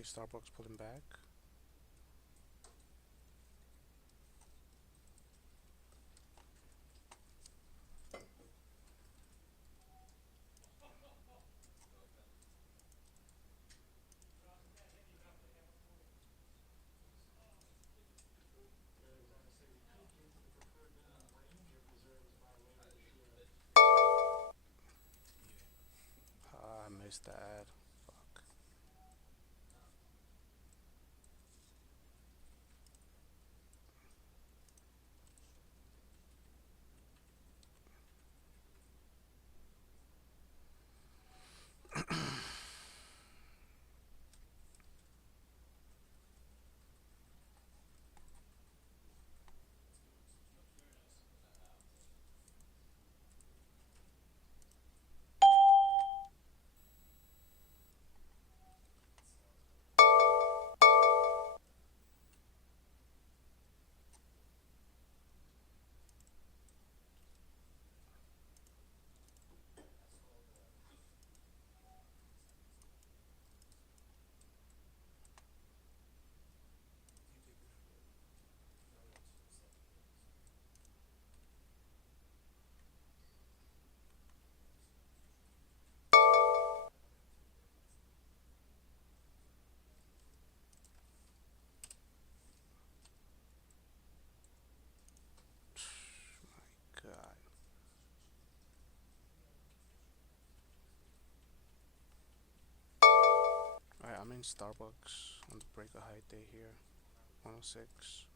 Okay, Starbucks pulling back. Ah, I missed that. Fuck. God. Alright, I'm in Starbucks on the break of high day here. 106.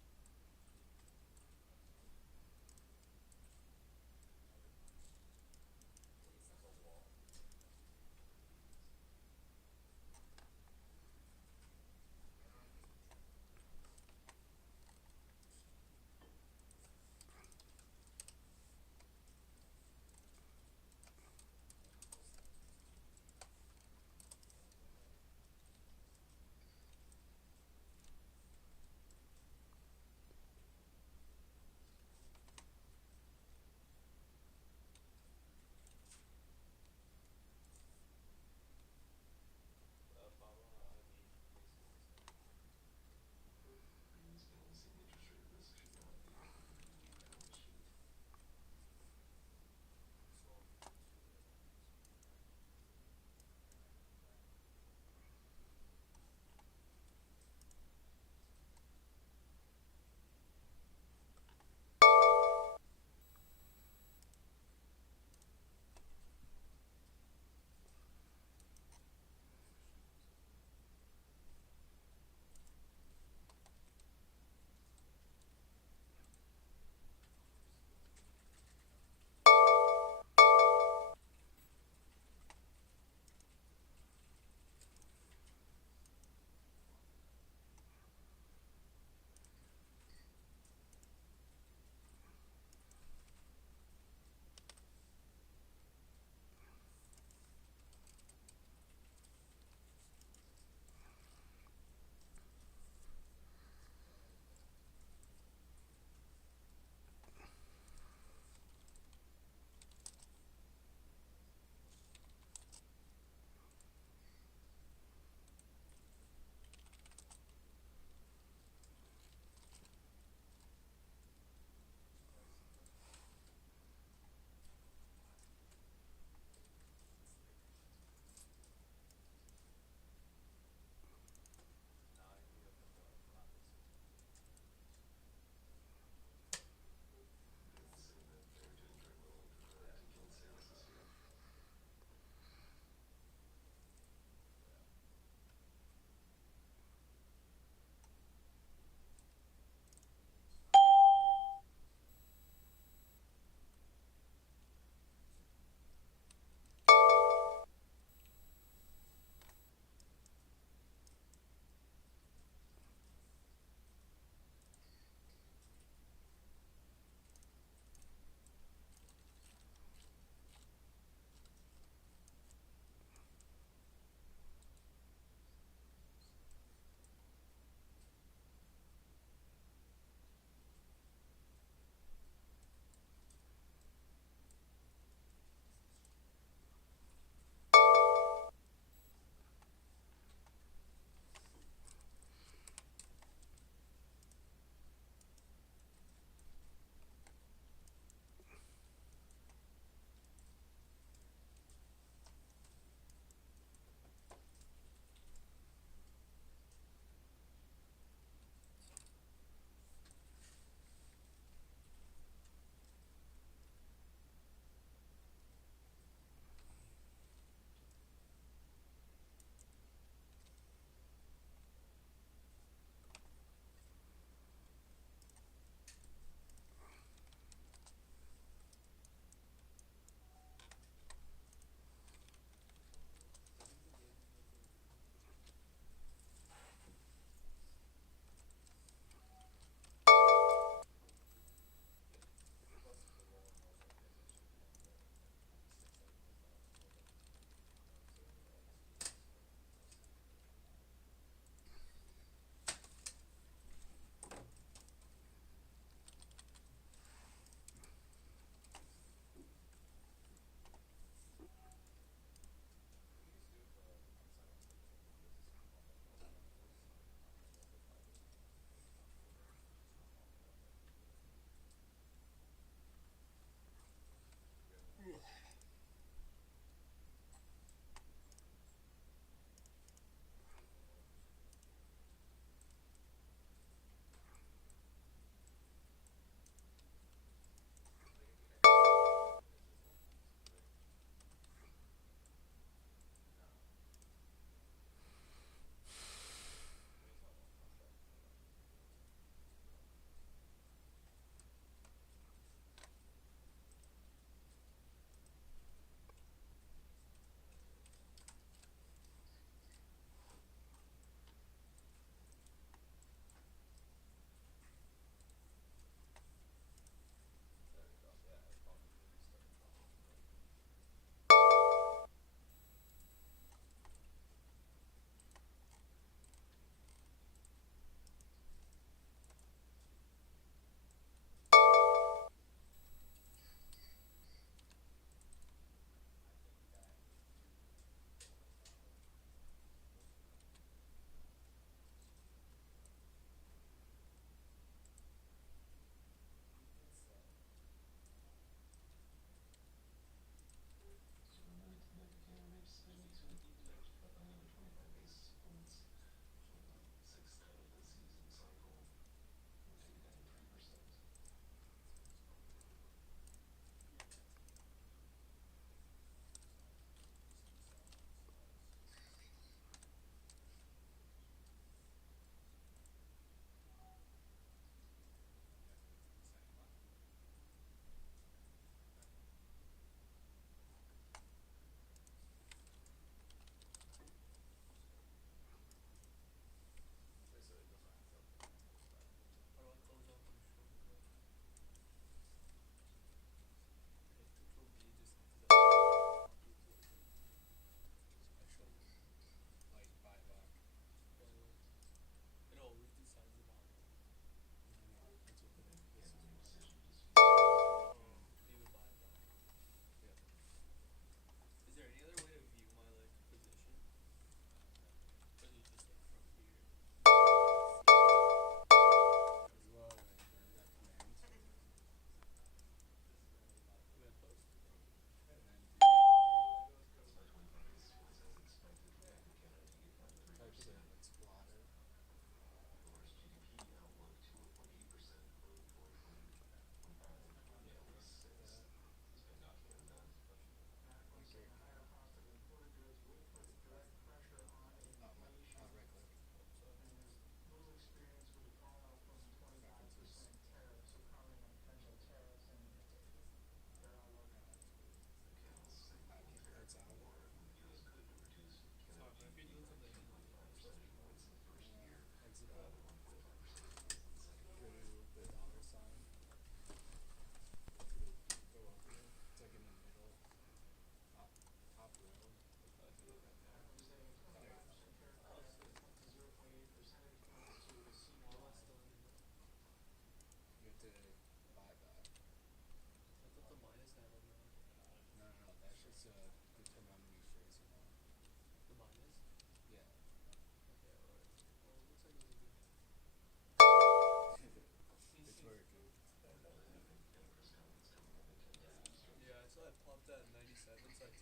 Yeah,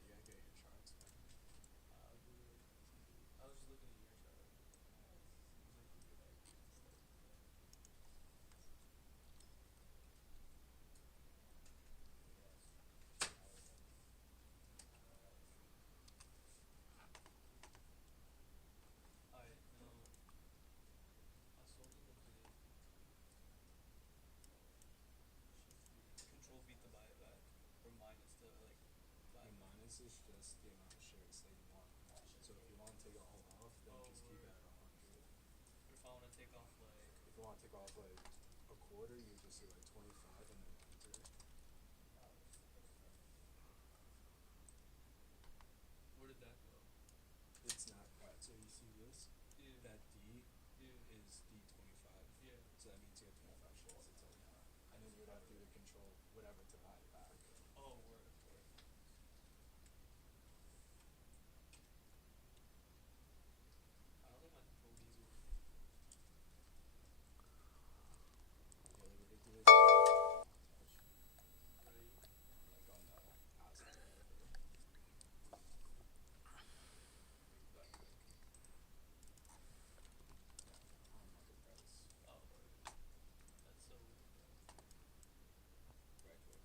you gotta get your charts, man. The minus is just the amount of shares that you want. So if you want to take it all off, then just keep it at 100. If you want to take off like a quarter, you just do like 25 and then enter. It's not right. So you see this? That D is D25. So that means you have 25 shares to take. And then you would have to either control whatever to buy it back. Yeah, the ridiculous like on the Ask or whatever. That quick. Yeah, on market price. Right quick.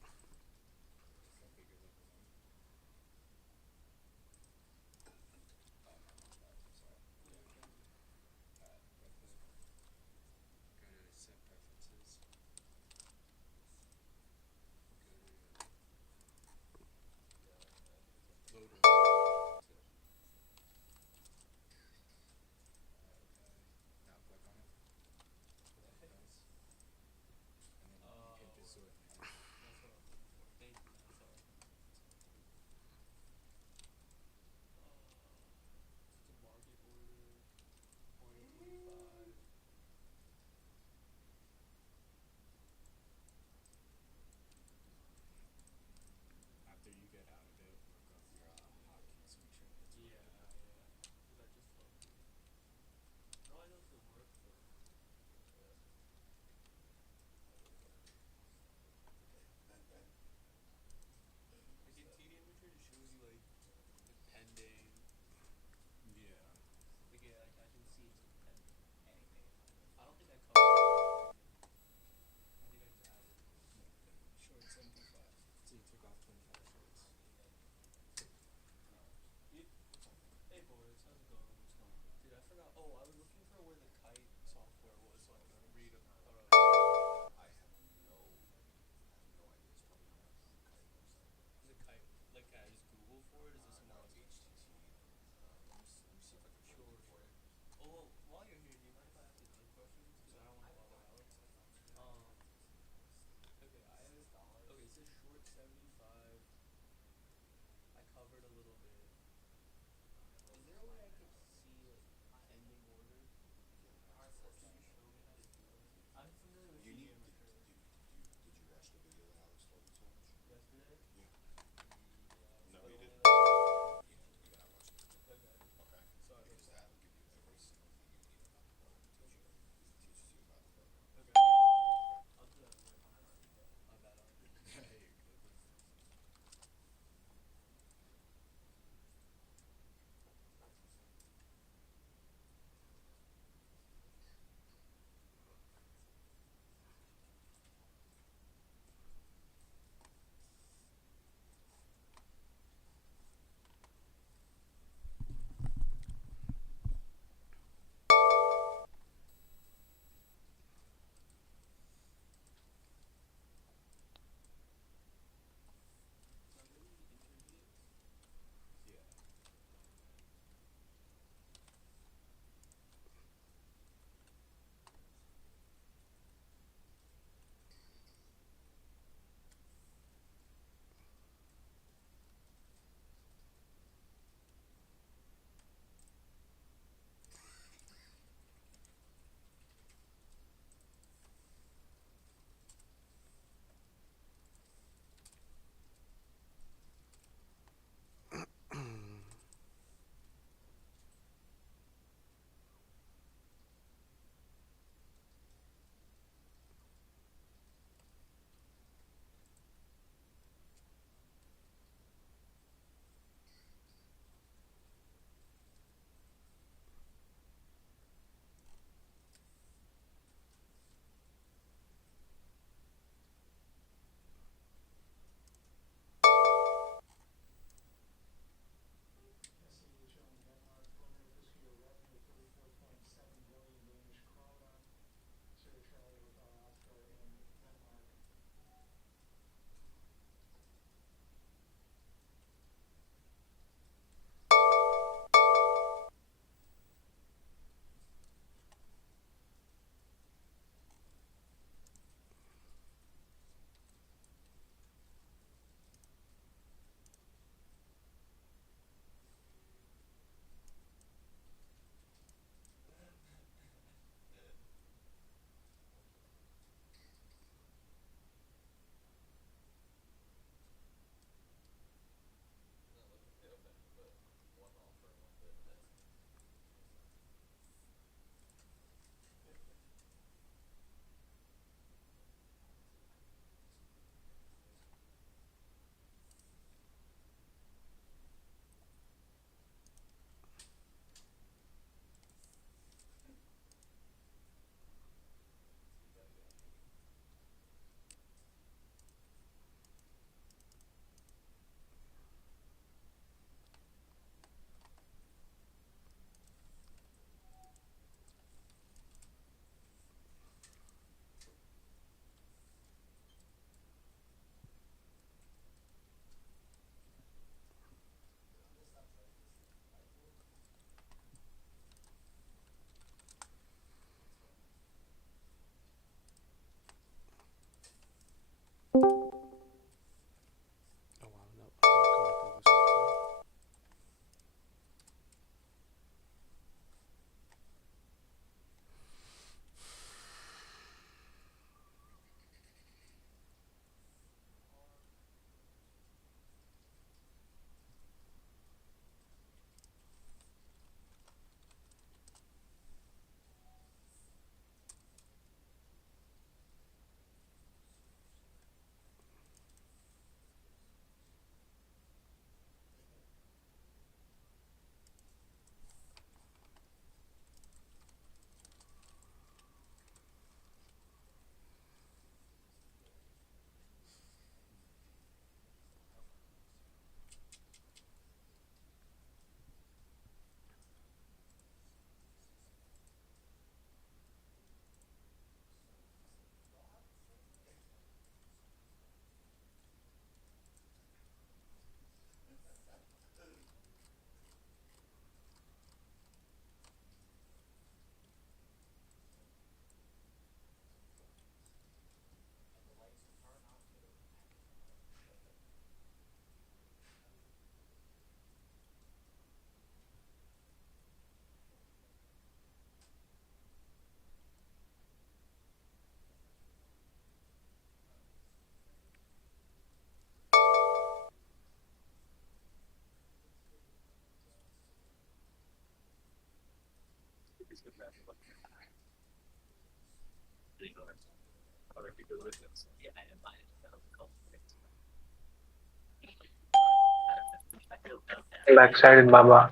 Backside Baba.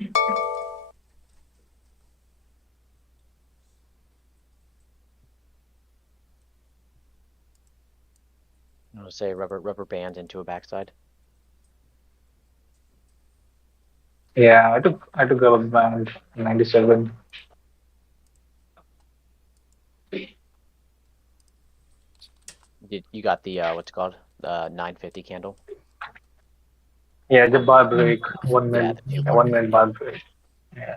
I'm gonna say rubber band into a backside. Yeah, I took a band 97. You got the what's it called? The 950 candle. Yeah, the bar break, one Yeah, minute, the new yeah, bar. 1 minute bar break. Yeah.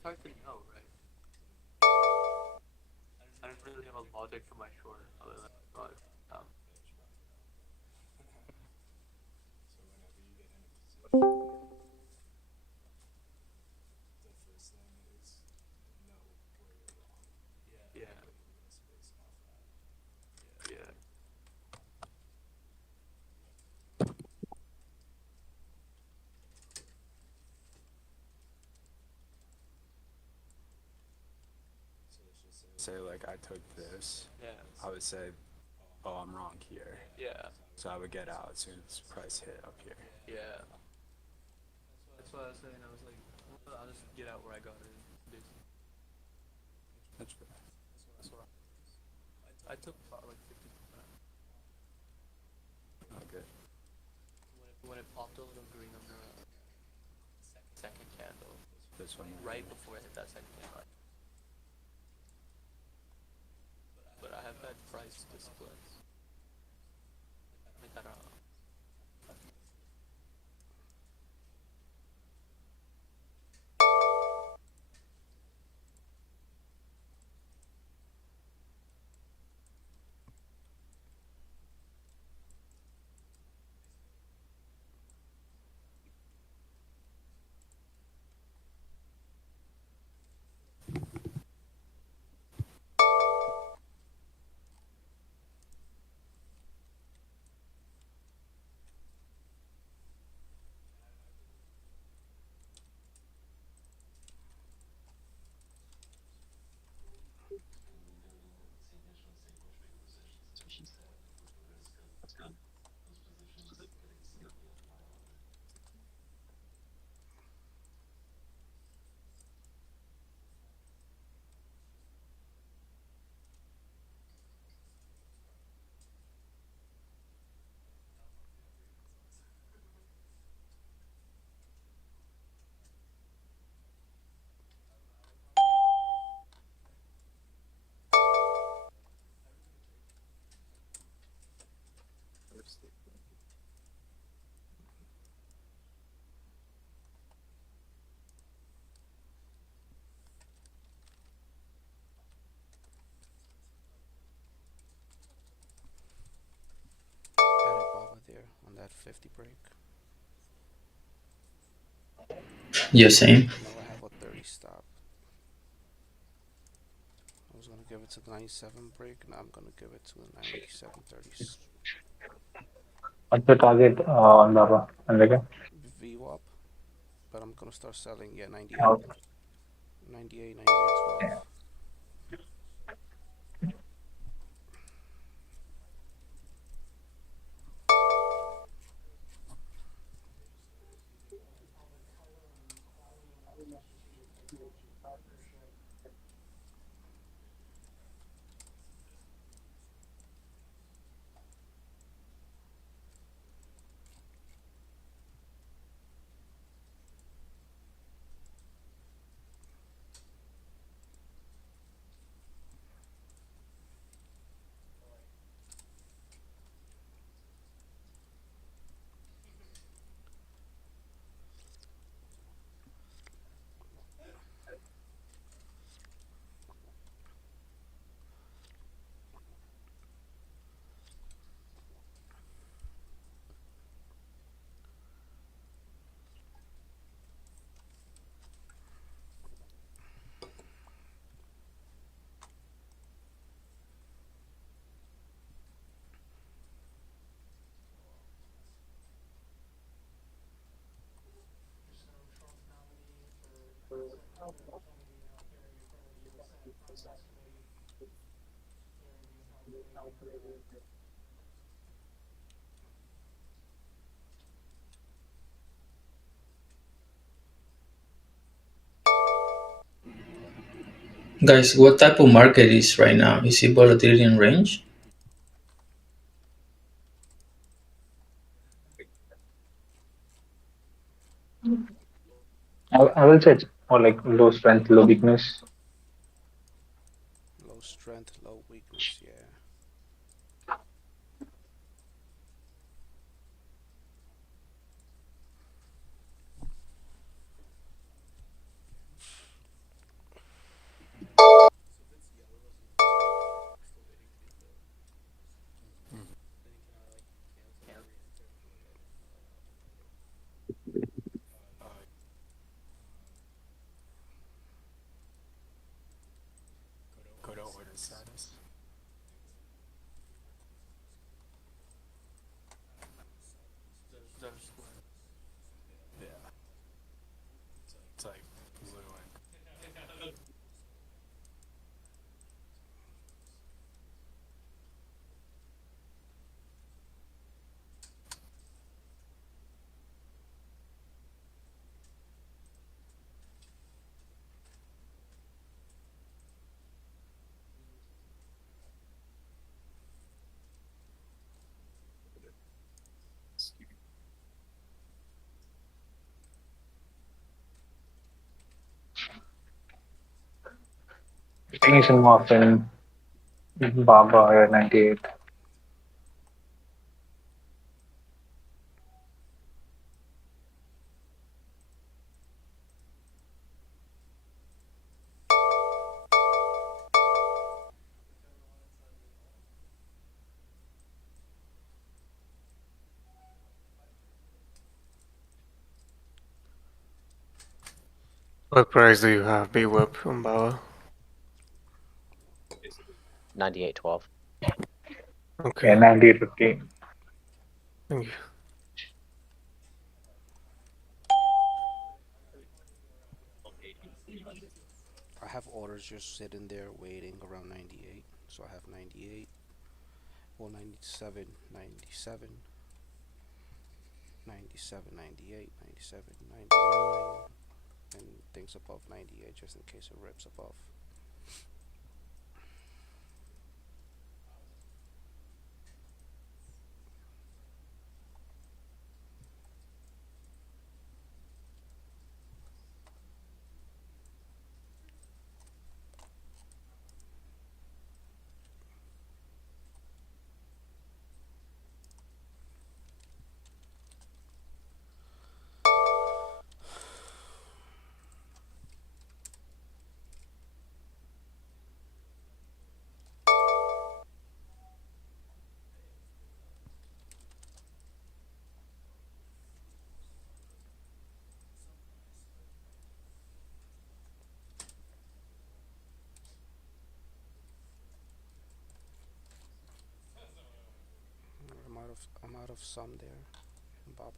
It's hard to know, right? I didn't really have a logic for my short other than um, so whenever you get in a position, the first thing is know where you're wrong. Yeah. And then you're gonna space off that. Yeah. So let's just say like I took this. Yeah. I would say, oh, I'm wrong here. Yeah. So I would get out as soon as price hit up here. Yeah. That's what I was saying. I was like, well, I'll just get out where I got it. That's fair. That's what I took about like 50%. Okay. When it popped a little green on the second candle. This one. Right before I hit that second candle. But I have had price disciplines. Like I don't know. Added Baba there on that 50 break. Yeah, same. Now I have a 30 stop. I was gonna give it to the 97 break. Now I'm gonna give it to the 97 30s. What's the target on Baba? And again? VWAP, but I'm gonna start selling. Yeah, 98, Oh, 98, 98, 12. yeah. Guys, what type of market is right now? Is it volatility in range? I will say it's more like low strength, low weakness. Low strength, low weakness. Yeah. Mhm. Uh, go to order status. Yeah, it's like blue and Taking some morphine, Baba 98. What price do you have BWAP on Baba? 98.12. Yeah, Okay, 98.15. thank you. I have orders just sitting there waiting around 98. So I have 98, well 97, 97, 97, 98, 97, 99, and things above 98 just in case it rips above. out of some there in Baba.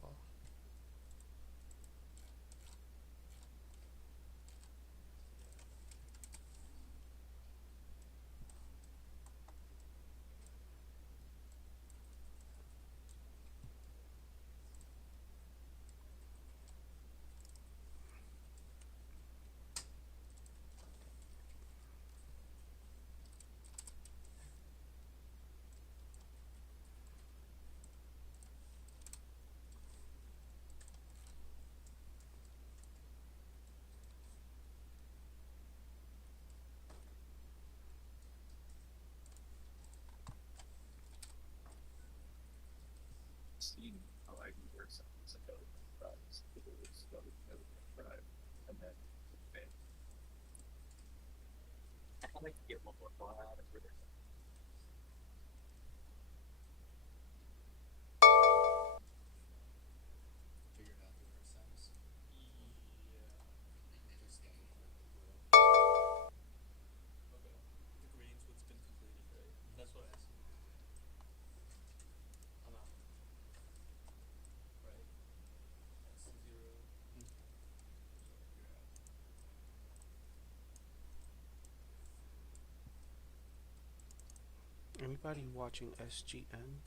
Anybody watching SGN?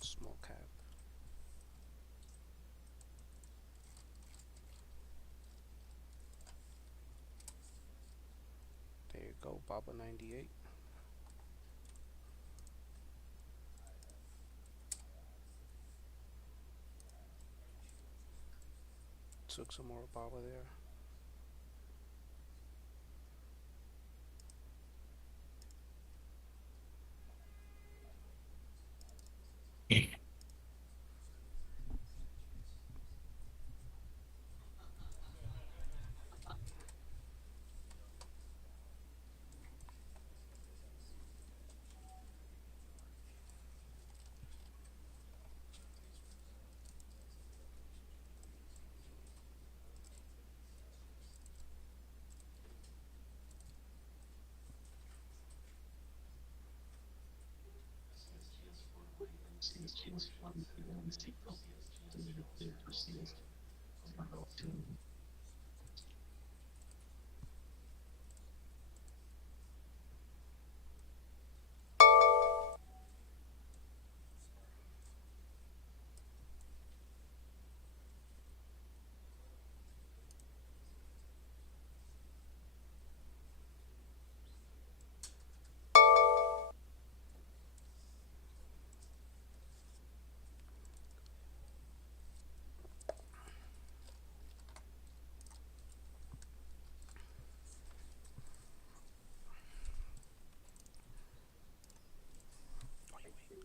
Small cap. There you go, Baba 98. Took some more Baba there.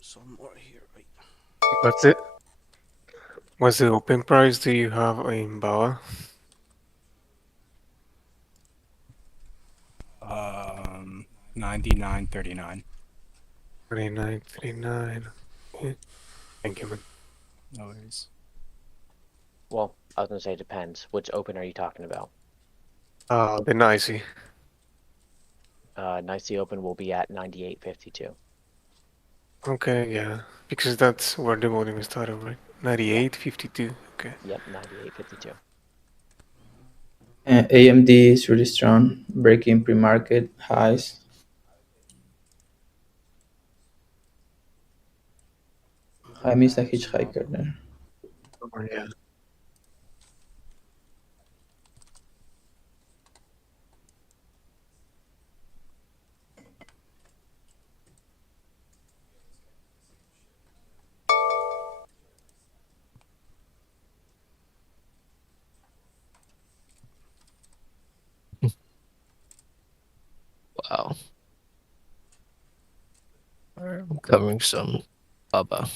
Some more here. Wait. What's it? What's the open price do you have in Baba? 99.39. 29.39. Okay. Thank you, man. No worries. Well, I was gonna say it depends. Which open are you talking about? The Nicey. Nicey open will be at 98.52. Okay, yeah. Because that's where the voting started, right? 98.52. Okay. Yep, 98.52. AMD is really strong, breaking pre-market highs. I missed a hitchhiker there. Oh, yeah. Wow. I'm covering some Baba.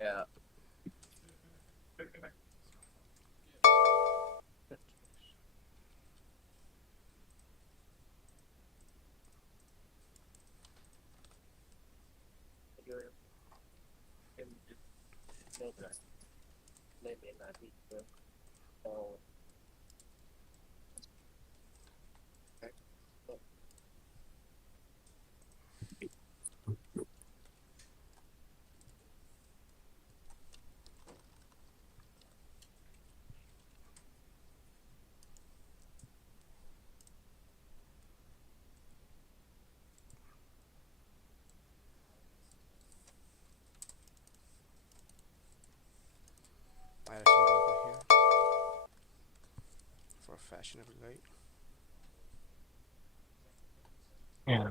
Yeah. I have some bubble here for a fashionable light. Yeah.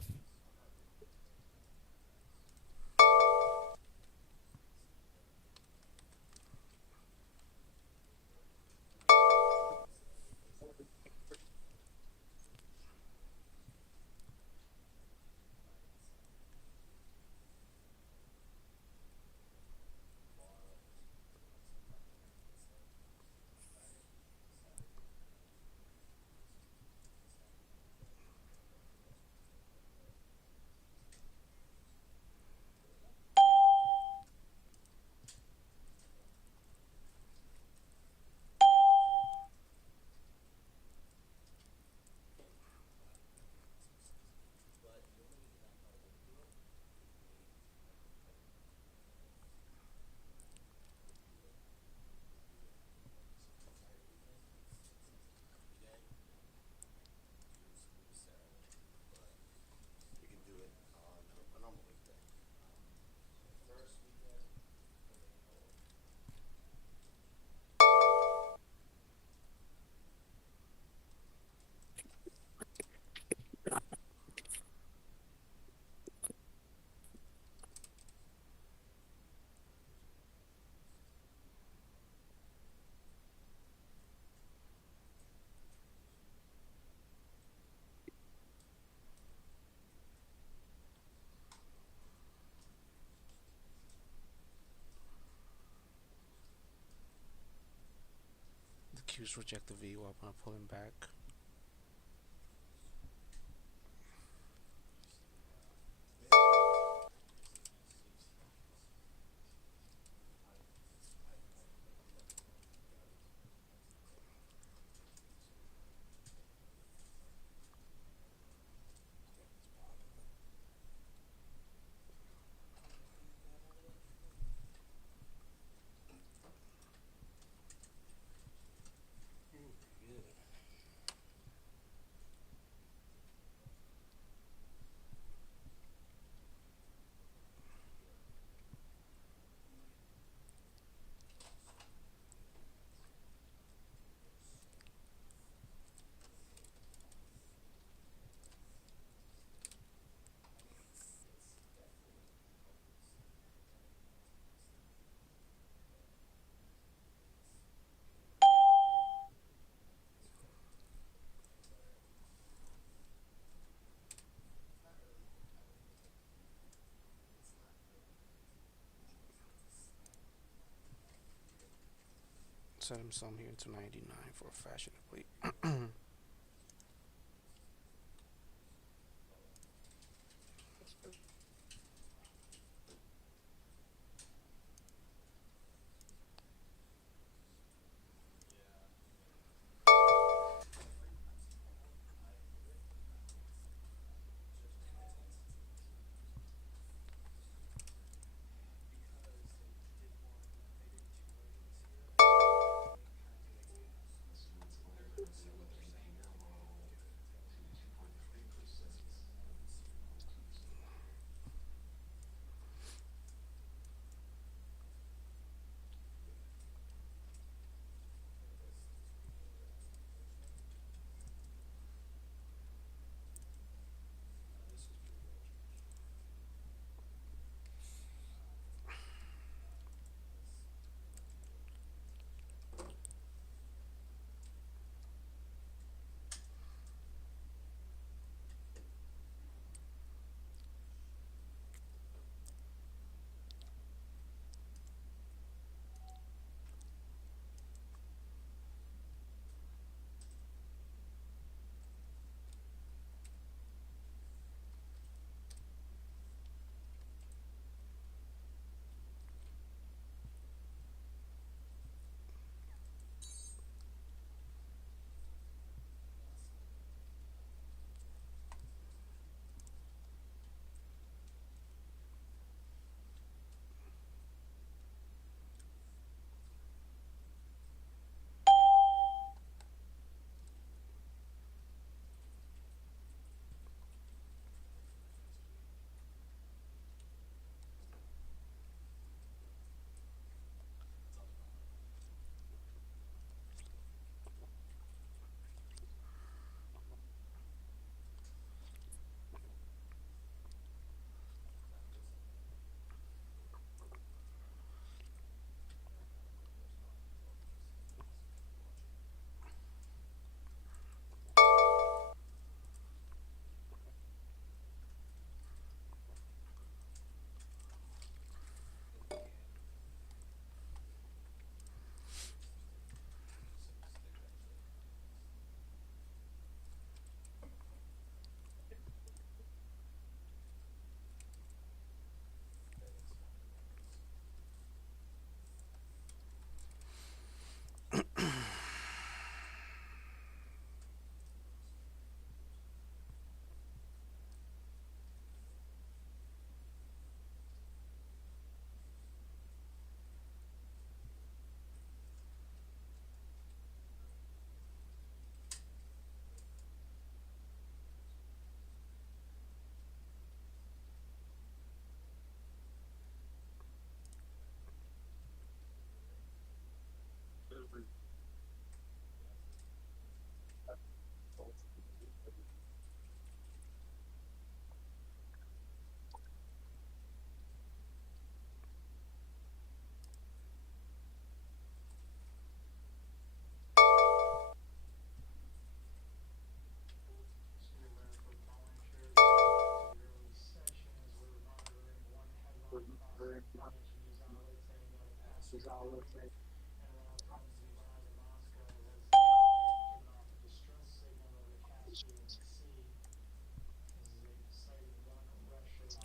The Q's reject the V while I'm pulling back. Set him some here to 99 for a fashionably.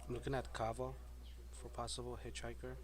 I'm looking at Kava for possible hitchhiker.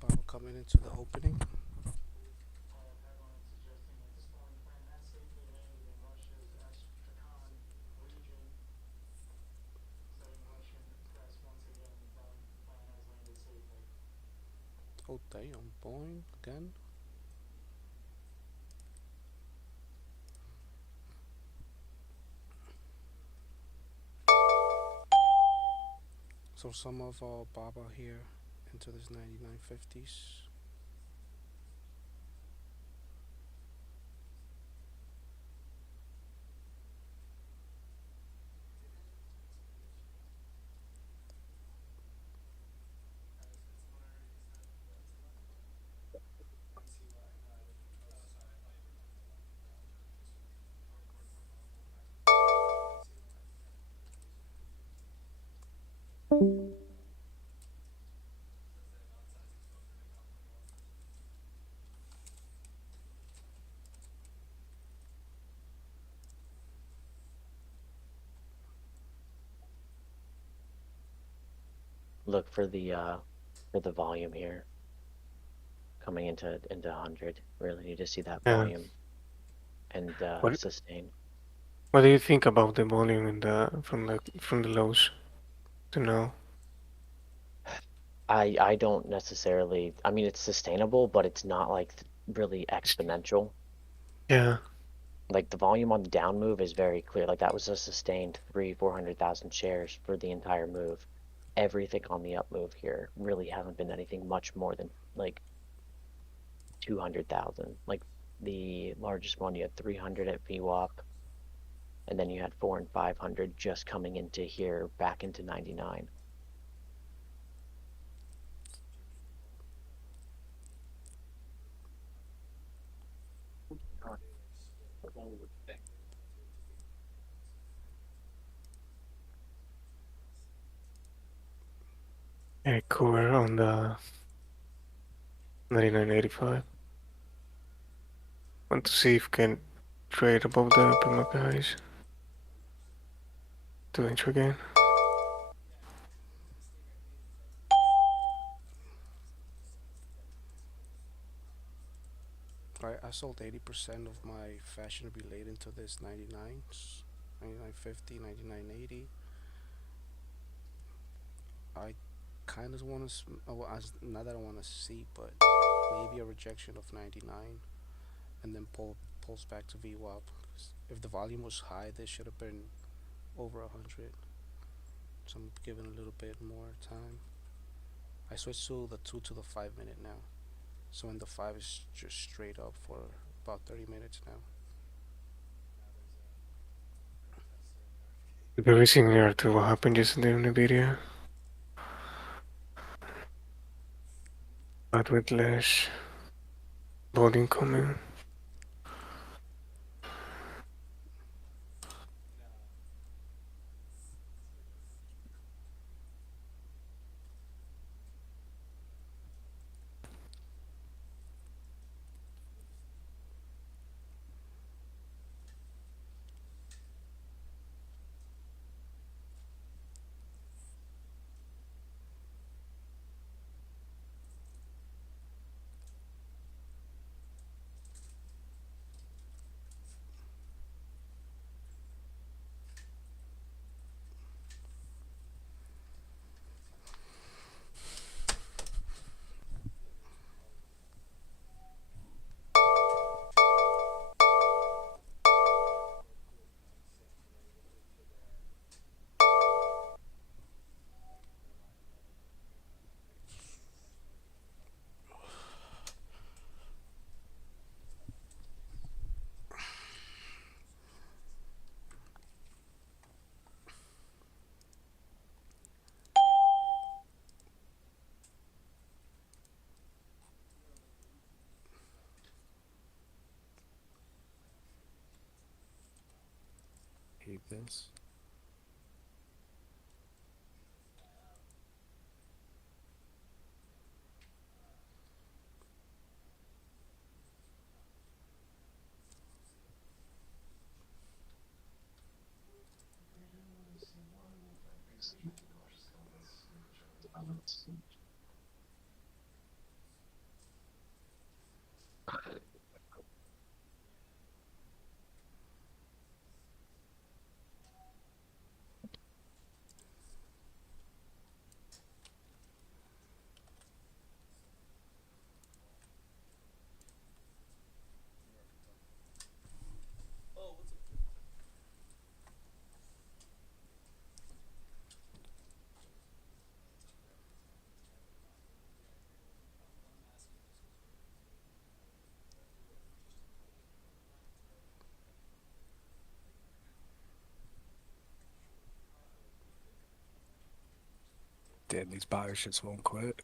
Baba coming into the opening. Oh damn, Boeing again. So some of Baba here into this 99.50s. Look for the volume here coming into 100. Really need to see that Yeah. volume and What sustain. What do you think about the volume in from the lows to now? I don't necessarily. I mean, it's sustainable, but it's not like really exponential. Yeah. Like the volume on the down move is very clear. Like that was a sustained 400,000 shares for the entire move. Everything on the up move here really hasn't been anything much more than like 200,000. Like the largest one, you had 300 at VWAP, and then you had 4 and 500 just coming into here back into 99. A core on the 99.85. Want to see if we can trade above the Pimaka highs. 2-inch again. Alright, I sold 80% of my fashion related to this 99s. 99.50, 99.80. I kind of want to, not that I want to see, but maybe a rejection of 99 and then pulls back to VWAP. If the volume was high, this should have been over 100. So I'm giving a little bit more time. I switched to the 2 to the 5 minute now. So in the 5 is just straight up for about 30 minutes now. Very similar to what happened yesterday on the video. But with less volume coming. Hate this. Damn, these buyers just won't quit.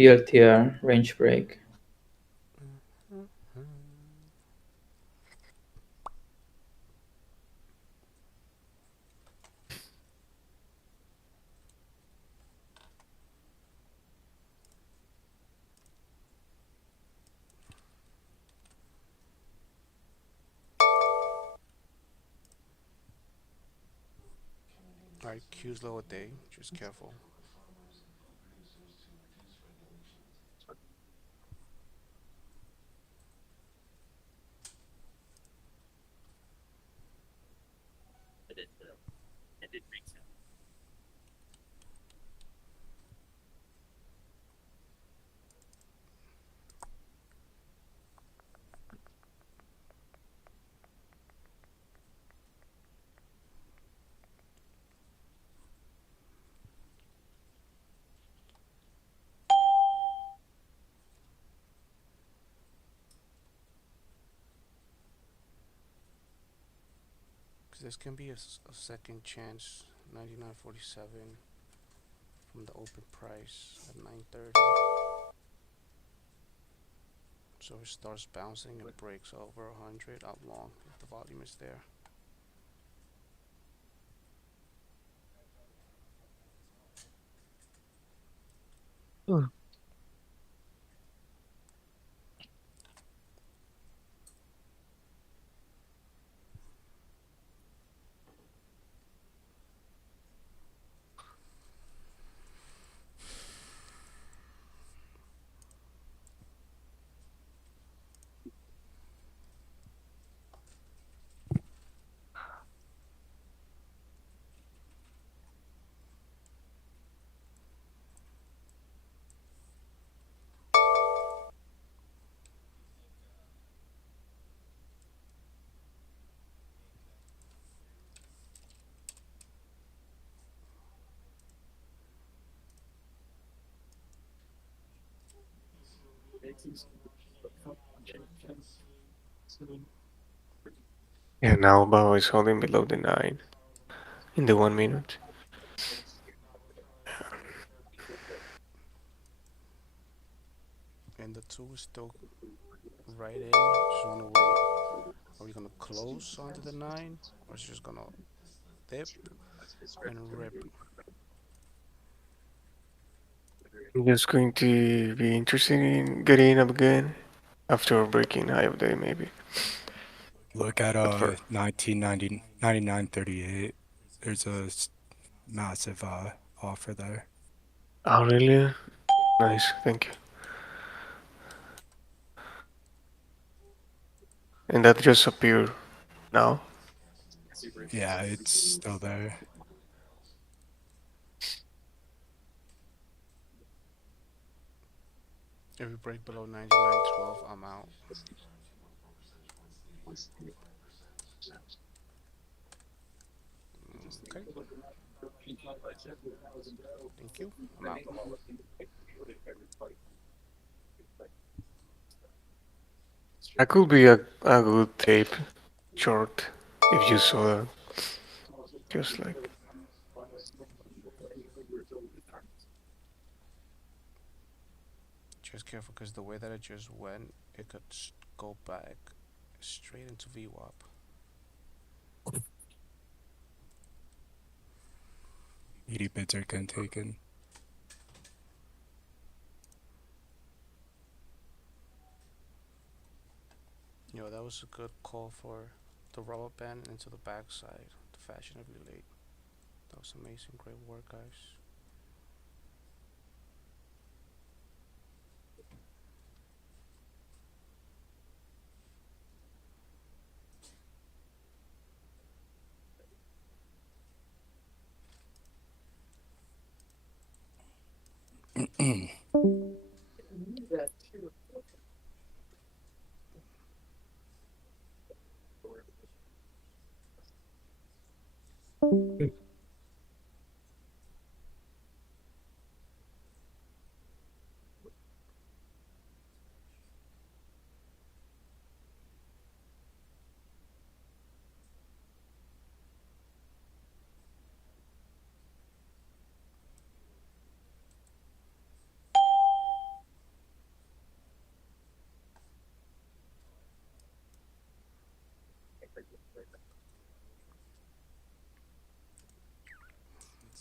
PLTR range break. Alright, Q's low a day. Just careful. This can be a second chance. 99.47 from the open price at 9:30. So it starts bouncing and breaks over 100 out long if the volume is there. Yeah, now Bao is holding below the 9 in the 1 minute. And the 2 is still right in. Just wanna wait. Are we gonna close onto the 9? Or is it just gonna dip and rip? I'm just going to be interested in getting up again after breaking high of day, maybe. Look at But for 99.38. There's a massive offer there. oh really? Nice, thank you. And that just appeared now. Yeah, it's still there. If we break below 99.12, I'm out. Okay. Thank you. I'm out. That could be a good tape short if you saw that. Just like Just careful because the way that it just went, it could go back straight into VWAP. ED bids are getting taken. Yo, that was a good call for the rubber band into the backside, fashionably late. That was amazing. Great work, guys.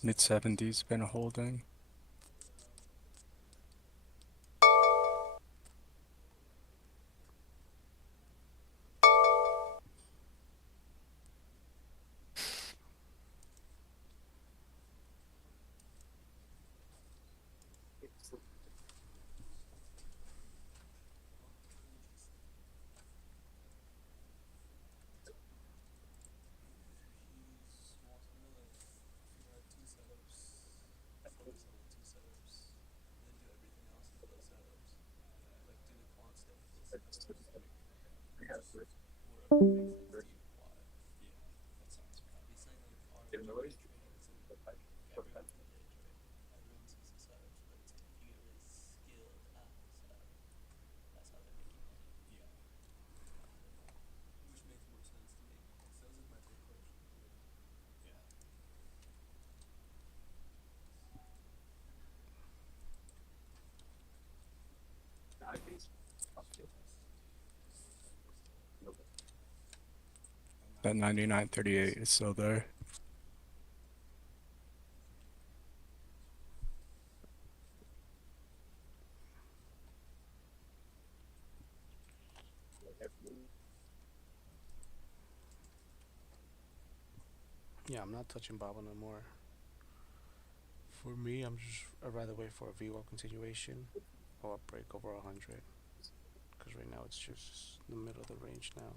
Mid-70s been holding. That 99.38 is still there. Yeah, I'm not touching Baba no more. For me, I'd rather wait for a VWAP continuation or a break over 100. Because right now it's just the middle of the range now.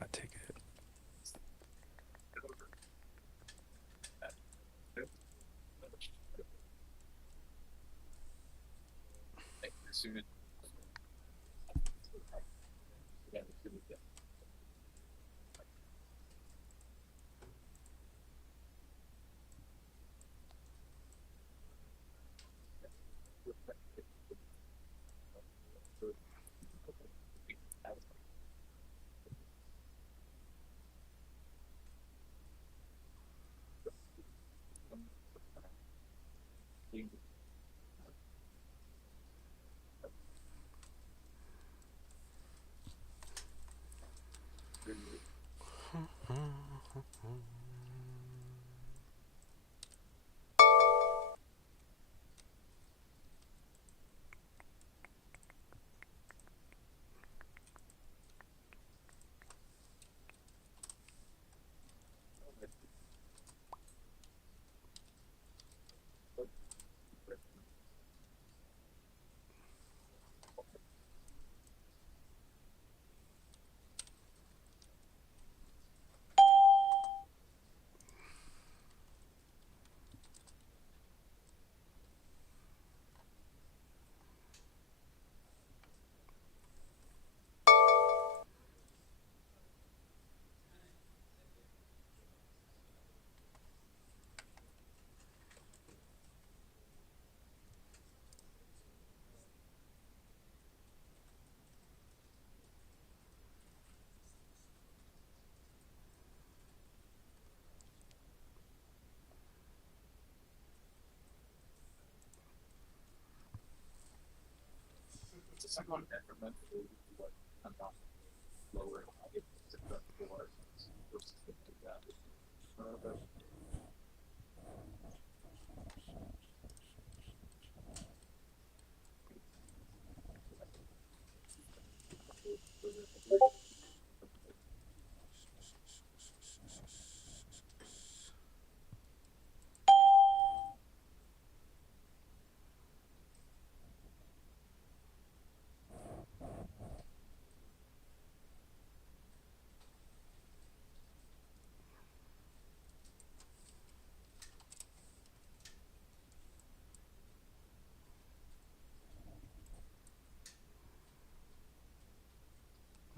I take it.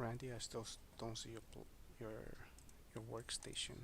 Randy, I still don't see your your workstation.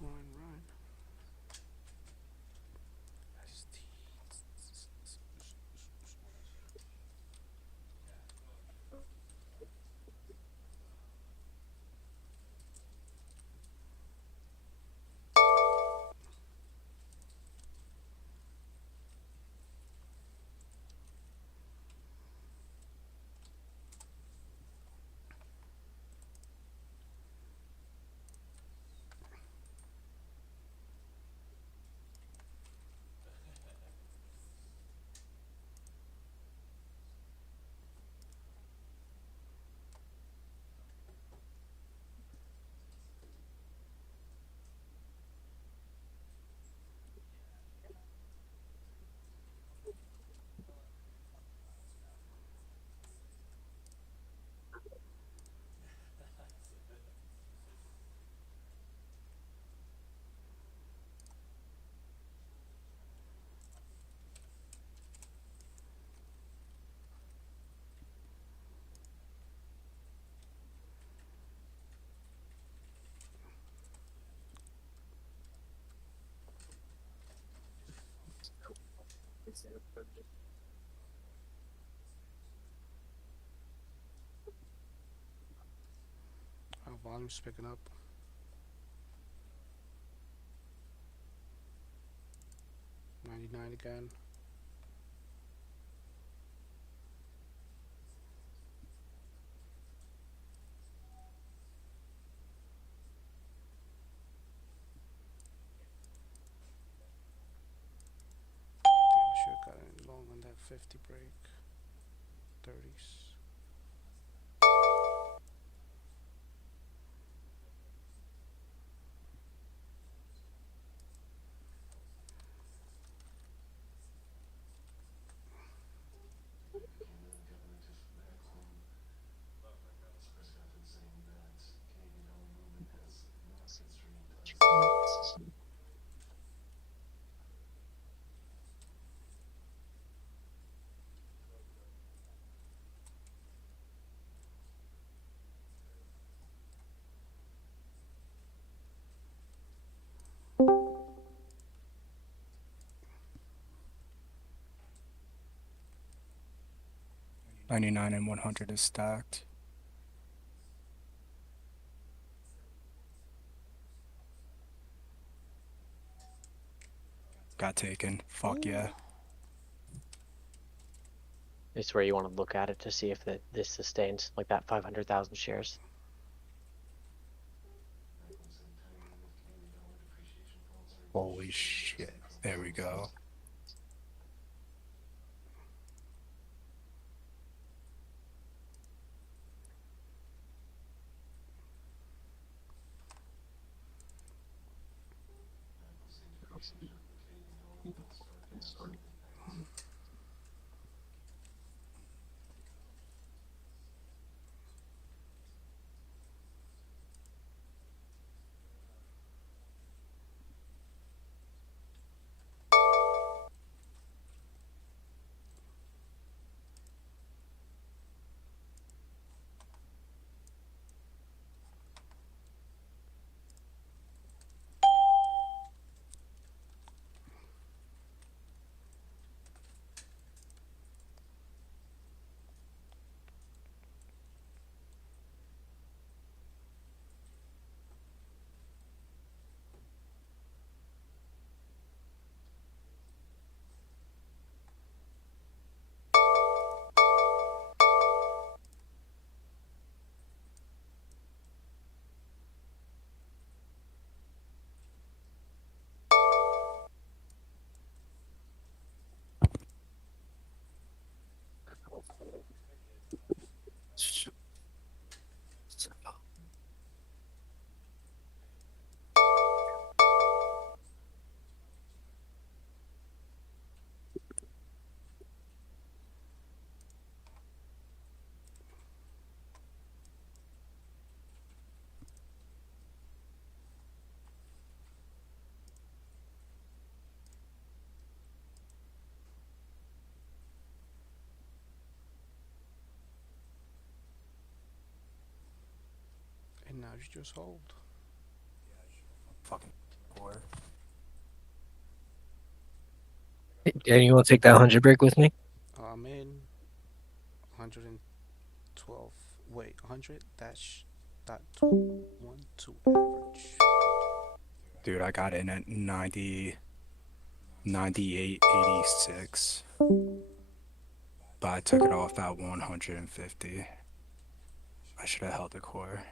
Run. Our volume's picking up. $99 again. Damn, should have gotten long on that 50 break. 30s. $99 and 100 is stacked. Got taken. Fuck yeah. It's where you want to look at it to see if this sustains like that 500,000 shares. Holy shit. There we go. Now you just hold. Fucking core. Danny, you want to take that 100 break with me? I'm in 112. Wait, 100 dash dot 212 average. Dude, I got in at 90, 98.86. But I took it off at 150. I should have held the core.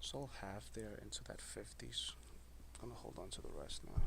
So half there into that 50s. Gonna hold on to the rest now.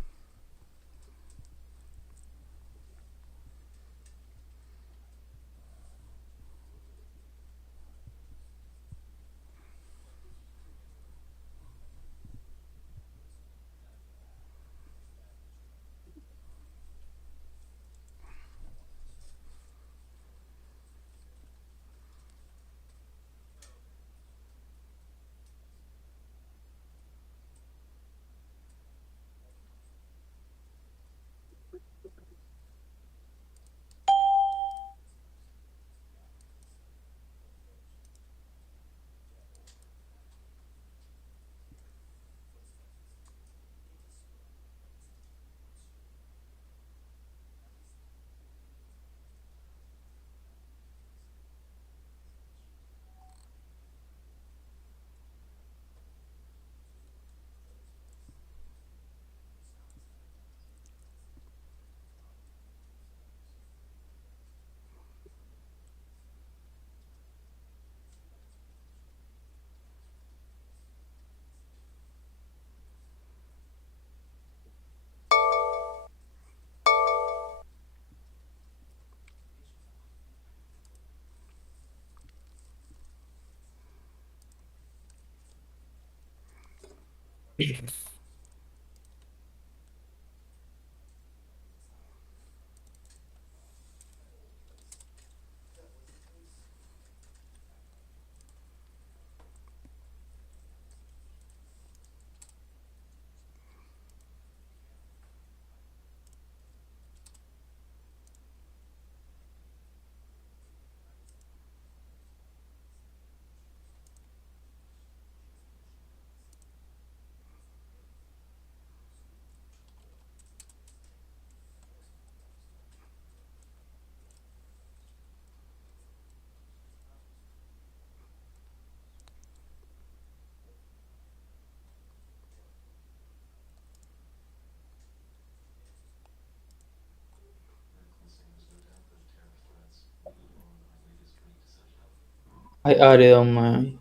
I added on my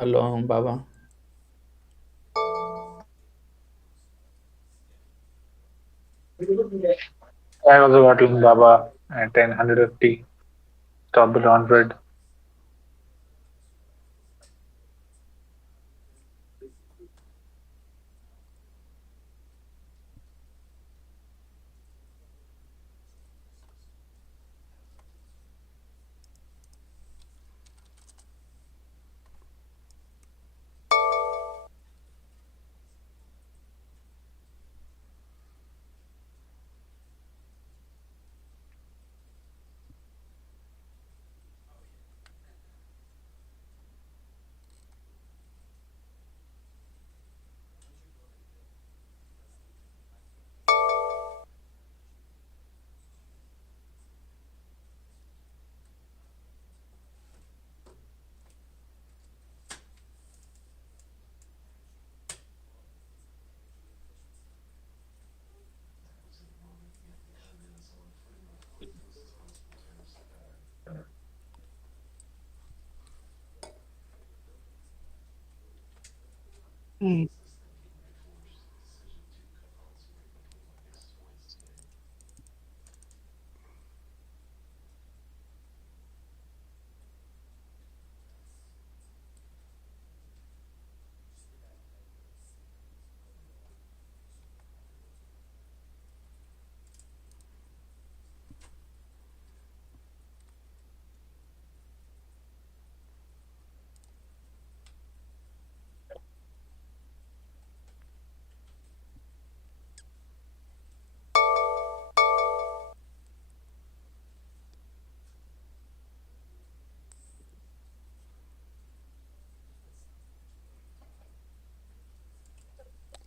alone, Baba. I also got in Baba at 1050. Stop the 100.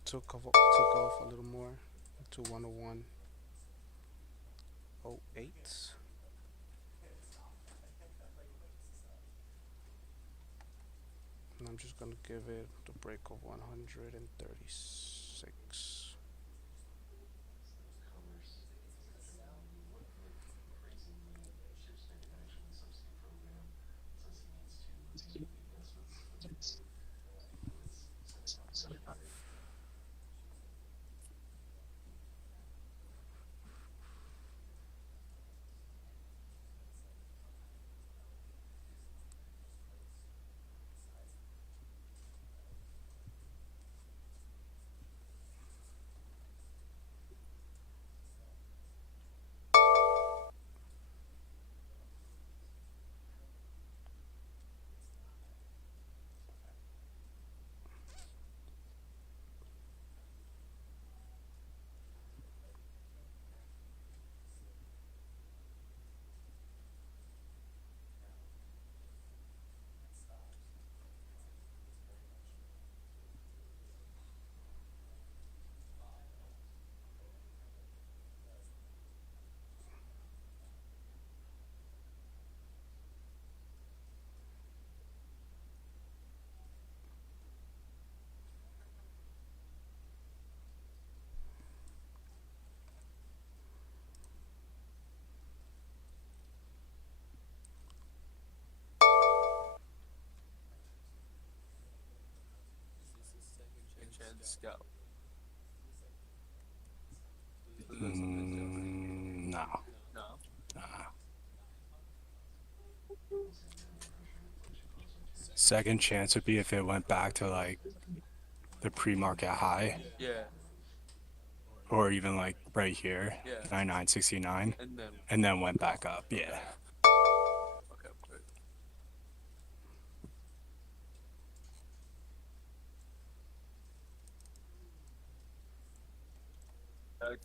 Took off a little more to 101.08. And I'm just gonna give it the break of 136. Chance, go. No. No. Second chance would be if it went back to like the pre-market high. Yeah. Or even like right here, 99.69, and then went back up. Yeah. Okay.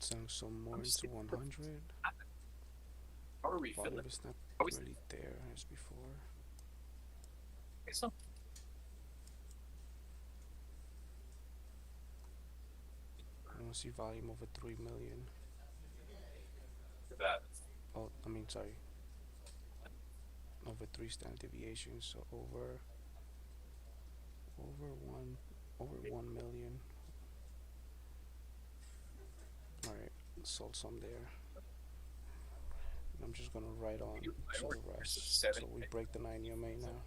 Selling some more into 100. How are we Volume feeling? is not really there as before. I don't see volume over 3 million. Oh, I mean, sorry. Over 3 standard deviations, so over 1 million. All right, sold some there. I'm just gonna write on to the rest. So we break the 9 EMA now.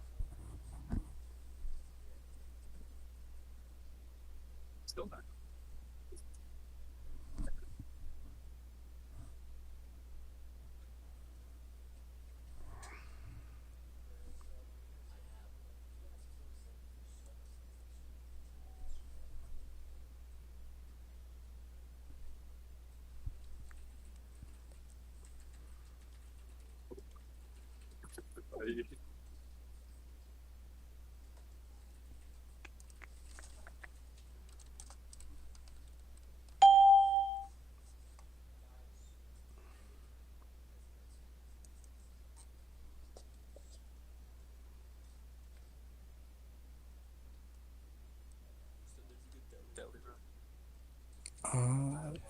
Still not.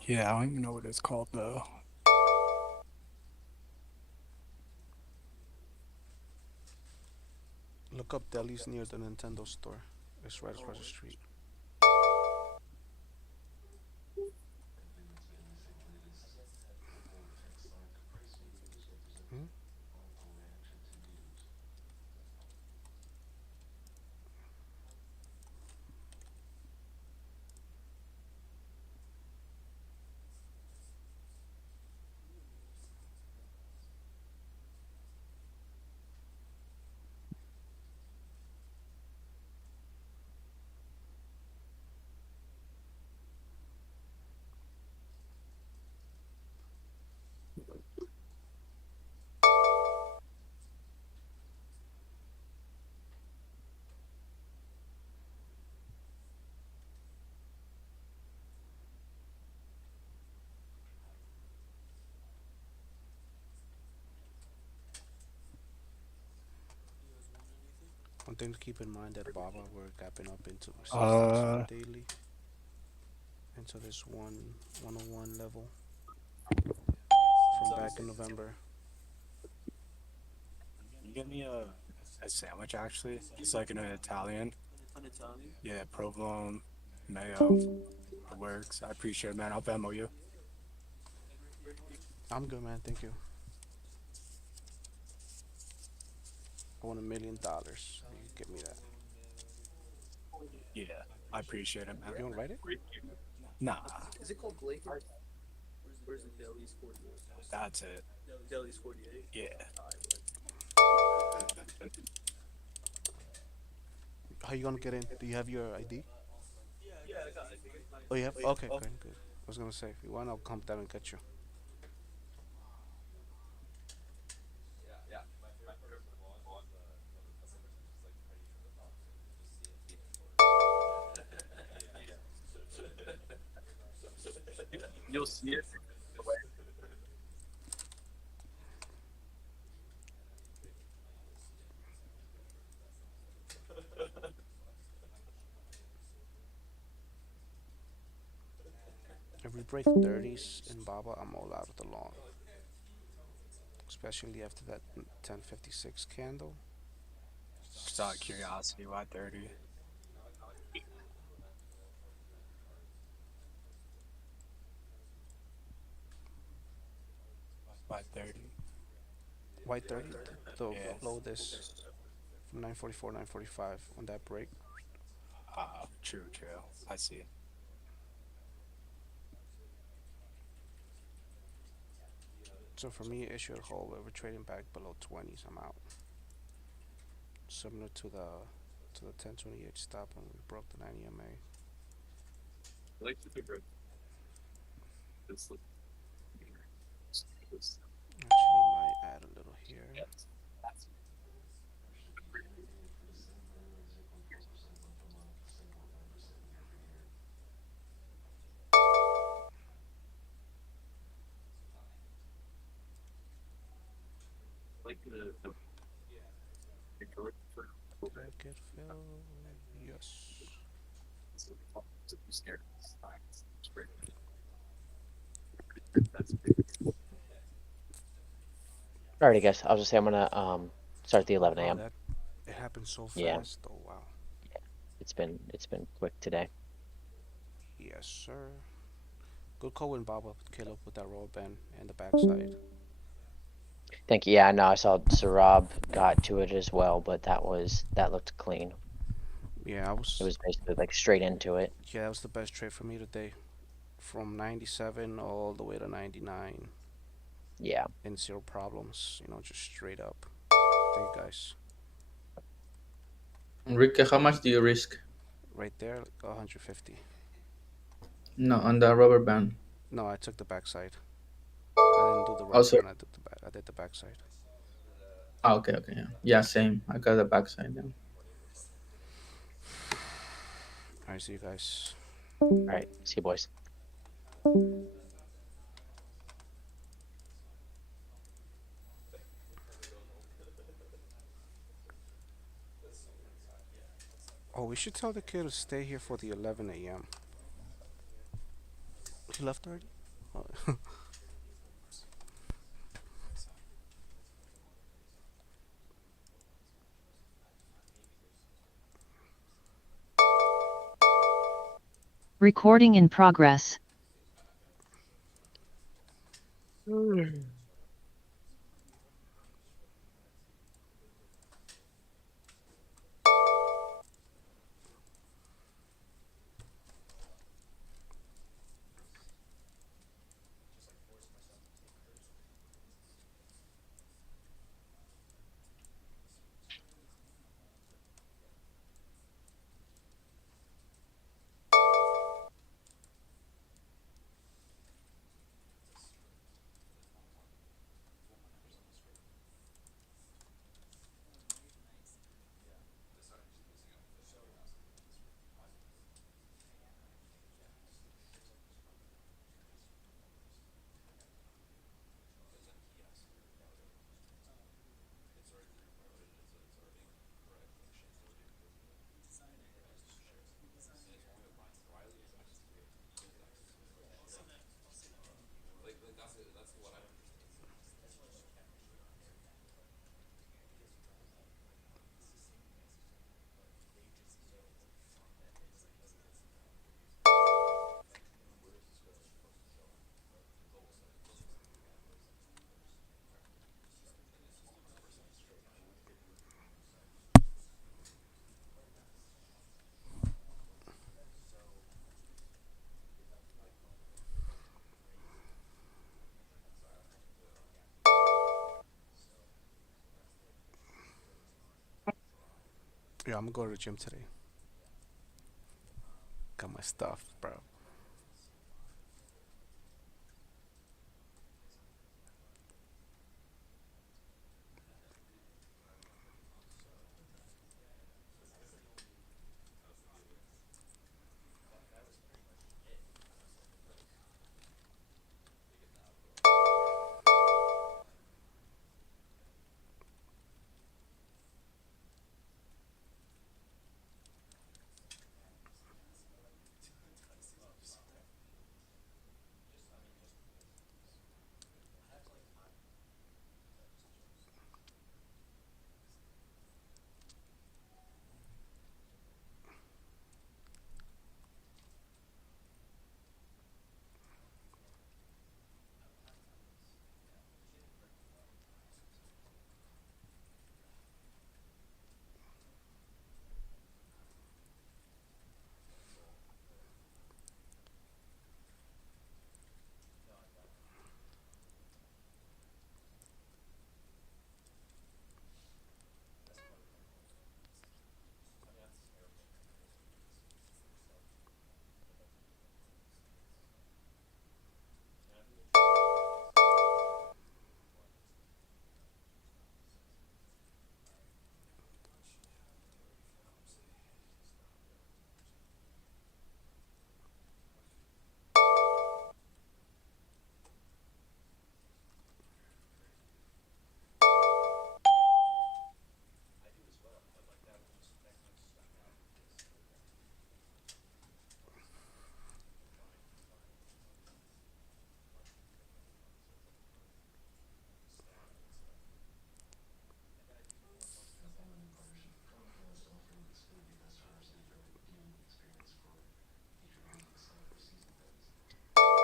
Yeah, I don't even know what it's called though. Look up delis near the Nintendo store. It's right across the street. Hmm? One thing to keep in mind that Baba we're gapping up into resistance on the daily, into this 101 level from back in November. Can you get me a sandwich actually? It's like an Italian. Yeah, provolone, mayo. Works. I appreciate it, man. I'll Venmo you. I'm good, man. Thank you. I want $1 million. You give me that. Yeah, I appreciate it, man. You want to write it? Nah, Is it called Blake? Where's the Deli's 48? that's it. Deli's 48? Yeah. How you gonna get in? Do you have your ID? Yeah, I got it. Oh, you have? Okay, good, good. I was gonna say, if you want, I'll come down and get you. You'll see it. If we break 30s in Baba, I'm all out of the long. Especially after that 1056 candle. Just out of curiosity, why 30? Why 30? Why 30? The Yeah. low this from 944, 945 on that break. True. I see. So for me, it should hold. We're trading back below 20s. I'm out. Similar to the 1028 stop when we broke the 90 MA. Actually, might add a little here. Get fill. Yes. Alrighty, guys. I'll just say I'm gonna start the 11 a.m. That it happened so fast. Yeah. Oh wow. It's been quick today. Yes, sir. Good call in Baba, Caleb, with that roll bend and the backside. Thank you. Yeah, no, I saw Sarab got to it as well, but that looked clean. Yeah, It was basically like straight into it. Yeah, that was the best trade for me today. From 97 all the way to 99. Yeah. And zero problems, just straight up. Thank you guys. Enrique, how much do you risk? Right there, 150. No, on the rubber band. No, I took the backside. I didn't do the roll Also, bend, I did the backside. Ah, okay, okay, yeah, yeah, same. I got the backside now. All right, see you guys. All right, see you boys. Oh, we should tell the kid to stay here for the 11 a.m. He left already? Oh. Recording in progress. Yeah, I'm gonna go to the gym today. Got my stuff, bro.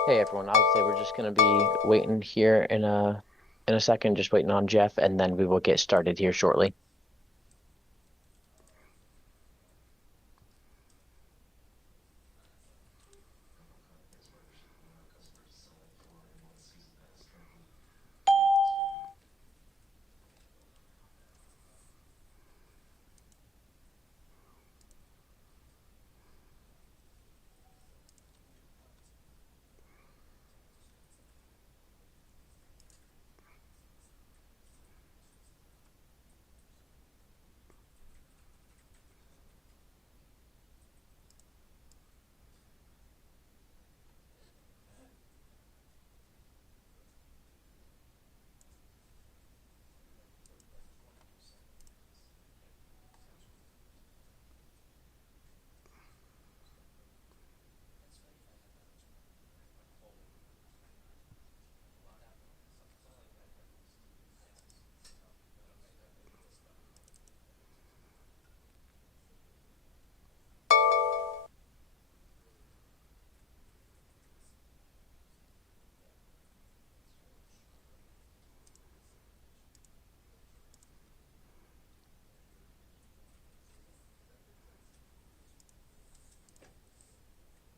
Hey everyone, I would say we're just gonna be waiting here in a second, just waiting on Jeff, and then we will get started here shortly.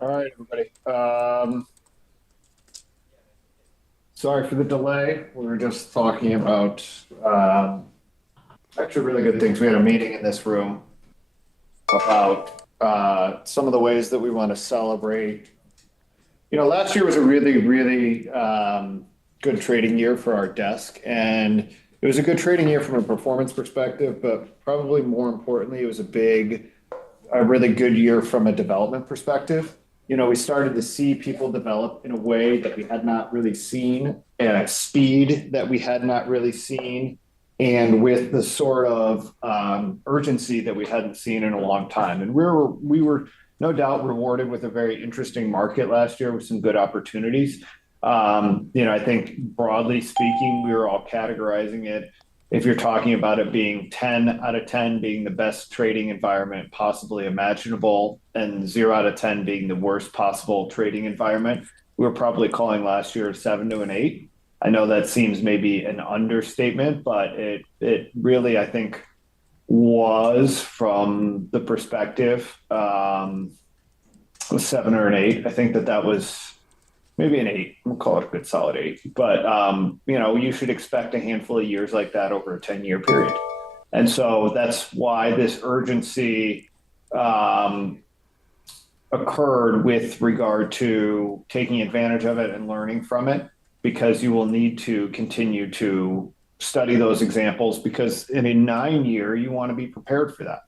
All right, everybody. Sorry for the delay. We were just talking about actually really good things. We had a meeting in this room about some of the ways that we want to celebrate. You know, last year was a really, really good trading year for our desk, and it was a good trading year from a performance perspective, but probably more importantly, it was a really good year from a development perspective. You know, we started to see people develop in a way that we had not really seen, at a speed that we had not really seen, and with the sort of urgency that we hadn't seen in a long time. And we were no doubt rewarded with a very interesting market last year with some good opportunities. You know, I think broadly speaking, we were all categorizing it. If you're talking about it being 10 out of 10 being the best trading environment possibly imaginable, and 0 out of 10 being the worst possible trading environment, we were probably calling last year 7 to an 8. I know that seems maybe an understatement, but it really, I think, was from the perspective of 7 or an 8. I think that was maybe an 8. We'll call it a good solid 8. But, you know, you should expect a handful of years like that over a 10-year period. And so that's why this urgency occurred with regard to taking advantage of it and learning from it, because you will need to continue to study those examples, because in a 9-year, you want to be prepared for that.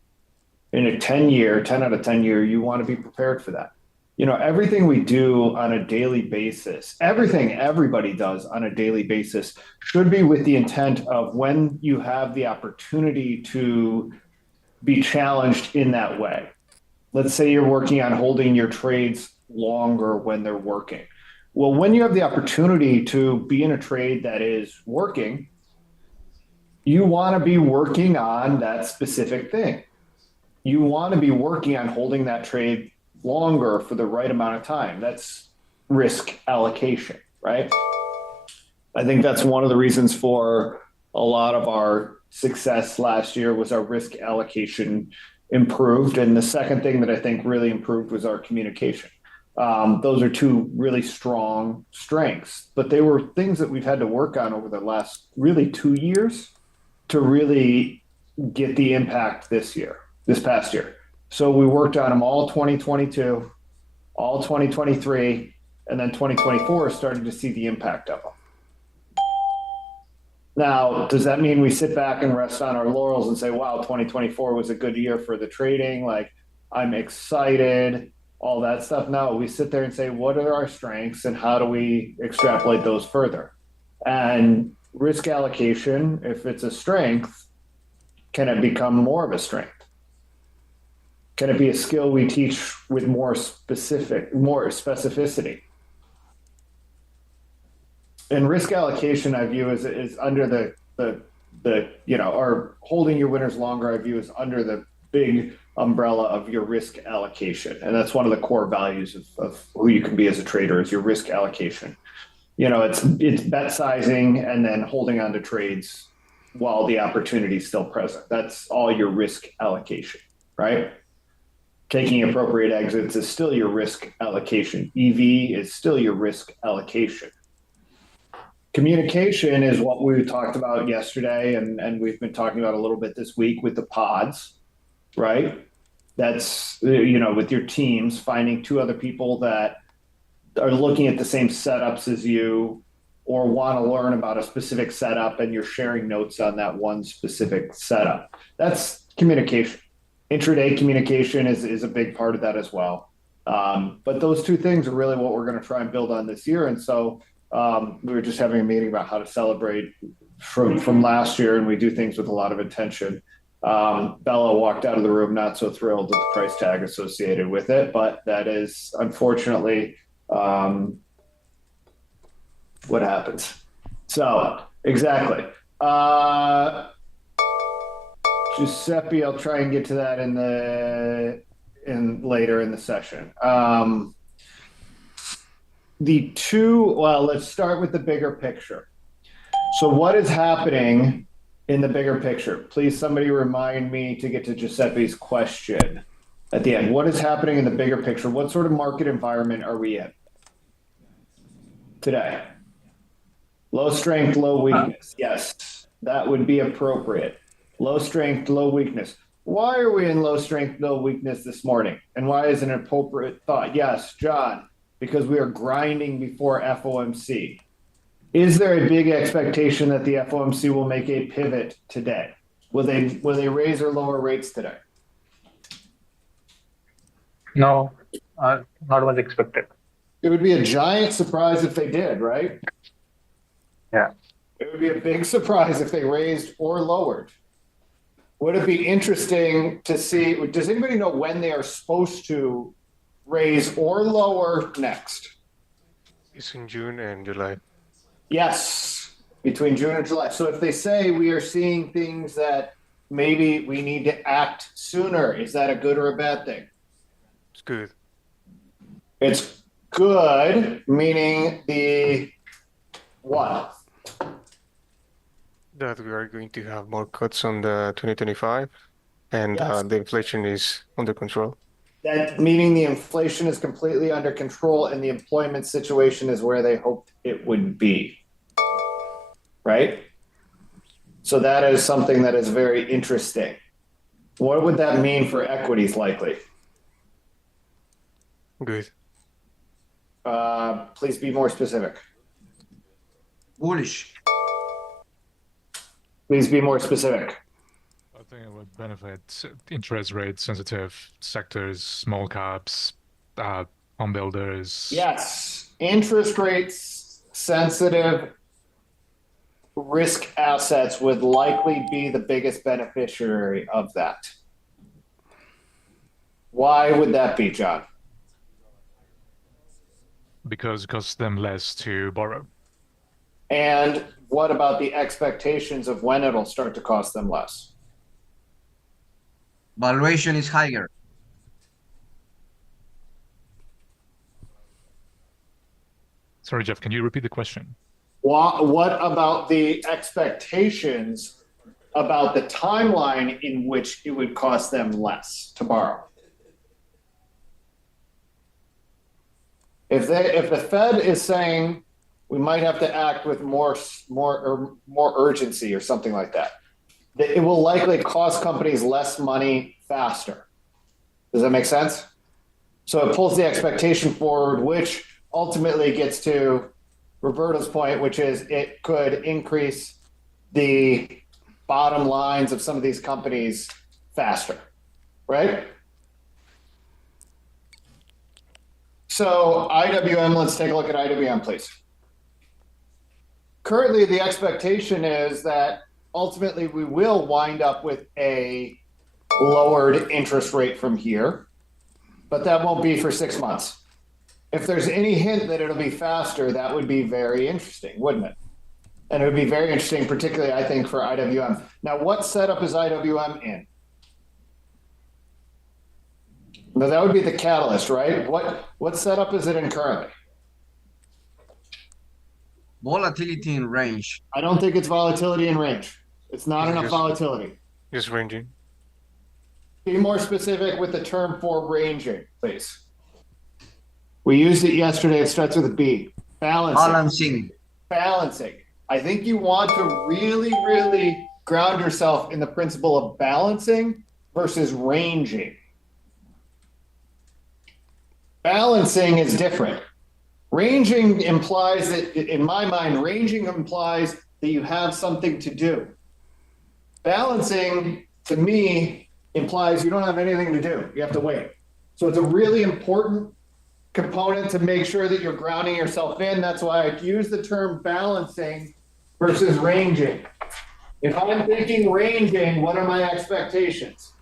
In a 10-year, 10 out of 10 year, you want to be prepared for that. You know, everything we do on a daily basis, everything everybody does on a daily basis should be with the intent of when you have the opportunity to be challenged in that way. Let's say you're working on holding your trades longer when they're working. Well, when you have the opportunity to be in a trade that is working, you want to be working on that specific thing. You want to be working on holding that trade longer for the right amount of time. That's risk allocation, right? I think that's one of the reasons for a lot of our success last year was our risk allocation improved. And the second thing that I think really improved was our communication. Those are two really strong strengths, but they were things that we've had to work on over the last really 2 years to really get the impact this past year. So we worked on them all 2022, all 2023, and then 2024 started to see the impact of them. Now, does that mean we sit back and rest on our laurels and say, wow, 2024 was a good year for the trading? Like, I'm excited, all that stuff? No, we sit there and say, what are our strengths and how do we extrapolate those further? And risk allocation, if it's a strength, can it become more of a strength? Can it be a skill we teach with more specificity? And risk allocation, I view is under the you know, or holding your winners longer, I view is under the big umbrella of your risk allocation. And that's one of the core values of who you can be as a trader, is your risk allocation. You know, it's bet sizing and then holding on to trades while the opportunity is still present. That's all your risk allocation, right? Taking appropriate exits is still your risk allocation. EV is still your risk allocation. Communication is what we talked about yesterday, and we've been talking about a little bit this week with the pods, right? That's, you know, with your teams, finding 2 other people that are looking at the same setups as you or want to learn about a specific setup, and you're sharing notes on that one specific setup. That's communication. Intraday communication is a big part of that as well. But those 2 things are really what we're going to try and build on this year. And so we were just having a meeting about how to celebrate from last year, and we do things with a lot of intention. Bella walked out of the room not so thrilled with the price tag associated with it, but that is unfortunately what happens. So exactly. Giuseppe, I'll try and get to that later in the session. Let's start with the bigger picture. So what is happening in the bigger picture? Please, somebody remind me to get to Giuseppe's question. at the end. What is happening in the bigger picture? What sort of market environment are we in today? Low strength, low weakness. Yes, that would be appropriate. Low strength, low weakness. Why are we in low strength, low weakness this morning? And why is it an appropriate thought? Yes, John, because we are grinding before FOMC. Is there a big expectation that the FOMC will make a pivot today? Will they raise or lower rates today? No, not much expected. It would be a giant surprise if they did, right? Yeah. It would be a big surprise if they raised or lowered. Would it be interesting to see? Does anybody know when they are supposed to raise or lower next? It's in June and July. Yes, between June and July. So if they say we are seeing things that maybe we need to act sooner, is that a good or a bad thing? It's good. It's good, meaning the what? That we are going to have more cuts on the 2025, and Yes. the inflation is under control. That meaning the inflation is completely under control and the employment situation is where they hoped it would be. Right? So that is something that is very interesting. What would that mean for equities likely? Good. Please be more specific. Bullish. Please be more specific. I think it would benefit interest rate sensitive sectors, small caps, home builders. Yes, interest rates sensitive risk assets would likely be the biggest beneficiary of that. Why would that be, John? Because it costs them less to borrow. And what about the expectations of when it'll start to cost them less? Valuation is higher. Sorry, Jeff, can you repeat the question? What about the expectations about the timeline in which it would cost them less to borrow? If the Fed is saying we might have to act with more urgency or something like that, it will likely cost companies less money faster. Does that make sense? So it pulls the expectation forward, which ultimately gets to Roberto's point, which is it could increase the bottom lines of some of these companies faster, right? So IWM, let's take a look at IWM, please. Currently, the expectation is that ultimately we will wind up with a lowered interest rate from here, but that won't be for 6 months. If there's any hint that it'll be faster, that would be very interesting, wouldn't it? And it would be very interesting, particularly, I think, for IWM. Now, what setup is IWM in? Now, that would be the catalyst, right? What setup is it in currently? Volatility in range. I don't think it's volatility in range. It's not enough volatility. Just ranging. Be more specific with the term for ranging, please. We used it yesterday. It starts with a B. Balancing. Balancing. I think you want to really, really ground yourself in the principle of balancing versus ranging. Balancing is different. Ranging implies that, in my mind, ranging implies that you have something to do. Balancing, to me, implies you don't have anything to do. You have to wait. So it's a really important component to make sure that you're grounding yourself in. That's why I use the term balancing versus ranging. If I'm thinking ranging, what are my expectations?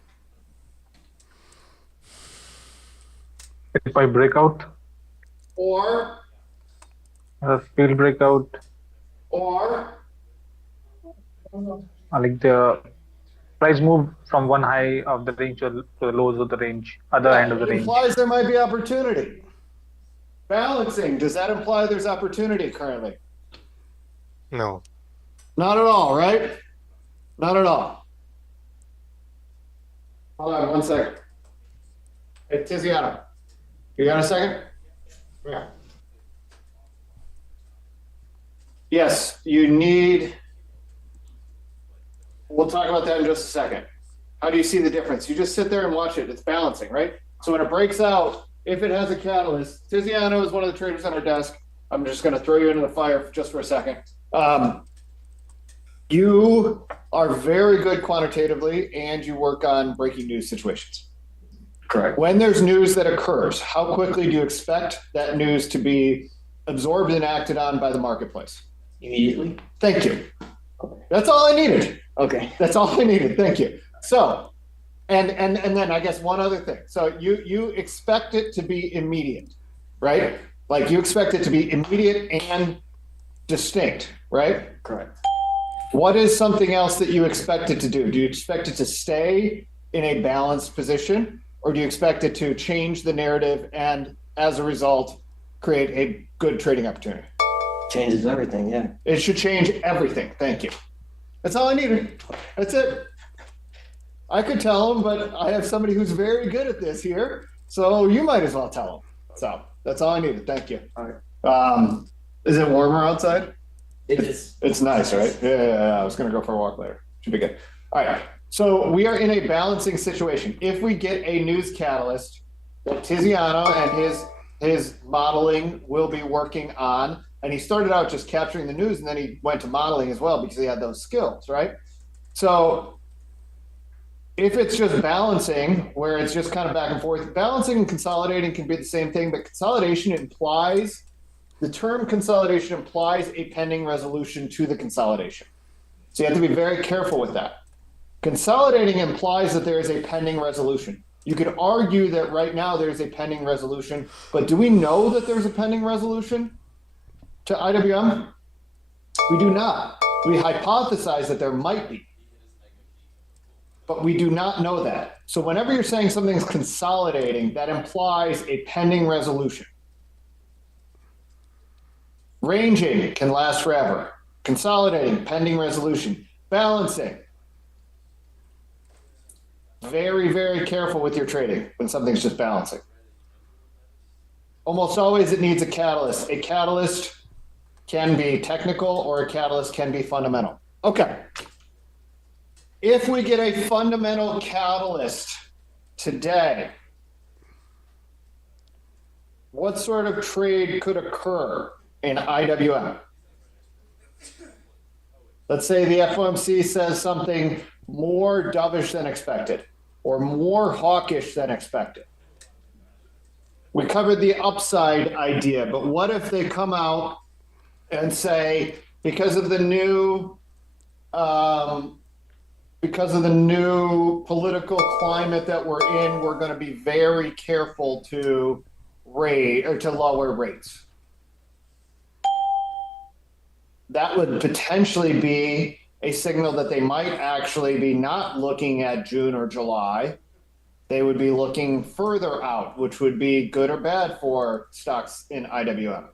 If I break out, Or, field breakout, or, like the price move from one high of the range to the lows of the range, other end of the it range. implies there might be opportunity. Balancing, does that imply there's opportunity currently? No. Not at all, right? Not at all. Hold on one second. Hey, Tiziano, you got a second? Yeah. Yes, you need. We'll talk about that in just a second. How do you see the difference? You just sit there and watch it. It's balancing, right? So when it breaks out, if it has a catalyst, Tiziano is one of the traders on our desk. I'm just going to throw you into the fire just for a second. You are very good quantitatively, and you work on breaking news situations. Correct. When there's news that occurs, how quickly do you expect that news to be absorbed and acted on by the marketplace? Immediately. Thank you. That's all I needed. Okay. That's all I needed. Thank you. So, and then I guess one other thing. So you expect it to be immediate, right? Like you expect it to be immediate and distinct, right? Correct. What is something else that you expect it to do? Do you expect it to stay in a balanced position, or do you expect it to change the narrative and as a result create a good trading opportunity? Changes everything, yeah. It should change everything. Thank you. That's all I needed. That's it. I could tell him, but I have somebody who's very good at this here, so you might as well tell him. So that's all I needed. Thank you. All right. Is it warmer outside? It is. It's nice, right? Yeah. I was going to go for a walk later. Should be good. All right. So we are in a balancing situation. If we get a news catalyst that Tiziano and his modeling will be working on, and he started out just capturing the news, and then he went to modeling as well because he had those skills, right? So if it's just balancing, where it's just kind of back and forth, balancing and consolidating can be the same thing, but consolidation implies, the term consolidation implies a pending resolution to the consolidation. So you have to be very careful with that. Consolidating implies that there is a pending resolution. You could argue that right now there's a pending resolution, but do we know that there's a pending resolution to IWM? We do not. We hypothesize that there might be, but we do not know that. So whenever you're saying something's consolidating, that implies a pending resolution. Ranging can last forever. Consolidating, pending resolution. Balancing. Very, very careful with your trading when something's just balancing. Almost always it needs a catalyst. A catalyst can be technical or a catalyst can be fundamental. Okay. If we get a fundamental catalyst today, what sort of trade could occur in IWM? Let's say the FOMC says something more dovish than expected or more hawkish than expected. We covered the upside idea, but what if they come out and say, because of the new political climate that we're in, we're going to be very careful to lower rates. That would potentially be a signal that they might actually be not looking at June or July. They would be looking further out, which would be good or bad for stocks in IWM.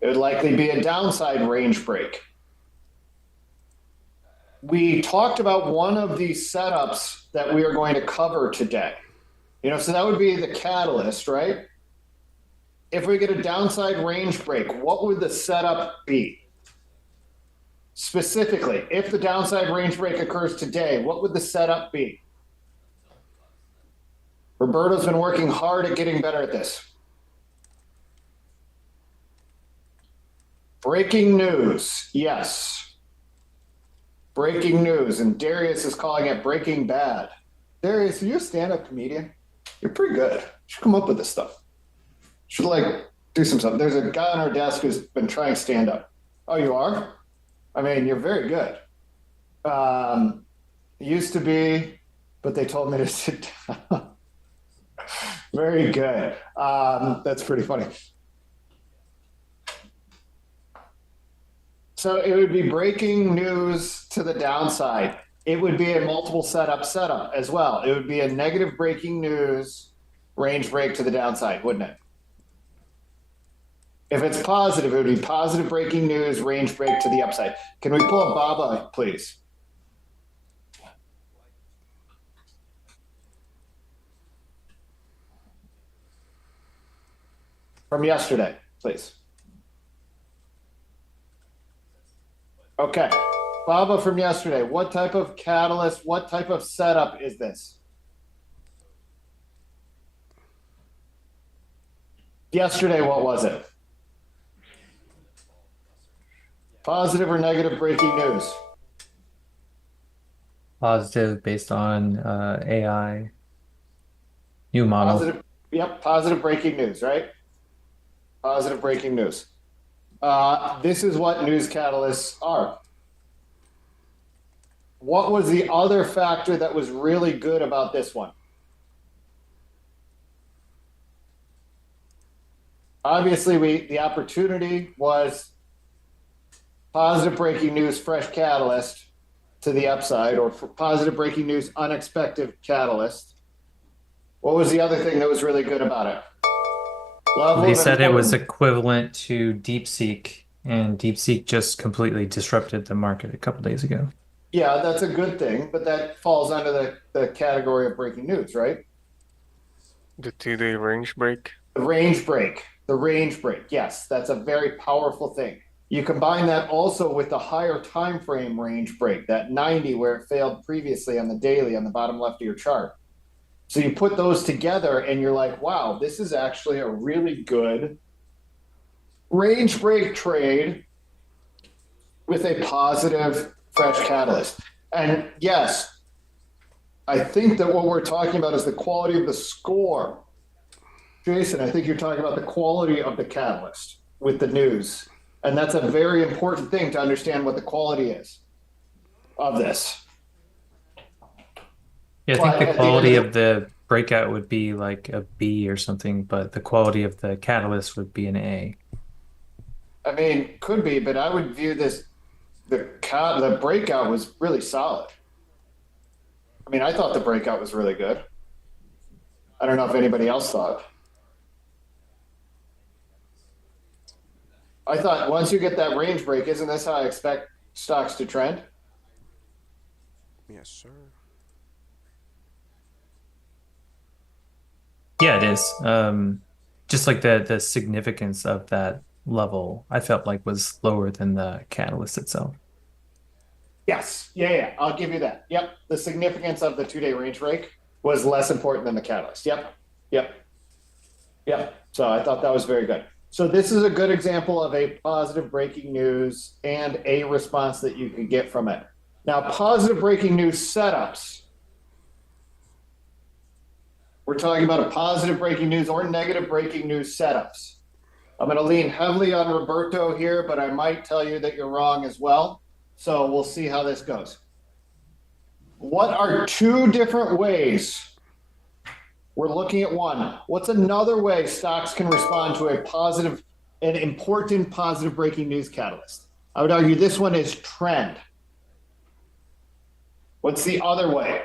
It would likely be a downside range break. We talked about one of these setups that we are going to cover today. So that would be the catalyst, right? If we get a downside range break, what would the setup be? Specifically, if the downside range break occurs today, what would the setup be? Roberto's been working hard at getting better at this. Breaking news, yes. Breaking news, and Darius is calling it Breaking Bad. Darius, are you a stand-up comedian? You're pretty good. You should come up with this stuff. You should do some stuff. There's a guy on our desk who's been trying stand-up. Oh, you are? I mean, you're very good. Used to be, but they told me to sit down. Very good. That's pretty funny. So it would be breaking news to the downside. It would be a multiple setup as well. It would be a negative breaking news range break to the downside, wouldn't it? If it's positive, it would be positive breaking news range break to the upside. Can we pull up Baba, please? From yesterday, please. Okay. Baba from yesterday, what type of catalyst, what type of setup is this? Yesterday, what was it? Positive or negative breaking news? Positive based on AI. New model. Positive, yep, positive breaking news, right? Positive breaking news. This is what news catalysts are. What was the other factor that was really good about this one? Obviously, the opportunity was positive breaking news, fresh catalyst to the upside, or for positive breaking news, unexpected catalyst. What was the other thing that was really good about it? They said it was equivalent to DeepSeek, and DeepSeek just completely disrupted the market a couple days ago. Yeah, that's a good thing, but that falls under the category of breaking news, right? The 2-day range break. The range break. The range break. Yes, that's a very powerful thing. You combine that also with the higher time frame range break, that 90 where it failed previously on the daily on the bottom left of your chart. So you put those together and you're like, wow, this is actually a really good range break trade with a positive fresh catalyst. And yes, I think that what we're talking about is the quality of the score. Jason, I think you're talking about the quality of the catalyst with the news. And that's a very important thing to understand what the quality is of this. Yeah, I think the quality of the breakout would be like a B or something, but the quality of the catalyst would be an A. I mean, could be, but I would view this, the breakout was really solid. I mean, I thought the breakout was really good. I don't know if anybody else thought. I thought once you get that range break, isn't this how I expect stocks to trend? Yes, sir. Yeah, it is. Just like the significance of that level, I felt like was lower than the catalyst itself. Yes. Yeah. I'll give you that. Yep. The significance of the 2-day range break was less important than the catalyst. Yep. So I thought that was very good. So this is a good example of a positive breaking news and a response that you can get from it. Now, positive breaking news setups. We're talking about a positive breaking news or negative breaking news setups. I'm going to lean heavily on Roberto here, but I might tell you that you're wrong as well. So we'll see how this goes. What are two different ways? We're looking at one. What's another way stocks can respond to a positive, an important positive breaking news catalyst? I would argue this one is trend. What's the other way?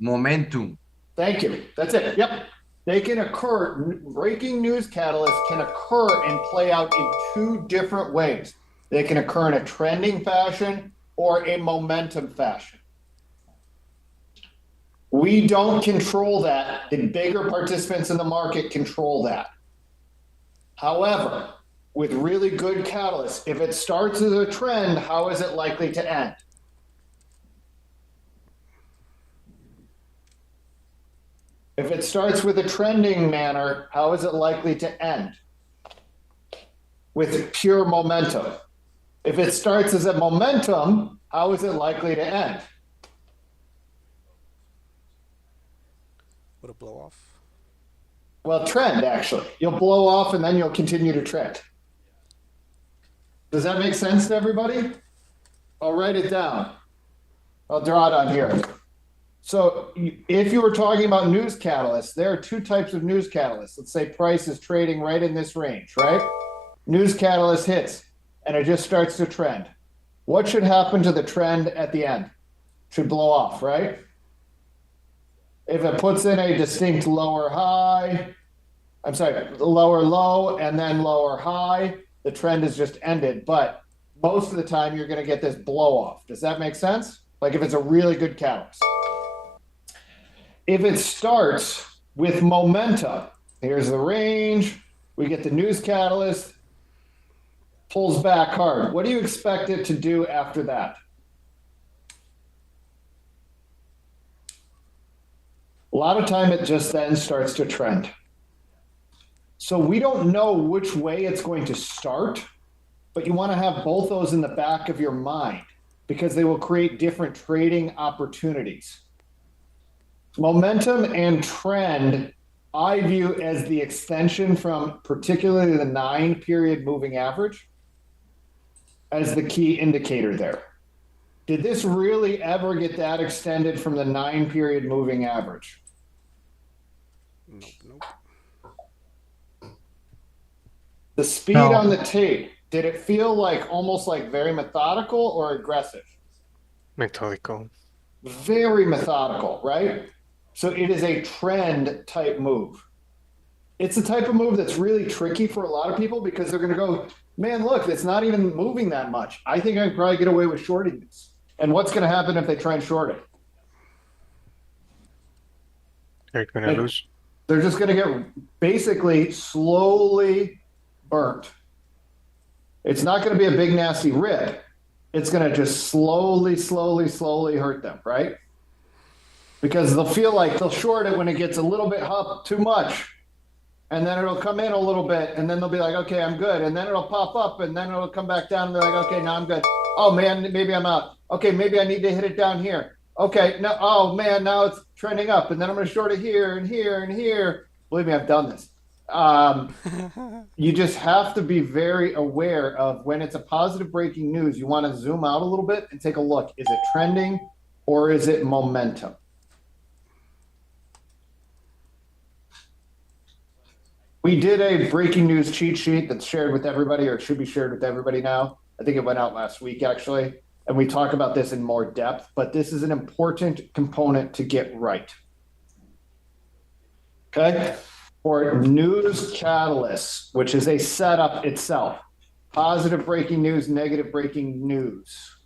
Momentum. Thank you. That's it. Yep. They can occur, breaking news catalysts can occur and play out in two different ways. They can occur in a trending fashion or a momentum fashion. We don't control that. The bigger participants in the market control that. However, with really good catalysts, if it starts as a trend, how is it likely to end? If it starts with a trending manner, how is it likely to end? With pure momentum. If it starts as a momentum, how is it likely to end? Would it blow off? Well, trend, actually. You'll blow off and then you'll continue to trend. Does that make sense to everybody? I'll write it down. I'll draw it on here. So if you were talking about news catalysts, there are two types of news catalysts. Let's say price is trading right in this range, right? News catalyst hits and it just starts to trend. What should happen to the trend at the end? Should blow off, right? If it puts in a distinct lower high, lower low and then lower high, the trend is just ended. But most of the time you're going to get this blow off. Does that make sense? Like if it's a really good catalyst. If it starts with momentum, Here's the range. We get the news catalyst, pulls back hard. What do you expect it to do after that? A lot of time it just then starts to trend. So we don't know which way it's going to start, but you want to have both those in the back of your mind because they will create different trading opportunities. Momentum and trend, I view as the extension from particularly the 9-period moving average as the key indicator there. Did this really ever get that extended from the 9-period moving average? Nope. The speed on the tape, did it feel like almost like very methodical or aggressive? Methodical. Very methodical, right? So it is a trend type move. It's the type of move that's really tricky for a lot of people because they're going to go, man, look, it's not even moving that much. I think I can probably get away with shorting this. And what's going to happen if they try and short it? They're going to lose. They're just going to get basically slowly burnt. It's not going to be a big nasty rip. It's going to just slowly hurt them, right? Because they'll feel like they'll short it when it gets a little bit up too much. And then it'll come in a little bit and then they'll be like, okay, I'm good. And then it'll pop up and then it'll come back down and they're like, okay, now I'm good. Oh man, maybe I'm out. Okay, maybe I need to hit it down here. Okay, no, oh man, now it's trending up and then I'm going to short it here and here and here. Believe me, I've done this. You just have to be very aware of when it's a positive breaking news, you want to zoom out a little bit and take a look. Is it trending or is it momentum? We did a breaking news cheat sheet that's shared with everybody, or it should be shared with everybody now. I think it went out last week, actually. And we talk about this in more depth, but this is an important component to get right. Okay? For news catalysts, which is a setup itself. Positive breaking news, negative breaking news.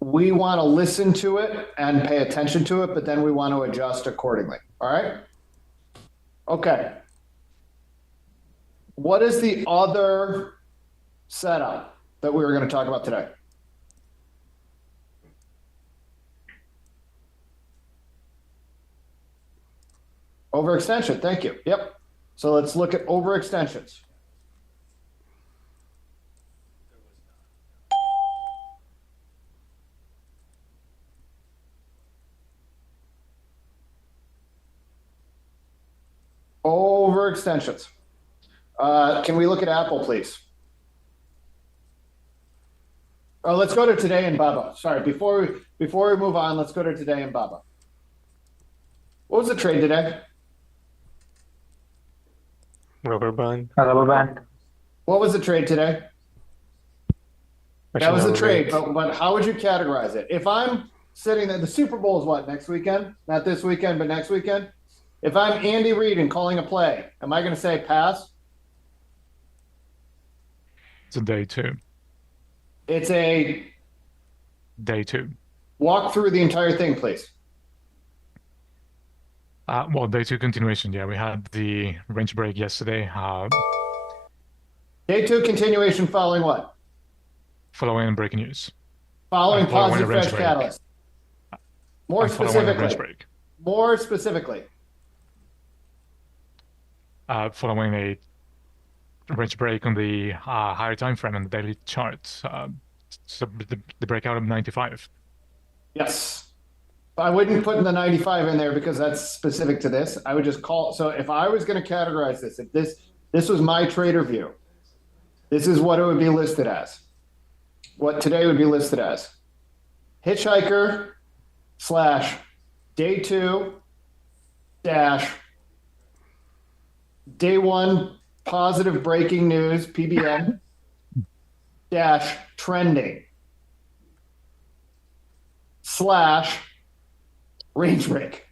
We want to listen to it and pay attention to it, but then we want to adjust accordingly. All right? Okay. What is the other setup that we were going to talk about today? Overextension. Thank you. Yep. So let's look at overextensions. Overextensions. Can we look at Apple, please? Oh, let's go to today in Baba. Sorry, before we move on, let's go to today in Baba. What was the trade today? Rubber band. Rubber band. What was the trade today? That was the trade, but how would you categorize it? If I'm sitting there, the Super Bowl is what, next weekend? Not this weekend, but next weekend? If I'm Andy Reid and calling a play, am I going to say pass? It's a day two. It's a day two. Walk through the entire thing, please. Well, day two continuation. Yeah, we had the range break yesterday. Day two continuation following what? Following breaking news. Following positive range fresh break. catalyst. More Following a range specifically. break. More specifically. Following a range break on the higher time frame on the daily chart. So the breakout of 95. Yes. I wouldn't put in the 95 in there because that's specific to this. I would just call. So if I was going to categorize this, if this was my trader view, this is what it would be listed as. What today would be listed as. Hitchhiker / day two - day one positive breaking news, PBN - trending / range break.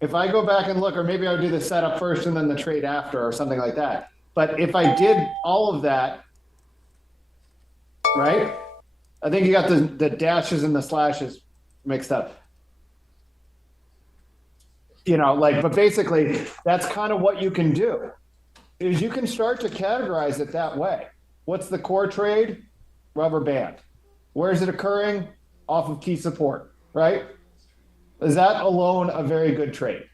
If I go back and look, or maybe I would do the setup first and then the trade after or something like that. But if I did all of that, right? I think you got the dashes and the slashes mixed up. but basically that's kind of what you can do is you can start to categorize it that way. What's the core trade? Rubber band. Where is it occurring? Off of key support, right? Is that alone a very good trade?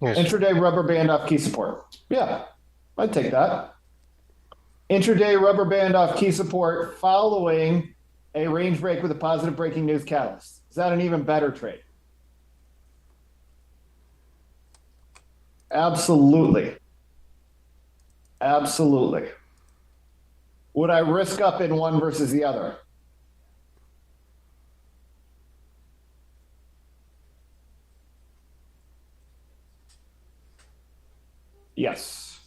Yes. Intraday rubber band off key support. Yeah, I'd take that. Intraday rubber band off key support following a range break with a positive breaking news catalyst. Is that an even better trade? Absolutely. Absolutely. Would I risk up in one versus the other? Yes.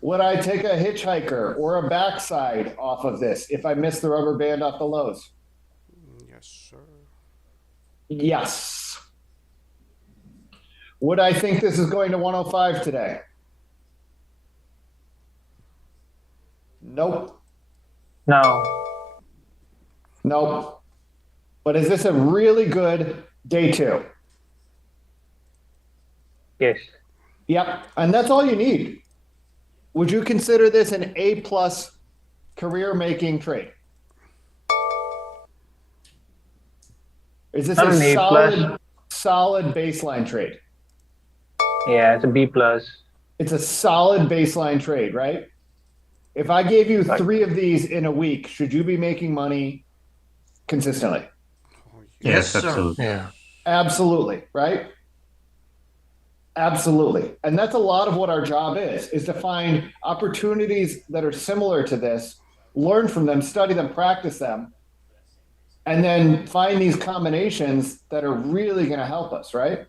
Would I take a hitchhiker or a backside off of this if I miss the rubber band off the lows? Yes, sir. Yes. Would I think this is going to 105 today? Nope. No. Nope. But is this a really good day two? Yes. Yep. And that's all you need. Would you consider this an A+ career making trade? Is this Not an a A+. solid baseline trade? Yeah, it's a B+. It's a solid baseline trade, right? If I gave you Right. 3 of these in a week, should you be making money consistently? Yes, absolutely. Yeah. Absolutely, right? Absolutely. And that's a lot of what our job is to find opportunities that are similar to this, learn from them, study them, practice them, and then find these combinations that are really going to help us, right?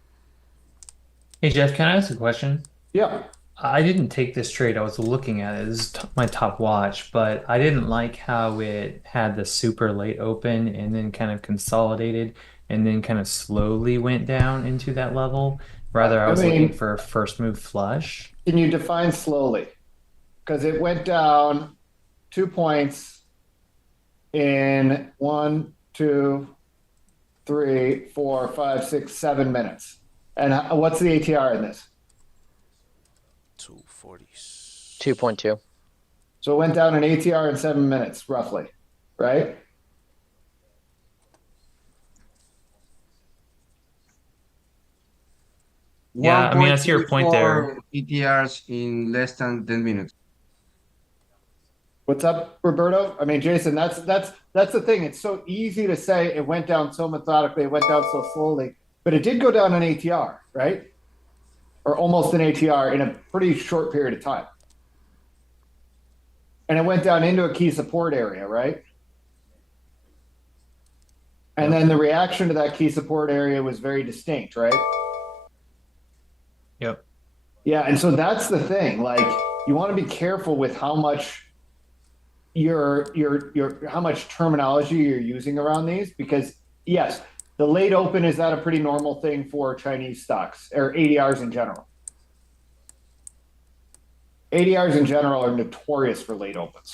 Hey Jeff, can I ask a question? Yeah. I didn't take this trade. I was looking at it. This is my top watch, but I didn't like how it had the super late open and then kind of consolidated and then kind of slowly went down into that level. Rather, I was looking for a first move flush. Can you define slowly? Because it went down 2 points in 1, 2, 3, 4, 5, 6, 7 minutes. And what's the ATR in this? 240. 2.2. So it went down an ATR in 7 minutes, roughly, right? Yeah, I mean, I see your point there. ETRs in less than 10 minutes. What's up, Roberto? I mean, Jason, that's the thing. It's so easy to say it went down so methodically, it went down so slowly, but it did go down an ATR, right? Or almost an ATR in a pretty short period of time. And it went down into a key support area, right? And then the reaction to that key support area was very distinct, right? Yep. Yeah, and so that's the thing. Like, you want to be careful with how much how much terminology you're using around these, because yes, the late open, is that a pretty normal thing for Chinese stocks or ADRs in general? ADRs in general are notorious for late opens.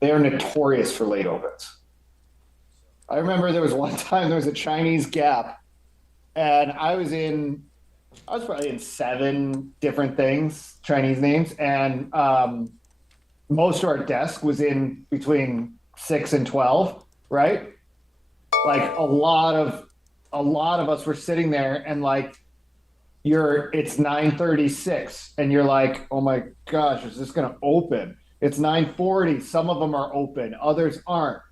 They are notorious for late opens. I remember there was one time there was a Chinese gap, and I was probably in 7 different things, Chinese names, and most of our desk was in between 6 and 12, right? Like a lot of us were sitting there, and like it's 9:36, and you're like, oh my gosh, is this gonna open? It's 9:40. Some of them are open, others aren't.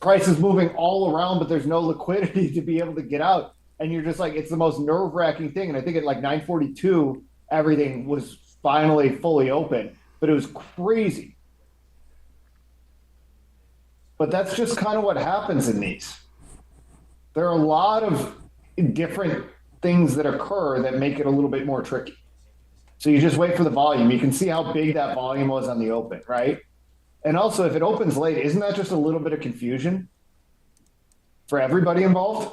Price is moving all around, but there's no liquidity to be able to get out. And you're just like, it's the most nerve-wracking thing. And I think at like 9:42, everything was finally fully open, but it was crazy. But that's just kind of what happens in these. There are a lot of different things that occur that make it a little bit more tricky. So you just wait for the volume. You can see how big that volume was on the open, right? And also, if it opens late, isn't that just a little bit of confusion for everybody involved?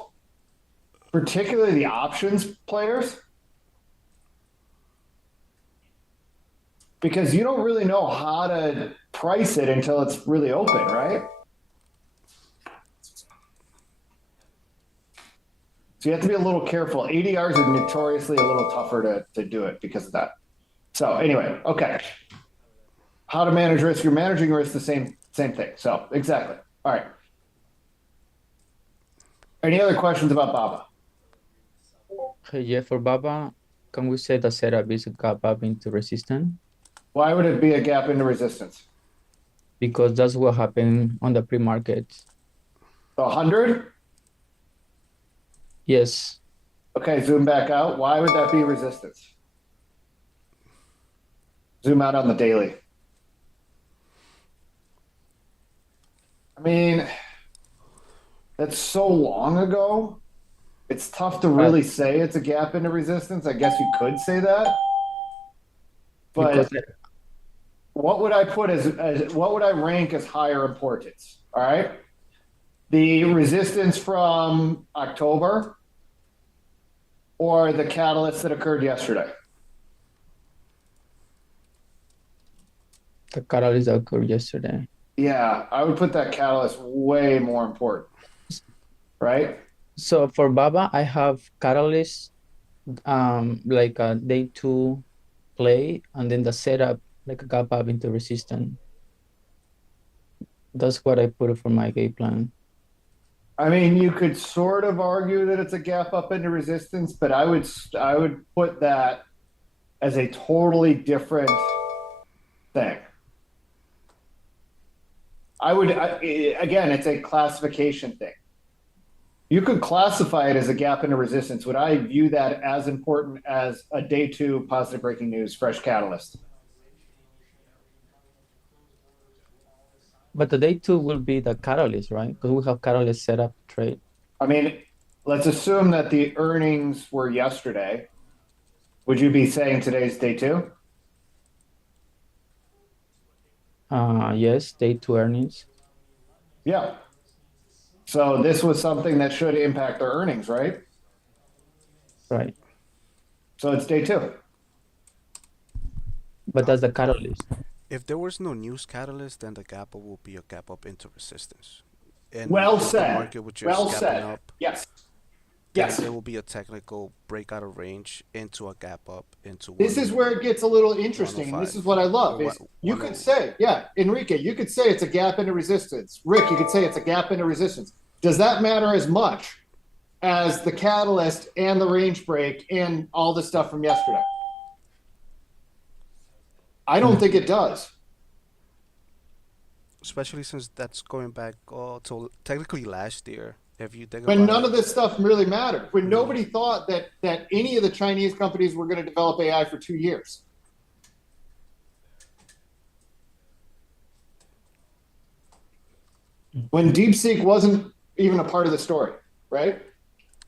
Particularly the options players? Because you don't really know how to price it until it's really open, right? So you have to be a little careful. ADRs are notoriously a little tougher to do it because of that. So anyway, okay. How to manage risk? You're managing risk the same thing. So exactly. All right. Any other questions about BABA? Yeah, for BABA, can we say the setup is a gap up into resistance? Why would it be a gap into resistance? Because that's what happened on the pre-market. 100? Yes. Okay, zoom back out. Why would that be resistance? Zoom out on the daily. I mean, that's so long ago. It's tough to really say it's a gap into resistance. I guess you could say that. But what would I put as what would I rank as higher importance? All right. The resistance from October or the catalyst that occurred yesterday? The catalyst that occurred yesterday. Yeah, I would put that catalyst way more important. Right? So for BABA, I have catalyst like a day 2 play, and then the setup like a gap up into resistance. That's what I put for my game plan. I mean, you could sort of argue that it's a gap up into resistance, but I would put that as a totally different thing. Again, it's a classification thing. You could classify it as a gap into resistance. Would I view that as important as a day 2 positive breaking news, fresh catalyst? But the day 2 will be the catalyst, right? Because we have catalyst set up trade. I mean, let's assume that the earnings were yesterday. Would you be saying today's day 2? Yes, day 2 earnings. Yeah. So this was something that should impact their earnings, right? Right. So it's day 2. But that's the catalyst. If there was no news catalyst, then the gap up will be a gap up into resistance. And well if said. The market would just well gapping said. Up, yes. Yes. There will be a technical breakout of range into a gap up into. This is where it gets a little interesting. And this is what I love. Is you could say, yeah, Enrique, you could say it's a gap into resistance. Rick, you could say it's a gap into resistance. Does that matter as much as the catalyst and the range break and all the stuff from yesterday? I don't think it does. Especially since that's going back to technically last year. If you think when about none of this stuff really mattered, when nobody thought that any of the Chinese companies were going to develop AI for 2 years. When DeepSeek wasn't even a part of the story, right?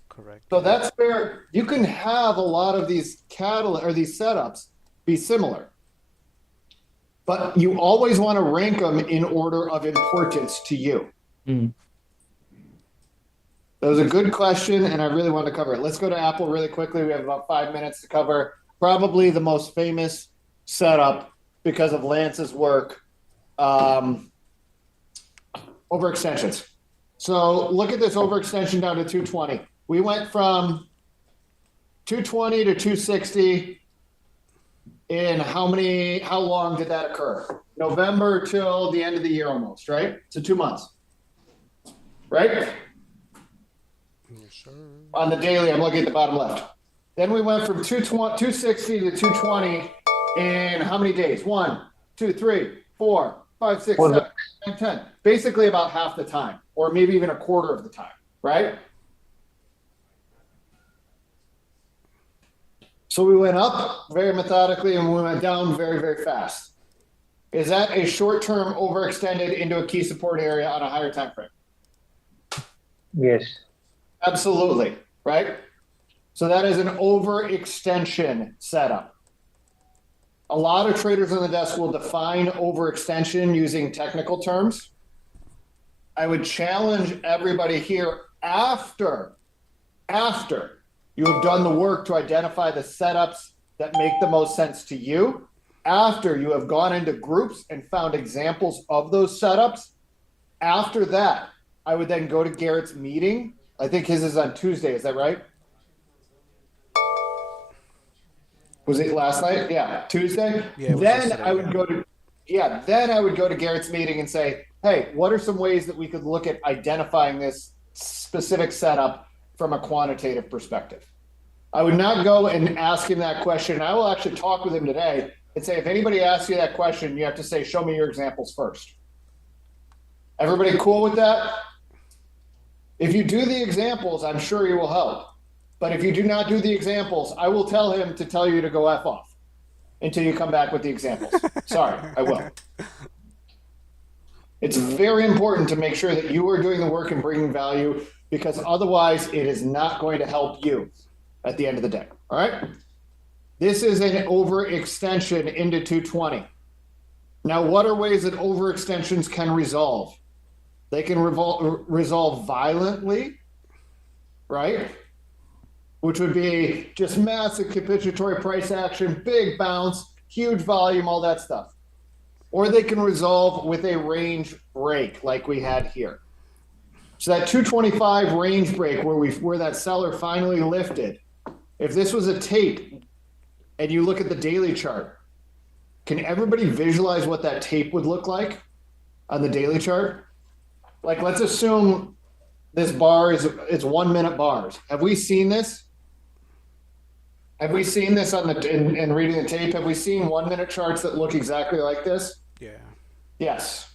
Correct. So that's where you can have a lot of these these setups be similar. But you always want to rank them in order of importance to you. That was a good question, and I really want to cover it. Let's go to Apple really quickly. We have about 5 minutes to cover probably the most famous setup because of Lance's work, overextensions. So look at this overextension down to 220. We went from 220 to 260 in how long did that occur? November till the end of the year almost, right? So 2 months, right? On the daily, I'm looking at the bottom left. Then we went from 260 to 220 in how many days? 1, 2, 3, 4, 5, 6, 7, 8, 9, 10. Basically about half the time, or maybe even a quarter of the time, right? So we went up very methodically and we went down very, very fast. Is that a short-term overextended into a key support area on a higher time frame? Yes. Absolutely, right? So that is an overextension setup. A lot of traders on the desk will define overextension using technical terms. I would challenge everybody here after you have done the work to identify the setups that make the most sense to you, after you have gone into groups and found examples of those setups, after that, I would then go to Garrett's meeting I think his is on Tuesday. Is that right? Was it last night? Yeah, Tuesday. Yeah, it was Then yesterday, I would yeah. go to then I would go to Garrett's meeting and say, hey, what are some ways that we could look at identifying this specific setup from a quantitative perspective? I would not go and ask him that question. I will actually talk with him today and say, if anybody asks you that question, you have to say, show me your examples first. Everybody cool with that? If you do the examples, I'm sure he will help. But if you do not do the examples, I will tell him to tell you to go F off until you come back with the examples. Sorry, I will. It's very important to make sure that you are doing the work and bringing value, because otherwise it is not going to help you at the end of the day. All right. This is an overextension into 220. Now, what are ways that overextensions can resolve? They can resolve violently, right? Which would be just massive capitulatory price action, big bounce, huge volume, all that stuff. Or they can resolve with a range break like we had here. So that 225 range break where that seller finally lifted, if this was a tape and you look at the daily chart, can everybody visualize what that tape would look like on the daily chart? Like, let's assume this bar is 1 minute bars. Have we seen this? Have we seen this on in reading the tape? Have we seen 1 minute charts that look exactly like this? Yeah. Yes.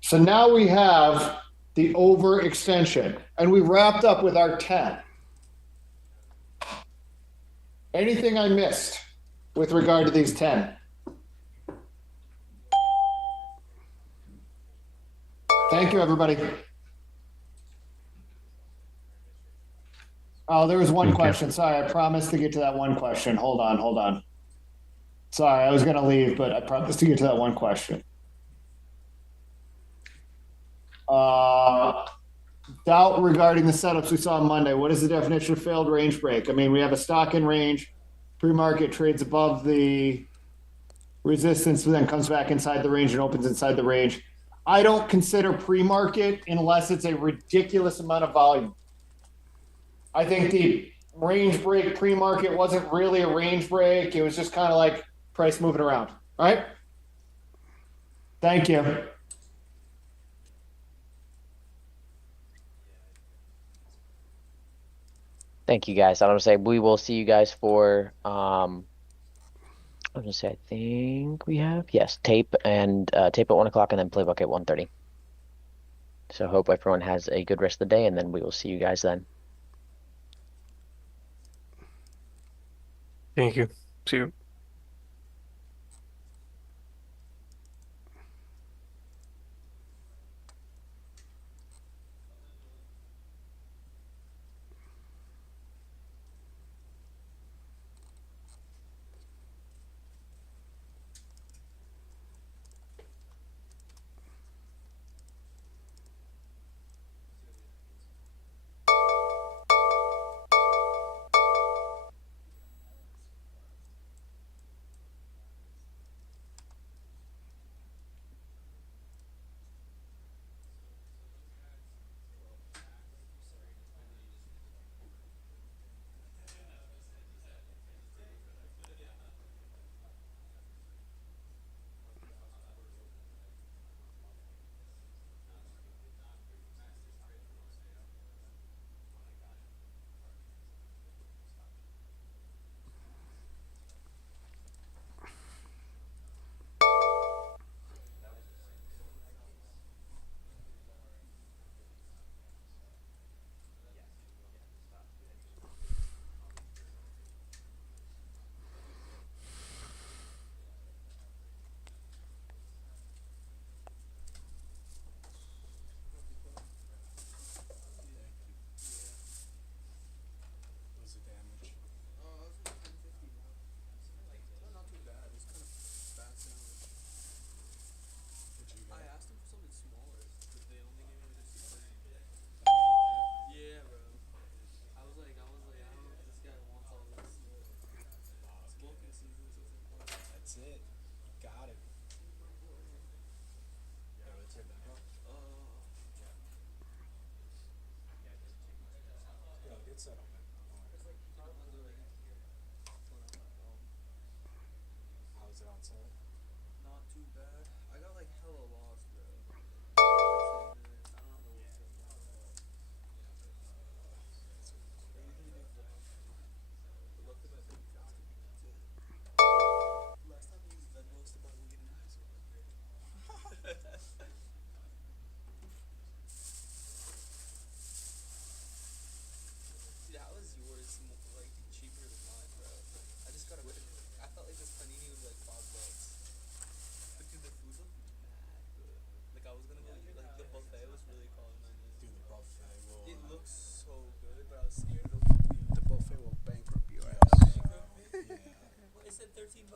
So now we have the overextension, and we wrapped up with our 10. Anything I missed with regard to these 10? Thank you, everybody. Oh, there was one question. Sorry, I promised to get to that one question. Hold on. Sorry, I was going to leave, but I promised to get to that one question. Doubt regarding the setups we saw on Monday. What is the definition of failed range break? I mean, we have a stock in range, pre-market trades above the resistance, but then comes back inside the range and opens inside the range. I don't consider pre-market unless it's a ridiculous amount of volume. I think the range break pre-market wasn't really a range break. It was just kind of like price moving around. All right. Thank you. Thank you guys. I'm gonna say we will see you guys for I'm gonna say I think we have tape at 1 o'clock and then playbook at 1:30. So hope everyone has a good rest of the day, and then we will see you guys then. Thank you. See you.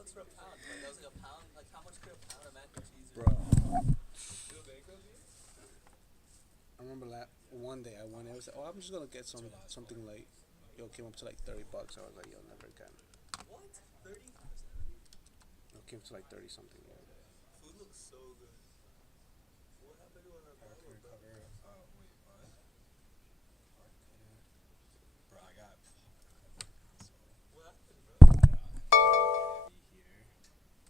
bucks for a pound. Like, that was like a pound. Like, how much could a pound of mac and cheese? Bro. Do a bankrupt here? I remember one day I went. I was like, oh, I'm just gonna get something like, yo, came up to like $30. I was like, yo, never again. What? 30? It came to like 30 something. Yeah. Food looks so good. What happened to our Park recover. Oh wait, what? Park. Bro, I got. What happened, bro? Heavy here.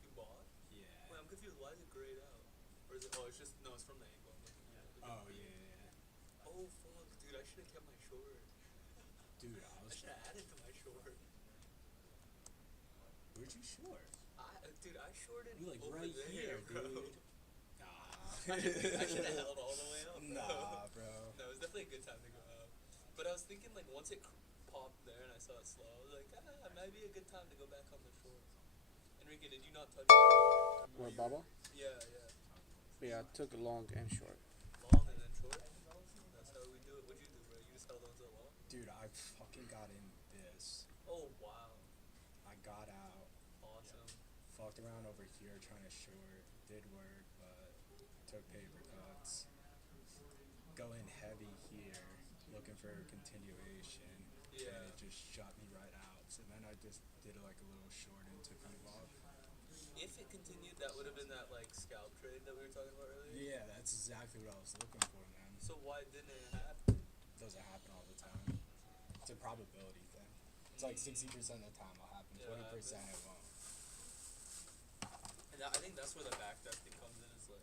You bought? Yeah. Wait, I'm confused. Why is it grayed out? Or is it? Oh, it's just no. It's from the angle. I'm looking at. Oh yeah. Oh fuck, dude! I should have kept my short. Dude, I should have added to my short. Where'd you short? Dude, I shorted. You like over right there, here, bro. dude. Nah. I should have held all the way up. Nah, bro. No, it was definitely a good time to go up. But I was thinking, like, once it popped there and I saw it slow, I was like, it might be a good time to go back on the shore. Enrique, did you not touch it? Where, Baba? Yeah. Yeah, I took long and short. Long and then short? That's how we do it. What'd you do, bro? You just held on to the long? Dude, I fucking got in this. Oh, wow. I got out. Awesome. Fucked around over here trying to short. Did work, but took paper cuts. Going heavy here, looking for a continuation. Yeah. And it just shot me right out. So then I just did like a little short and took me off. If it continued, that would have been that, like, scalp trade that we were talking about earlier? Yeah, that's exactly what I was looking for, man. So why didn't it happen? It doesn't happen all the time. It's a probability thing. It's like 60% of the time it'll happen, 20% it won't. And I think that's where the backtesting comes in, is like,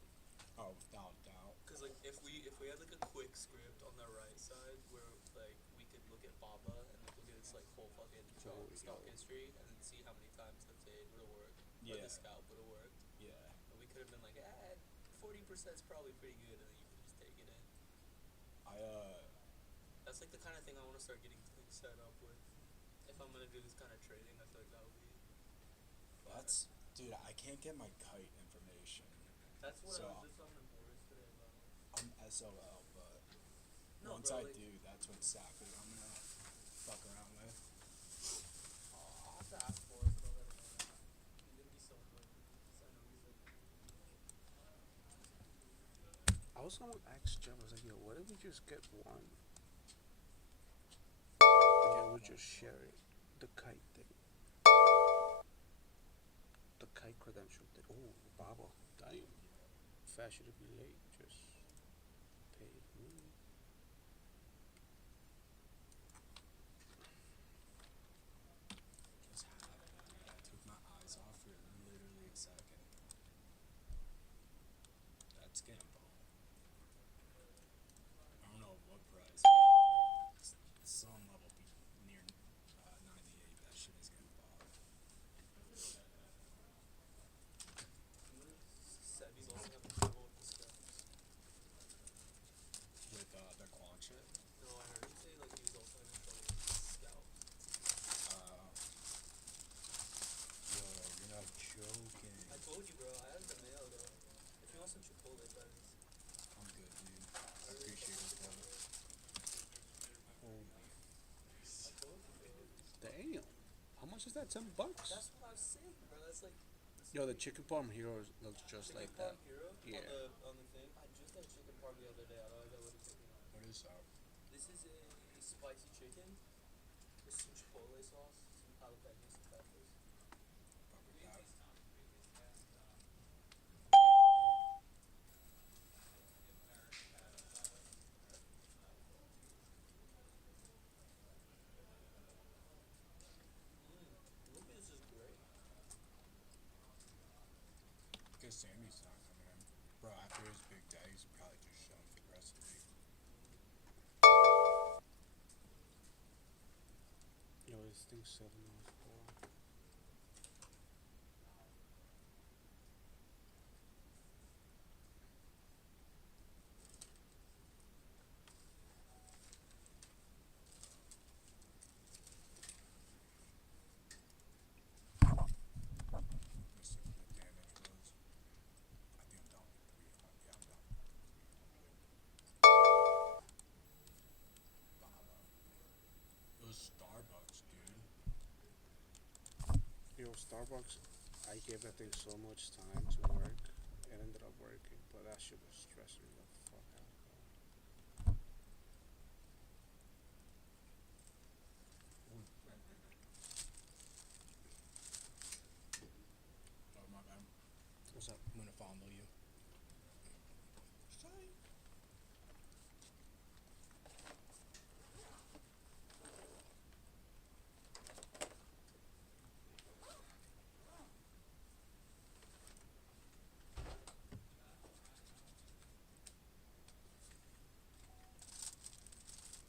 oh, without doubt. Because like if we had like a quick script on the right side where like we could look at Baba and like look at its like whole fucking stock history and then see how many times the fade would have worked, or the scalp would have worked. Yeah. And we could have been like, 40% is probably pretty good, and then you could just take it in. That's like the kind of thing I want to start getting things set up with. If I'm gonna do this kind of trading, I feel like that would be. That's, dude, I can't get my kite information. That's what I was just on the boards today about. I'm SOL, but no, once bro, I do, that's what exactly I'm gonna fuck around with. I'll have to ask for it, but I'll let him know that. He's gonna be so annoyed because I know he's like. I was gonna ask Jeff, I was like, yo, what if we just get one? Yeah, we'll just share it. The kite thing. The kite credential thing. Oh, Baba. Damn. Fashion to be late. Just paid me. Just happened, dude. I took my eyes off for literally a second. That's getting bought. I don't know what price. Some level near 98. That shit is getting bought. Sebby's also having trouble with the scalps. With the quant shit? No, I heard him say like he was also having trouble with the scalp. Yo, you're not joking. I told you, bro. I have the mail though. If you want some Chipotle fries. I'm good, dude. I appreciate it, bro. Holy. I told you, bro. Damn. How much is that? $10? That's what I was saying, bro. That's like. Yo, the chicken parm hero looks just like that. Hero? Yeah. On the thing. I just had chicken parm the other day. Otherwise, I would have taken it. What is that? This is a spicy chicken with some Chipotle sauce, some jalapenos, some peppers. Lucas is great. Because Sammy's not coming in. Bro, after his big day, he's probably just showing for the rest of the week. Yo, this thing's $7 for. Let's see what the damage was. I think I'm down with 3. Yeah, I'm down. It was Starbucks, dude. Yo, Starbucks. I gave that thing so much time to work. It ended up working, but that shit was stressing me the fuck out. Oh, my bad. What's up? I'm gonna follow you.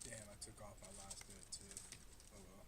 Damn, I took off my last bit too. Oh well.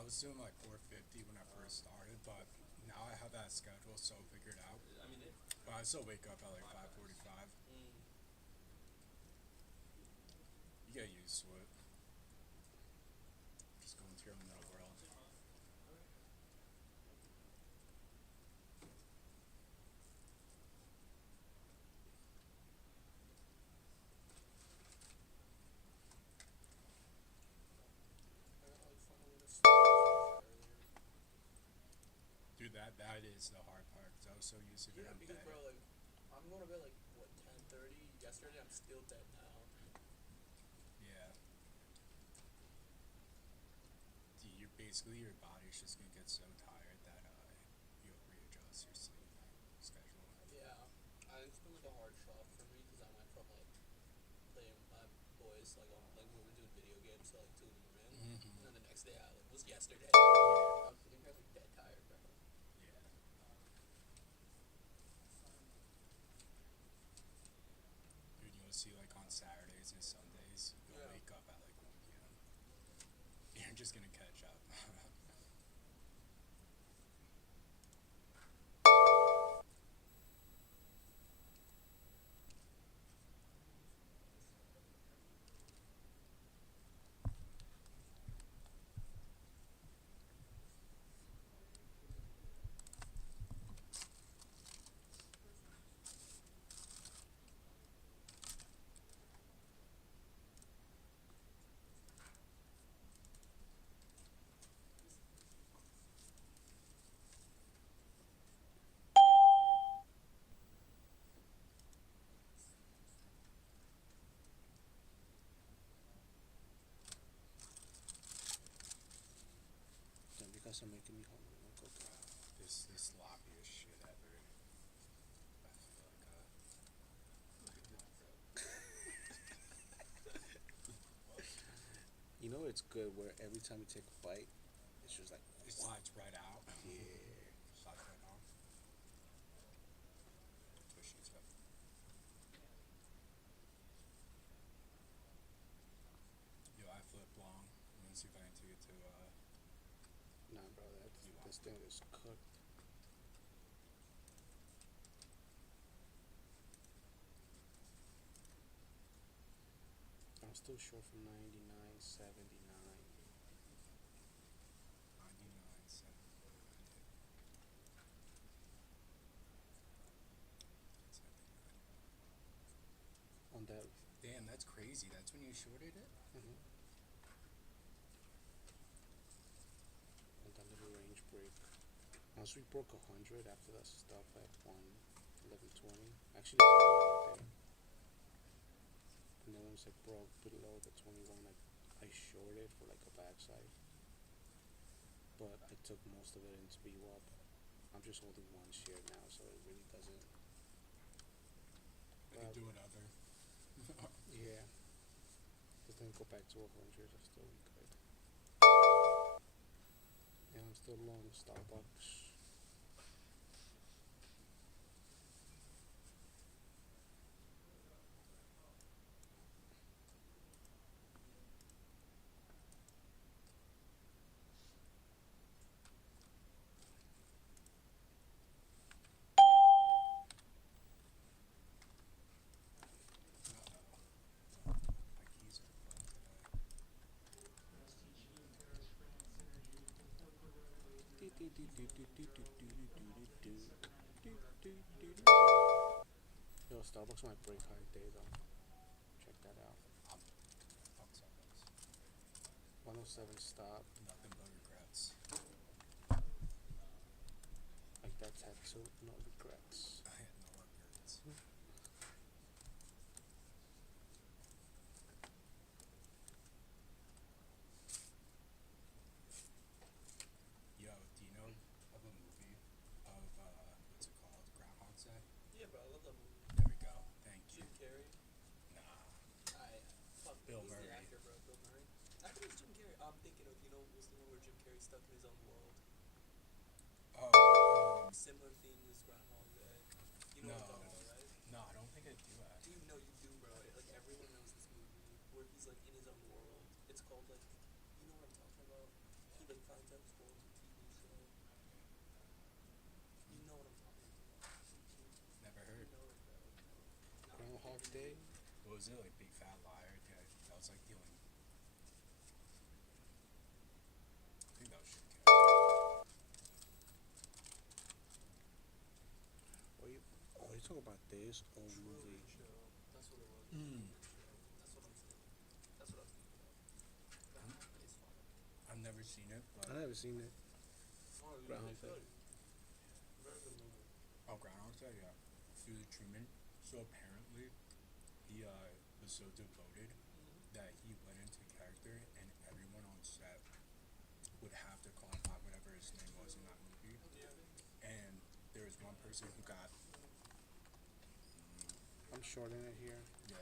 I was doing like 4:50 when I first started, but now I have that schedule so figured out. But I still wake up at like 5:45. You get used to it. Just going to your own little world. Dude, that is the hard part. Cause I was so used to getting because bed. bro, like, I'm going to bed like what 10:30. Yesterday, I'm still dead now. Yeah. Dude, you're basically your body's just gonna get so tired that you'll readjust your sleep schedule. Yeah, it's been like a hard shock for me because I went from like playing with my boys like on like we were doing video games till like 2 in the morning, and then the next day I like was yesterday. I was sitting there like dead tired, bro. Yeah. Dude, you'll see like on Saturdays and Sundays, you'll wake up at like 1 p.m. You're just gonna catch up. guys are making me hungry. I'll go to This is the sloppiest shit ever. I feel like You know it's good where every time you take a bite, it's just like it slides right out. Yeah. Slides right out. Twitch and stuff. Yo, I flip long. I'm gonna see if I can take it to Nah, bro, this thing is cooked. I'm still short from 99.79. 99.7. On that. Damn, that's crazy. That's when you shorted it? On that little range break. Once we broke 100 after that stuff at 1:11:20. Actually, and then once I broke below the 21, I shorted for like a backside. But I took most of it into VWAP. I'm just holding one share now, so it really doesn't. I can do another. Yeah. Just then go back to 100. I'm still good. Yeah, I'm still long Starbucks. Yo, Starbucks might break high day though. Check that out. 107 stop. Nothing but regrets. Like that tattoo, no regrets. I had no regrets. Yo, do you know of a movie of what's it called? Groundhog's Day? Yeah, bro, I love that movie. There we go. Thank you. Jim Carrey. Nah. Fuck, Bill who's Murray. the actor, bro? Bill Murray. I think it's Jim Carrey. I'm thinking of, you know, was the one where Jim Carrey stuck in his own world. Similar theme as Groundhog Day. You know what I'm talking about, right? No, I don't think I do actually. Dude, no, you do, bro. Like everyone knows this movie where he's like in his own world. It's called like, you know what I'm talking about? He like finds out his world's a TV show. You know what I'm talking about? Never heard. You know it, bro. Groundhog Day? What was it, like Big Fat Liar? Yeah, that was like the only. I think that was Jim Carrey. What are you talking about? This old movie? That's what it was. That's what I'm saying. That's what I was thinking of. Groundhog Day is fun. I've never seen it, but. I haven't seen it. Groundhog Day. Very good movie. Oh, Groundhog Day, yeah. Through the Truman. So apparently, he was so devoted that he went into character, and everyone on set would have to call him by whatever his name was in that movie. And there was one person who got. I'm shorting it here. Yeah.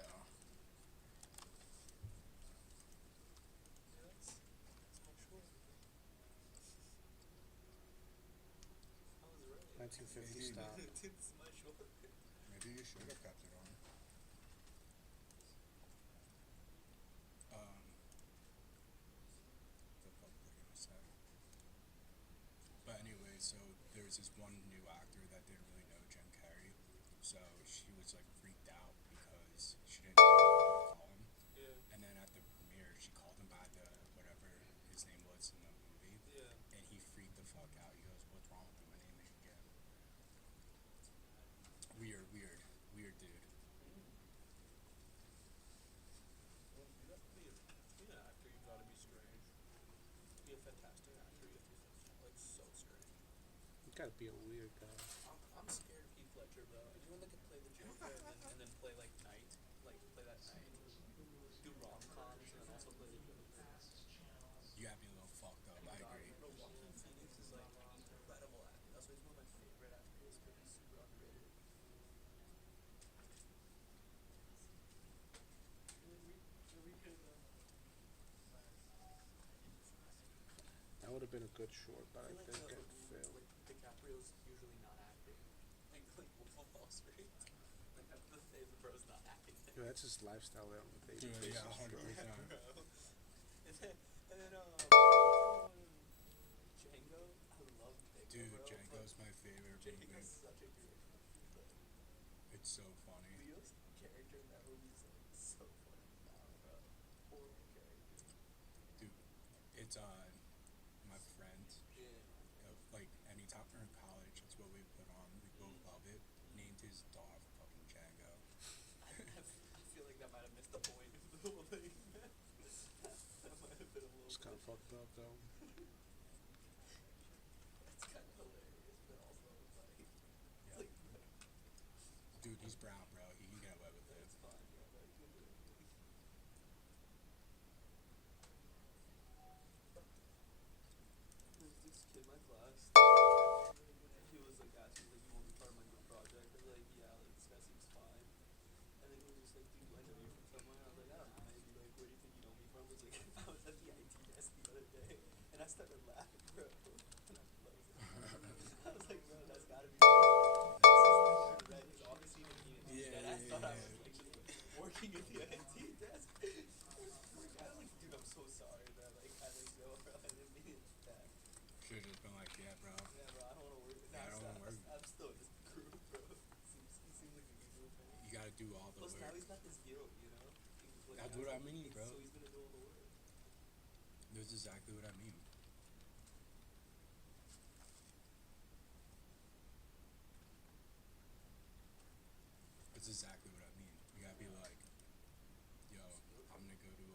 That's my short. I was right. 1950 stop. It's my short. Maybe you should have kept it on. The fuck was I gonna say? But anyway, so there's this one new actor that didn't really know Jim Carrey, so she was like freaked out because she didn't know what to call him. Yeah. And then at the premiere, she called him by the whatever his name was in the movie. Yeah. And he freaked the fuck out. He goes, "What's wrong with you? My name ain't again." Weird dude. Being an actor, you gotta be strange. To be a fantastic actor, you have to be like so strange. You gotta be a weird guy. I'm scared of Heath Ledger, bro. Anyone that can play the Joker and then play like Knight, like play that Knight, do rom-coms and then also play the Joker. You gotta be a little fucked up. I agree. Bro, Joaquin Phoenix have been a good short, but I think it failed. Like DiCaprio's usually not acting. Like Wolf of Wall Street. Like the bro's not acting. Yeah, that's his lifestyle there on the day. Yeah, 100%. And then Django. I love Django. Dude, bro. Django's my favorite movie. Django's such a great movie. It's so funny. Leo's character in that movie is like so funny now, bro. Horrible character. Dude, it's my friend. Yeah. Like anytime we're in college, that's what we put on. We both love it. Named his dog fucking Django. I feel like that might have missed the point of the whole thing. That might have been a little. It's kind of fucked up though. It's kind of hilarious, but also like, Yeah. like Dude, he's brown, bro. He can get away with it. it's fine. Yeah, like there's this kid in my class. He was like asking like, "You want to be part of my group project?" I was like, "Yeah, like this guy seems fine." And then he was just like, "Dude, do I know you from somewhere?" I was like, "I don't know, maybe like where do you think you know me from?" I was like, "I was at the IT desk the other day," and I started laughing, bro. And I was like, "Bro, that's gotta be." Right? He's obviously even Yeah, and I thought I yeah. was like working at the IT desk. I was like, "Dude, I'm so sorry that like I didn't go, bro. I didn't mean it that." Should've just been like, yeah, bro. Yeah, bro, I don't want to work. Yeah, I don't wanna work. I'm still in this group, bro. He seems like a good group, man. You gotta do all the Plus, now work. he's got this guild, you know? Like, That's now what I he's- mean, bro. So he's gonna do all the work. That's exactly what I mean. That's exactly what I mean. You gotta be like, yo, I'm gonna go to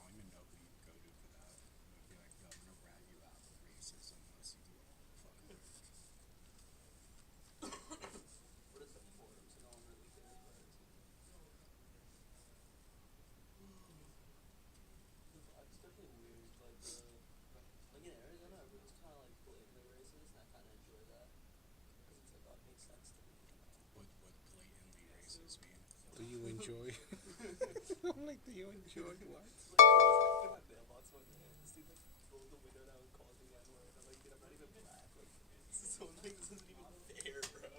I don't even know who you go to for that. I'm gonna be like, yo, I'm gonna rat you out for racism unless you do all the fucking work. What is the forums? No one really cares about it. The vibe's definitely weird. Like in Arizona, everyone's kind of like blatantly racist, and I kind of enjoy that. Because it's like, oh, it makes sense to me, you know? What blatantly racist mean? Do you enjoy? I'm like, do you enjoy what? Like, my mailbox one day, this dude like rolled the window down and called me the N-word, and I'm like, dude, I'm not even black. Like, this is so like, this isn't even fair, bro.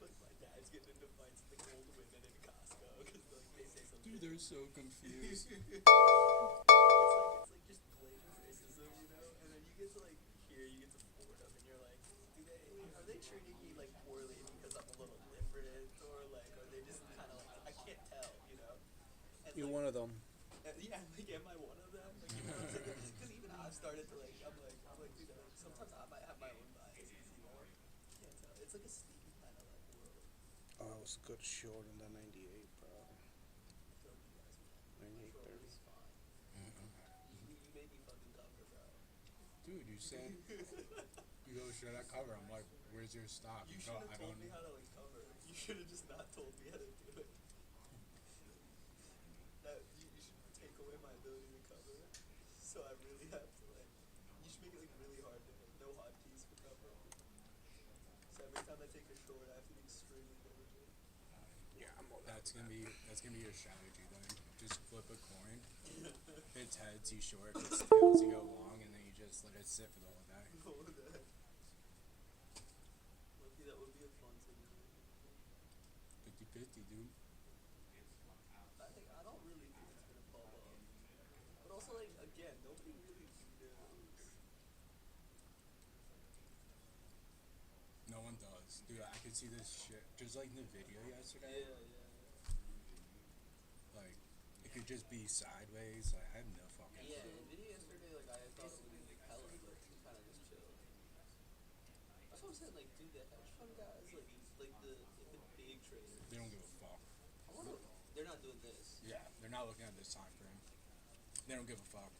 Like, my dad's getting into fights with like old women in Costco because like they say something. Dude, they're so confused. It's like just blatant racism, you know? And then you get to like here, you get to Fordham, and you're like, are they treating me like poorly because I'm a little different, or like are they just kind of like I can't tell, you know? And, You're like, one of them. yeah, like am I one of them? Like, you know what I'm saying? Because even I've started to like, I'm like, dude, like, sometimes I might have my own biases, you know? Can't tell. It's like a sneaky kind of like world. Oh, it was a good short in the 98, bro. 98 30. You made me fucking cover, bro. Dude, you said you go, should I cover? I'm like, where's your stop? You go, should have I told don't me how to like cover. You should have just not told me how to do it. That you should take away my ability to cover. So I really have to like. You should make it like really hard to hit. No hotkeys for cover. So every time I take a short, I have to be extremely diligent. Yeah, that's gonna be your strategy then. Just flip a coin. If it's heads, you short. If it's tails, you go long, and then you just let it sit for the whole day. Lucky that would be a fun thing. 50-50, dude. I don't really think it's gonna fall off. But also like again, nobody really knows. No one does. Dude, I could see this shit. Just like in the video yesterday. Yeah. Like, it could just be sideways. Like, I have no fucking Yeah, clue. in video yesterday, like I thought it would be like hella good to kind of just chill. That's what I'm saying. Like, dude, the hedge fund guys, like the big traders. They don't give a fuck. They're not doing this. Yeah, they're not looking at this time frame. They don't give a fuck.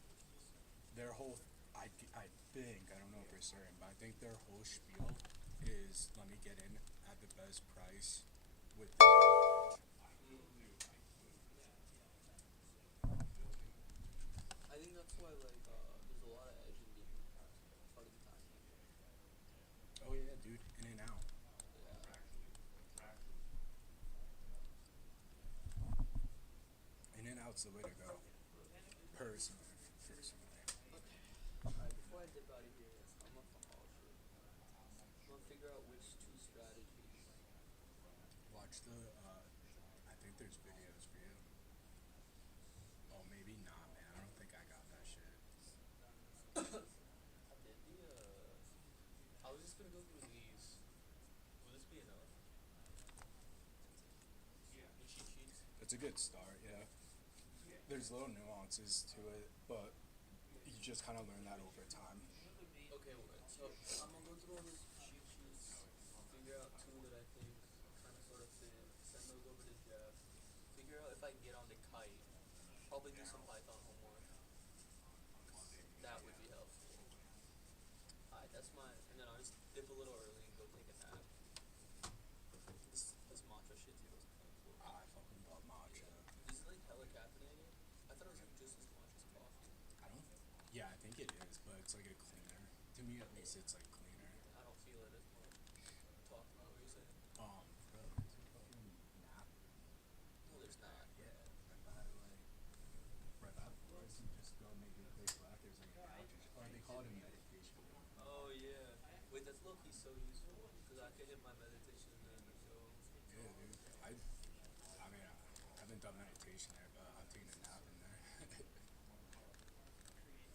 Their whole, I think, I don't know for certain, but I think their whole spiel is, let me get in at the best price with the I think that's why like there's a lot of edge in being part of the time. Oh yeah, dude, in and out. In and out's the way to go. Personally. Alright, before I dip out of here, I'm gonna fuck all shit. I'm gonna figure out which two strategies. Watch the, I think there's videos for you. Oh, maybe not, man. I don't think I got that shit. I did the, I was just gonna go through these. Will this be enough? The cheat sheets? It's a good start, yeah. There's little nuances to it, but you just kind of learn that over time. Okay, wait. So I'm gonna go through all those cheat sheets, figure out two that I think kind of sort of fit, send those over to Jeff, figure out if I can get on the kite, probably do some Python homework. That would be helpful. Alright, that's my, and then I'll just dip a little early and go take a nap. This matcha shit too was kind of cool. I fucking love matcha. Is it like hella caffeinated? I thought it was like just as much as coffee. I don't, yeah, I think it is, but it's like a cleaner. To me, at least, it's like cleaner. I don't feel it as much. Talk about what you're saying. Bro, there's a fucking nap. No, there's not. Yeah, right by like, right by the forest, you just go maybe a place black, there's like a couch, or they call it a meditation room. Oh yeah. Wait, that's low-key so useful, because I could hit my meditation and then go. Yeah, dude. I mean, I haven't done meditation there, but I've taken a nap in there.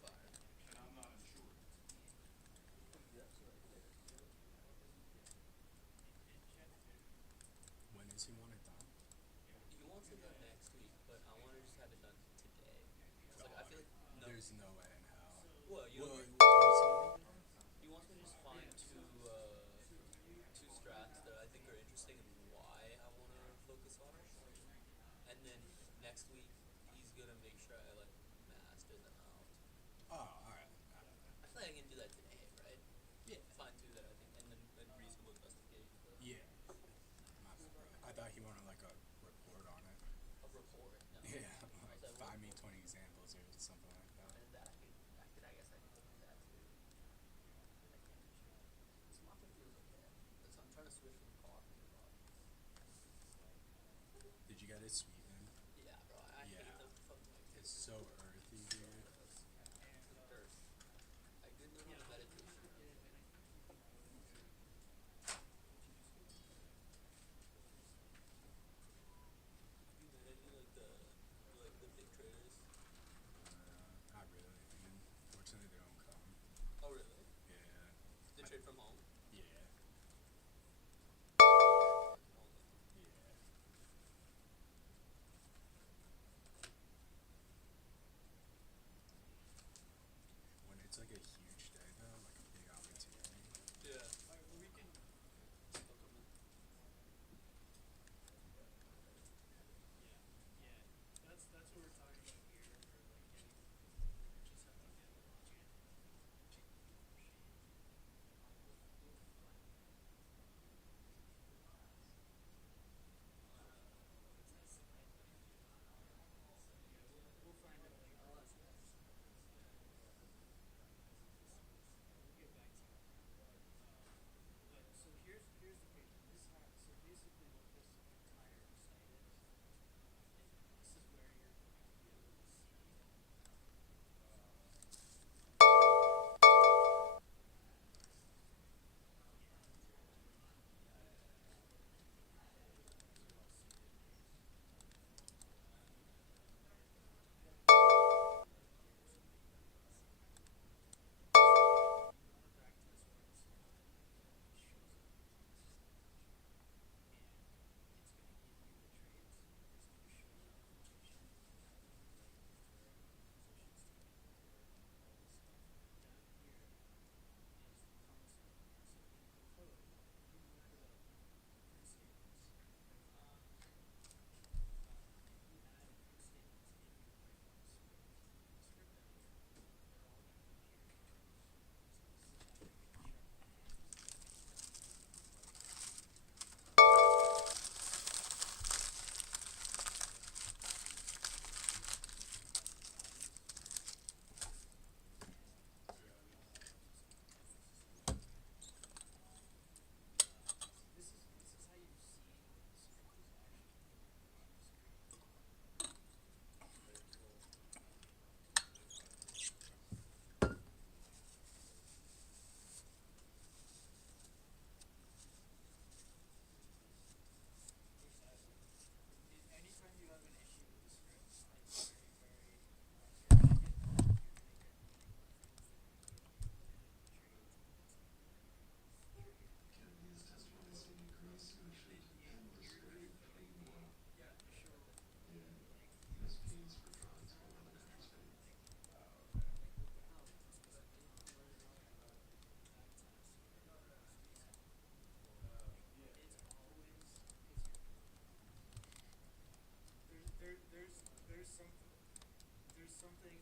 Fire. When does he want it done? He wants it done next week, but I want to just have it done today. It's like I feel like no. There's no way in hell. Well, you know. Well, He wants me to just find two strats that I think are interesting and why I want to focus on it. And then next week he's gonna make sure I like master them out. oh, alright. I feel like I can do that today, right? Yeah. Find two that I think, and then a reasonable investigation. Yeah. I thought he wanted like a report on it. A report. No. Yeah, I like was like, find me 20 examples or something like that. And that I guess I could do that too. I can't do shit. This matcha feels okay. I'm trying to switch from coffee to matcha. Did you get it sweetened? Yeah, bro. I hate the fucking like. It's so earthy, dude. Dirt. I did learn how to meditation. You met any like the big traders? Not really. I mean, fortunately, they don't come. Oh really? Yeah. They trade from home? Yeah. Yeah. Like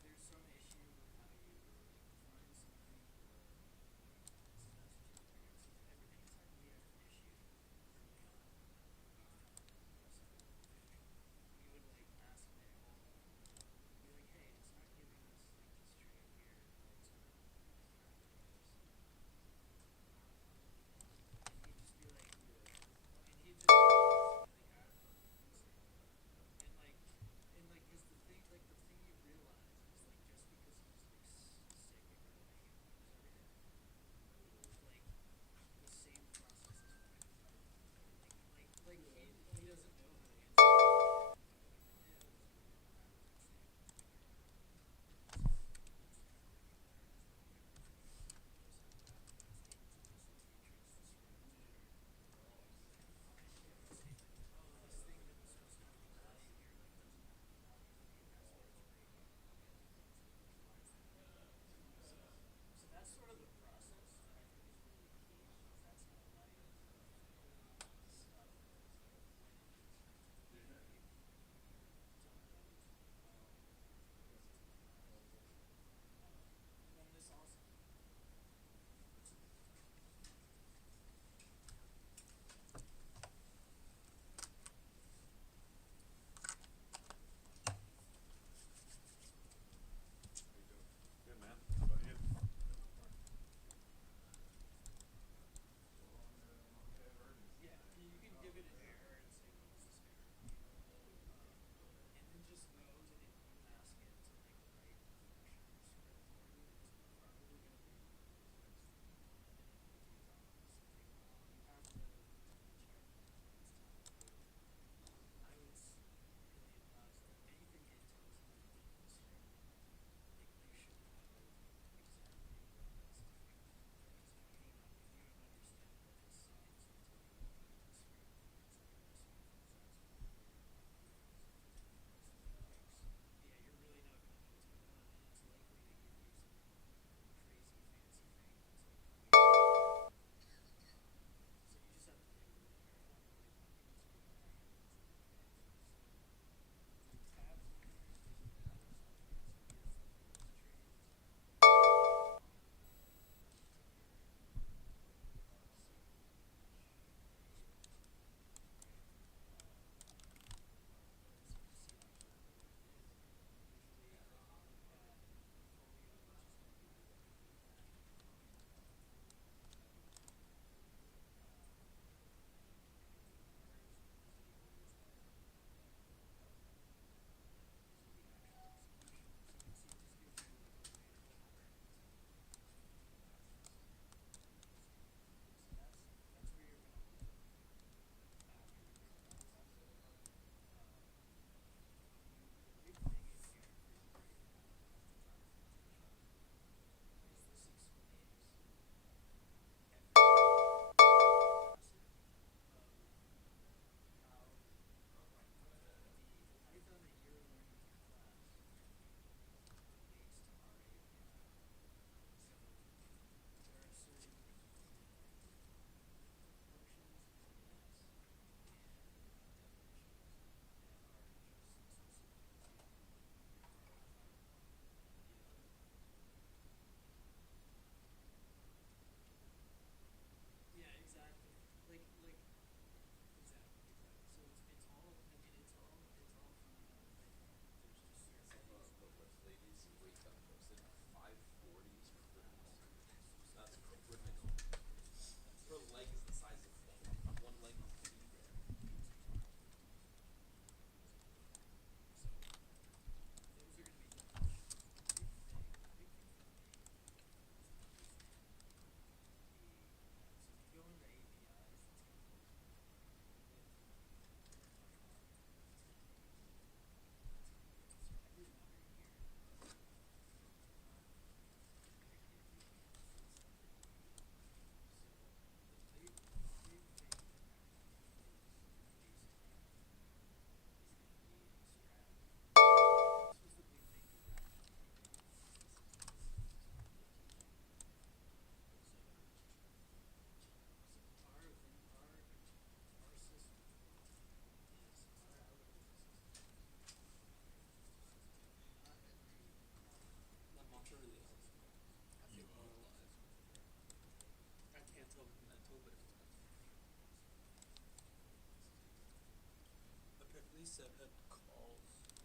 Seb had calls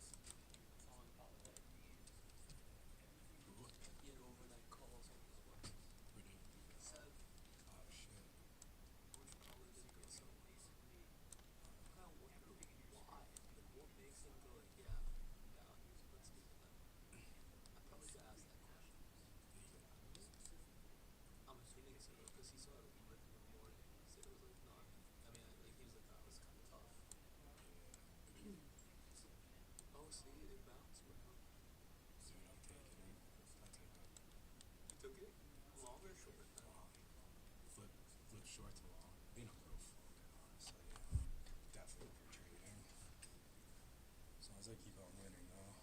on Powerhead. He had overnight calls on Powerhead. Who did? Seb. Oh shit. Which probably didn't go so well. I kind of wonder why. Like, what makes him go like, yeah, let's meet with them. I probably could ask that question. I'm assuming so, because he saw it like in the morning. He said it was like not. I mean, like he was like, that was kind of tough. Oh, see, it bounced, bro. Dude, I'm taking it. I take it. You took it? Long or short? Long. Flip short to long. Being a little floated, honestly. Definitely for trading. As long as I keep on winning, though.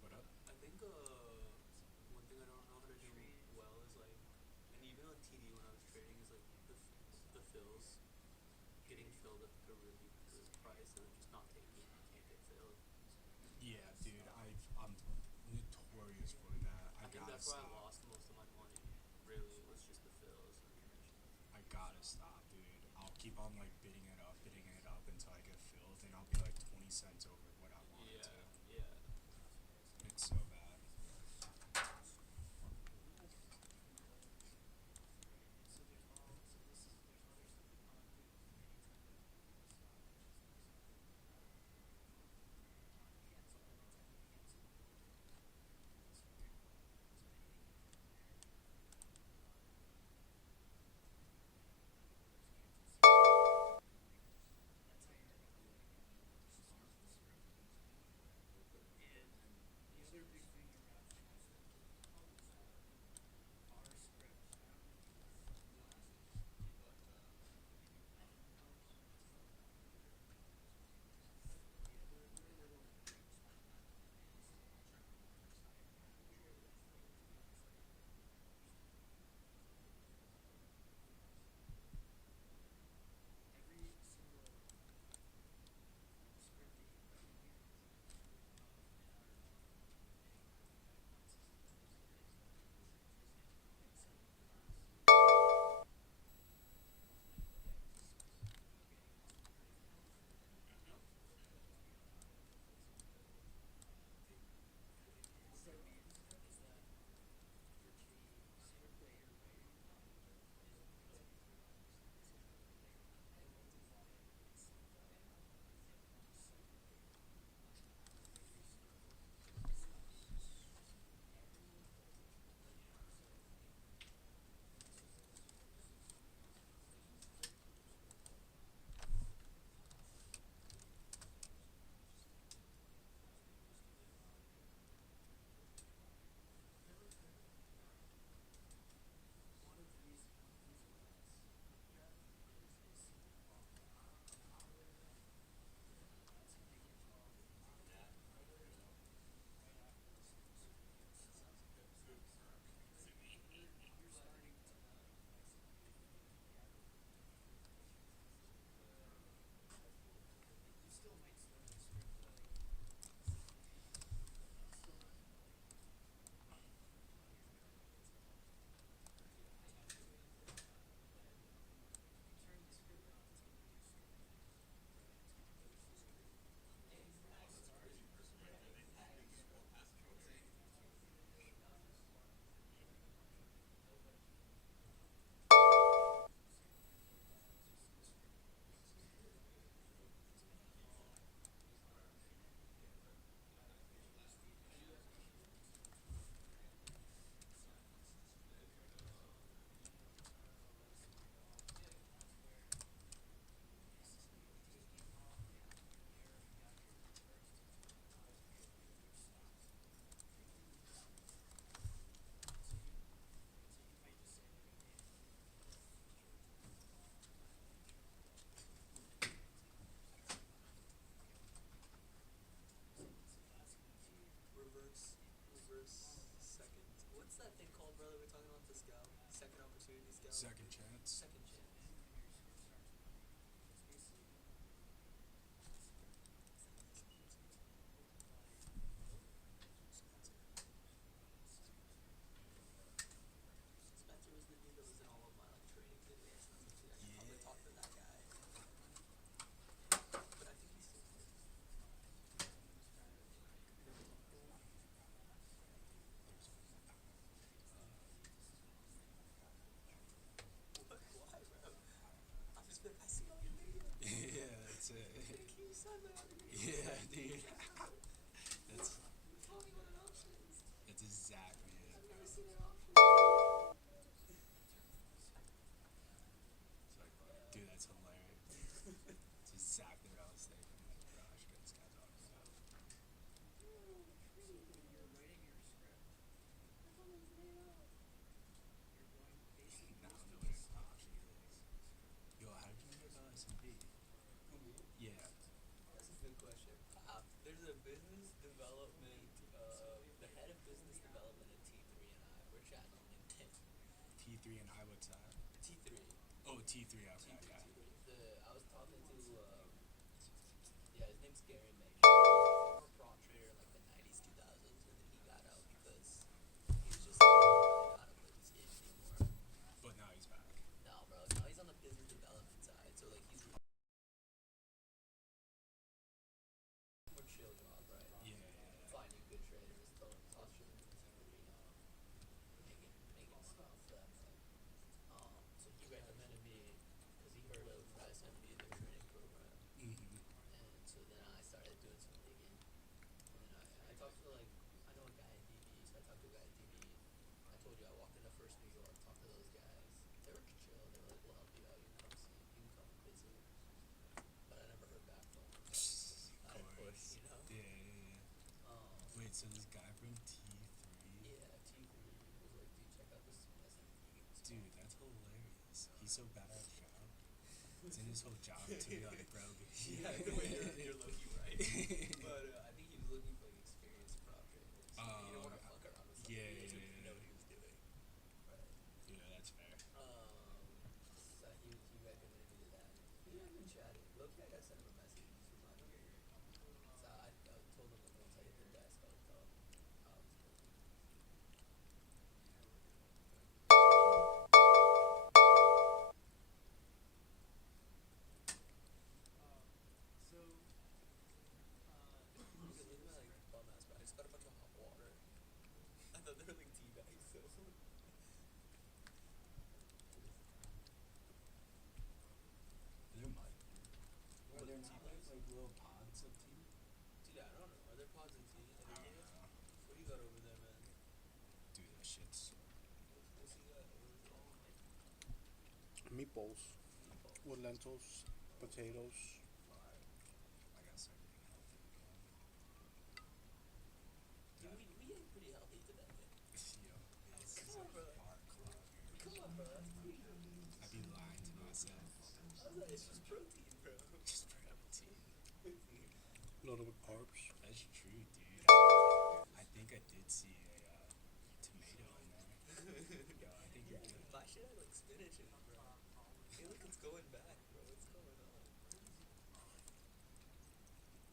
What up? I think one thing I don't know how to do well is like, and even on TD when I was trading is like the fills, getting filled at like a really good price and then just not taking it. You can't get filled. Yeah, dude, I'm notorious for that. I think that's why I lost most of my money. Really, it was just the fills and commission. I gotta stop, dude. I'll keep on like bidding it up until I get filled, and I'll be like 20 cents over what I wanted to. Yeah. It's so bad. Second chance. Second chance. Spencer was the dude that was in all of my like trading videos. I should probably talk to that guy. Yeah, dude. That's exactly it. Dude, that's hilarious. That's exactly what I was thinking. Like, bro, I should get this guy talking about. Yo, how did you hear about S&P? Yeah. That's a good question. There's a business development, the head of business development at T3 and I were chatting on LinkedIn. T3 and I, what's that? T3. Oh, T3, okay, yeah. I was talking to, his name's Gary May. He was a former prop trader in like the 90s, 2000s, and then he got out because he was just not a good skate anymore. But now he's back. No, bro. Now he's on the business development side, so like he's more chill job, right? Yeah. Finding good traders, toss shit into T3, making stuff that so he recommended me because he heard of S&P, their training program. And so then I started doing some digging. And then I talked to I know a guy at DB, so I talked to a guy at DB. I told you I walked into First New York, talked to those guys. They were chill. They were like, we'll help you out. You can come visit. But I never heard back from them. I didn't push, you know? Yeah. Wait, so this guy from T3? Yeah, T3 was like, dude, check out this S&P. Dude, that's hilarious. He's so bad at his job. It's in his whole job to be like, bro. Yeah, the way you're looking, right? But I think he was looking for like experienced prop traders. He didn't want to fuck around with something. He know what he was doing. Right. Yeah, that's fair. So he recommended me to that. We have been chatting. Look, I sent him a message. He's reminded me. So I told him that once I hit the desk, I would tell him how I was doing. Look at my like bum ass bag. I just got a bunch of hot water. I thought they were like tea bags, so. There might be. Are there not like little pods of tea? Dude, I don't know. Are there pods of tea? I don't know. What do you got over there, man? Dude, that shit's. What's you got? Meatballs with lentils, potatoes. I got something healthy again. Dude, we ate pretty healthy today. Yo, Come on, bro. Come on, bro. That's pretty good. I'd be lying to myself. It's just protein, bro. Just protein. Loaded with carbs. That's true, dude. I think I did see a tomato in there. Yo, I think you're good. My shit had like spinach in it, bro. Hey, look, it's going back, bro. What's going on?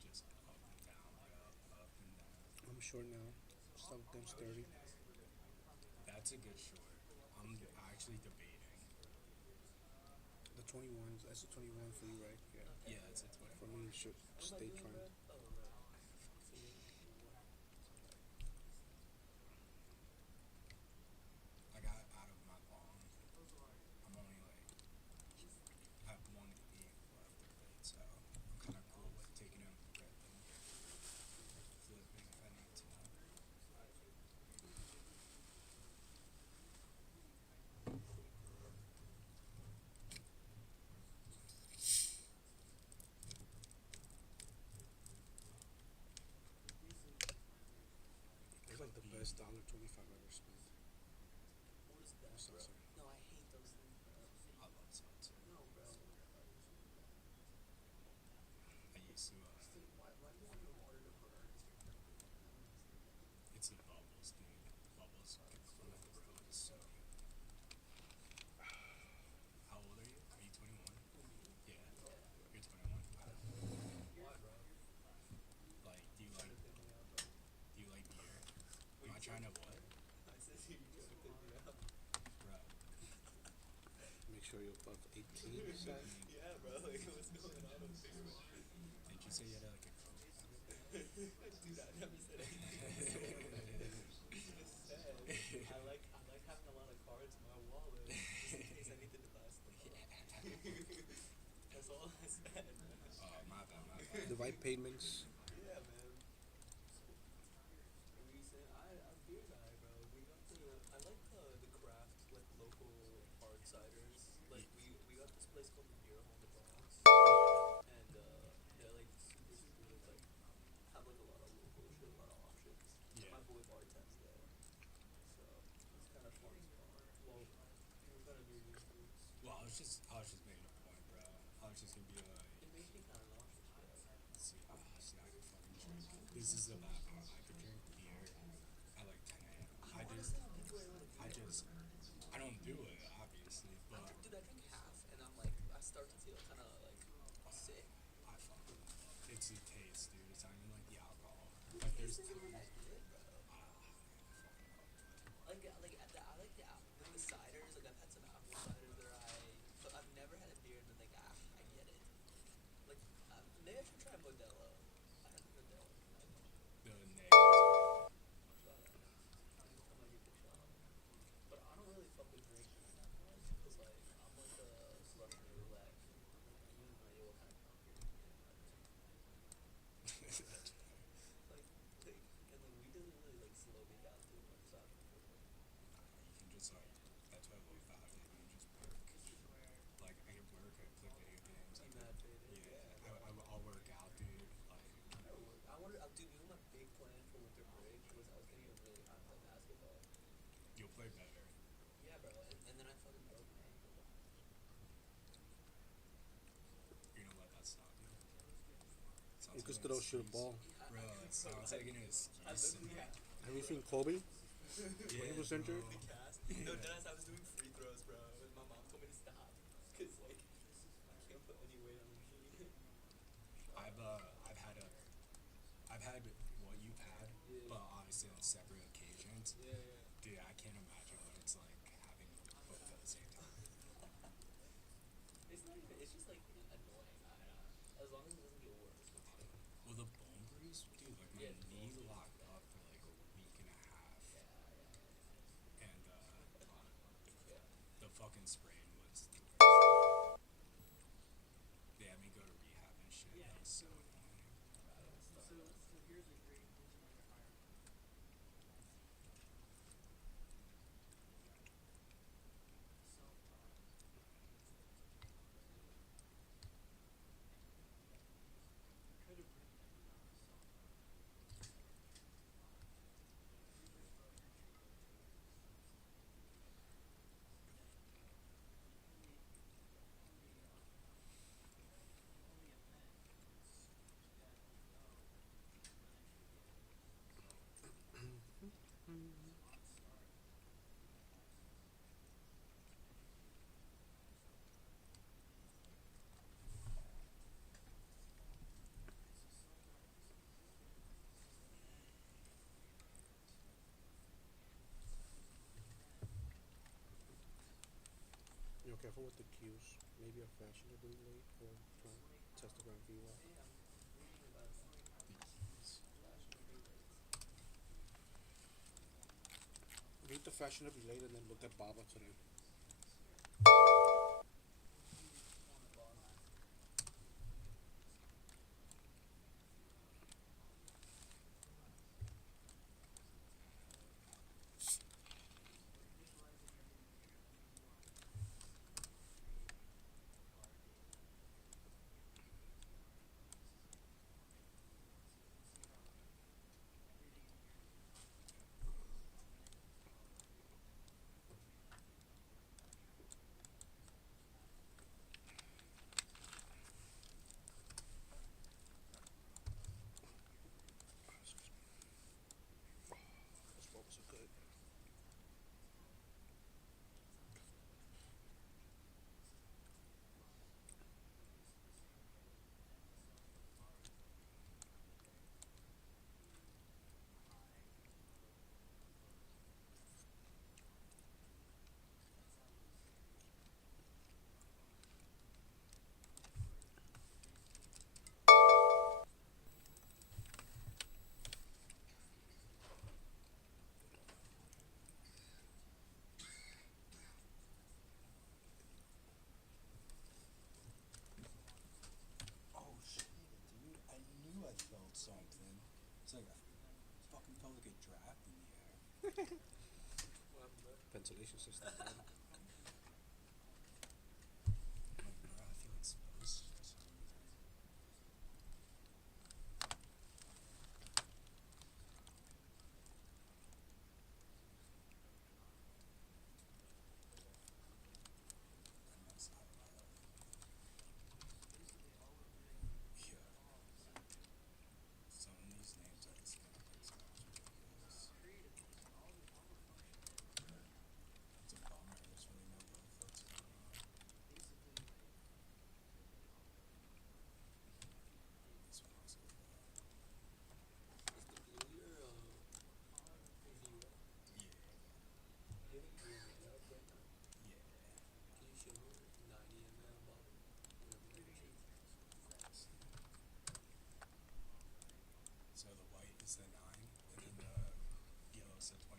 Just up and down, bro. Up and down. I'm short now. Stop them 30. That's a good short. I'm actually debating. The 21s, that's a 21 for you, right? Yeah. Yeah, it's a 20. For me, it should stay trying. I got out of my long. I'm only like have one eighth left of it, so I'm kind of cool with taking it and flipping if I need to. It's like the best $1.25 I ever spent. What is that, bro? No, I hate those things, bro. I love seltzer. No, bro. I used to. Why do you want your water to burn? It's the bubbles, dude. Bubbles get from the throat. It's so good. How old are you? Are you 21? Yeah. You're 21. Why, bro? Like, do you like beer? Am I trying to what? I said you're trying to pick me up. Bro. Make sure you're above 18, son. Yeah, bro. Like, what's going on over here? Did you say you had like a Coke? Dude, I never said anything. Just said I like having a lot of cards in my wallet just in case I needed to buy stuff. That's all I said. Oh, my bad. The right payments. Yeah, man. Recent, I'm beer guy, bro. We got I like the craft, like local hard ciders. Like we got this place called the Beer Hall in the Bronx, and they're like super super like have like a lot of local shit, a lot of options. Yeah. My boy bartends there, so it's kind of fun spot. Well, we're kind of new dudes. Well, I was just making a point, bro. I was just gonna be like, It makes me kind of nauseous, bro. see, I can fucking drink. This is the bad part. I could drink beer at like 10 a.m. I don't do it, obviously, but Dude, I drink half, and I'm like, I start to feel kind of like sick. I fucking love it. It's the taste, dude. It's not even like the alcohol. Like there's Good, bro. Like I like the ciders. Like I've had some apple ciders that but I've never had a beer and been like, I get it. Like maybe I should try Modelo. I had Modelo. the name. I might give it a shot. But I don't really fuck with drinking that much because like I'm like a Russian roulette. You have no idea what kind of drunk you're gonna get. And like we doesn't really like slow me down too much, so I don't feel it. You can just like, that's why I love about it. You can just work. Like I can work, I play video games. I'll work out, dude. Like Dude, you know my big plan for winter break was I was gonna get really high and play basketball. you'll play better. Yeah, bro, and then I fucking broke my ankle. You're gonna let that stop you. You could still shoot a ball. Bro, it sounds like an excuse. Have you seen Kobe? Yeah, When he was injured? The cast. No, deadass, I was doing free throws, bro, and my mom told me to stop because like I can't put any weight on the machine. I've had what you've had, but obviously on separate occasions. Yeah. Dude, I can't imagine what it's like having both at the same time. It's not even. It's just like annoying. As long as it doesn't get worse. Well, the bone bruise, dude, like my knee locked up for like a week and a half. And the fucking sprain was the worst. They had me go to rehab and shit. That was so annoying. So here's a great reason why you're hiring. You're careful with the cues. Maybe a fashionably late or test the ground VWAP. Read the fashionably late and then look at Baba today. something. It's like I fucking felt like a draft in the air. Ventilation system, man. Like, bro, I feel exposed for some reason. Unless I love. Yeah. Some of these names I just gotta pick sounds ridiculous. It's a bummer. There's really no love what's going on. This one also Is the blue your Viva? Yeah. You have a blue Viva right now? Yeah. Can you show me 90 ml bottle? Whatever that is. So the white is the 9, and then the yellow is the 21.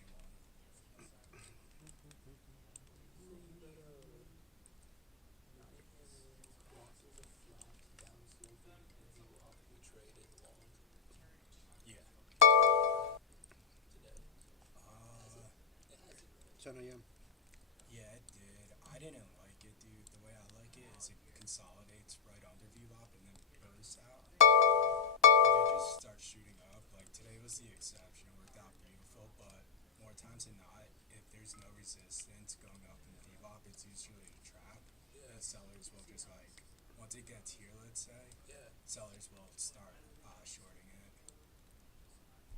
Crosses a flat, downsloping VWAP. We traded long Yeah. today. It has it, right? 10 a.m. Yeah, it did. I didn't like it, dude. The way I like it is it consolidates right under VWAP and then bursts out. If it just starts shooting up, like today was the exception. It worked out beautiful, but more times than not, if there's no resistance going up in VWAP, it's usually a trap. Yeah. And sellers will just like, once it gets here, let's say, Yeah. sellers will start shorting it.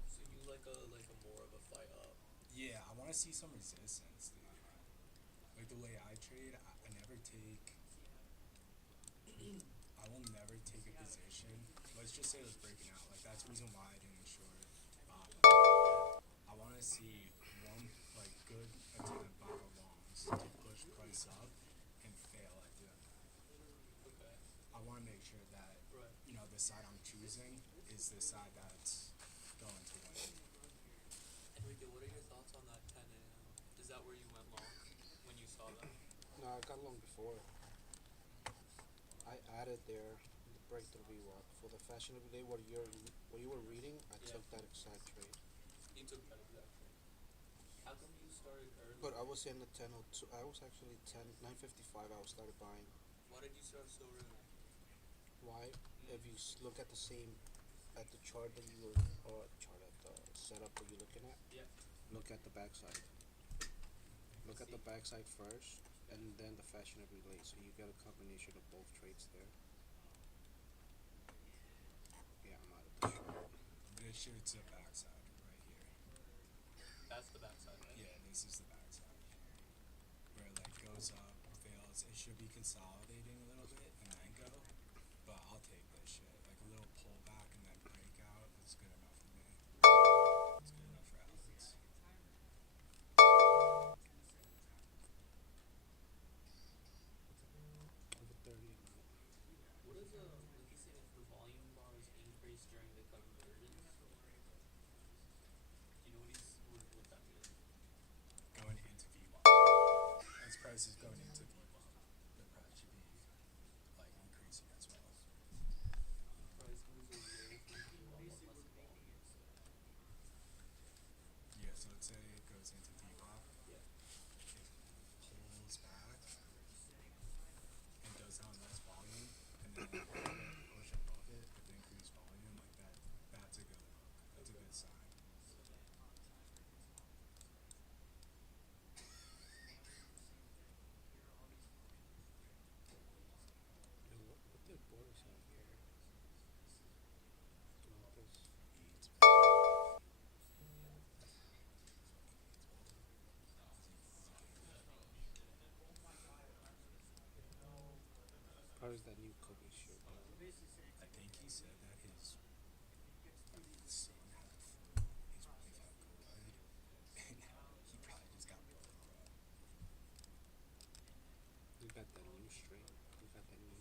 So you like a more of a fight up. Yeah, I want to see some resistance, dude. Like the way I trade, I never take. I will never take a position. Let's just say it was breaking out. Like that's the reason why I didn't short. I want to see one like good attempt by the longs to push price up and fail at doing that. Okay. I want to make sure that the side I'm choosing is the side that's going to win. Enrique, what are your thoughts on that 10 a.m.? Is that where you went long when you saw that? No, I got long before. I added there the breakthrough VWAP for the fashion of the day. What you were reading, I took that exact trade. You took that exact trade. How come you started early? But I was in the 10:02. I was actually 9:55. I started buying. Why did you start so early? Why? If you look at the chart that you were, or chart at the setup that you're looking at. Yeah. Look at the backside. Look at the backside first, and then the fashion of relay. So you get a combination of both trades there. Yeah, I'm out of the short. This shirt's the backside right here. That's the backside, right? Yeah, this is the backside. Where it like goes up, fails. It should be consolidating a little bit and then go. But I'll take this shit. Like a little pullback and then breakout is good enough for me. It's good enough for Alex. Over 30 amount. What is when you say if the volume bars increase during the convergence? Do you know what that means? Going into VWAP. As price is going into VWAP, the price should be like increasing as well. Price moves away from VWAP less volume. Yeah, so let's say it goes into VWAP. Yeah. It pulls back and does on less volume, and then push above it with increased volume like that. That's a good look. That's a good sign. What did Boris have here? How is that new Kobe shirt? I think he said that his son had a flu, his wife had COVID, and he probably just got both, bro. You got that new strain. You got that new.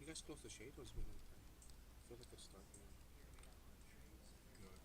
You guys close the shade or it's been open? I feel like it's dark now. Good.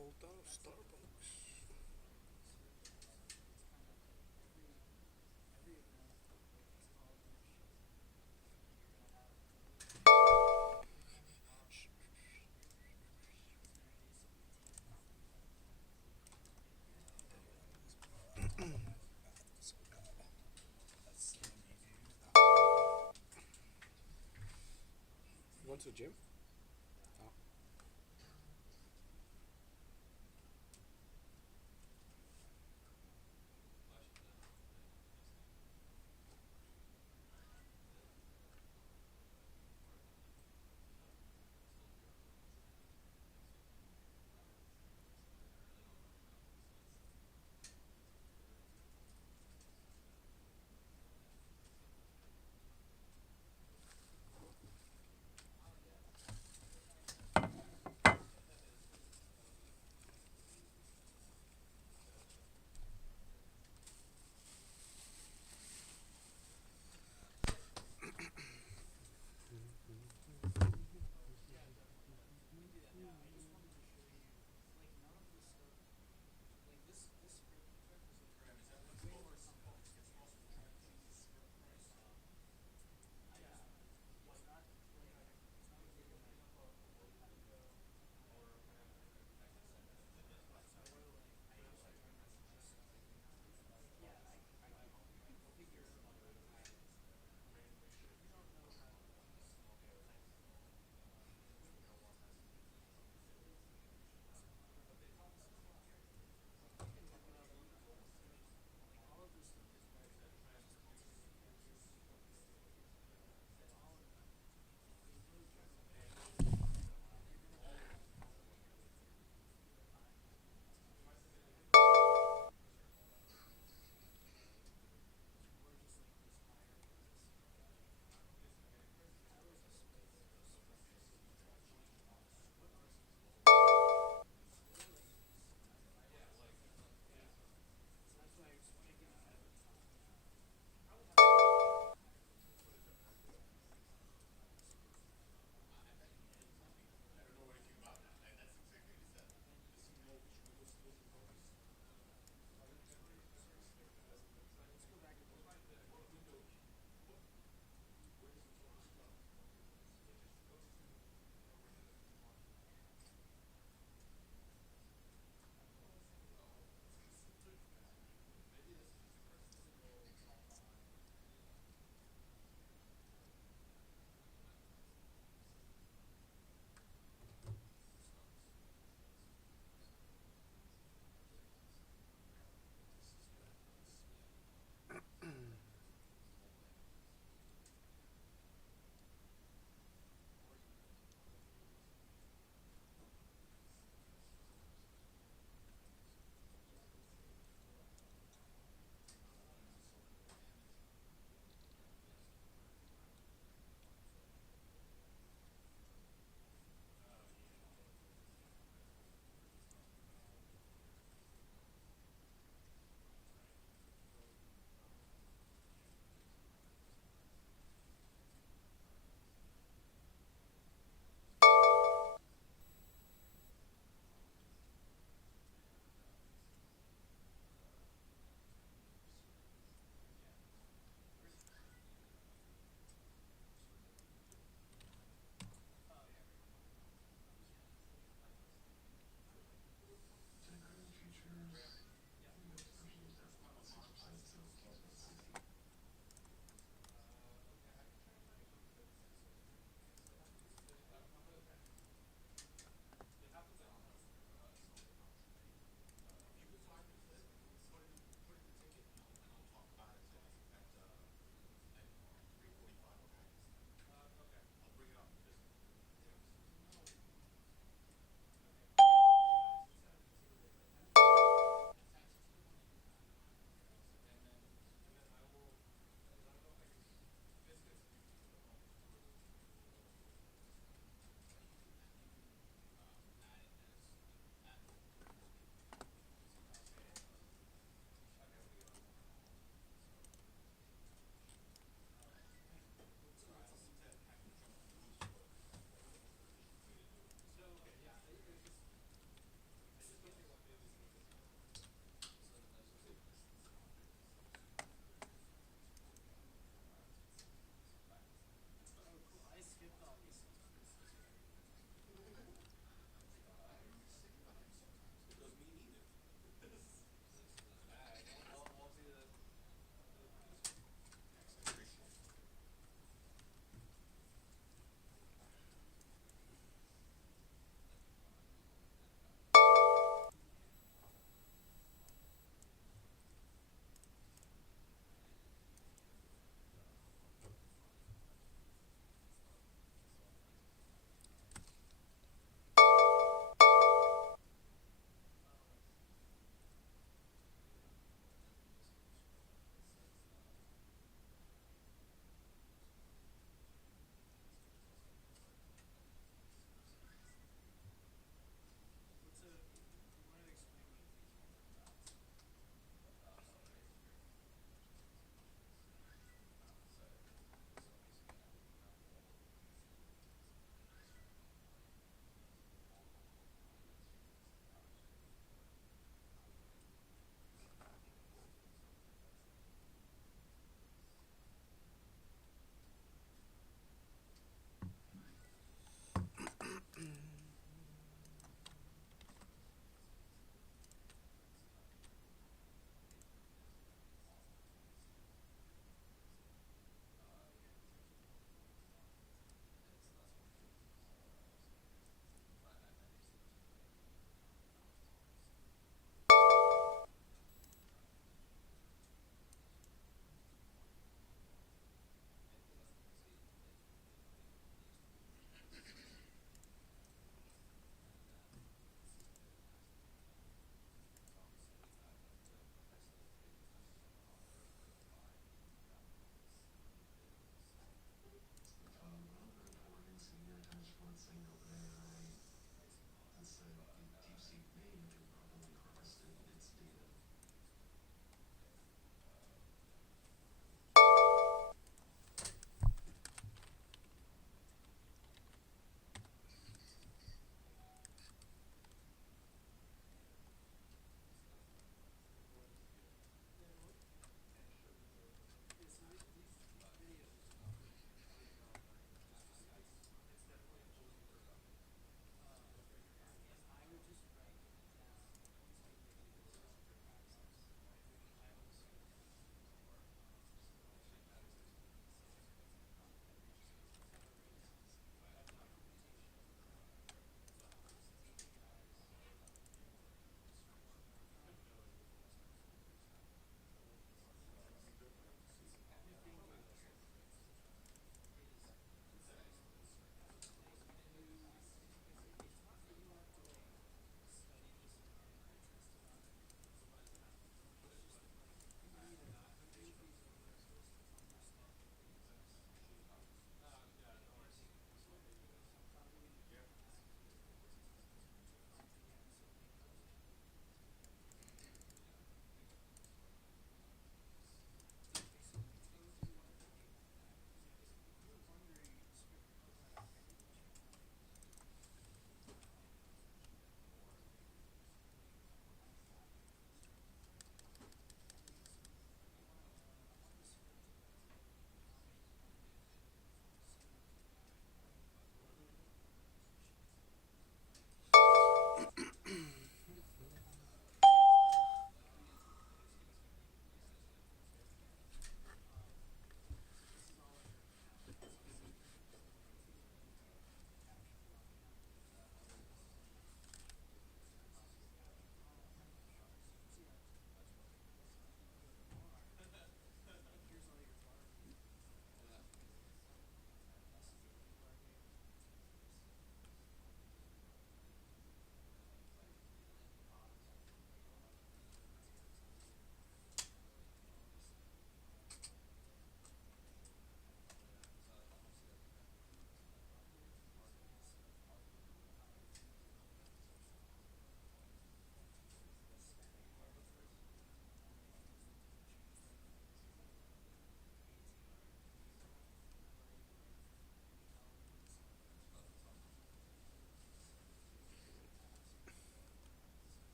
Old Starbucks. You went to the gym? Oh.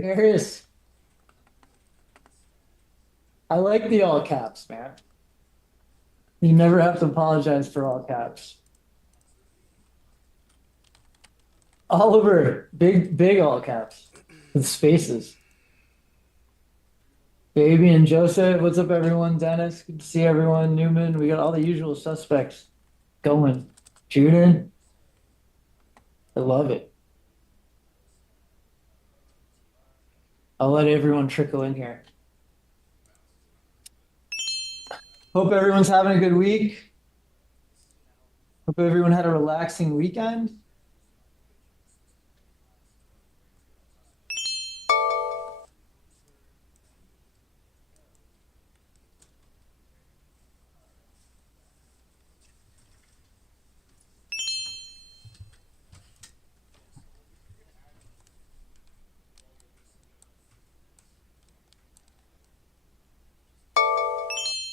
Darius, I like the all caps, man. You never have to apologize for all caps. Oliver, big all caps with spaces. Baby and Joseph, what's up, everyone? Dennis, good to see everyone. Newman, we got all the usual suspects going. Juden, I love it. I'll let everyone trickle in here. Hope everyone's having a good week. Hope everyone had a relaxing weekend.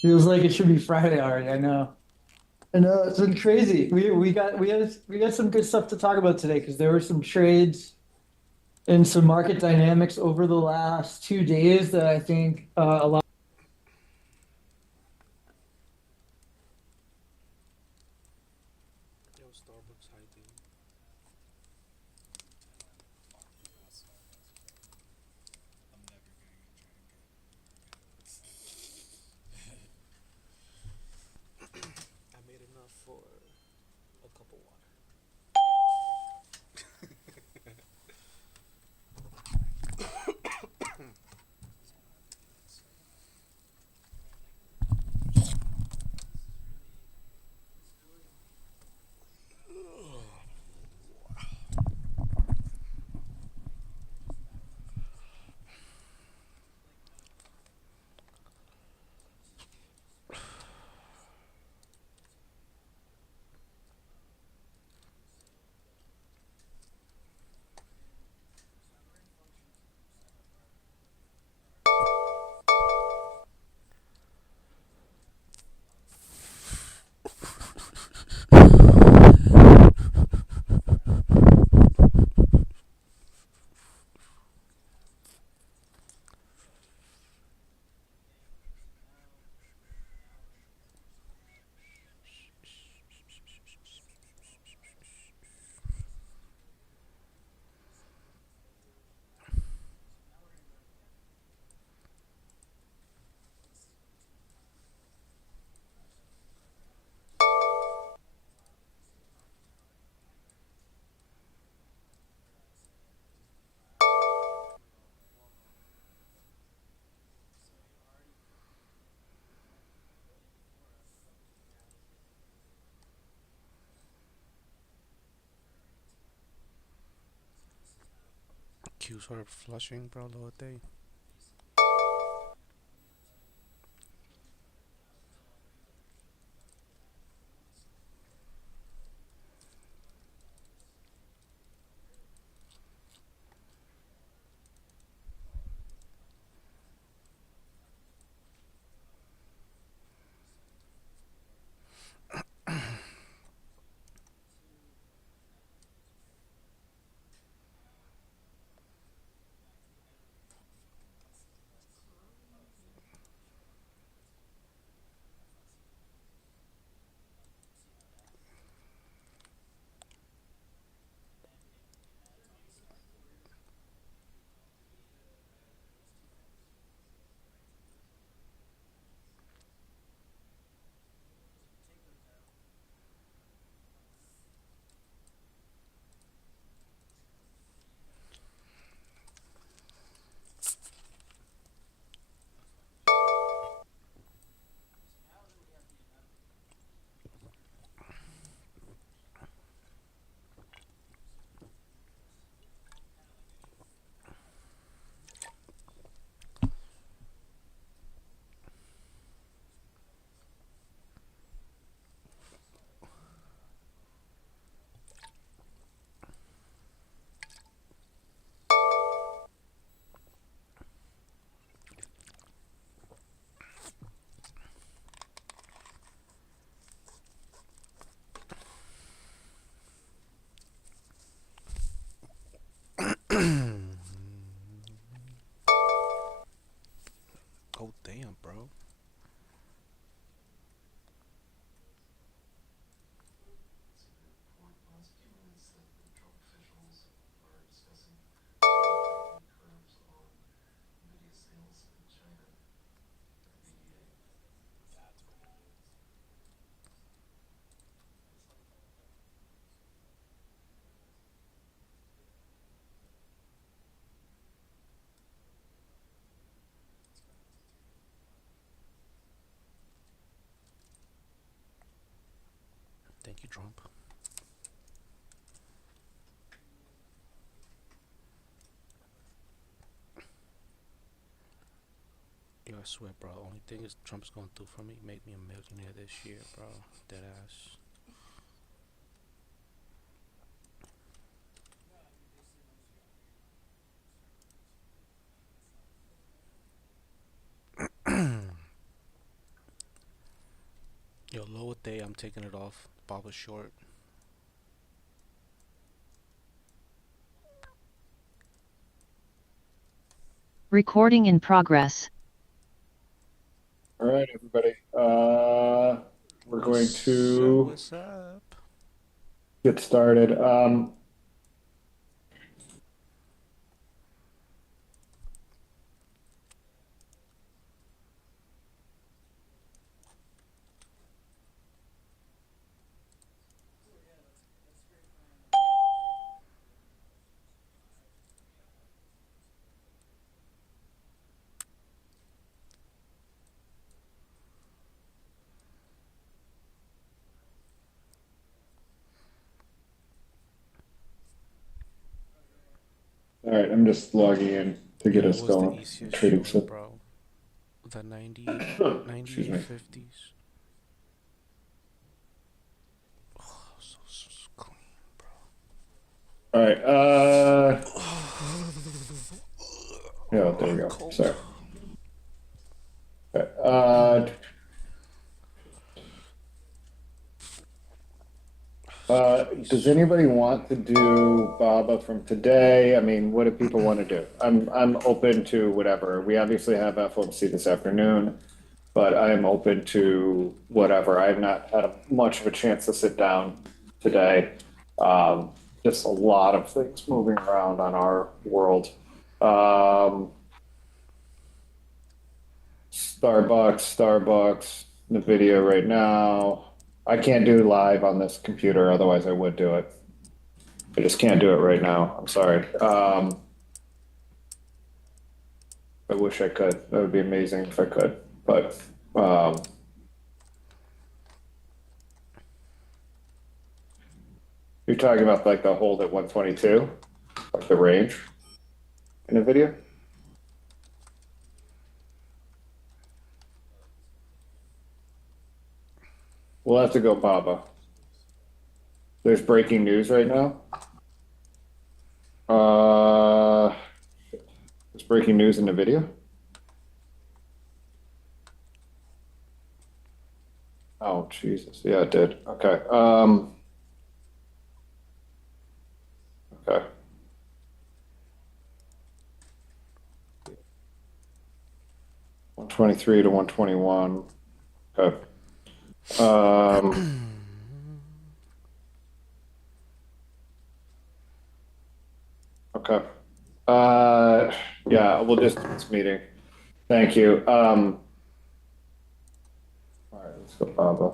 Feels like it should be Friday already. I know. I know it's been crazy. We got some good stuff to talk about today because there were some trades and some market dynamics over the last 2 days that I think a lot. Yo, Starbucks high tea. I'm never getting a drink. I made enough for a cup of water. Q's are flushing, bro, the whole day. Trump. Yo, I swear, bro. Only thing is Trump's gonna do for me, make me a millionaire this year, bro. Dead ass. Yo, lower day, I'm taking it off. Barber short. Recording in progress. All right, everybody. We're going to What's up? get started. All right, I'm just logging in to get us What was the going. easiest Trading short, so. bro? The 90, Excuse me. 9850s. Oh, so clean, bro. All right. Yeah, there you go. Sorry. Okay. Does anybody want to do Baba from today? I mean, what do people want to do? I'm open to whatever. We obviously have FOMC this afternoon, but I am open to whatever. I have not had much of a chance to sit down today. Just a lot of things moving around on our world. Starbucks, the video right now. I can't do live on this computer, otherwise I would do it. I just can't do it right now. I'm sorry. I wish I could. That would be amazing if I could. But you're talking about like the hold at 122, like the range in the video? We'll have to go Baba. There's breaking news right now. There's breaking news in the video. Oh, Jesus. Yeah, it did. Okay. Okay. $123 to $121. Okay. Okay. Yeah, we'll just do this meeting. Thank you. All right, let's go, Baba.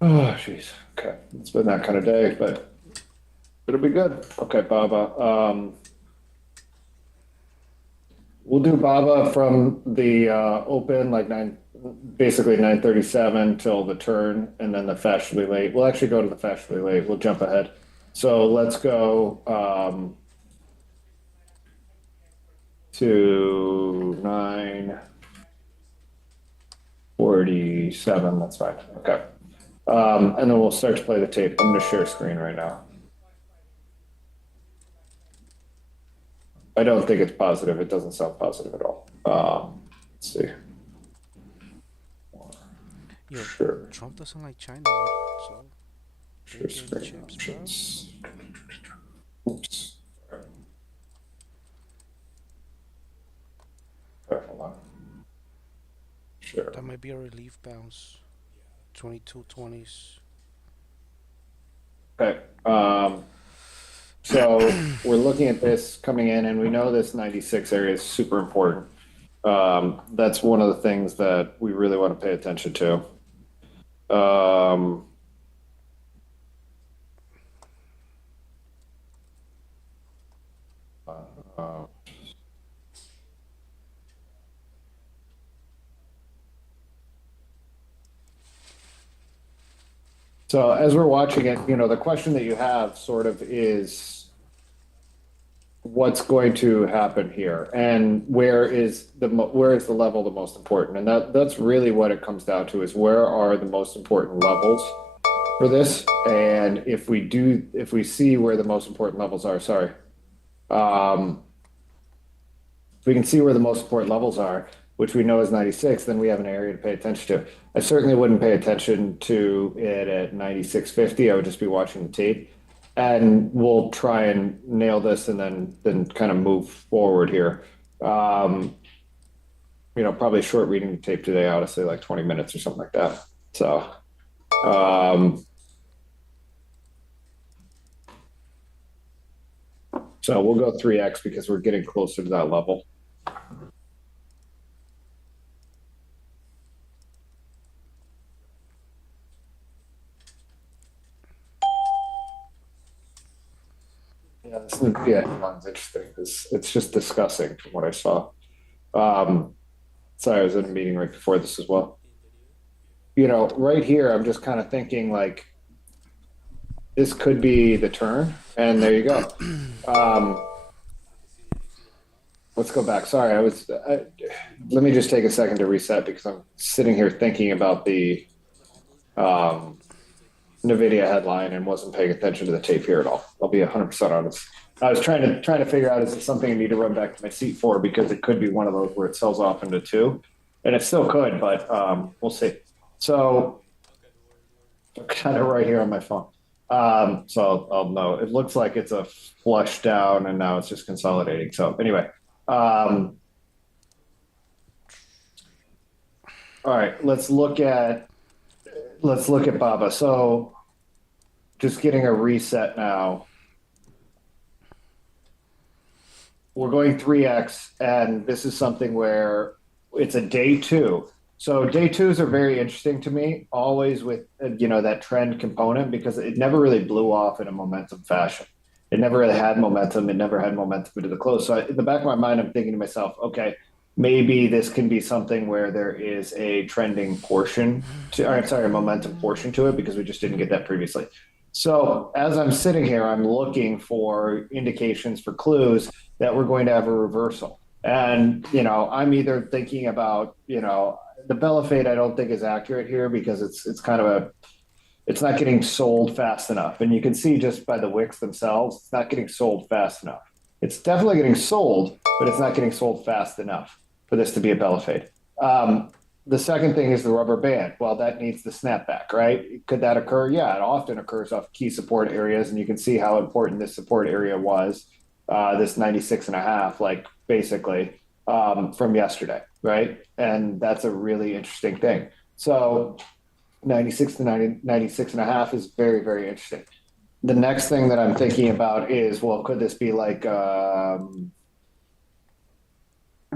Oh, jeez. Okay. It's been that kind of day, but it'll be good. Okay, Baba. We'll do Baba from the open, like basically 9:37 till the turn, and then the fashionably late. We'll actually go to the fashionably late. We'll jump ahead. So let's go to 9:47. That's fine. Okay. And then we'll start to play the tape. I'm going to share screen right now. I don't think it's positive. It doesn't sound positive at all. Let's see. Yo, sure. Trump doesn't like China, so Share screen options. Oops. Okay, hold on. Sure. That might be a relief bounce. 2220s. Okay. So we're looking at this coming in, and we know this 96 area is super important. That's one of the things that we really want to pay attention to. So as we're watching it, the question that you have sort of is what's going to happen here, and where is the level the most important? And that's really what it comes down to, is where are the most important levels for this? And if we see where the most important levels are, if we can see where the most important levels are, which we know is 96, then we have an area to pay attention to. I certainly wouldn't pay attention to it at 96.50. I would just be watching the tape, and we'll try and nail this and then kind of move forward here. Probably short reading the tape today, honestly, like 20 minutes or something like that. So, so we'll go 3x because we're getting closer to that level. Yeah, this one's interesting. It's just disgusting from what I saw. Sorry, I was in a meeting right before this as well. Right here, I'm just kind of thinking like, this could be the turn, and there you go. Let's go back. Sorry, let me just take a second to reset because I'm sitting here thinking about the NVIDIA headline and wasn't paying attention to the tape here at all. I'll be 100% honest. I was trying to figure out, is it something I need to run back to my seat for, because it could be one of those where it sells off into two, and it still could, but we'll see. So I'm kind of right here on my phone. So I'll know. It looks like it's a flush down, and now it's just consolidating. So anyway, all right, let's look at BABA. So just getting a reset now. We're going 3x, and this is something where it's a day two. So day twos are very interesting to me, always with, that trend component, because it never really blew off in a momentum fashion. It never really had momentum. It never had momentum into the close. So in the back of my mind, I'm thinking to myself, okay, maybe this can be something where there is a trending portion a momentum portion to it, because we just didn't get that previously. So as I'm sitting here, I'm looking for indications, for clues that we're going to have a reversal. And, I'm either thinking about, the Bella fade I don't think is accurate here, because it's kind of it's not getting sold fast enough. And you can see just by the wicks themselves, it's not getting sold fast enough. It's definitely getting sold, but it's not getting sold fast enough for this to be a Bella fade. The second thing is the rubber band. Well, that needs the snapback, right? Could that occur? Yeah, it often occurs off key support areas, and you can see how important this support area was, this 96.5, like basically from yesterday, right? And that's a really interesting thing. So 96 to 96.5 is very, very interesting. The next thing that I'm thinking about is, well, could this be like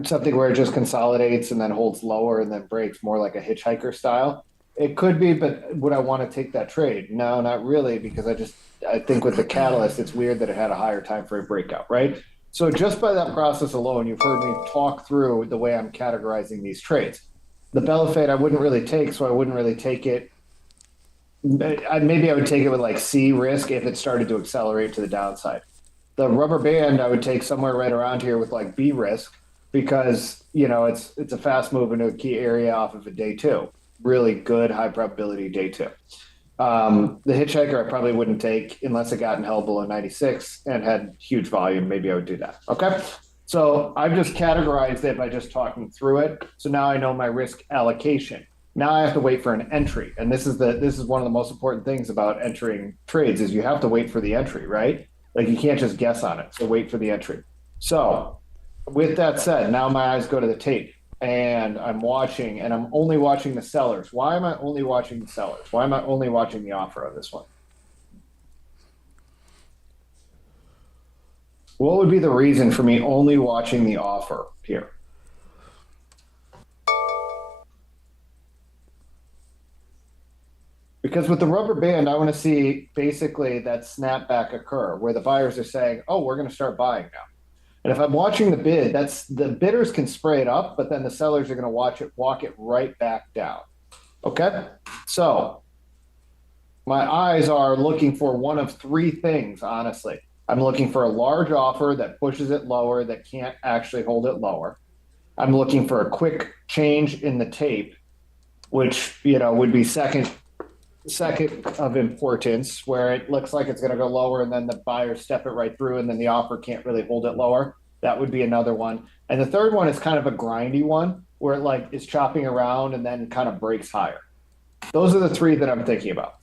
something where it just consolidates and then holds lower and then breaks, more like a hitchhiker style? It could be, but would I want to take that trade? No, not really, because I think with the catalyst, it's weird that it had a higher time frame breakout, right? So just by that process alone, you've heard me talk through the way I'm categorizing these trades. The Bella fade I wouldn't really take, so I wouldn't really take it. Maybe I would take it with like C risk if it started to accelerate to the downside. The rubber band I would take somewhere right around here with like B risk, because it's a fast move into a key area off of a day two. Really good, high probability day two. The hitchhiker I probably wouldn't take unless it got and held below 96 and had huge volume. Maybe I would do that. Okay. So I've just categorized it by just talking through it. So now I know my risk allocation. Now I have to wait for an entry. And this is one of the most important things about entering trades, is you have to wait for the entry, right? Like you can't just guess on it. So wait for the entry. So with that said, now my eyes go to the tape, and I'm watching, and I'm only watching the sellers. Why am I only watching the sellers? Why am I only watching the offer on this one? What would be the reason for me only watching the offer here? Because with the rubber band, I want to see basically that snapback occur where the buyers are saying, oh, we're going to start buying now. And if I'm watching the bid, the bidders can spray it up, but then the sellers are going to walk it right back down. Okay. So My eyes are looking for one of three things, honestly. I'm looking for a large offer that pushes it lower, that can't actually hold it lower. I'm looking for a quick change in the tape, which, you know, would be second of importance, where it looks like it's going to go lower and then the buyers step it right through and then the offer can't really hold it lower. That would be another one. And the third one is kind of a grindy one where it like is chopping around and then kind of breaks higher. Those are the three that I'm thinking about.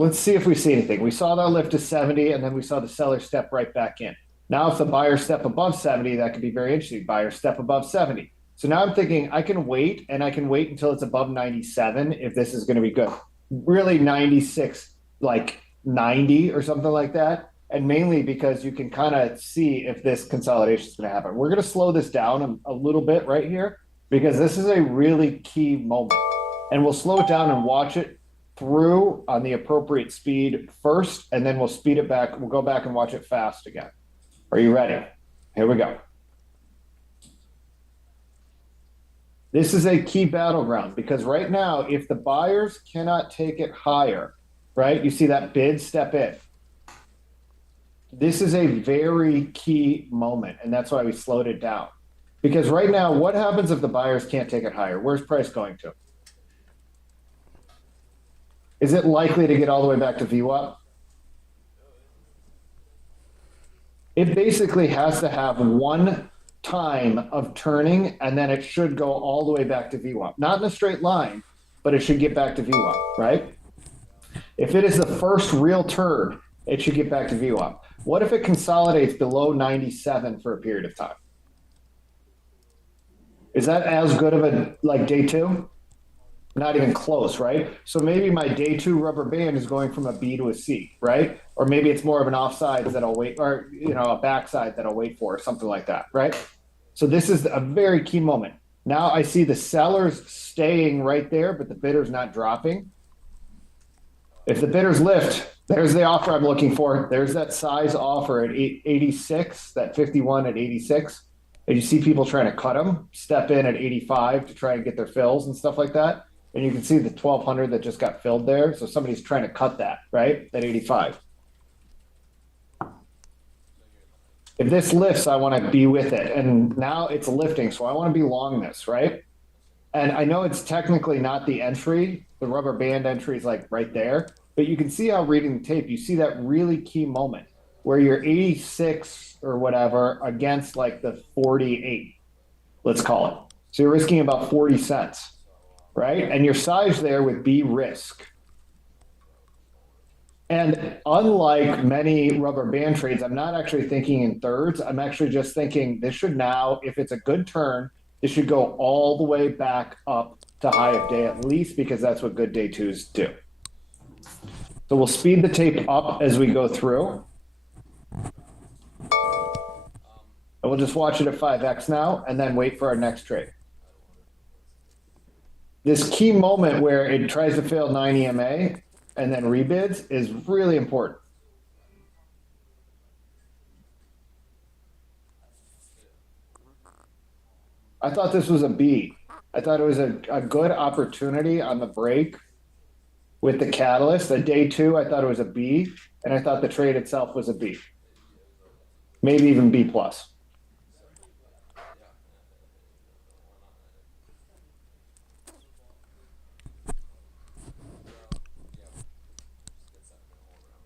Let's see if we see anything. We saw that lift to 70 and then we saw the seller step right back in. Now, if the buyer step above 70, that could be very interesting. Buyer step above 70. So now I'm thinking I can wait, and I can wait until it's above 97 if this is going to be good. Really 96, like 90 or something like that. And mainly because you can kind of see if this consolidation is going to happen. We're going to slow this down a little bit right here because this is a really key moment. And we'll slow it down and watch it through on the appropriate speed first, and then we'll speed it back. We'll go back and watch it fast again. Are you ready? Here we go. This is a key battleground because right now, if the buyers cannot take it higher, right? You see that bid step in. This is a very key moment, and that's why we slowed it down. Because right now, what happens if the buyers can't take it higher? Where's price going to? Is it likely to get all the way back to VWAP? It basically has to have one time of turning, and then it should go all the way back to VWAP. Not in a straight line, but it should get back to VWAP, right? If it is the first real turn, it should get back to VWAP. What if it consolidates below 97 for a period of time? Is that as good of a, like, day two? Not even close, right? So maybe my day two rubber band is going from a B to a C, right? Or maybe it's more of an offside that I'll wait, or, you know, a backside that I'll wait for, or something like that, right? So this is a very key moment. Now I see the sellers staying right there, but the bidder's not dropping. If the bidders lift, there's the offer I'm looking for. There's that size offer at 86, that 51 at 86. And you see people trying to cut them, step in at 85 to try and get their fills and stuff like that. And you can see the 1200 that just got filled there. So somebody's trying to cut that, right? That 85. If this lifts, I want to be with it. And now it's lifting, so I want to be long this, right? And I know it's technically not the entry. The rubber band entry is like right there. But you can see how reading the tape, you see that really key moment where you're 86 or whatever against like the 48, let's call it. So you're risking about 40 cents, right? And you're sized there with B risk. And unlike many rubber band trades, I'm not actually thinking in thirds. I'm actually just thinking this should now, if it's a good turn, this should go all the way back up to high of day at least, because that's what good day twos do. So we'll speed the tape up as we go through. And we'll just watch it at 5x now and then wait for our next trade. This key moment where it tries to fail 9 EMA and then rebids is really important. I thought this was a B. I thought it was a good opportunity on the break with the catalyst. At day two, I thought it was a B, and I thought the trade itself was a B. Maybe even B plus.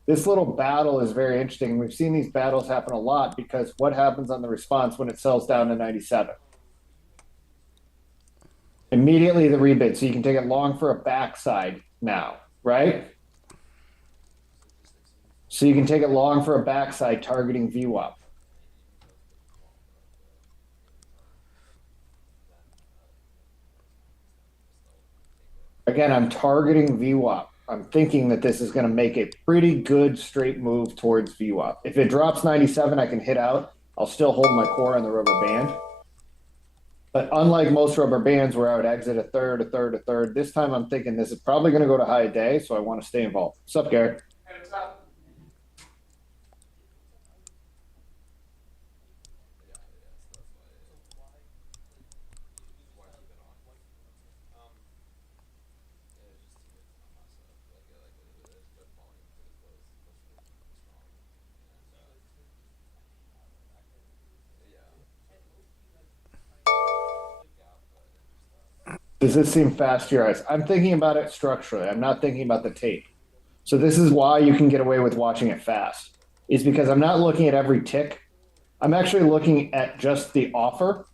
This little battle is very interesting. We've seen these battles happen a lot because what happens on the response when it sells down to 97? Immediately the rebid. So you can take it long for a backside now, right? So you can take it long for a backside targeting VWAP. Again, I'm targeting VWAP. I'm thinking that this is going to make a pretty good straight move towards VWAP. If it drops 97, I can hit out. I'll still hold my core on the rubber band. But unlike most rubber bands where I would exit a third, this time I'm thinking this is probably going to go to high day, so I want to stay involved. What's up, Gary? Hey, what's up? Does this seem fast to your eyes? I'm thinking about it structurally. I'm not thinking about the tape. So this is why you can get away with watching it fast, is because I'm not looking at every tick. I'm actually looking at just the offer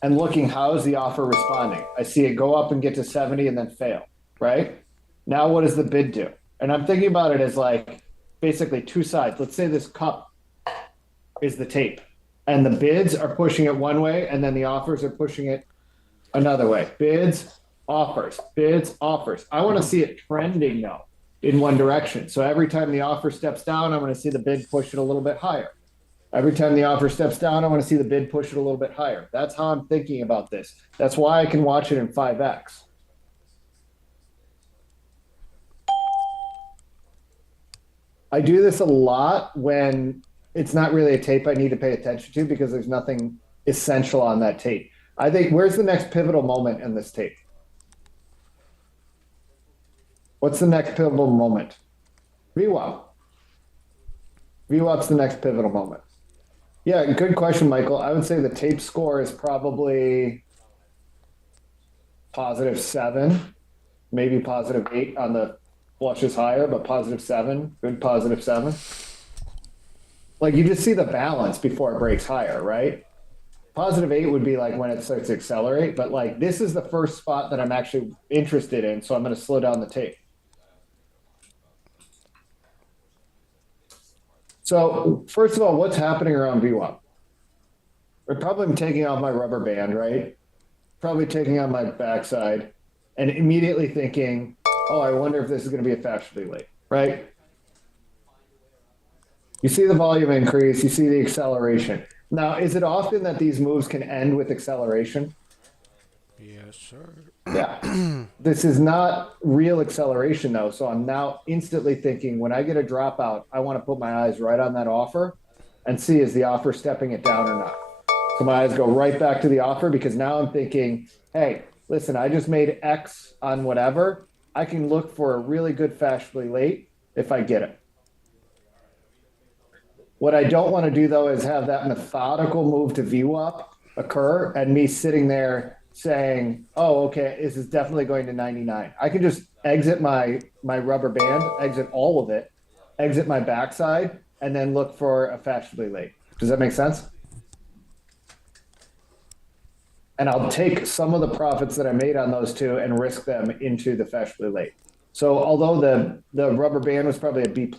and looking how is the offer responding. I see it go up and get to 70 and then fail, right? Now what does the bid do? And I'm thinking about it as like basically two sides. Let's say this cup is the tape and the bids are pushing it one way and then the offers are pushing it another way. Bids, offers, bids, offers. I want to see it trending now in one direction. So every time the offer steps down, I'm going to see the bid push it a little bit higher. Every time the offer steps down, I want to see the bid push it a little bit higher. That's how I'm thinking about this. That's why I can watch it in 5x. I do this a lot when it's not really a tape I need to pay attention to because there's nothing essential on that tape. I think, where's the next pivotal moment in this tape? What's the next pivotal moment? VWAP. VWAP's the next pivotal moment. Yeah, good question, Michael. I would say the tape score is probably +7, maybe +8 on the flushes higher, but +7, good +7. Like you just see the balance before it breaks higher, right? +8 would be like when it starts to accelerate, but like this is the first spot that I'm actually interested in, so I'm going to slow down the tape. So first of all, what's happening around VWAP? I'm probably taking off my rubber band, right? Probably taking on my backside and immediately thinking, oh, I wonder if this is going to be a fashionably late, right? You see the volume increase, you see the acceleration. Now, is it often that these moves can end with acceleration? Yes, sir. Yeah. This is not real acceleration, though. So I'm now instantly thinking when I get a dropout, I want to put my eyes right on that offer and see is the offer stepping it down or not. So my eyes go right back to the offer because now I'm thinking, hey, listen, I just made X on whatever. I can look for a really good fashionably late if I get it. What I don't want to do, though, is have that methodical move to VWAP occur and me sitting there saying, oh, okay, this is definitely going to 99. I can just exit my rubber band, exit all of it, exit my backside, and then look for a fashionably late. Does that make sense? And I'll take some of the profits that I made on those two and risk them into the fashionably late. So although the rubber band was probably a B+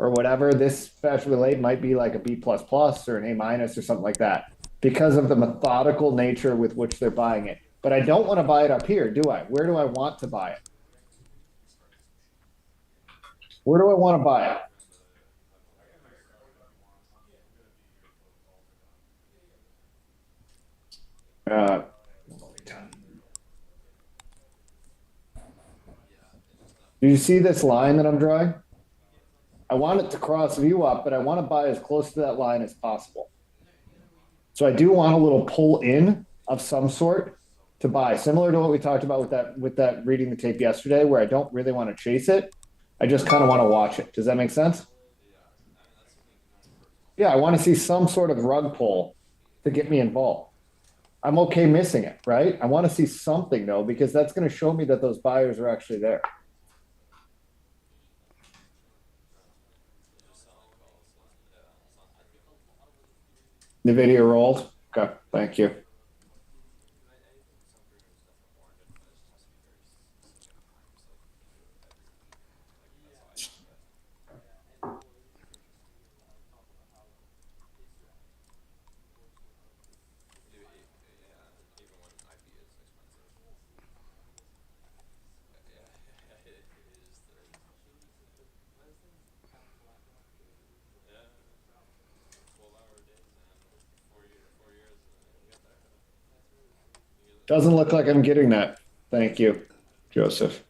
or whatever, this fashionably late might be like a B++ or an A- or something like that because of the methodical nature with which they're buying it. But I don't want to buy it up here, do I? Where do I want to buy it? Where do I want to buy it? Do you see this line that I'm drawing? I want it to cross VWAP, but I want to buy as close to that line as possible. So I do want a little pull in of some sort to buy, similar to what we talked about with that reading the tape yesterday, where I don't really want to chase it. I just kind of want to watch it. Does that make sense? Yeah, I want to see some sort of rug pull to get me involved. I'm okay missing it, right? I want to see something though, because that's going to show me that those buyers are actually there. The video rolled. Okay, thank you. Doesn't look like I'm getting that. Thank you, Joseph.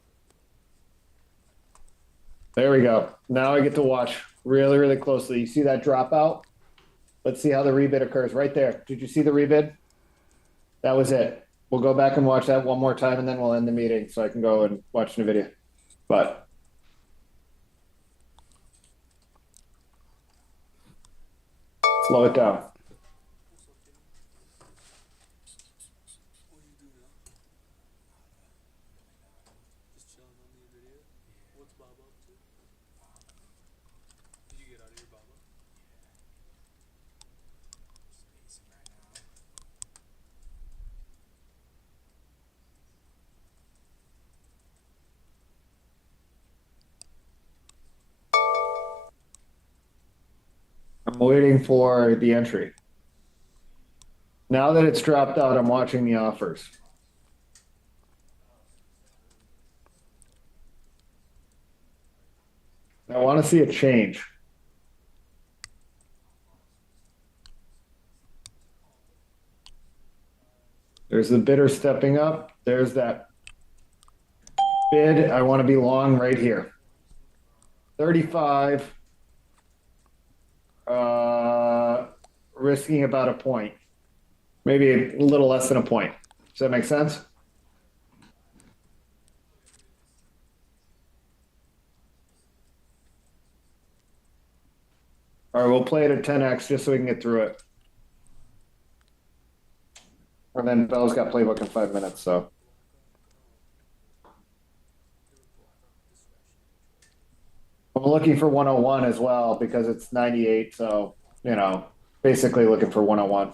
There we go. Now I get to watch really, really closely. You see that dropout? Let's see how the rebid occurs right there. Did you see the rebid? That was it. We'll go back and watch that one more time and then we'll end the meeting so I can go and watch the video. But slow it down. What's Bob up to? Did you get out of your Baba? Just pacing right now. I'm waiting for the entry. Now that it's dropped out, I'm watching the offers. I want to see a change. There's the bidder stepping up. There's that bid. I want to be long right here. 35. Risking about a point. Maybe a little less than a point. Does that make sense? All right, we'll play it at 10x just so we can get through it. And then Bell's got playbook in 5 minutes, so. I'm looking for 101 as well because it's 98, so, you know, basically looking for 101.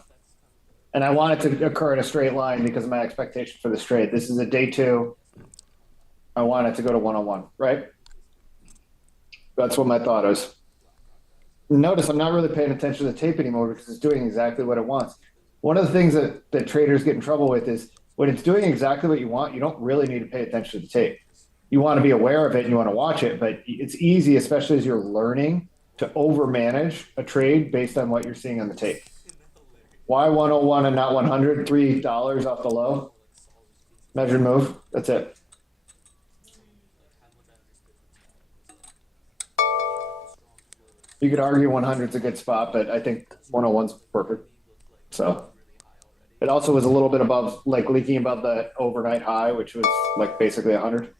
And I want it to occur in a straight line because of my expectation for the straight. This is a day 2. I want it to go to 101, right? That's what my thought is. Notice I'm not really paying attention to the tape anymore because it's doing exactly what it wants. One of the things that traders get in trouble with is when it's doing exactly what you want, you don't really need to pay attention to the tape. You want to be aware of it and you want to watch it, but it's easy, especially as you're learning, to overmanage a trade based on what you're seeing on the tape. Why 101 and not 100? $3 off the low. Measured move. That's it. You could argue 100 is a good spot, but I think 101's perfect. So it also was a little bit above, like leaking above the overnight high, which was like basically 100.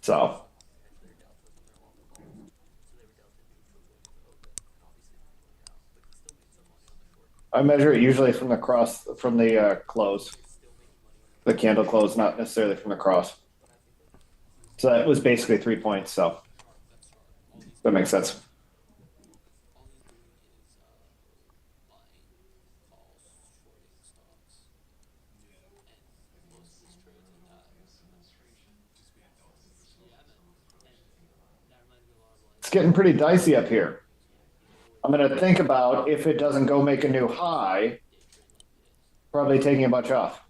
So I measure it usually from the cross, from the close, the candle close, not necessarily from the cross. So that was basically 3 points. So that makes sense. It's getting pretty dicey up here. I'm going to think about if it doesn't go make a new high, probably taking a bunch off.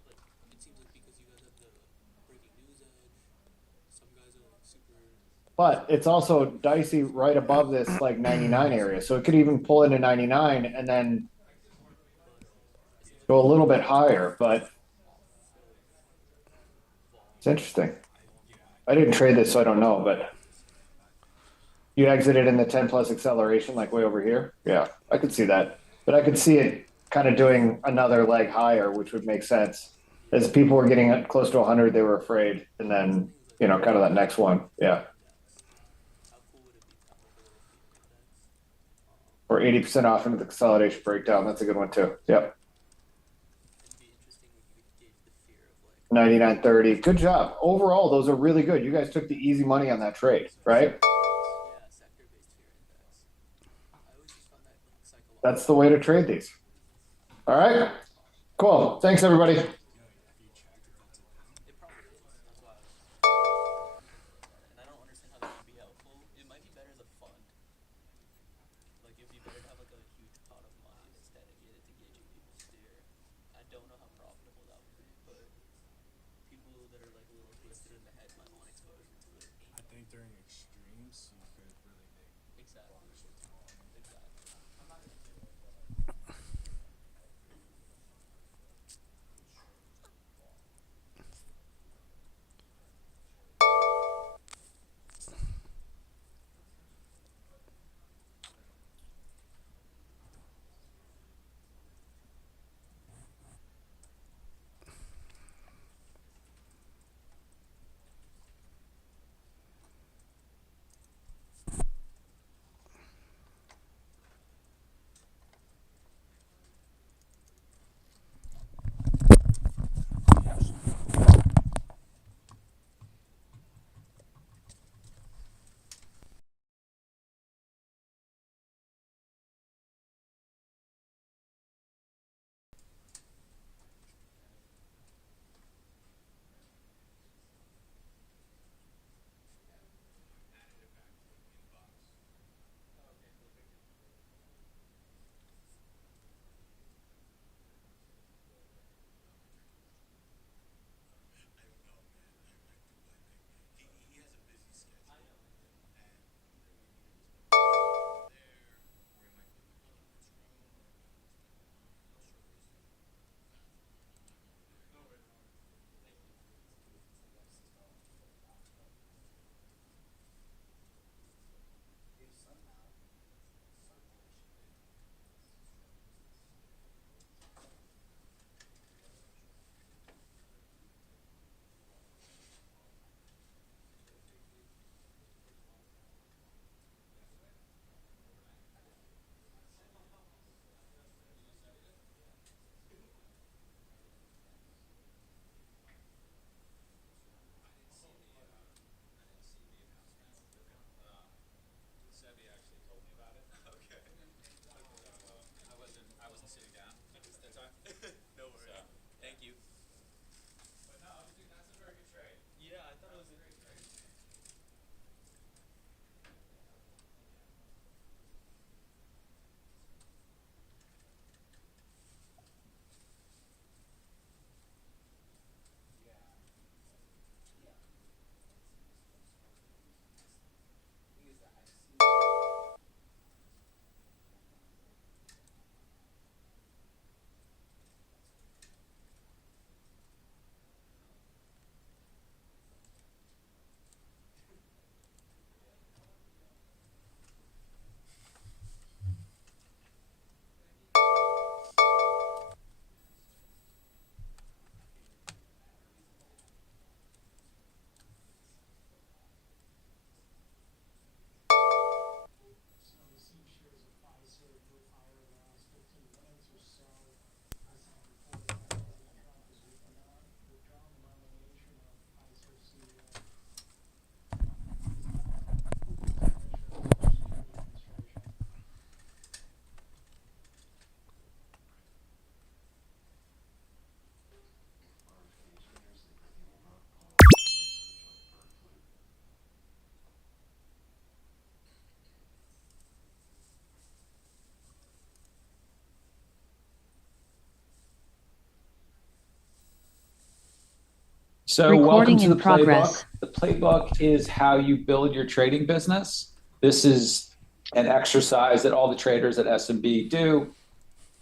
But it's also dicey right above this like 99 area. So it could even pull into 99 and then go a little bit higher, but it's interesting. I didn't trade this, so I don't know, but you exited in the 10 plus acceleration, like way over here. Yeah, I could see that. But I could see it kind of doing another leg higher, which would make sense. As people were getting close to 100, they were afraid. And then, you know, kind of that next one. Yeah. Or 80% off into the consolidation breakdown. That's a good one too. Yep. 99.30. Good job. Overall, those are really good. You guys took the easy money on that trade, right? That's the way to trade these. All right. Cool. Thanks, everybody. I think during extremes, you could really make So Recording welcome to in the progress. playbook. The playbook is how you build your trading business. This is an exercise that all the traders at SMB do.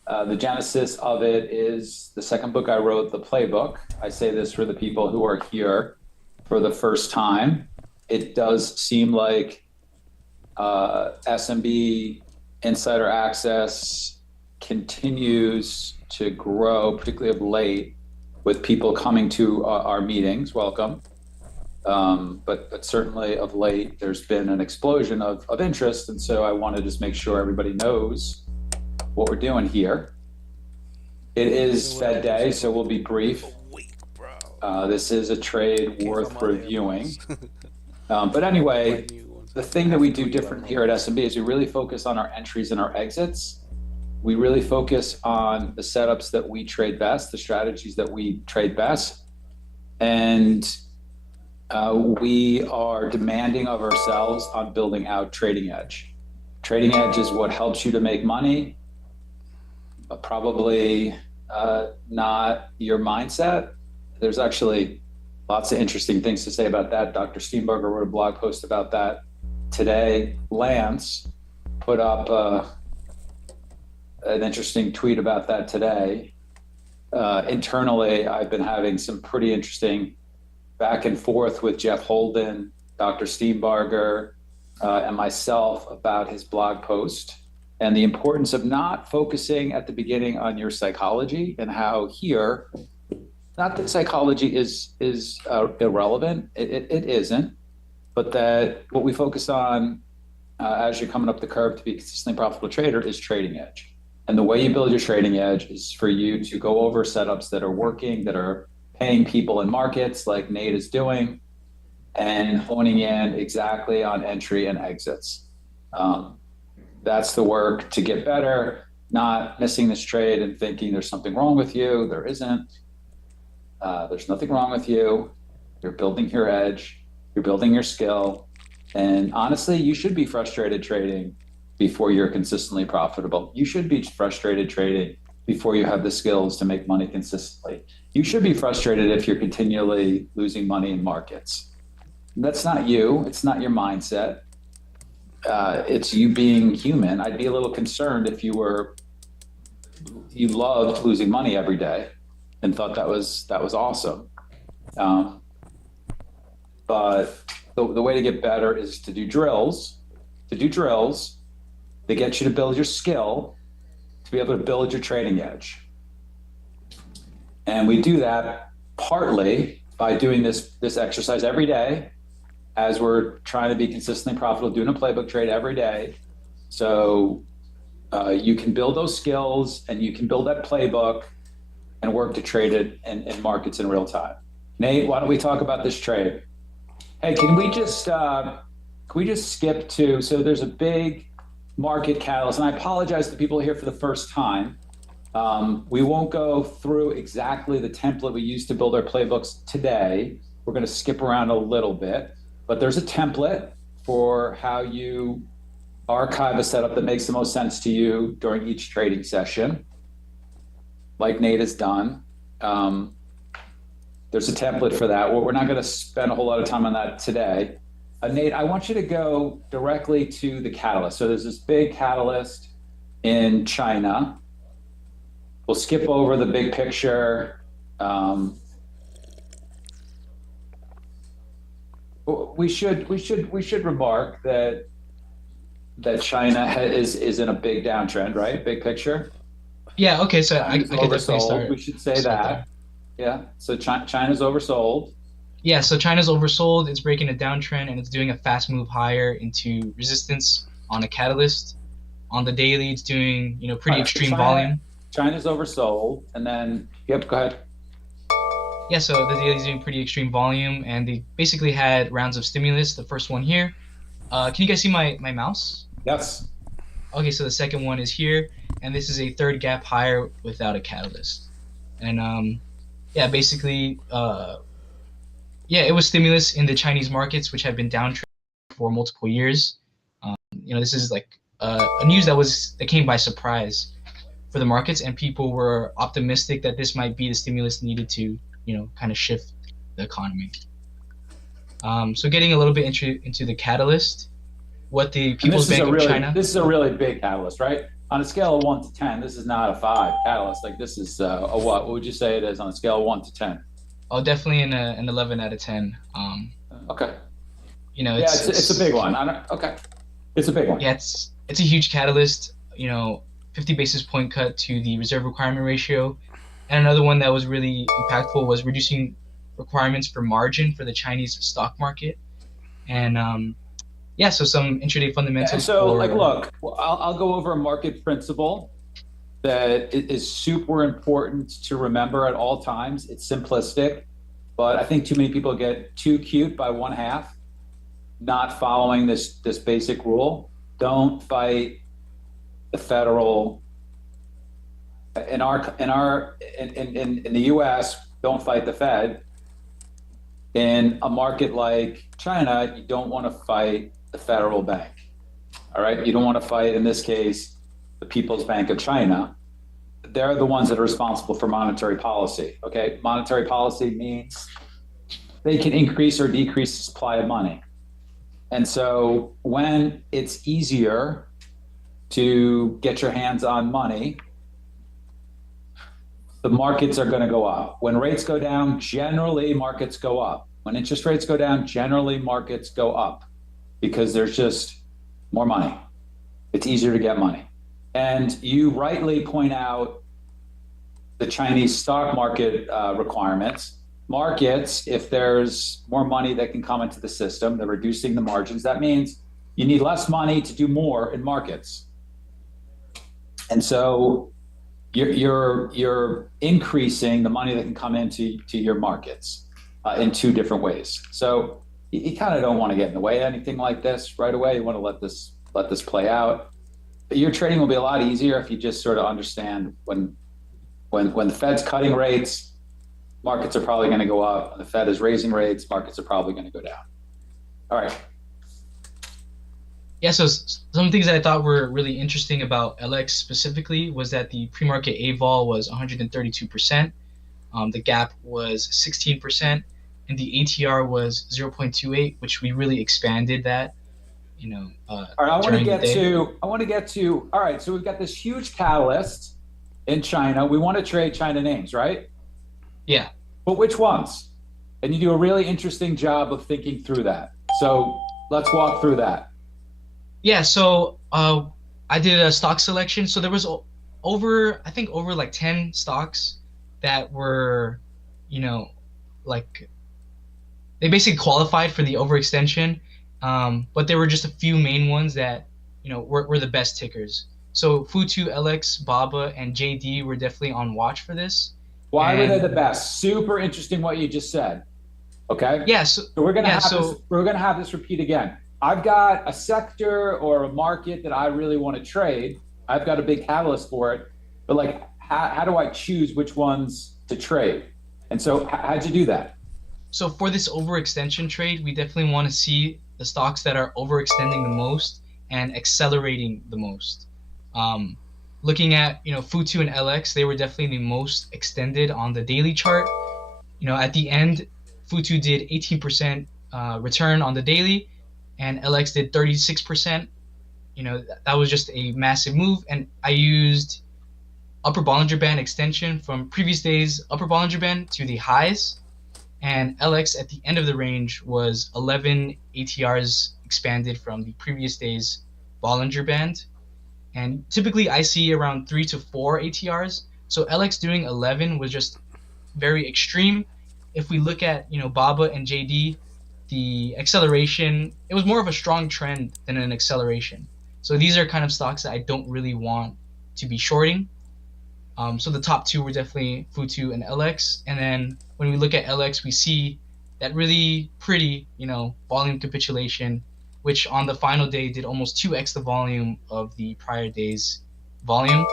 The genesis of it is the second book I wrote, The Playbook. I say this for the people who are here for the first time. It does seem like SMB Insider Access continues to grow, particularly of late, with people coming to our meetings. Welcome. But certainly of late, there's been an explosion of interest. And so I want to just make sure everybody knows what we're doing here. It is Fed Day, so we'll be brief. This is a trade worth reviewing. But anyway, the thing that we do different here at SMB is we really focus on our entries and our exits. We really focus on the setups that we trade best, the strategies that we trade best. And we are demanding of ourselves on building out Trading Edge. Trading Edge is what helps you to make money, but probably not your mindset. There's actually lots of interesting things to say about that. Dr. Steenbarger wrote a blog post about that today. Lance put up an interesting tweet about that today. Internally, I've been having some pretty interesting back and forth with Jeff Holden, Dr. Steenbarger, and myself about his blog post and the importance of not focusing at the beginning on your psychology and how here, not that psychology is irrelevant, it isn't, but that what we focus on as you're coming up the curve to be a consistently profitable trader is Trading Edge. And the way you build your Trading Edge is for you to go over setups that are working, that are paying people in markets like Nate is doing, and honing in exactly on entry and exits. That's the work to get better, not missing this trade and thinking there's something wrong with you. There isn't. There's nothing wrong with you. You're building your edge. You're building your skill. And honestly, you should be frustrated trading before you're consistently profitable. You should be frustrated trading before you have the skills to make money consistently. You should be frustrated if you're continually losing money in markets. That's not you. It's not your mindset. It's you being human. I'd be a little concerned if you loved losing money every day and thought that was awesome. But the way to get better is to do drills. They get you to build your skill to be able to build your Trading Edge. And we do that partly by doing this exercise every day as we're trying to be consistently profitable, doing a playbook trade every day. So you can build those skills and you can build that playbook and work to trade it in markets in real time. Nate, why don't we talk about this trade? Hey, can we just skip to, so there's a big market catalyst, and I apologize to people here for the first time. We won't go through exactly the template we used to build our playbooks today. We're going to skip around a little bit, but there's a template for how you archive a setup that makes the most sense to you during each trading session, like Nate has done. There's a template for that. Well, we're not going to spend a whole lot of time on that today. Nate, I want you to go directly to the catalyst. So there's this big catalyst in China. We'll skip over the big picture. We should remark that China is in a big downtrend, right? Big picture. Yeah. Okay. So I could definitely start. We should say that. Yeah. So China's oversold. Yeah, so China's oversold, it's breaking a downtrend, and it's doing a fast move higher into resistance on a catalyst. On the daily, it's doing, pretty extreme volume. China's oversold, and then, yep, go ahead. Yeah, so the daily's doing pretty extreme volume, and they basically had rounds of stimulus, the first one here. Can you guys see my mouse? Yes. Okay, so the second one is here, and this is a third gap higher without a catalyst. And, yeah, basically, yeah, it was stimulus in the Chinese markets, which have been downtrending for multiple years. This is like a news that came by surprise for the markets, and people were optimistic that this might be the stimulus needed to, kind of shift the economy. So getting a little bit into the catalyst, what the People's Bank of China. This is a really big catalyst, right? On a scale of 1 to 10, this is not a 5 catalyst. Like this is a what? What would you say it is on a scale of 1 to 10? Oh, definitely an 11 out of 10. Okay. You know, it's a big one. Okay. It's a big one. Yeah, it's a huge catalyst. You know, 50 basis point cut to the reserve requirement ratio. And another one that was really impactful was reducing requirements for margin for the Chinese stock market. And yeah, so some intraday fundamentals. And so, like, look, I'll go over a market principle that is super important to remember at all times. It's simplistic, but I think too many people get too cute by one half, not following this basic rule. Don't fight the federal. In the U.S., don't fight the Fed. In a market like China, you don't want to fight the federal bank. All right, you don't want to fight, in this case, the People's Bank of China. They're the ones that are responsible for monetary policy. Okay, monetary policy means they can increase or decrease the supply of money. And so when it's easier to get your hands on money, the markets are going to go up. When rates go down, generally markets go up. When interest rates go down, generally markets go up because there's just more money. It's easier to get money. And you rightly point out the Chinese stock market requirements. Markets, if there's more money that can come into the system, they're reducing the margins. That means you need less money to do more in markets. And so you're increasing the money that can come into your markets in two different ways. So you kind of don't want to get in the way of anything like this right away. You want to let this play out. But your trading will be a lot easier if you just sort of understand when the Fed's cutting rates, markets are probably going to go up. When the Fed is raising rates, markets are probably going to go down. All right. Yeah, so some things that I thought were really interesting about LX specifically was that the pre-market AVOL was 132%, the gap was 16%, and the ATR was 0.28, which we really expanded that, you know. All right, I want to get to. All right, so we've got this huge catalyst in China. We want to trade China names, right? Yeah. But which ones? And you do a really interesting job of thinking through that. So let's walk through that. Yeah, so I did a stock selection. So there was over like 10 stocks that were, you know, like they basically qualified for the overextension, but there were just a few main ones that, you know, were the best tickers. So Futu, LX, Baba, and JD were definitely on watch for this. Why were they the best? Super interesting what you just said. Okay. Yeah. So we're gonna have this repeat again. I've got a sector or a market that I really want to trade. I've got a big catalyst for it, but like, how do I choose which ones to trade? And so how'd you do that? So for this overextension trade, we definitely want to see the stocks that are overextending the most and accelerating the most. Looking at, you know, Futu and LX, they were definitely the most extended on the daily chart. You know, at the end, Futu did 18% return on the daily, and LX did 36%. You know, that was just a massive move. And I used upper Bollinger Band extension from previous days upper Bollinger Band to the highs. And LX at the end of the range was 11 ATRs expanded from the previous day's Bollinger Band. And typically I see around 3 to 4 ATRs. So LX doing 11 was just very extreme. If we look at, you know, Baba and JD, the acceleration, it was more of a strong trend than an acceleration. So these are kind of stocks that I don't really want to be shorting. So the top two were definitely Futu and LX. And then when we look at LX, we see that really pretty, you know, volume capitulation, which on the final day did almost 2x the volume of the prior day's volume.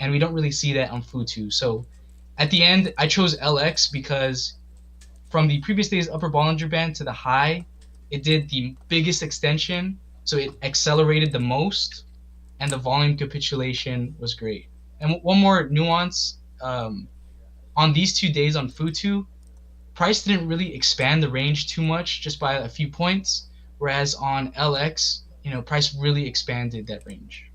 And we don't really see that on Futu. So at the end, I chose LX because from the previous day's upper Bollinger Band to the high, it did the biggest extension, so it accelerated the most, and the volume capitulation was great. And one more nuance, on these 2 days on Futu, price didn't really expand the range too much, just by a few points, whereas on LX, price really expanded that range.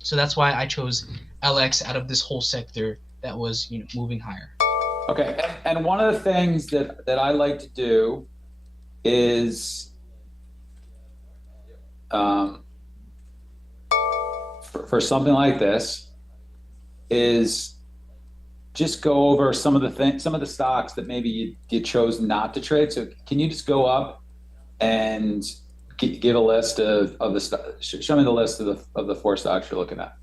So that's why I chose LX out of this whole sector that was moving higher. Okay, and one of the things that I like to do is for something like this is just go over some of the stocks that maybe you chose not to trade. So can you just go up and give a list of the show me the list of the 4 stocks you're looking at?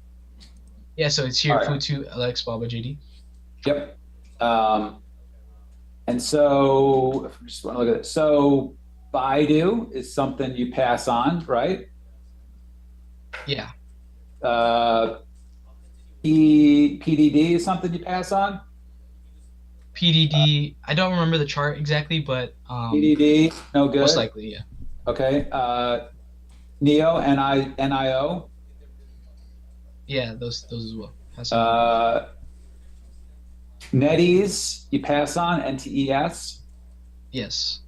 Yeah, so it's here: All right. Futu, LX, Baba, JD. Yep. And so if we just want to look at it. So Baidu is something you pass on, right? Yeah. PDD is something you pass on? PDD, I don't remember the chart exactly, but PDD, no good. Most likely, yeah. Okay. NIO, NIO. Yeah, those as well. Pass on. NetEase, you pass on. NTES. Yes.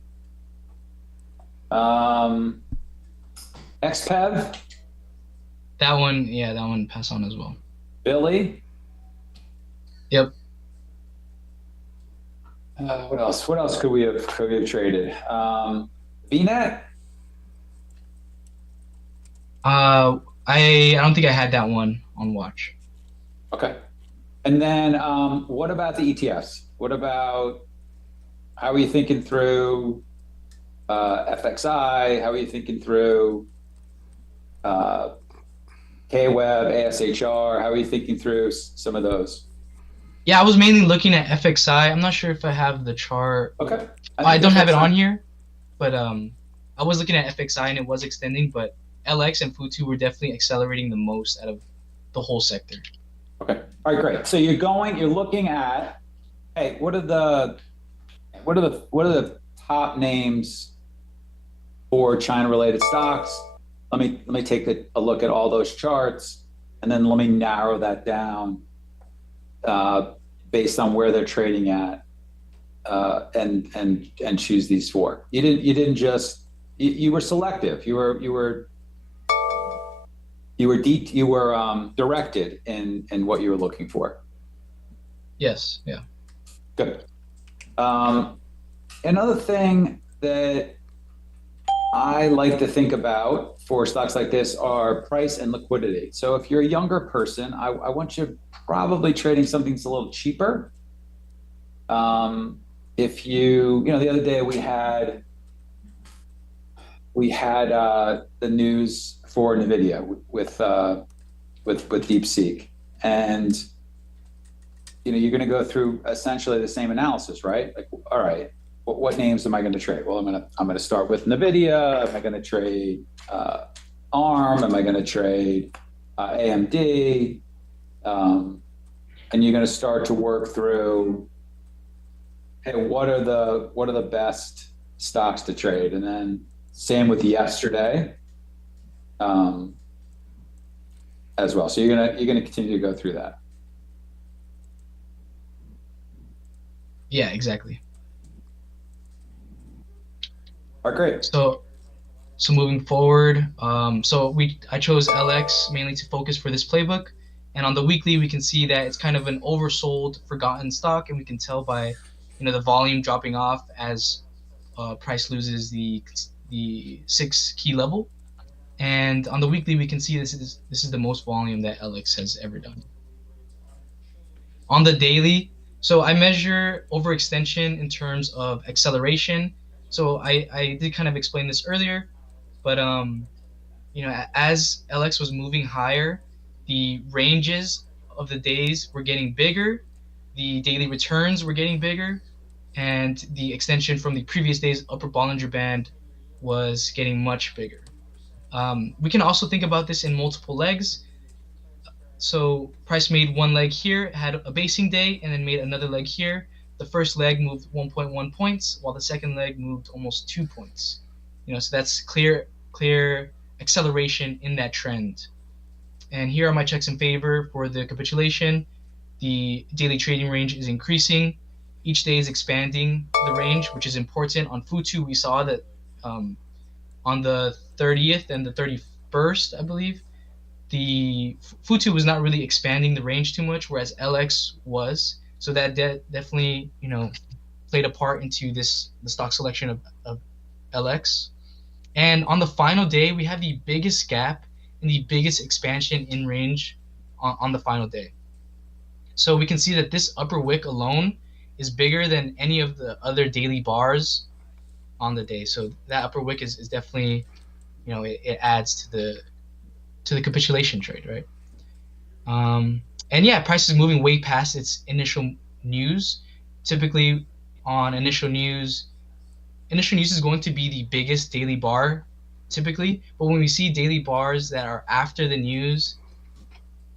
XPEV. That one pass on as well. Billy. Yep. What else? What else could we have traded? VNet. I don't think I had that one on watch. Okay. And then what about the ETFs? What about, how are you thinking through FXI? How are you thinking through KWeb, ASHR? How are you thinking through some of those? Yeah, I was mainly looking at FXI. I'm not sure if I have the chart. Okay. I don't have it on here, but I was looking at FXI and it was extending, but LX and Futu were definitely accelerating the most out of the whole sector. Okay. All right, great. So you're looking at, hey, what are the top names for China-related stocks? Let me take a look at all those charts, and then let me narrow that down based on where they're trading at, and choose these 4. You didn't just you were selective. You were directed in what you were looking for. Yes. Yeah. Good. Another thing that I like to think about for stocks like this are price and liquidity. So if you're a younger person, I want you probably trading something that's a little cheaper. If the other day we had the news for NVIDIA with DeepSeek, and you're going to go through essentially the same analysis, right? Like, all right, what names am I going to trade? Well, I'm going to start with NVIDIA. Am I going to trade ARM? Am I going to trade AMD? And you're going to start to work through, hey, what are the best stocks to trade? And then same with yesterday, as well. So you're gonna continue to go through that. Yeah, exactly. All right, great. So moving forward, I chose LX mainly to focus for this playbook, and on the weekly we can see that it's kind of an oversold, forgotten stock, and we can tell by the volume dropping off as price loses the 6 key level. And on the weekly, we can see this is the most volume that LX has ever done. On the daily, so I measure overextension in terms of acceleration. So I did kind of explain this earlier, but as LX was moving higher, the ranges of the days were getting bigger, the daily returns were getting bigger, and the extension from the previous day's upper Bollinger Band was getting much bigger. We can also think about this in multiple legs. So price made one leg here, had a basing day, and then made another leg here. The first leg moved 1.1 points, while the second leg moved almost 2 points. So that's clear acceleration in that trend. And here are my checks in favor for the capitulation. The daily trading range is increasing. each day is expanding the range, which is important. On Futu, we saw that on the 30th and the 31st, I believe, the Futu was not really expanding the range too much, whereas LX was. So that definitely, you know, played a part into the stock selection of LX. And on the final day, we have the biggest gap and the biggest expansion in range on the final day. So we can see that this upper wick alone is bigger than any of the other daily bars on the day. So that upper wick is definitely, you know, it adds to the capitulation trade, right? And yeah, price is moving way past its initial news. Typically on initial news is going to be the biggest daily bar typically, but when we see daily bars that are after the news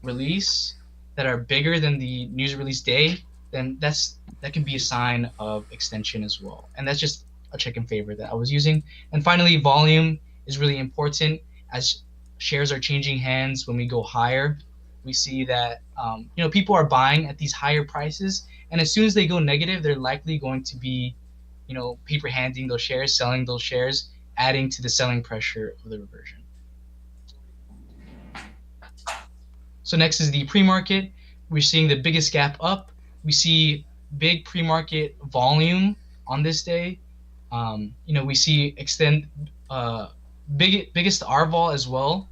release that are bigger than the news release day, then that can be a sign of extension as well. And that's just a chicken favor that I was using. And finally, volume is really important. As shares are changing hands when we go higher, we see that you know, people are buying at these higher prices, and as soon as they go negative, they're likely going to be, you know, paper handing those shares, selling those shares, adding to the selling pressure of the reversion. So next is the pre-market. We're seeing the biggest gap up. We see big pre-market volume on this day. You know, we see biggest RVol as well,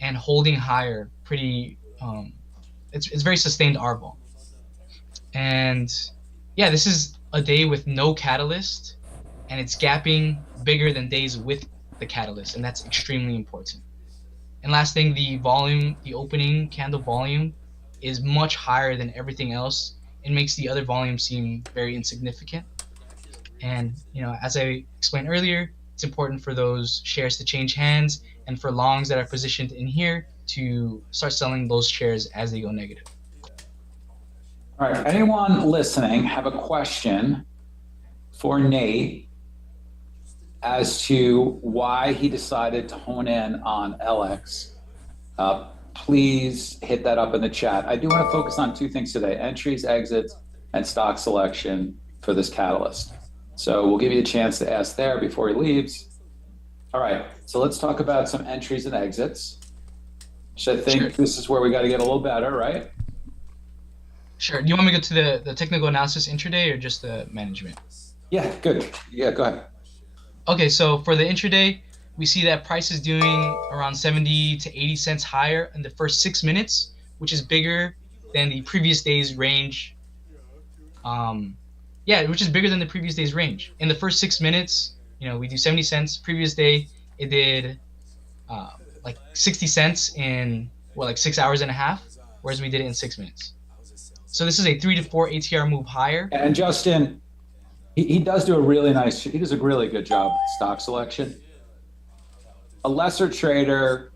and holding higher. Pretty, it's very sustained RVol. And yeah, this is a day with no catalyst, and it's gapping bigger than days with the catalyst, and that's extremely important. And last thing, the volume, the opening candle volume is much higher than everything else. It makes the other volume seem very insignificant. And, you know, as I explained earlier, it's important for those shares to change hands, and for longs that are positioned in here to start selling those shares as they go negative. All right, anyone listening have a question for Nate as to why he decided to hone in on LX? Please hit that up in the chat. I do want to focus on two things today: entries, exits, and stock selection for this catalyst. So we'll give you a chance to ask there before he leaves. All right, so let's talk about some entries and exits. So I think this is where we got to get a little better, right? Sure. Do you want me to go to the technical analysis intraday or just the management? Yeah, good. Yeah, go ahead. Okay, so for the intraday, we see that price is doing around 70 to 80 cents higher in the first 6 minutes, which is bigger than the previous day's range. Which is bigger than the previous day's range. In the first 6 minutes, you know, we do 70 cents. Previous day, it did like 60 cents in, like 6 hours and a half, whereas we did it in 6 minutes. So this is a 3 to 4 ATR move higher. And Justin, he does a really good job with stock selection. A lesser trader,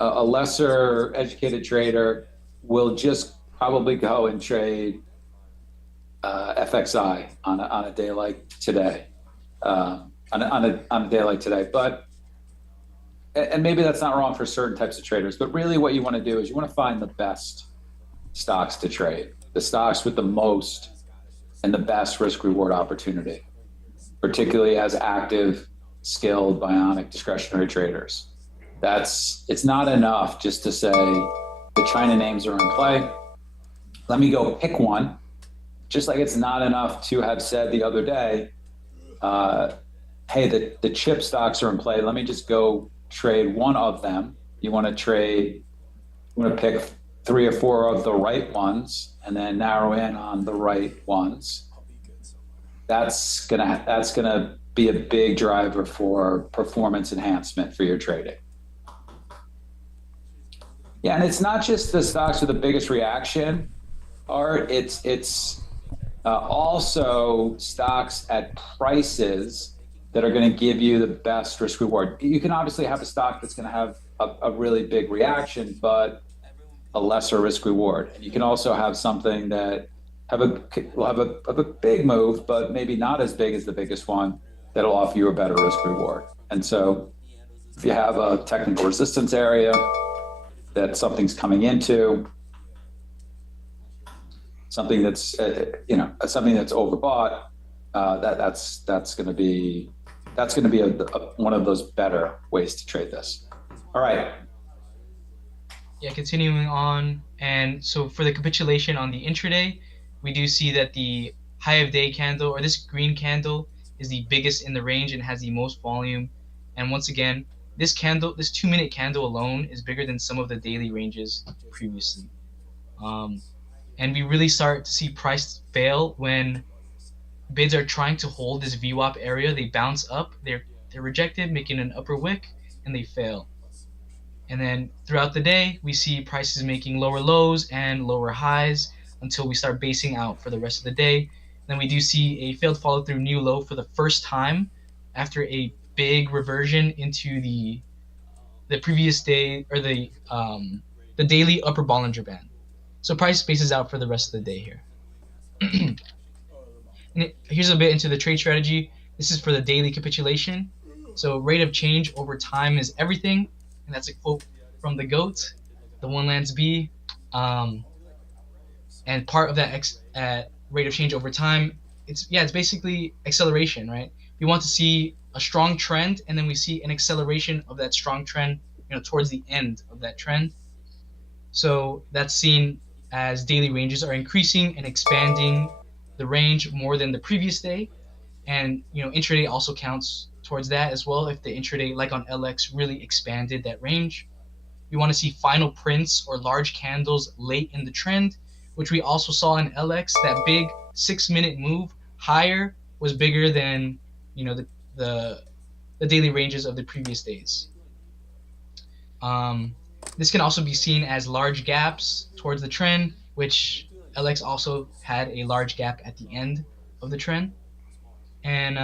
a lesser educated trader will just probably go and trade FXI on a day like today, on a day like today. But and maybe that's not wrong for certain types of traders, but really what you want to do is you want to find the best stocks to trade, the stocks with the most and the best risk reward opportunity, particularly as active, skilled, bionic, discretionary traders. It's not enough just to say the China names are in play. Let me go pick one. Just like it's not enough to have said the other day, hey, the chip stocks are in play. Let me just go trade one of them. You want to pick 3 or 4 of the right ones and then narrow in on the right ones. That's gonna be a big driver for performance enhancement for your trading. Yeah, and it's not just the stocks with the biggest reaction, Art. It's also stocks at prices that are going to give you the best risk reward. You can obviously have a stock that's going to have a really big reaction, but a lesser risk reward. And you can also have something that will have a big move, but maybe not as big as the biggest one, that'll offer you a better risk reward. And so if you have a technical resistance area that something's coming into, something that's something that's overbought, that's going to be one of those better ways to trade this. All right. Yeah, continuing on, and so for the capitulation on the intraday, we do see that the high of day candle, or this green candle, is the biggest in the range and has the most volume. And once again, this 2-minute candle alone is bigger than some of the daily ranges previously. And we really start to see price fail when bids are trying to hold this VWAP area. They bounce up, they're rejected, making an upper wick, and they fail. And then throughout the day, we see prices making lower lows and lower highs until we start basing out for the rest of the day. Then we do see a failed follow through new low for the first time after a big reversion into the previous day, or the daily upper Bollinger Band. So price bases out for the rest of the day here. And here's a bit into the trade strategy. This is for the daily capitulation. So rate of change over time is everything. And that's a quote from the GOAT, the One Lance B. And part of that rate of change over time, it's basically acceleration, right? We want to see a strong trend, and then we see an acceleration of that strong trend, towards the end of that trend. So that's seen as daily ranges are increasing and expanding the range more than the previous day. And intraday also counts towards that as well. If the intraday, like on LX, really expanded that range, we want to see final prints or large candles late in the trend, which we also saw in LX. That big 6-minute move higher was bigger than the daily ranges of the previous days. This can also be seen as large gaps towards the trend, which LX also had a large gap at the end of the trend. And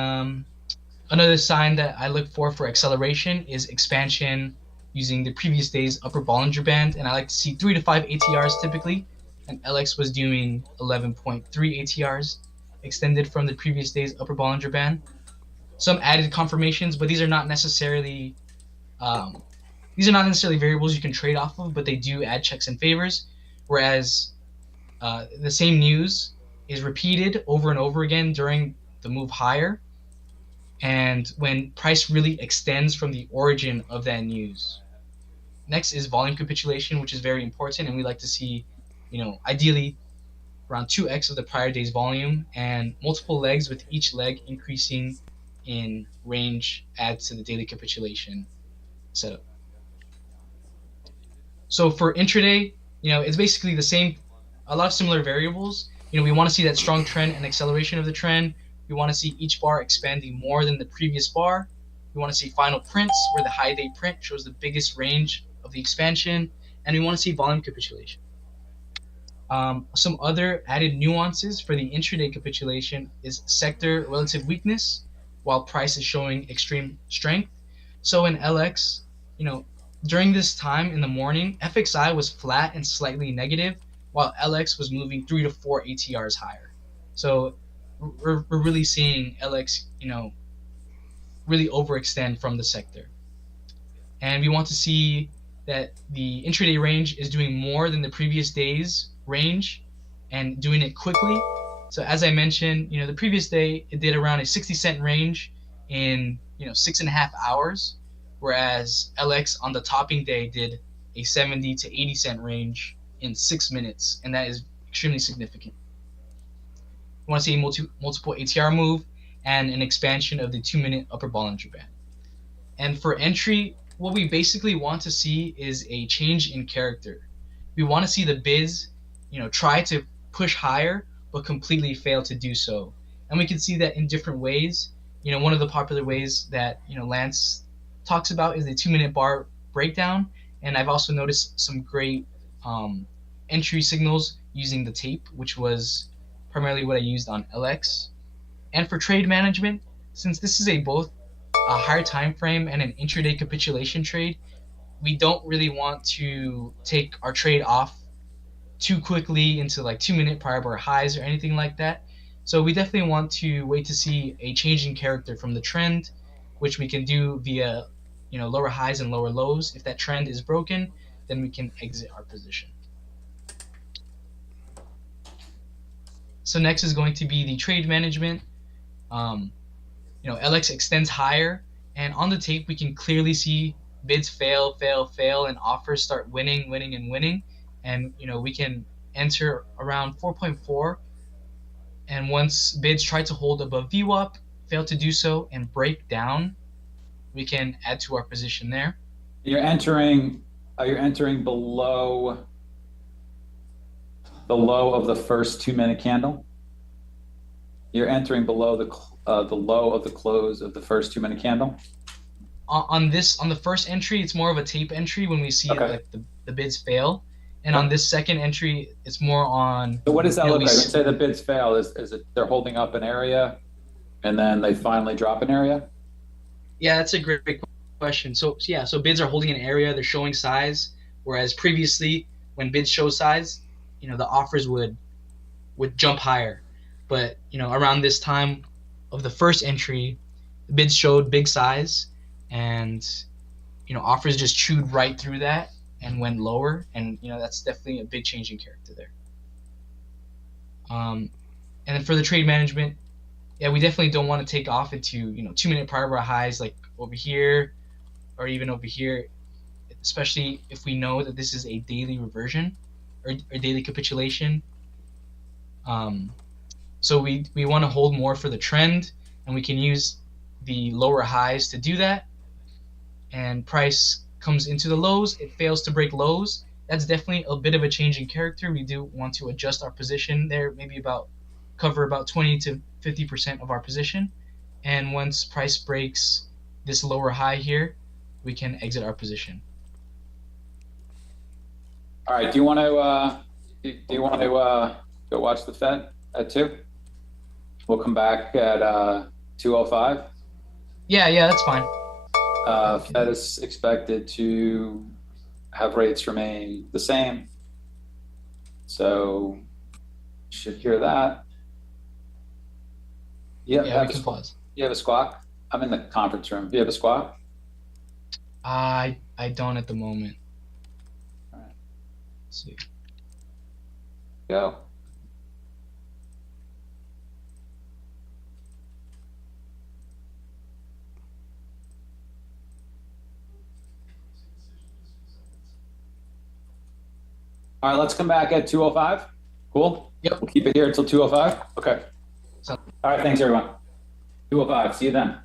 another sign that I look for acceleration is expansion using the previous day's upper Bollinger Band, and I like to see 3 to 5 ATRs typically, and LX was doing 11.3 ATRs extended from the previous day's upper Bollinger Band. Some added confirmations, but these are not necessarily variables you can trade off of, but they do add checks and favors. Whereas the same news is repeated over and over again during the move higher, and when price really extends from the origin of that news. Next is volume capitulation, which is very important, and we like to see, ideally around 2x of the prior day's volume, and multiple legs with each leg increasing in range adds to the daily capitulation setup. So for intraday, it's basically the same, a lot of similar variables. We want to see that strong trend and acceleration of the trend. We want to see each bar expanding more than the previous bar. We want to see final prints where the high day print shows the biggest range of the expansion, and we want to see volume capitulation. Some other added nuances for the intraday capitulation is sector relative weakness, while price is showing extreme strength. So in LX, during this time in the morning, FXI was flat and slightly negative, while LX was moving 3 to 4 ATRs higher. So we're really seeing LX, really overextend from the sector. And we want to see that the intraday range is doing more than the previous day's range and doing it quickly. So as I mentioned, the previous day it did around a 60-cent range in 6.5 hours, whereas LX on the topping day did a 70 to 80 cent range in 6 minutes, and that is extremely significant. We want to see a multiple ATR move and an expansion of the 2-minute upper Bollinger Band. And for entry, what we basically want to see is a change in character. We want to see the bids, try to push higher, but completely fail to do so. And we can see that in different ways. One of the popular ways that Lance talks about is the 2-minute bar breakdown, and I've also noticed some great entry signals using the tape, which was primarily what I used on LX. And for trade management, since this is both a higher time frame and an intraday capitulation trade, we don't really want to take our trade off too quickly into like 2-minute prior bar highs or anything like that. So we definitely want to wait to see a change in character from the trend, which we can do via lower highs and lower lows. If that trend is broken, then we can exit our position. So next is going to be the trade management. You know, LX extends higher, and on the tape we can clearly see bids fail, and offers start winning, and you know we can enter around 4.4, and once bids try to hold above VWAP, fail to do so, and break down, we can add to our position there. You're entering below the low of the first 2-minute candle. You're entering below the low of the close of the first 2-minute candle. On the first entry, it's more of a tape entry when we see like the bids fail, and on this second entry, it's more on. So what does that look like? When you say the bids fail, is it they're holding up an area, and then they finally drop an area? Yeah, that's a great question. So bids are holding an area, they're showing size, whereas previously when bids show size, you know, the offers would jump higher. But, you know, around this time of the first entry, the bids showed big size, and, you know, offers just chewed right through that and went lower, and, you know, that's definitely a big change in character there. And then for the trade management, yeah, we definitely don't want to take off into, you know, 2-minute prior bar highs like over here or even over here, especially if we know that this is a daily reversion or daily capitulation. So we want to hold more for the trend, and we can use the lower highs to do that. And price comes into the lows, it fails to break lows. That's definitely a bit of a change in character. We do want to adjust our position there, maybe cover about 20 to 50% of our position. And once price breaks this lower high here, we can exit our position. All right. Do you want to go watch the Fed at 2? We'll come back at 2:05. Yeah, that's fine. Fed is expected to have rates remain the same, so should hear that. Yeah, we can pause. You have a squawk? I'm in the conference room. Do you have a squawk? I don't at the moment. All right. Let's see. Go. All right, let's come back at 2:05. Cool? Yep. We'll keep it here until 2:05. Okay. All right, thanks everyone. 2:05, see you then.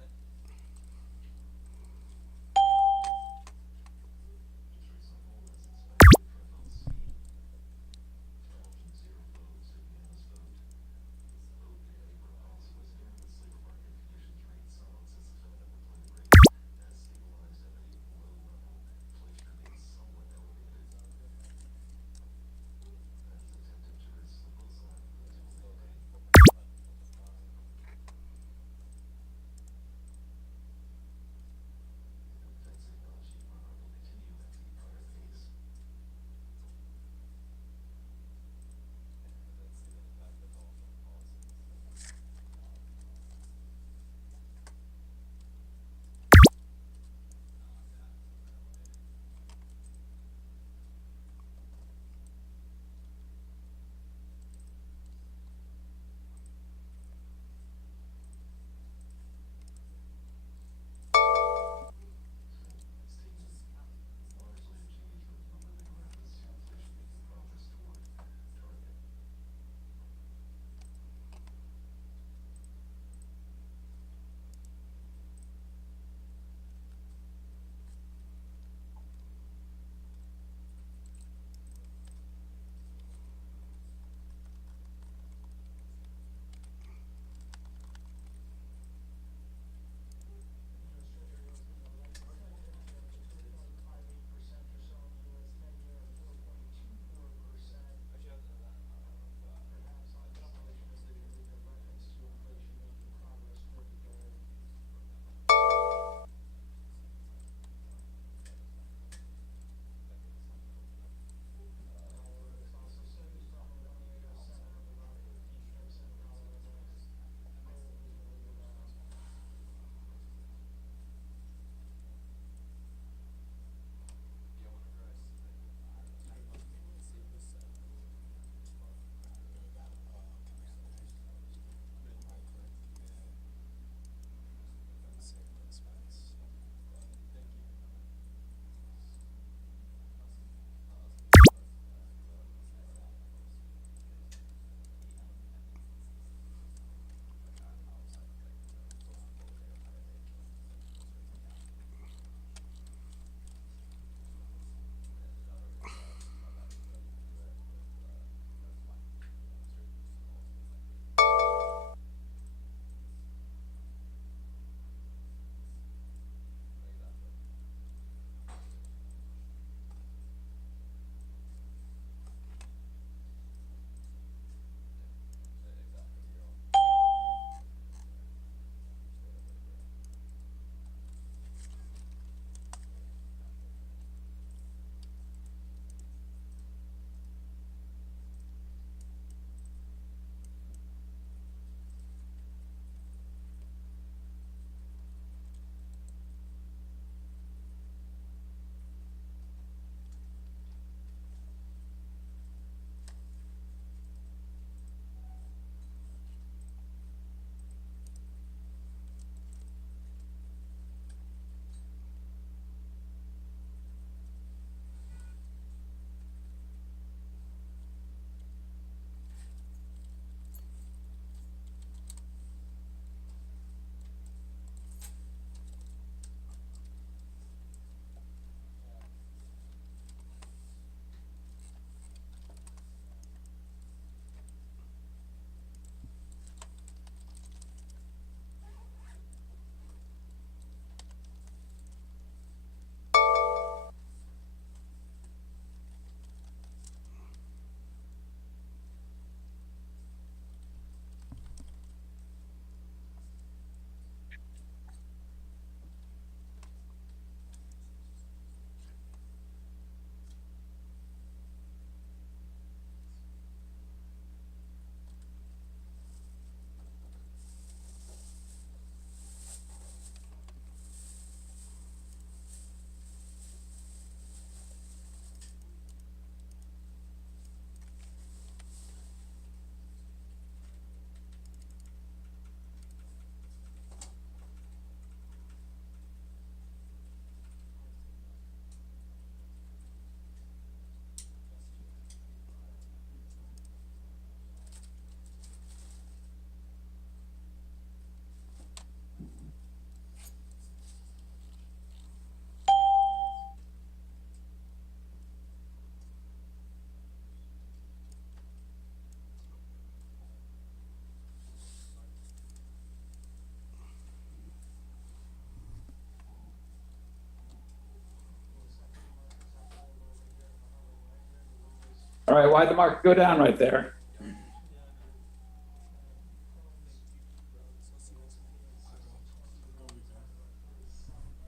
All right, why'd the market go down right there?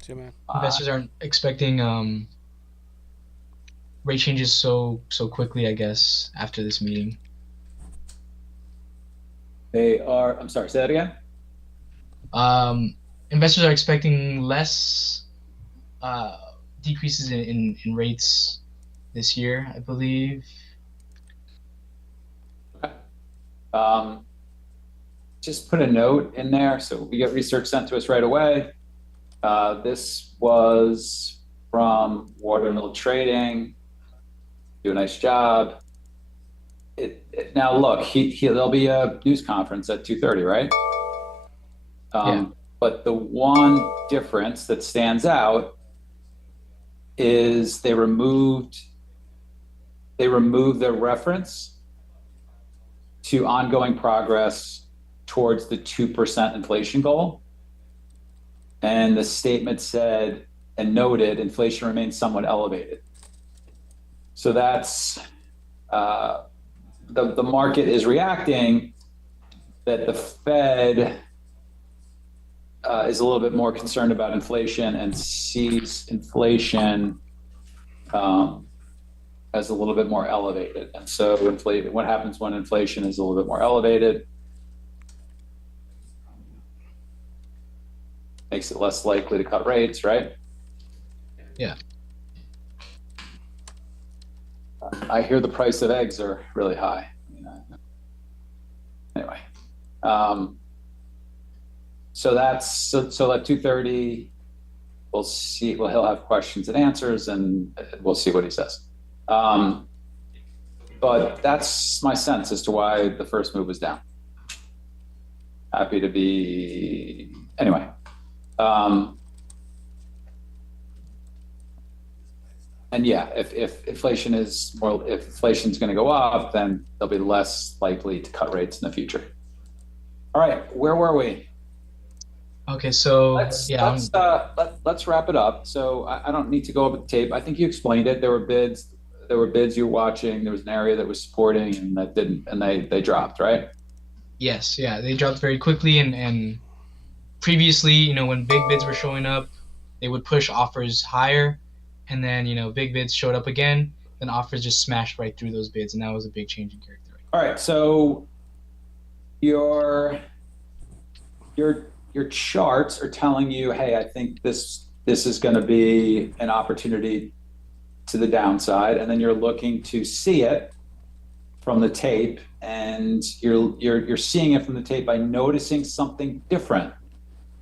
See you, man. Investors aren't expecting rate changes so quickly, I guess, after this meeting. They are, I'm sorry, say that again? Investors are expecting less decreases in rates this year, I believe. Just put a note in there. So we get research sent to us right away. This was from Watermill Trading. Do a nice job. Now look, there'll be a news conference at 2:30, right? Yeah. But the one difference that stands out is they removed their reference to ongoing progress towards the 2% inflation goal. And the statement said and noted inflation remains somewhat elevated. So that's the market is reacting that the Fed is a little bit more concerned about inflation and sees inflation as a little bit more elevated. And so what happens when inflation is a little bit more elevated? Makes it less likely to cut rates, right? Yeah. I hear the price of eggs are really high. Anyway, so at 2:30, we'll see. Well, he'll have questions and answers, and we'll see what he says. But that's my sense as to why the first move was down. Happy to be anyway. And yeah, if inflation is if inflation's going to go up, then they'll be less likely to cut rates in the future. All right, where were we? Okay, so let's wrap it up. So I don't need to go over the tape. I think you explained it. There were bids you were watching. There was an area that was supporting and that didn't, and they dropped, right? Yes, yeah, they dropped very quickly, and previously, when big bids were showing up, they would push offers higher, and then big bids showed up again, then offers just smashed right through those bids, and that was a big change in character. All right, so your charts are telling you, hey, I think this is going to be an opportunity to the downside, and then you're looking to see it from the tape, and you're seeing it from the tape by noticing something different,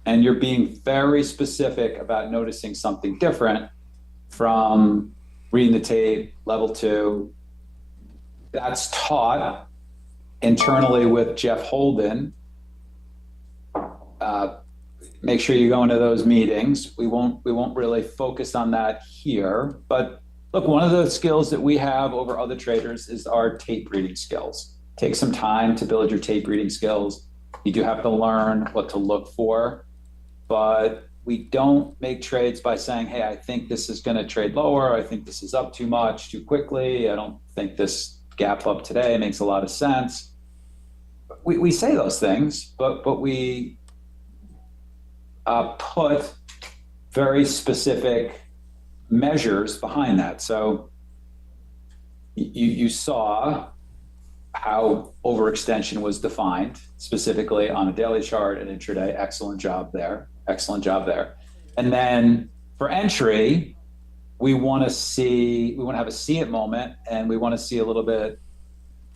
and you're being very specific about noticing something different from reading the tape, level 2. That's taught internally with Jeff Holden. Make sure you go into those meetings. We won't really focus on that here, but look, one of the skills that we have over other traders is our tape reading skills. Take some time to build your tape reading skills. You do have to learn what to look for, but we don't make trades by saying, hey, I think this is going to trade lower. I think this is up too much, too quickly. I don't think this gap up today makes a lot of sense. We say those things, but we put very specific measures behind that. So you saw how overextension was defined specifically on a daily chart and intraday. Excellent job there. And then for entry, we want to have a see it moment, and we want to see a little bit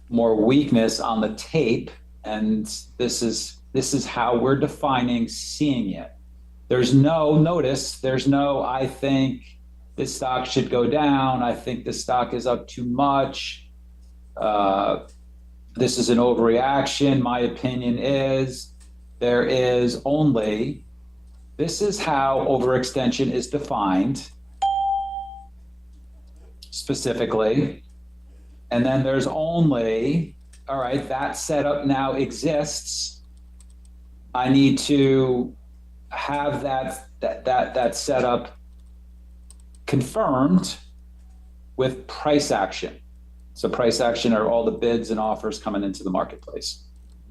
more weakness on the tape. And this is how we're defining seeing it. There's no notice. There's no, I think this stock should go down. I think this stock is up too much. This is an overreaction. My opinion is there is only, this is how overextension is defined specifically. And then there's only, all right, that setup now exists. I need to have that setup confirmed with price action. So price action are all the bids and offers coming into the marketplace.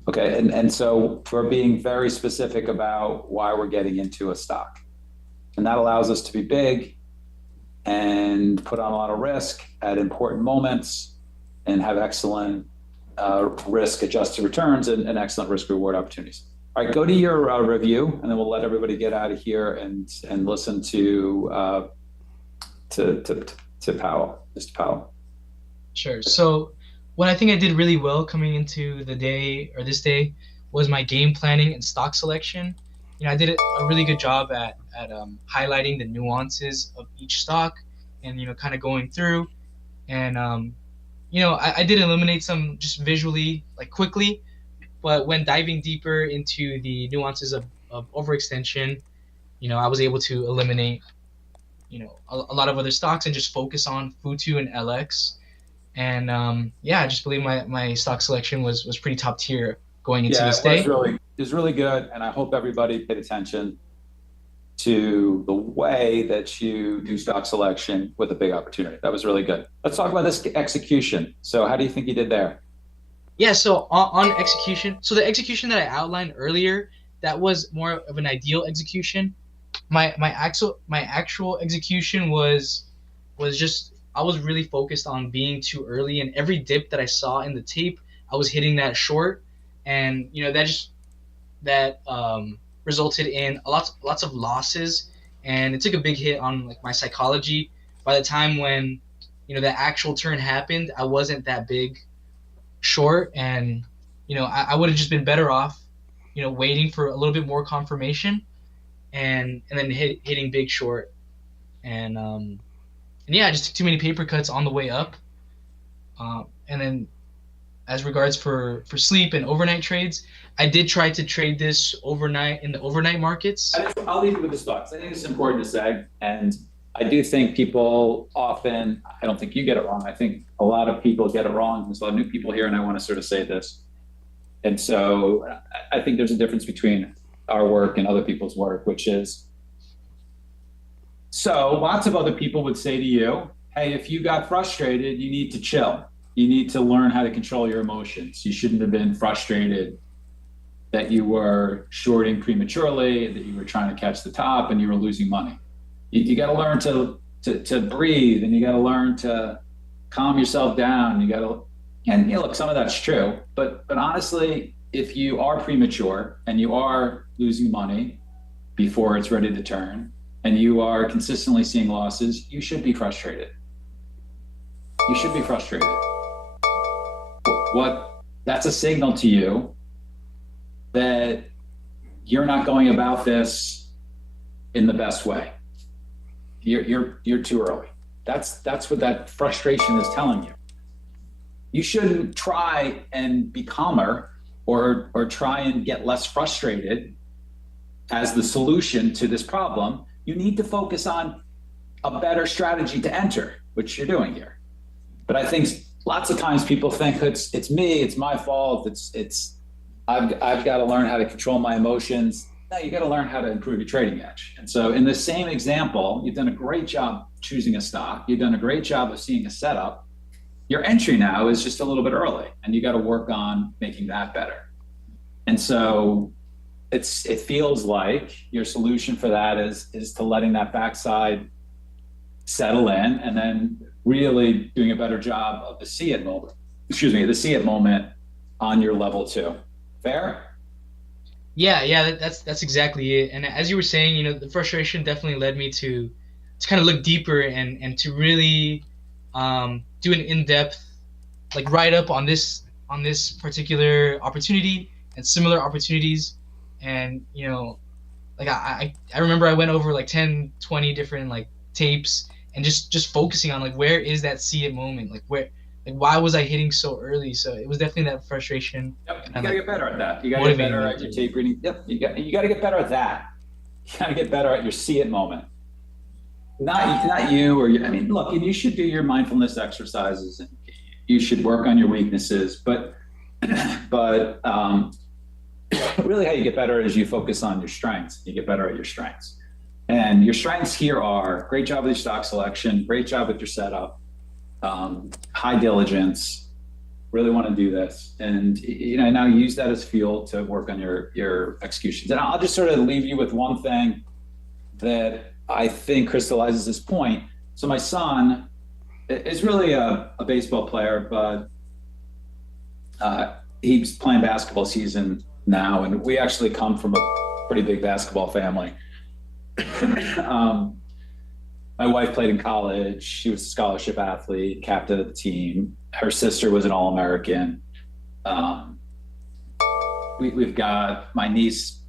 Okay, and so we're being very specific about why we're getting into a stock. And that allows us to be big and put on a lot of risk at important moments and have excellent risk-adjusted returns and excellent risk-reward opportunities. All right, go to your review, and then we'll let everybody get out of here and listen to Powell, Mr. Powell. Sure. So what I think I did really well coming into the day or this day was my game planning and stock selection. I did a really good job at highlighting the nuances of each stock and, kind of going through. And, I did eliminate some just visually, like quickly, but when diving deeper into the nuances of overextension, I was able to eliminate, a lot of other stocks and just focus on Futu and LX. And I just believe my stock selection was pretty top tier going into this day. It was really good, and I hope everybody paid attention to the way that you do stock selection with a big opportunity. That was really good. Let's talk about this execution. So how do you think you did there? Yeah, so on execution, so the execution that I outlined earlier, that was more of an ideal execution. My actual execution was just, I was really focused on being too early, and every dip that I saw in the tape, I was hitting that short, and that resulted in lots of losses, and it took a big hit on like my psychology. By the time when the actual turn happened, I wasn't that big short, and I would have just been better off waiting for a little bit more confirmation and then hitting big short, and I just took too many paper cuts on the way up. And then as regards for sleep and overnight trades, I did try to trade this overnight in the overnight markets. I'll leave you with the stocks. I think it's important to say, and I do think people often, I don't think you get it wrong. I think a lot of people get it wrong. There's a lot of new people here, and I want to sort of say this. And so I think there's a difference between our work and other people's work, which is, so lots of other people would say to you, hey, if you got frustrated, you need to chill. You need to learn how to control your emotions. You shouldn't have been frustrated that you were shorting prematurely, that you were trying to catch the top and you were losing money. You got to learn to breathe, and you got to learn to calm yourself down. You got to, and look, some of that's true, but honestly, if you are premature and you are losing money before it's ready to turn, and you are consistently seeing losses, you should be frustrated. You should be frustrated. That's a signal to you that you're not going about this in the best way. You're too early. That's what that frustration is telling you. You shouldn't try and be calmer or try and get less frustrated as the solution to this problem. You need to focus on a better strategy to enter, which you're doing here. But I think lots of times people think it's me, it's my fault, I've got to learn how to control my emotions. No, you got to learn how to improve your trading edge. And so in the same example, you've done a great job choosing a stock. You've done a great job of seeing a setup. Your entry now is just a little bit early, and you got to work on making that better. And so it feels like your solution for that is to letting that backside settle in, and then really doing a better job of the see it moment on your level 2. Fair? Yeah, that's exactly it. And as you were saying, the frustration definitely led me to kind of look deeper and to really do an in-depth like write-up on this particular opportunity and similar opportunities. And like I remember I went over like 10, 20 different like tapes and just focusing on like where is that see it moment, like why was I hitting so early? So it was definitely that frustration. Yep, you gotta get better at that. You gotta get better at your tape reading. Yep, you gotta get better at that. You gotta get better at your see it moment. Not you or you. I mean, look, and you should do your mindfulness exercises, and you should work on your weaknesses. But really, how you get better is you focus on your strengths. You get better at your strengths, and your strengths here are great job with your stock selection, great job with your setup. high diligence, really want to do this. And, now use that as fuel to work on your executions. And I'll just sort of leave you with one thing that I think crystallizes this point. So my son is really a baseball player, but he's playing basketball season now. And we actually come from a pretty big basketball family. My wife played in college. She was a scholarship athlete, captain of the team. Her sister was an All-American. We've got my niece,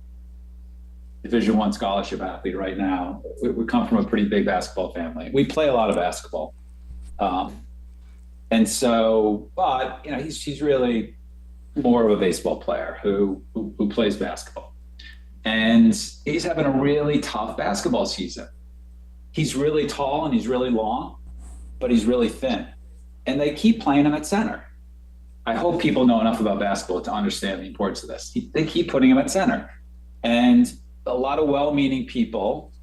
Division I scholarship athlete right now. We come from a pretty big basketball family. We play a lot of basketball. And so, but, he's really more of a baseball player who plays basketball. And he's having a really tough basketball season. He's really tall and he's really long, but he's really thin. And they keep playing him at center. I hope people know enough about basketball to understand the importance of this. They keep putting him at center. And a lot of well-meaning people,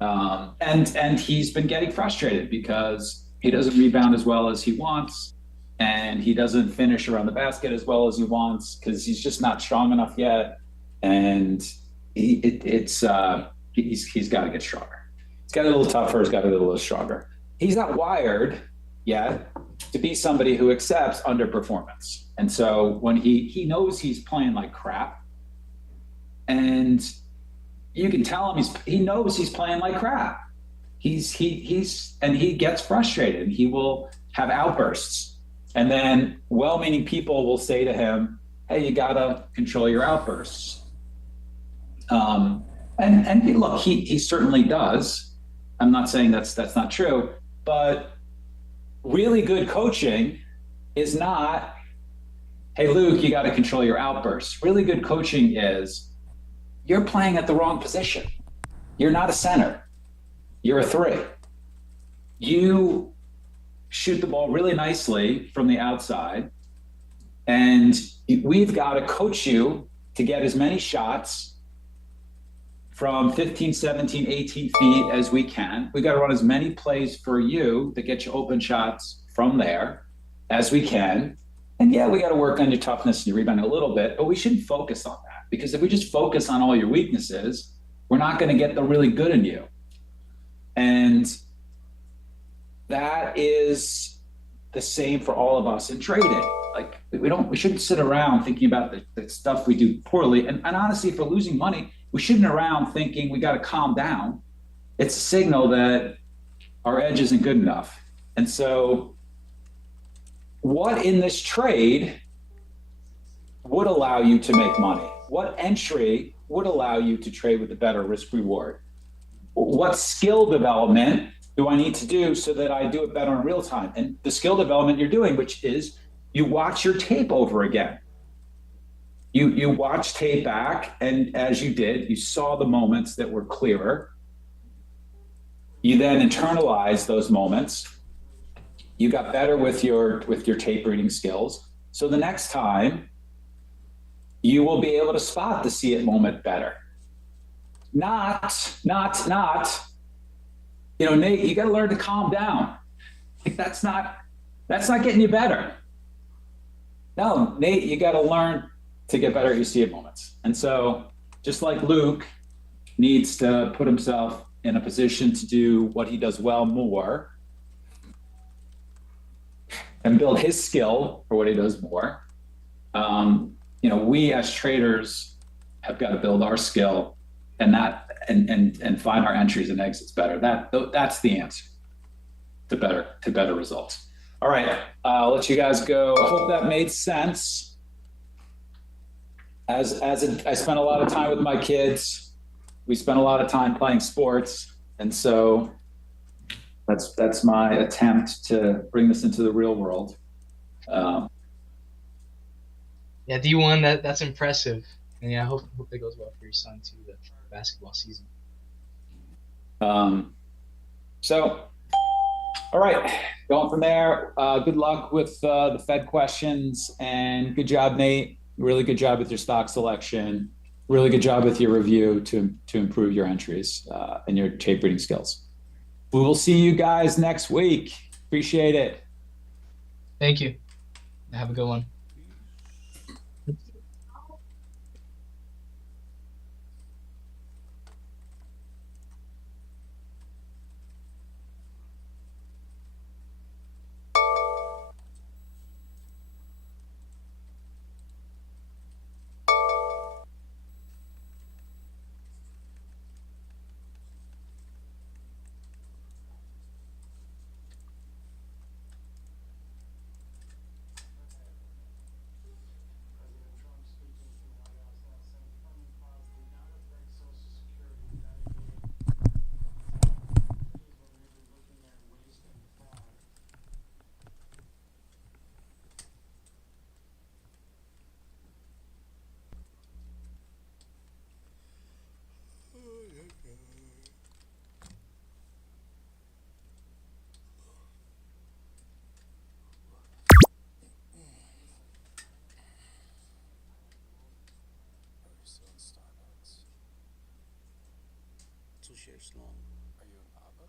and he's been getting frustrated because he doesn't rebound as well as he wants, and he doesn't finish around the basket as well as he wants because he's just not strong enough yet. And he's got to get stronger. He's got a little tougher. He's got to get a little stronger. He's not wired yet to be somebody who accepts underperformance. And so when he knows he's playing like crap, and you can tell him he knows he's playing like crap. He gets frustrated and he will have outbursts. And then well-meaning people will say to him, hey, you gotta control your outbursts. And look, he certainly does. I'm not saying that's not true, but really good coaching is not, hey, Luke, you got to control your outbursts. Really good coaching is you're playing at the wrong position. You're not a center. You're a 3. You shoot the ball really nicely from the outside, and we've got to coach you to get as many shots from 15, 17, 18 feet as we can. We got to run as many plays for you that get you open shots from there as we can. And yeah, we got to work on your toughness and your rebounding a little bit, but we shouldn't focus on that, because if we just focus on all your weaknesses, we're not going to get the really good in you. And that is the same for all of us in trading. Like we shouldn't sit around thinking about the stuff we do poorly. And honestly, if we're losing money, we shouldn't around thinking we got to calm down. It's a signal that our edge isn't good enough. And so what in this trade would allow you to make money? What entry would allow you to trade with a better risk reward? What skill development do I need to do so that I do it better in real time? And the skill development you're doing, which is you watch your tape over again. You watch tape back, and as you did, you saw the moments that were clearer. You then internalize those moments. You got better with your tape reading skills. So the next time, you will be able to spot the see it moment better. Not, Nate, you got to learn to calm down. Like that's not getting you better. No, Nate, you got to learn to get better at your see it moments. And so just like Luke needs to put himself in a position to do what he does well more and build his skill for what he does more, we as traders have got to build our skill and find our entries and exits better. That's the answer to better results. All right, I'll let you guys go. I hope that made sense. I spent a lot of time with my kids. We spent a lot of time playing sports, and so that's my attempt to bring this into the real world. Yeah, D1, that's impressive. And yeah, I hope that goes well for your son too, the basketball season. So, all right, going from there. Good luck with the Fed questions, and good job, Nate. Really good job with your stock selection. Really good job with your review to improve your entries and your tape reading skills. We will see you guys next week. Appreciate it. Thank you. Have a good one. Two shares long. Are you in Baba?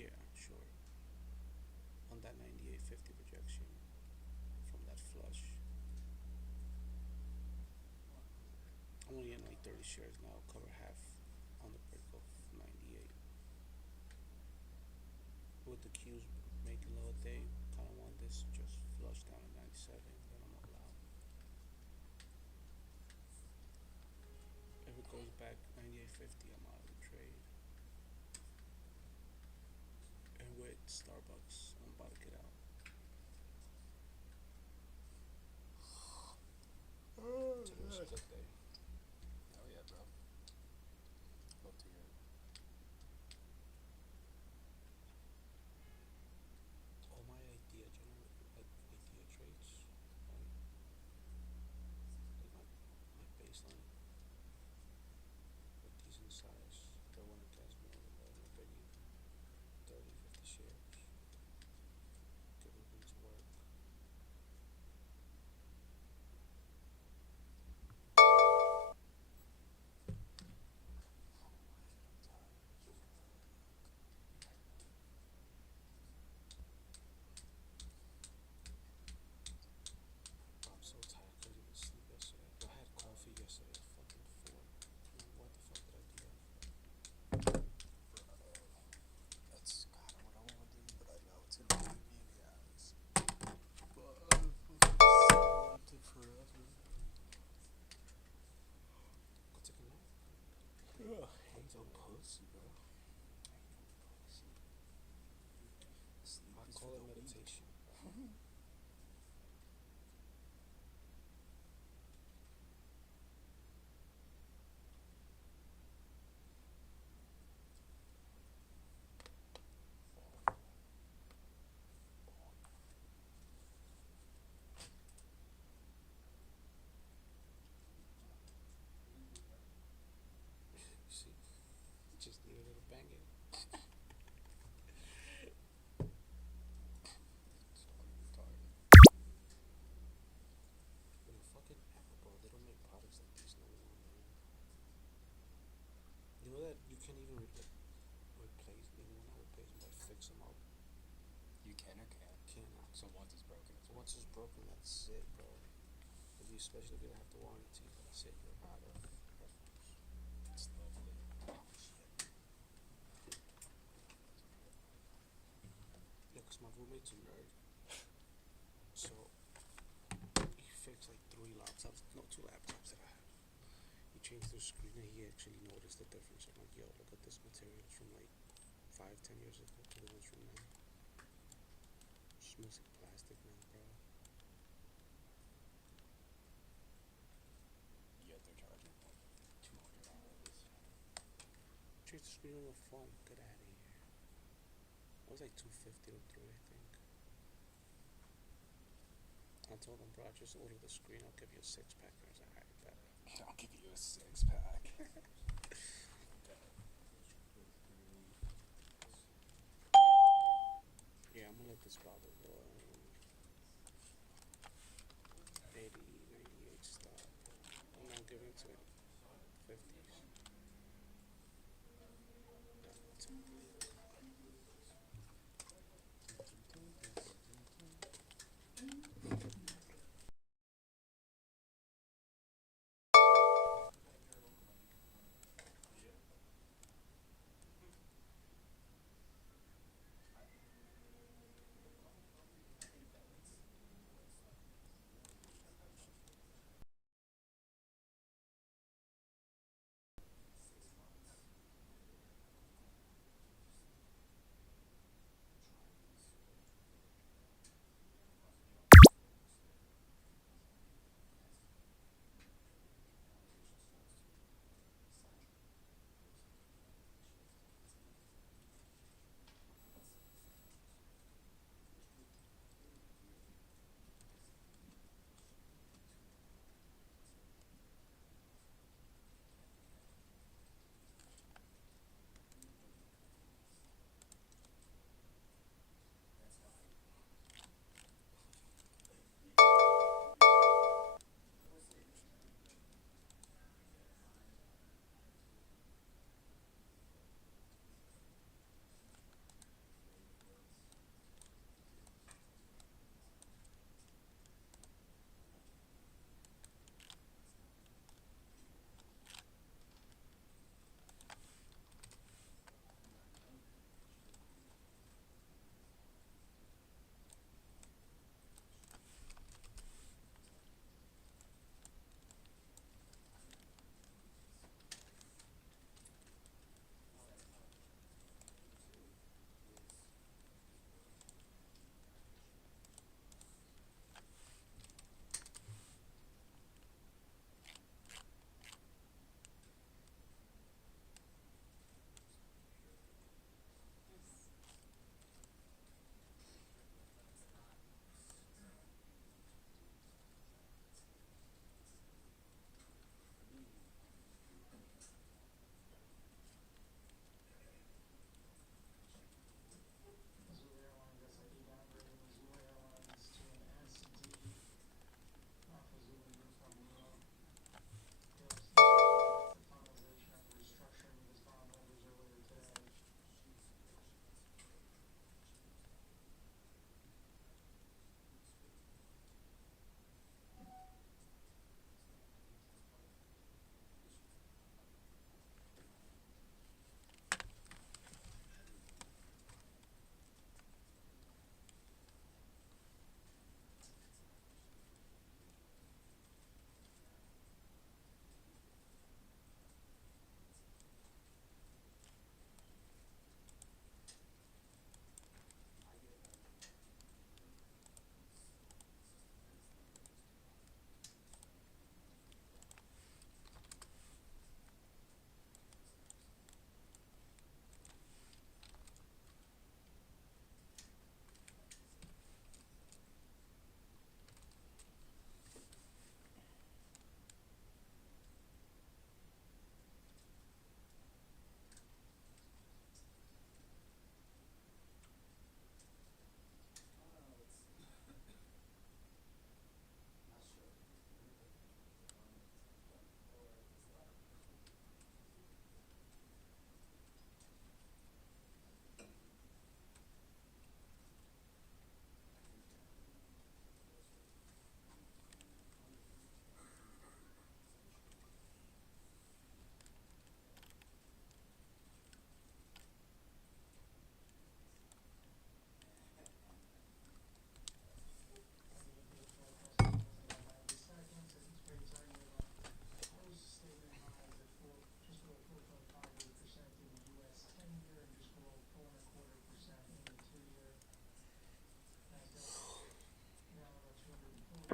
Yeah, sure. On that 98.50 projection from that flush. I'm only in like 30 shares now, cover half on the break of 98. With the Qs making low day, kind of want this just flush down to 97, then I'm all out. If it goes back 98.50, I'm out of the trade. And with Starbucks, I'm about to get out. Today's a good day. Oh yeah, bro. Love to hear it. All my idea trades, right? Like my baseline with decent size, but when it gets more than 30, 50 shares, get moving to work. I'm so tired, I couldn't even sleep yesterday. I had coffee yesterday at fucking 4. What the fuck did I do that for? That's kind of what I want to do, but I know it's gonna be me in the ass. But I want it forever. Go take a nap. Yeah, hands on pussy, bro. I call it meditation. See, just need a little banging. You know, fucking Apple, bro, they don't make products like these no more, man. You know that you can't even replace, well, not replace them, but fix them up. You can or can't? Cannot. So once it's broken, it's Once it's broken, that's it, bro. If you, especially if you don't have the warranty, that's it, you're out of reference. It's lovely. Oh, shit. Yeah, cause my roommate's a nerd. So he fixed like 2 laptops that I have. He changed the screen and he actually noticed the difference. I'm like, yo, look at this material. It's from like 5-10 years ago to the ones from now. It smells like plastic now, bro. Yet they're charging like $200. Changed the screen on the phone. Get out of here. It was like $250 or $3, I think. I told him, bro, just order the screen. I'll give you a 6-pack. And I was like, alright, bet. I'll give you a 6-pack. Yeah, I'm gonna let this bottle go. 80, 98 stock. I'm not giving to it. 50s.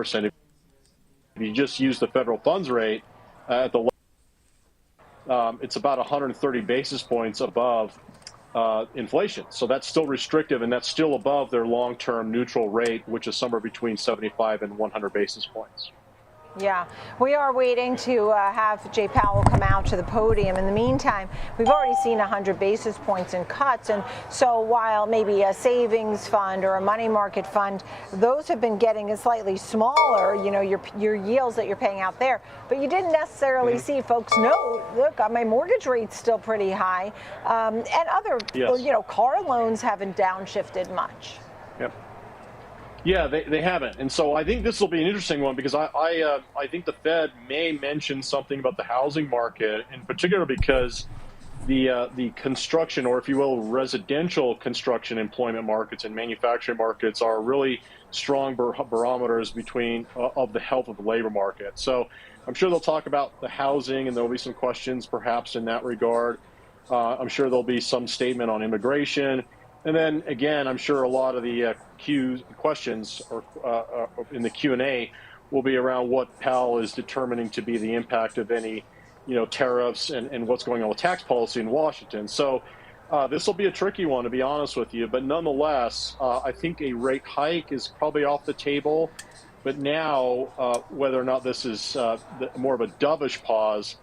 If you just use the federal funds rate at the it's about 130 basis points above inflation. So that's still restrictive, and that's still above their long-term neutral rate, which is somewhere between 75 and 100 basis points. Yeah, we are waiting to have Jay Powell come out to the podium. In the meantime, we've already seen 100 basis points in cuts. And so while maybe a savings fund or a money market fund, those have been getting a slightly smaller, you know, your yields that you're paying out there. But you didn't necessarily see folks know, look, my mortgage rate's still pretty high. And other, you know, car loans haven't downshifted much. Yep. Yeah, they haven't, and so I think this will be an interesting one because I think the Fed may mention something about the housing market in particular because the construction, or if you will, residential construction employment markets and manufacturing markets are really strong barometers of the health of the labor market. So I'm sure they'll talk about the housing, and there'll be some questions perhaps in that regard. I'm sure there'll be some statement on immigration. And then again, I'm sure a lot of the questions or in the Q&A will be around what Powell is determining to be the impact of any, you know, tariffs and what's going on with tax policy in Washington. So this will be a tricky one, to be honest with you. But nonetheless, I think a rate hike is probably off the table. But now, whether or not this is more of a dovish pause,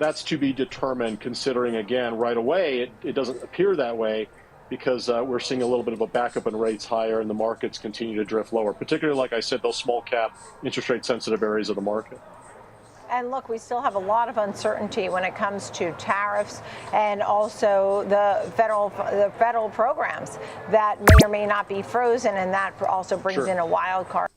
that's to be determined, considering, again, right away, it doesn't appear that way, because we're seeing a little bit of a backup in rates higher and the markets continue to drift lower, particularly, like I said, those small cap interest rate sensitive areas of the market. And look, we still have a lot of uncertainty when it comes to tariffs and also the federal programs that may or may not be frozen, and that also brings in a wild card.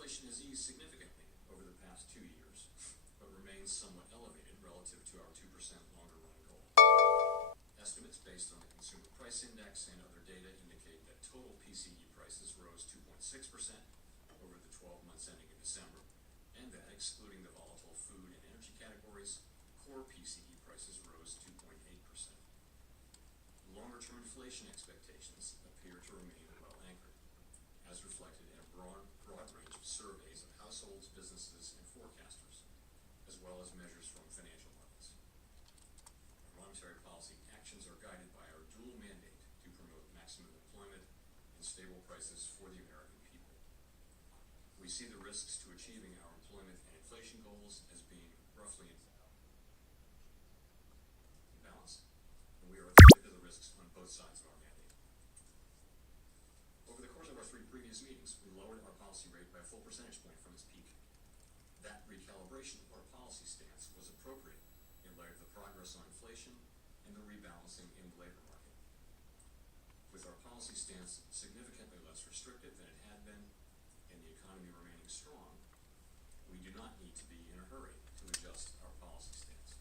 Inflation has eased significantly over the past 2 years, but remains somewhat elevated relative to our 2% longer-run goal. Estimates based on the Consumer Price Index and other data indicate that total PCE prices rose 2.6% over the 12 months ending in December, and that, excluding the volatile food and energy categories, core PCE prices rose 2.8%. Longer-term inflation expectations appear to remain well anchored, as reflected in a broad range of surveys of households, businesses, and forecasters, as well as measures from financial markets. Our monetary policy actions are guided by our dual mandate to promote maximum employment and stable prices for the American people. We see the risks to achieving our employment and inflation goals as being roughly in balance, and we are attentive to the risks on both sides of our mandate. Over the course of our 3 previous meetings, we lowered our policy rate by a full percentage point from its peak. That recalibration of our policy stance was appropriate in light of the progress on inflation and the rebalancing in the labor market. With our policy stance significantly less restrictive than it had been and the economy remaining strong, we do not need to be in a hurry to adjust our policy stance.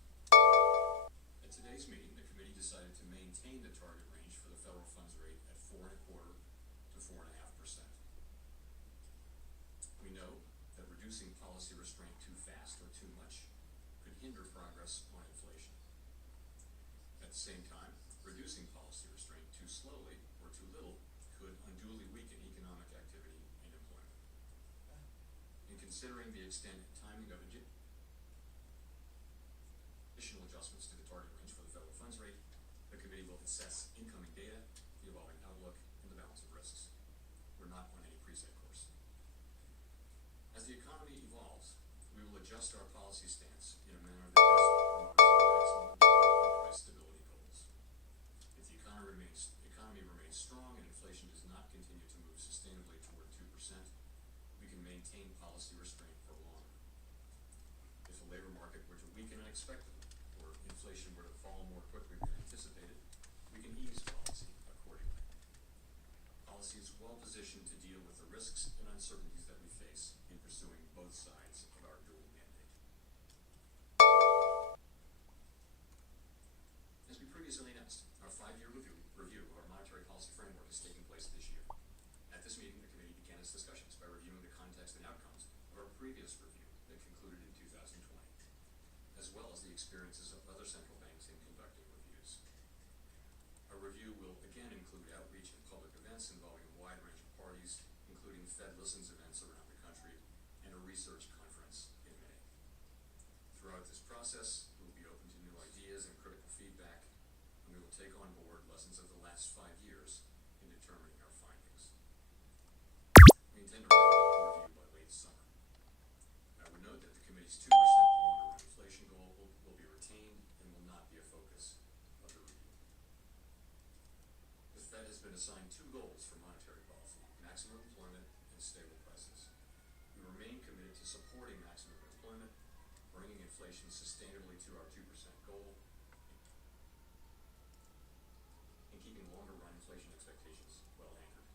At today's meeting, the committee decided to maintain the target range for the federal funds rate at 4.25% to 4.5%. We know that reducing policy restraint too fast or too much could hinder progress on inflation. At the same time, reducing policy restraint too slowly or too little could unduly weaken economic activity and employment. In considering the extent and timing of additional adjustments to the target range for the federal funds rate, the committee will assess incoming data, the evolving outlook, and the balance of risks. We're not on any preset course. As the economy evolves, we will adjust our policy stance in a manner that best promotes our maximum price stability goals. If the economy remains strong and inflation does not continue to move we can maintain policy restraint for longer. If the labor market were to weaken unexpectedly, or inflation were to fall more quickly than anticipated, we can ease policy accordingly. Policy is well positioned to deal with the risks and uncertainties that we face in pursuing both sides of our dual mandate. As we previously announced, our 5-year review of our monetary policy framework is taking place this year. At this meeting, the committee began its discussions by reviewing the context and outcomes of our previous review that concluded in 2020, as well as the experiences of other central banks in conducting reviews. Our review will again include outreach and public events involving a wide range of parties, including Fed Listens events around the country and a research conference in May. Throughout this process, we will be open to new ideas and critical feedback, and we will take on board lessons of the last 5 years in determining our findings. We intend to wrap up the review by late summer. I would note that the committee's 2% longer run inflation goal will be retained and will not be a focus of the review. The Fed has been assigned 2 goals for monetary policy: maximum employment and stable prices. We remain committed to supporting maximum employment, bringing inflation sustainably to our 2% goal, and keeping longer-run inflation expectations well anchored.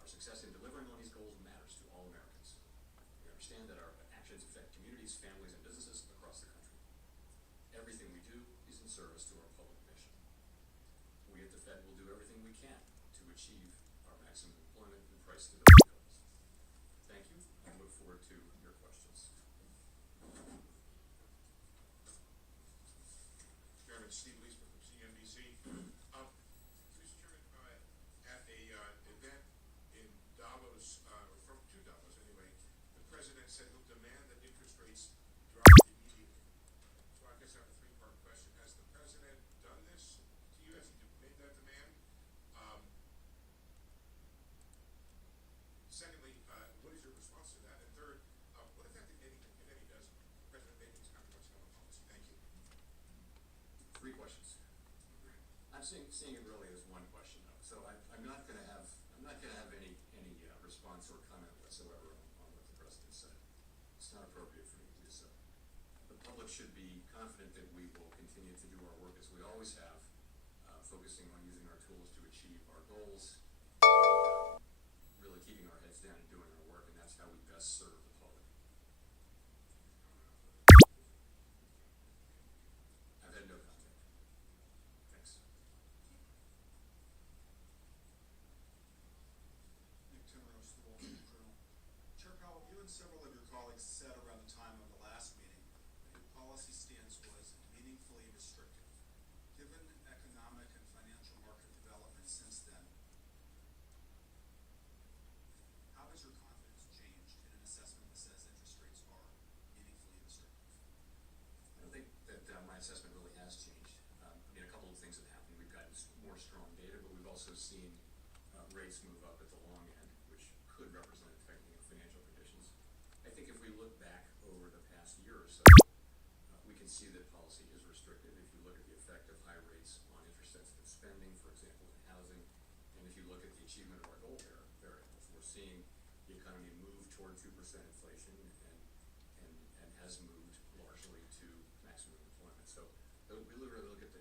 Our success in delivering on these goals matters to all Americans. We understand that our actions affect communities, families, and businesses across the country. Everything we do is in service to our public mission. We at the Fed will do everything we can to achieve our maximum employment and price stability goals. Thank you. I look forward to your questions. Chairman Steve Leisman from CNBC. Mr. Chairman, at a event in Davos, or from to Davos anyway, the president said he'll demand that interest rates drop immediately. So I guess I have a 3-part question. Has the president done this to you? Has he made that demand? Secondly, what is your response to that? And third, what effect, if any, does President make in his confidential policy? Thank you. 3 questions. I'm seeing it really as 1 question, though. So I'm not going to have any response or comment whatsoever on what the president said. It's not appropriate for me to do so. The public should be confident that we will continue to do our work as we always have, focusing on using our tools to achieve our goals, really keeping our heads down and doing our work, and that's how we best serve the public. I've had no contact. Thanks. Nick Timmeros, The Wall Street Journal. Chair Powell, you and several of your colleagues said around the time of the last meeting that your policy stance was meaningfully restrictive. Given economic and financial market developments since then, how has your confidence changed in an assessment that says interest rates are meaningfully restrictive? I don't think that my assessment really has changed. I mean, a couple of things have happened. We've gotten more strong data, but we've also seen rates move up at the long end, which could represent a tightening of financial conditions. I think if we look back over the past year or so, we can see that policy is restrictive. If you look at the effect of high rates on interest-sensitive spending, for example, in housing, and if you look at the achievement of our goal variables, we're seeing the economy move toward 2% inflation and has moved largely to maximum employment. So we literally look at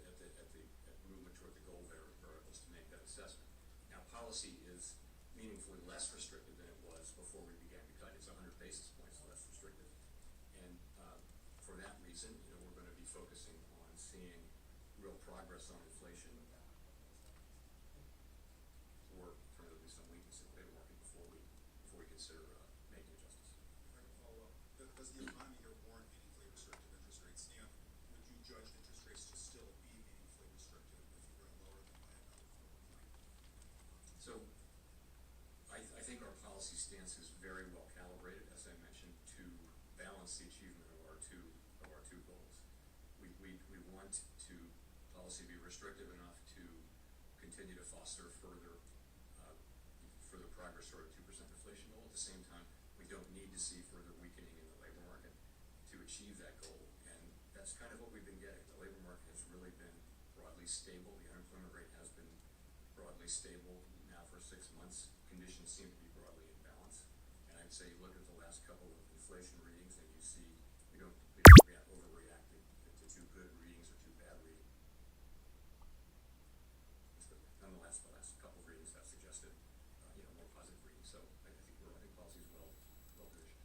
movement toward the goal variables to make that assessment. Now, policy is meaningfully less restrictive than it was before we began to cut. It's 100 basis points less restrictive, and for that reason, we're going to be focusing on seeing real progress on inflation, or alternatively some weakness in the labor market before we consider making adjustments. If I can follow up, does the economy here warrant meaningfully restrictive interest rates? And would you judge interest rates to still be meaningfully restrictive if you were to lower them by another 4 point? So I think our policy stance is very well calibrated, as I mentioned, to balance the achievement of our two goals. We want policy to be restrictive enough to continue to foster further progress toward a 2% inflation goal. At the same time, we don't need to see further weakening in the labor market to achieve that goal, and that's kind of what we've been getting. The labor market has really been broadly stable. The unemployment rate has been broadly stable now for 6 months. Conditions seem to be broadly in balance. I'd say look at the last couple of inflation readings, and you see we don't overreact to two good readings or two bad readings. But nonetheless, the last couple of readings have suggested, more positive readings. So I think policy is well positioned.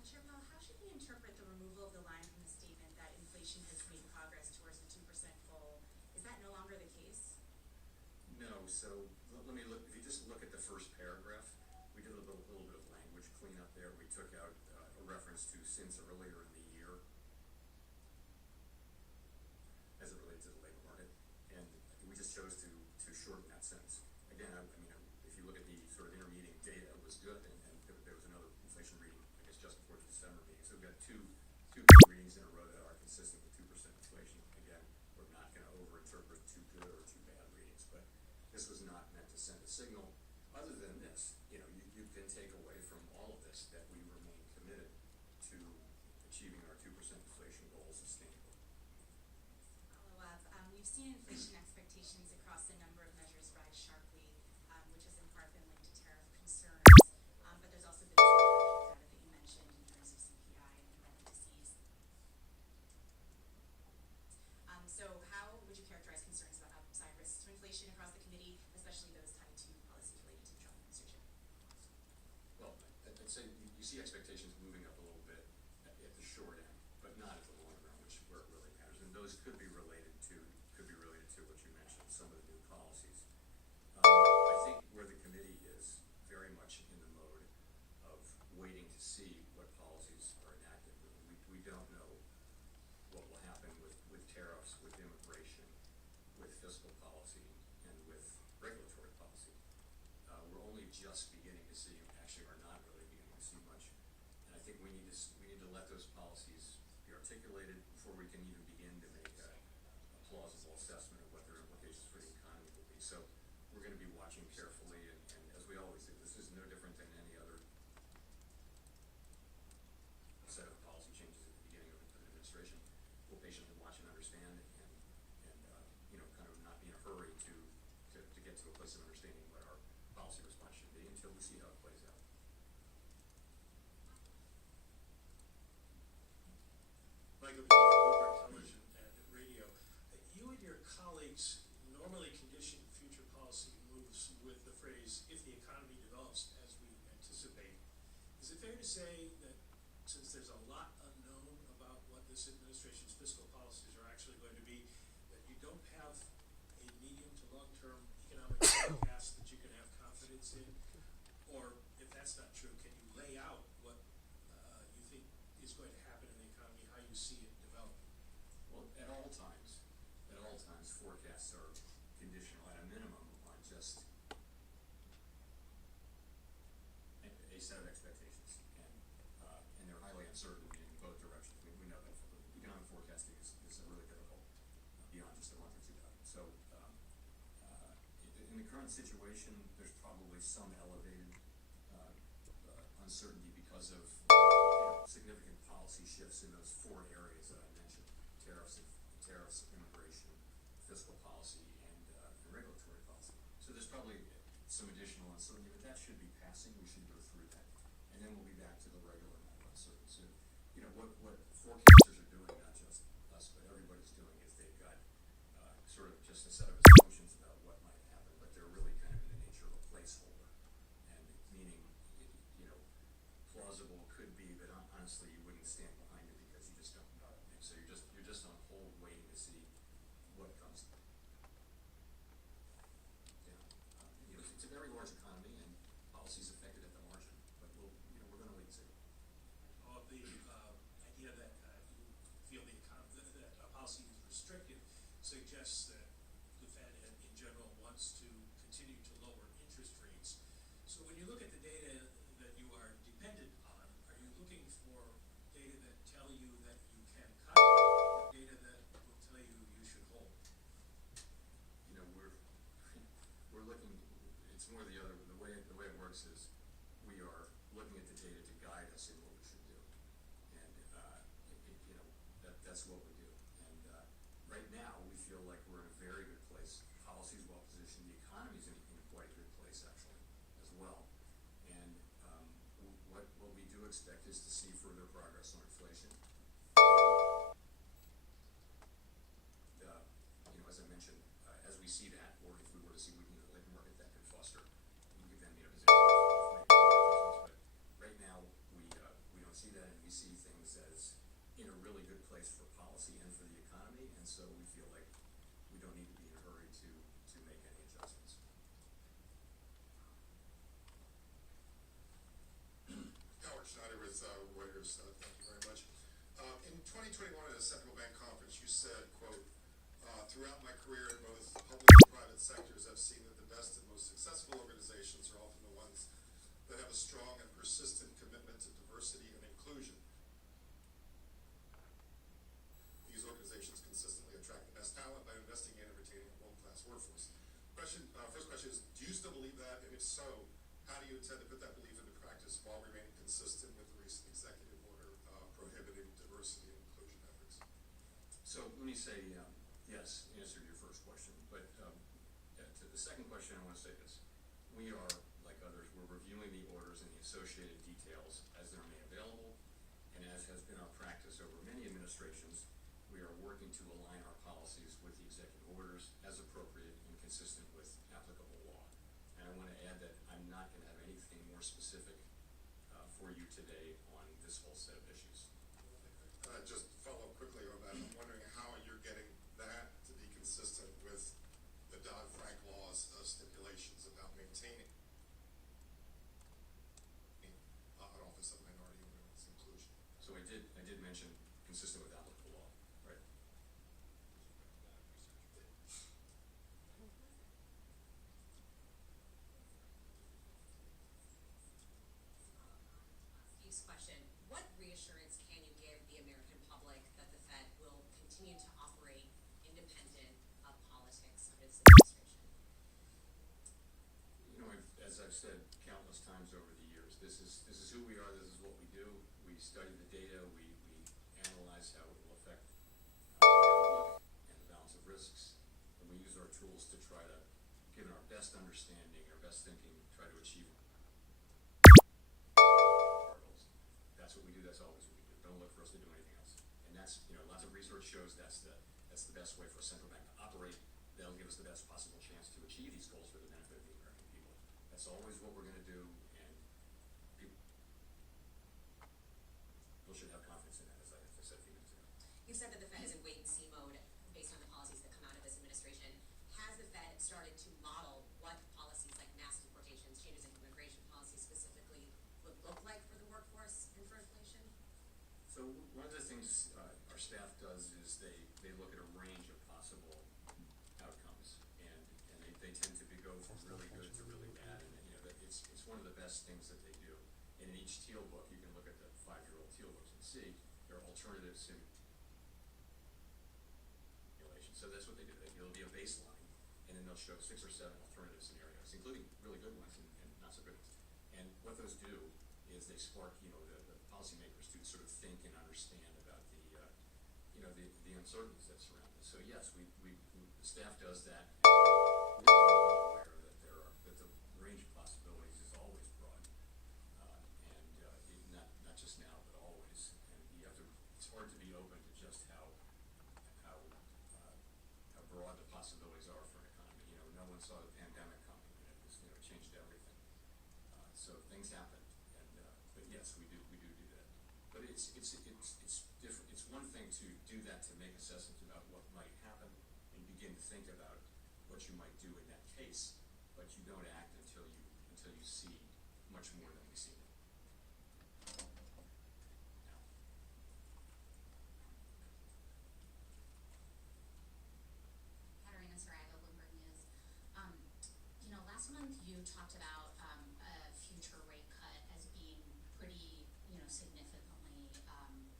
Chair Powell, how should we interpret the removal of the line from the statement that inflation has made progress towards the 2% goal? Is that no longer the case? No. So let me look. If you just look at the first paragraph, we did a little bit of language cleanup there. We took out a reference to since earlier in the year as it relates to the labor market, and we just chose to shorten that sentence. Again, I mean, if you look at the sort of intermediate data, it was good, and there was another inflation reading, I guess, just before the December meeting. So we've got two readings in a row that are consistent with 2% inflation. Again, we're not going to overinterpret two good or two bad readings, but this was not meant to send a signal. Other than this, you can take away from all of this that we remain committed to achieving our 2% inflation goal sustainably. Follow up. We've seen inflation expectations across a number of measures rise sharply, which has in part been linked to tariff concerns. But there's also been some data that you mentioned in terms of CPI and rent indices. So how would you characterize concerns about upside risks to inflation across the committee, especially those tied to policy related to Trump administration? Well, I'd say you see expectations moving up a little bit at the short end, but not at the long run, where it really matters. And those could be related to what you mentioned, some of the new policies. I think where the committee is very much in the mode of waiting to see what policies are enacted. We don't know what will happen with tariffs, with immigration, with fiscal policy, and with regulatory policy. We're only just beginning to see, actually are not really beginning to see much. And I think we need to let those policies be articulated before we can even begin to make a plausible assessment of what their implications for the economy will be. So we're going to be watching carefully, and as we always do, this is no different than any other set of policy changes at the beginning of an administration. We'll patiently watch and understand, and kind of not be in a hurry to get to a place of understanding what our policy response should be until we see how it plays out. Michael, Bloomberg Television and radio. You and your colleagues normally condition future policy moves with the phrase, if the economy develops as we anticipate. Is it fair to say that since there's a lot unknown about what this administration's fiscal policies are actually going to be, that you don't have a medium to long-term economic forecast that you can have confidence in? Or if that's not true, can you lay out what you think is going to happen in the economy, how you see it developing? Well, at all times, forecasts are conditional at a minimum on just a set of expectations, and they're highly uncertain in both directions. I mean, we know that economic forecasting is really difficult beyond just a month or two out. So, in the current situation, there's probably some elevated uncertainty because of significant policy shifts in those four areas that I mentioned: tariffs, immigration, fiscal policy, and regulatory policy. So there's probably some additional uncertainty, but that should be passing. We should go through that, and then we'll be back to the regular amount of uncertainty. So, what forecasters are doing, not just us, but everybody's doing, is they've got sort of just a set of assumptions about what might happen, but they're really kind of in the nature of a placeholder, and meaning, plausible could be, but honestly, you wouldn't stand behind it because you just don't know. And so you're just on hold, waiting to see what comes. It's a very large economy, and policy is affected at the margin, but we're going to wait and see. The idea that you feel that policy is restrictive suggests that the Fed in general wants to continue to lower interest rates. So when you look at the data that you are dependent on, are you looking for data that tell you that you can cut, or data that will tell you you should hold? We're looking. It's more the other. The way it works is we are looking at the data to guide us in what we should do, and that's what we do. And right now, we feel like we're in a very good place policy policy is well positioned. The economy is in quite a good place, actually, as well. And what we do expect is to see further progress on inflation. As I mentioned, as we see that, or if we were to see weakening of the labor market, that could foster, we could then be in a position to make adjustments. But right now, we don't see that, and we see things as in a really good place for policy and for the economy, and so we feel like we don't need to be in a hurry to make any adjustments. Howard Schneider with Reuters. Thank you very much. In 2021 at a Central Bank conference, you said, quote, throughout my career in both public and private sectors, I've seen that the best and most successful organizations are often the ones that have a strong and persistent commitment to diversity and inclusion. These organizations consistently attract the best talent by investing in and retaining a world-class workforce. First question is, do you still believe that? And if so, how do you intend to put that belief into practice while remaining consistent with the recent executive order prohibiting diversity and inclusion efforts? So let me say yes, answer to your first question. But to the second question, I want to say this. We are, like others, we're reviewing the orders and the associated details as they're made available. And as has been our practice over many administrations, we are working to align our policies with the executive orders as appropriate and consistent with applicable law. And I want to add that I'm not going to have anything more specific for you today on this whole set of issues. Just follow up quickly on that. I'm wondering how you're getting that to be consistent with the Dodd-Frank law's stipulations about maintaining an Office of Minority and Women's Inclusion. So I did mention consistent with applicable law, right? Steve's question, what reassurance can you give the American public that the Fed will continue to operate independent of politics under this administration? As I've said countless times over the years, this is who we are. This is what we do. We study the data. We analyze how it will affect the outlook and the balance of risks, and we use our tools to try to, given our best understanding, our best thinking, try to achieve our goals. That's what we do. That's always what we do. Don't look for us to do anything else. And that's lots of research shows that's the best way for a central bank to operate. That'll give us the best possible chance to achieve these goals for the benefit of the American people. That's always what we're going to do, and people should have confidence in that, as I said a few minutes ago. You said that the Fed is in wait-and-see mode based on the policies that come out of this administration. Has the Fed started to model what policies like mass deportations, changes in immigration policy specifically would look like for the workforce and for inflation? So one of the things our staff does is they look at a range of possible outcomes, and they tend to go from really good to really bad, and it's one of the best things that they do. And in each teal book, you can look at the 5-year-old teal books and see there are alternative simulations. So that's what they do. It'll be a baseline, and then they'll show 6 or 7 alternative scenarios, including really good ones and not so good ones. And what those do is they spark the policymakers to sort of think and understand about the uncertainties that surround this. So yes, the staff does that. We're aware that the range of possibilities is always broad, and not just now but always. And it's hard to be open to just how broad the possibilities are for an economy. No one saw the pandemic coming, and it changed everything. So things happen, but yes, we do that. But it's different. It's one thing to do that to make assessments about what might happen and begin to think about what you might do in that case, but you don't act until you see much more than we see now. Katarina Sarago, Bloomberg News. Last month you talked about a future rate cut as being pretty, significantly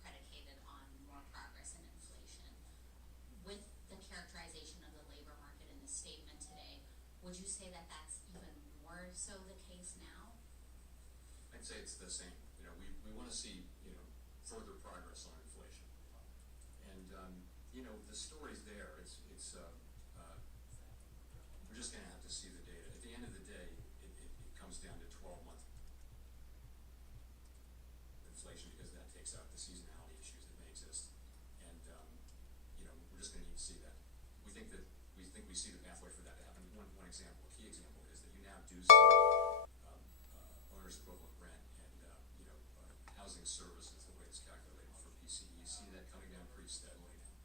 predicated on more progress in inflation. With the characterization of the labor market in the statement today, would you say that that's even more so the case now? I'd say it's the same. We want to see further progress on inflation, and the story's there. It's we're just going to have to see the data. At the end of the day, it comes down to 12-month inflation because that takes out the seasonality issues that may exist. And, we're just going to need to see that. We think we see the pathway for that to happen. One example, a key example is that you now do see owner's equivalent rent and, housing services, the way it's calculated for PCE. You see that coming down pretty steadily now.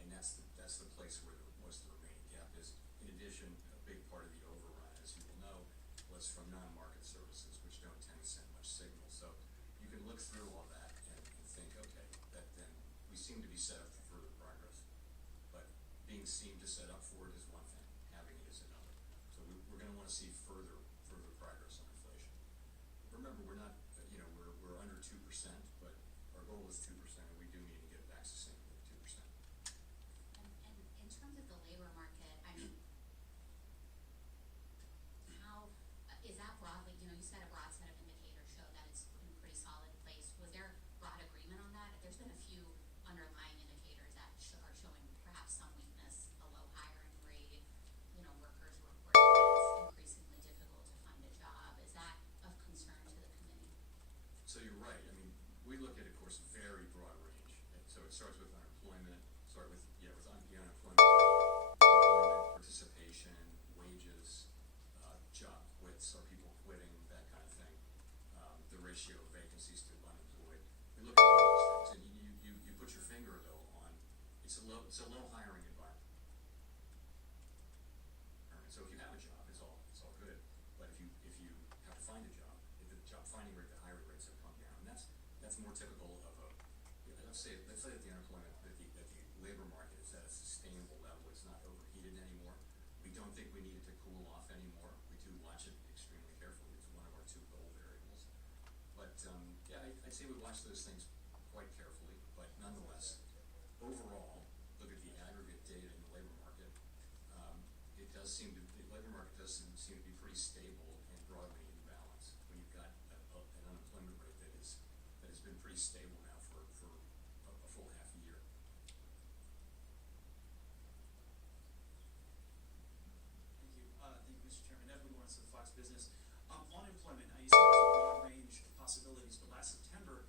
And that's the place where most of the remaining gap is. In addition, a big part of the overrun, as you will know, was from non-market services, which don't tend to send much signal. So you can look through all that and think, okay, that then we seem to be set up for further progress. But being seen to set up for it is one thing, having it is another. So we're going to want to see further progress on inflation. Remember, we're not, we're under 2%, but our goal is 2%, and we do need to get back sustainably to 2%. And in terms of the labor market, I mean, how is that broadly? You said a broad set of indicators show that it's in a pretty solid place. Was there broad agreement on that? There's been a few underlying indicators that are showing perhaps some weakness, a low hiring rate. Workers reporting that it's increasingly difficult to find a job. Is that of concern to the committee? So you're right. I mean, we look at, of course, a very broad range. And so it starts with unemployment, the unemployment, participation, wages, job quits, are people quitting, that kind of thing. The ratio of vacancies to unemployed. We look at all those things, and you put your finger though on it's a low hiring environment. So if you have a job, it's all good. But if you have to find a job, the job finding rate, the hiring rates have come down. And that's more typical of let's say that the unemployment, that the labor market is at a sustainable level. It's not overheated anymore. We don't think we need it to cool off anymore. We do watch it extremely carefully. It's one of our 2 goal variables. But I'd say we watch those things quite carefully. But nonetheless, overall, look at the aggregate data in the labor market. The labor market does seem to be pretty stable and broadly in balance when you've got an unemployment rate that has been pretty stable now for a full half a year. Thank you, Mr. Chairman. Edwin Lawrence of Fox Business. Unemployment, you said there's a broad range of possibilities, but last September,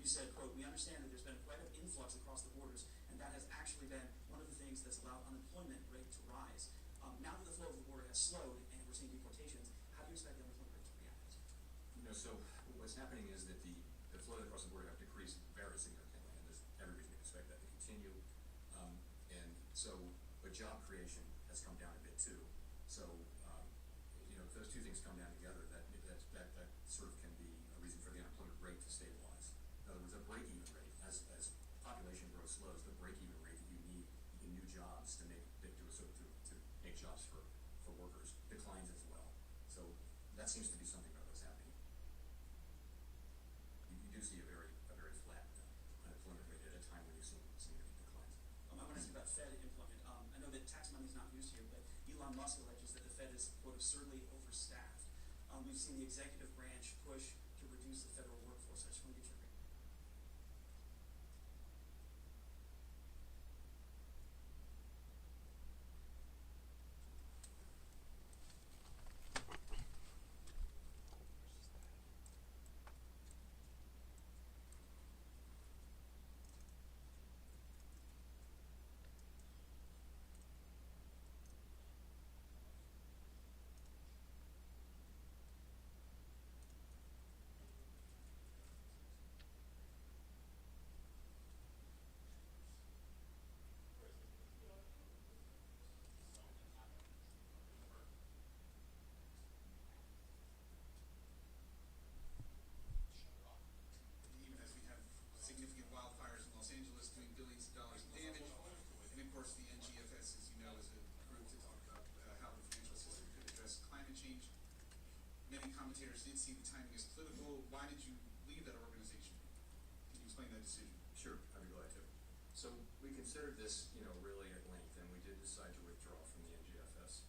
you said, quote, "We understand that there's been quite an influx across the borders, and that has actually been one of the things that's allowed unemployment rate to rise. Now that the flow of the border has slowed and we're seeing deportations, how do you expect the unemployment rate to react?" So what's happening is that the flow across the border have decreased very significantly, and there's every reason to expect that to continue. But job creation has come down a bit too. So if those two things come down together, that sort of can be a reason for the unemployment rate to stabilize. In other words, a break-even rate, as population growth slows, the break-even rate that you need in new jobs to make jobs for workers declines as well. So that seems to be something about what's happening. You do see a very flat unemployment rate at a time when you've seen significant declines. I want to ask you about Fed employment. I know that tax money is not used here, but Elon Musk alleges that the Fed is, quote, absurdly overstaffed. We've seen the executive branch push to reduce the federal workforce. I just want to get your opinion. commentators did see the timing as political. Why did you leave that organization? Can you explain that decision? Sure, I'd be glad to. So we considered this, really at length, and we did decide to withdraw from the NGFS.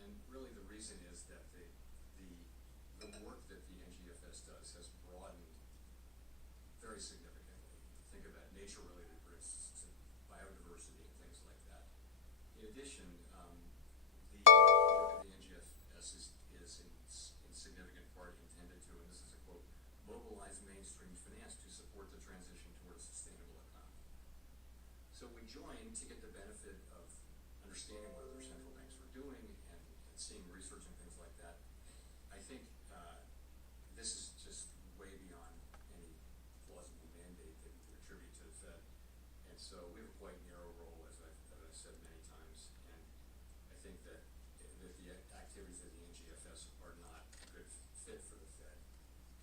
And really the reason is that the the work that the NGFS does has broadened very significantly. Think about nature-related risks and biodiversity and things like that. In addition, the work of the NGFS is in significant part intended to, and this is a quote, mobilize mainstream finance to support the transition toward a sustainable economy. So we joined to get the benefit of understanding what other central banks were doing and seeing research and things like that. I think this is just way beyond any plausible mandate that we could attribute to the Fed. And so we have a quite narrow role, as I've said many times. And I think that the activities of the NGFS are not a good fit for the Fed,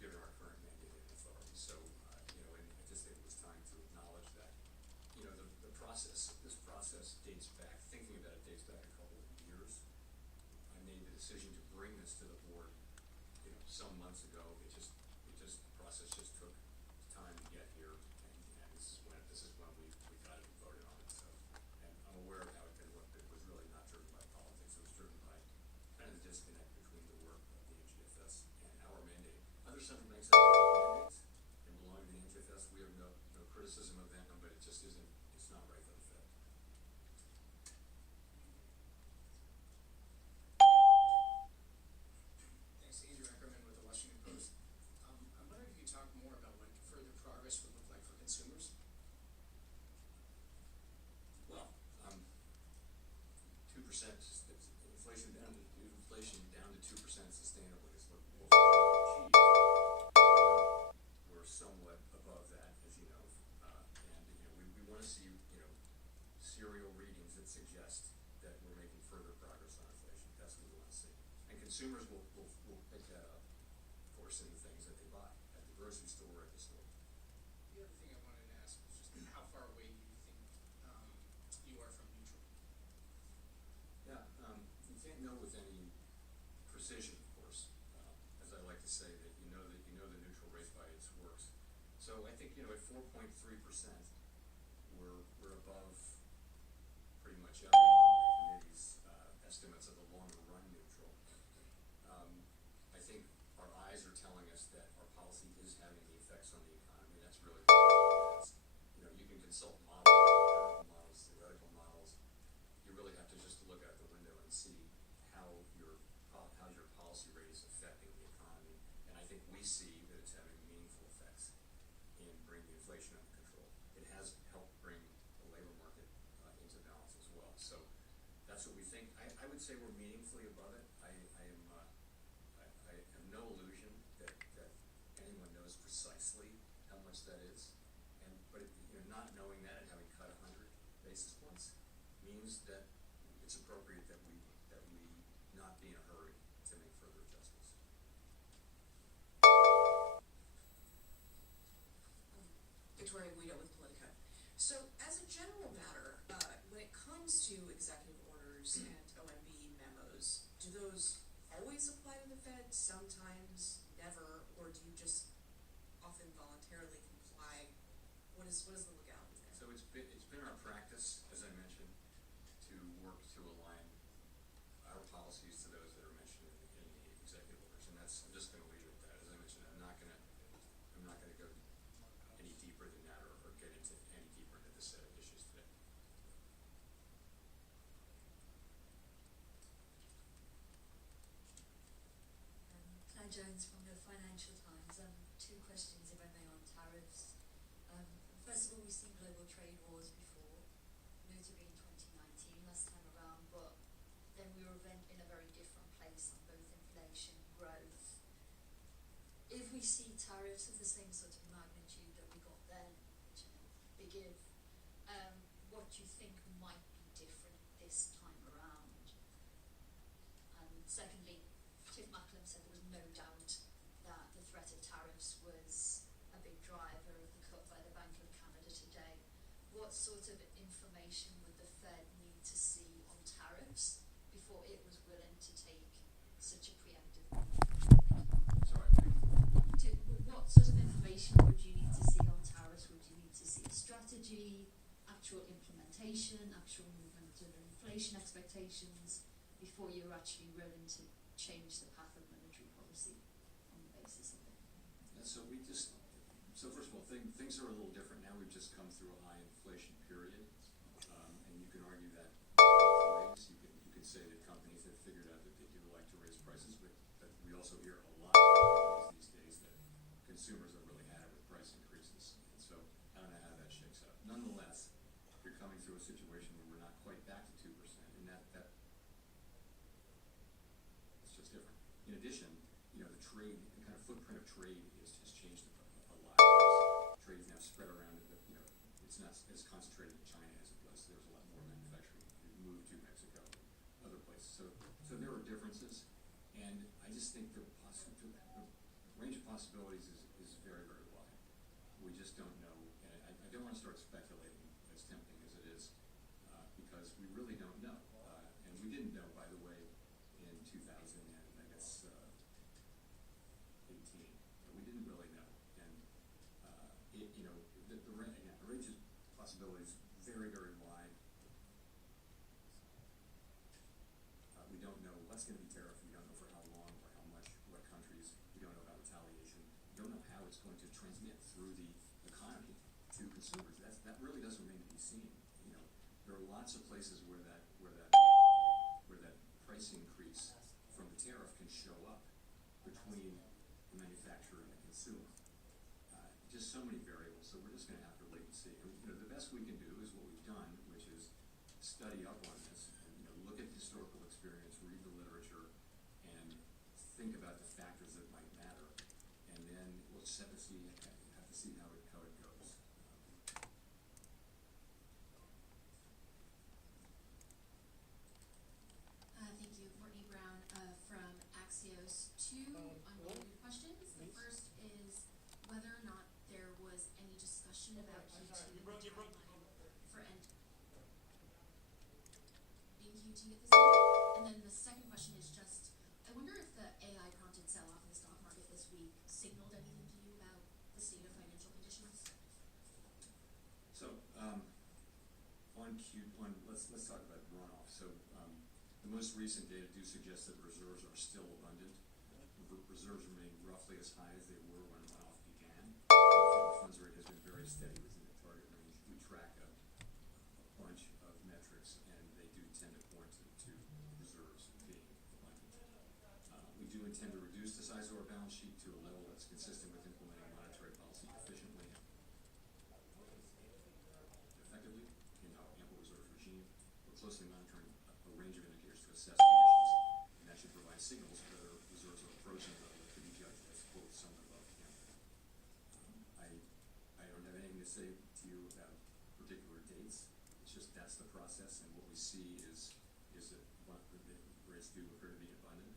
given our current mandate and authority. So, and I just think it was time to acknowledge that. The process, this process dates back, thinking about it dates back a couple of years. I made the decision to bring this to the board, some months ago. The process just took time to get here, and this is when we got it and voted on it. So, and I'm aware of how it was really not driven by politics. It was driven by kind of the disconnect between the work of the NGFS and our mandate. Other central banks have mandates and belong to the NGFS. We have no criticism of them, but it just isn't. It's not right for the Fed. Thanks, Andrew Ackerman with the Washington Post. I'm wondering if you could talk more about what further progress would look like for consumers. Well, 2% inflation down to 2% sustainably is what we'll achieve. We're somewhat above that, as you know, and we want to see serial readings that suggest that we're making further progress on inflation. That's what we want to see, and consumers will pick that up, of course, in the things that they buy at the grocery store or at the store. The other thing I wanted to ask was just how far away do you think you are from neutral? Yeah, you can't know with any precision, of course. As I like to say, that you know the neutral rate by its works. So I think at 4.3%, we're above pretty much every one of the committee's estimates of the longer run neutral. I think our eyes are telling us that our policy is having the effects on the economy. That's really you can consult models, theoretical models. You really have to just look out the window and see how your policy rate is affecting the economy. And I think we see that it's having meaningful effects in bringing inflation under control. It has helped bring the labor market into balance as well. So that's what we think. I would say we're meaningfully above it. I have no illusion that anyone knows precisely how much that is. But not knowing that and having cut 100 basis points means that it's appropriate that we not be in a hurry to make further adjustments. Victoria Guido with Politico. So, as a general matter, when it comes to executive orders and OMB memos, do those always apply to the Fed? Sometimes, never, or do you just often voluntarily comply? What is the legality there? So it's been our practice, as I mentioned, to work to align our policies to those that are mentioned in the executive orders, and I'm just going to leave it at that. As I mentioned, I'm not going to go any deeper than that or get into any deeper into this set of issues today. Claire Jones from the Financial Times. Two questions, if I may, on tariffs. First of all, we've seen global trade wars before, notably in 2019, last time around, but then we were in a very different place on both inflation and growth. If we see tariffs of the same sort of magnitude that we got then, which big if, what do you think might be different this time around? And secondly, Tiff Macklem said there was no doubt that the threat of tariffs was a big driver of the cut by the Bank of Canada today. What sort of information would the Fed need to see on tariffs before it was willing to take such a preemptive move? What sort of information would you need to see on tariffs? Would you need to see a strategy, actual implementation, actual movement of inflation expectations before you're actually willing to change the path of monetary policy? on the basis of it? And so first of all, things are a little different now. We've just come through a high inflation period, and you can argue that both ways. You can say that companies have figured out that they do like to raise prices, but we also hear a lot of companies these days that consumers have really had it with price increases, and so I don't know how that shakes out. Nonetheless, you're coming through a situation where we're not quite back to 2%, and that it's just different. In addition, the trade, the kind of footprint of trade has changed a lot. Trade is now spread around. It's not as concentrated in China as it was. There's a lot more manufacturing moved to Mexico, and other places. So there are differences, and I just think the range of possibilities is very, very wide. We just don't know, and I don't want to start speculating, as tempting as it is, because we really don't know, and we didn't know, by the way, in 2000 and I guess 18. We didn't really know, and the range of possibilities very, very wide. We don't know what's going to be tariffed. We don't know for how long or how much, what countries. We don't know about retaliation. We don't know how it's going to transmit through the economy to consumers. That really does remain to be seen. There are lots of places where that price increase from the tariff can show up between the manufacturer and the consumer. Just so many variables, so we're just going to have to wait and see. The best we can do is what we've done, which is study up on this and look at historical experience, read the literature, and think about the factors that might matter, and then we'll have to see how it goes. Thank you. Courtney Brown from Axios. Two unrelated questions. The first is whether or not there was any discussion about Q2 timeline for in Q2 at this point. And then the second question is just, I wonder if the AI prompted sell-off in the stock market this week signaled anything to you about the state of financial conditions? So let's talk about runoff. So the most recent data do suggest that reserves are still abundant. Reserves remain roughly as high as they were when runoff began. The funds rate has been very steady within the target range. We track a bunch of metrics, and they do tend to point to reserves being abundant. We do intend to reduce the size of our balance sheet to a level that's consistent with implementing monetary policy efficiently and effectively in our ample reserves regime. We're closely monitoring a range of indicators to assess conditions, and that should provide signals whether reserves are approaching a level that could be judged as, quote, somewhat above ample. I don't have anything to say to you about particular dates. It's just that's the process, and what we see is that rates do appear to be abundant.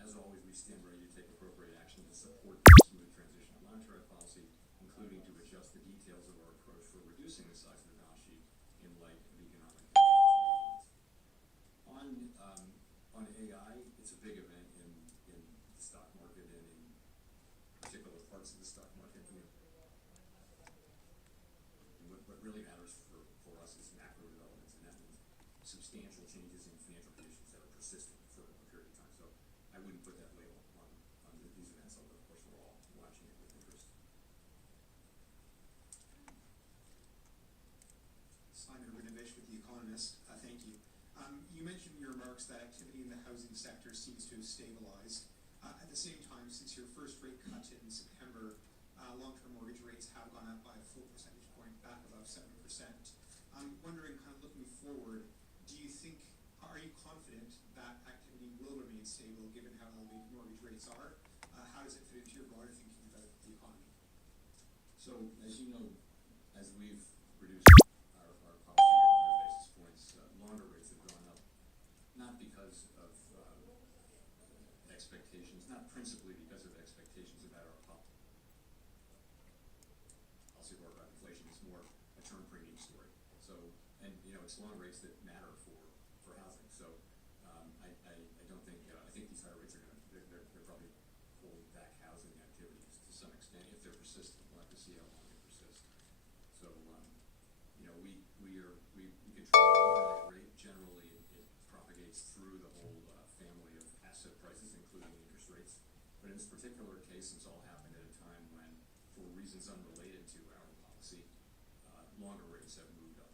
As always, we stand ready to take appropriate action to support the smooth transition of monetary policy, including to adjust the details of our approach for reducing the size of the balance sheet in light of economic and financial developments. On AI, it's a big event in the stock market and in particular parts of the stock market. What really matters for us is macro developments, and that means substantial changes in financial conditions that are persistent for a period of time. So I wouldn't put that label on these events, although of course we're all watching it with interest. Simon Rinovich with The Economist. Thank you. You mentioned in your remarks that activity in the housing sector seems to have stabilized. At the same time, since your first rate cut in September, long-term mortgage rates have gone up by a full percentage point, back above 7%. I'm wondering, kind of looking forward, are you confident that activity will remain stable given how elevated mortgage rates are? How does it fit into your broader thinking about the economy? So, as you know, as we've reduced our policy rate 100 basis points, longer rates have gone up, not because of expectations, not principally because of expectations about our policy or about inflation. It's more a term premium story. So, and it's long rates that matter for housing. So, I don't think I think these higher rates are they're probably hold back housing activities to some extent if they're persistent. We'll have to see how long they persist. So, we control the overnight rate. Generally, it propagates through the whole family of asset prices, including interest rates. But in this particular case, it's all happened at a time when, for reasons unrelated to our policy, longer rates have moved up.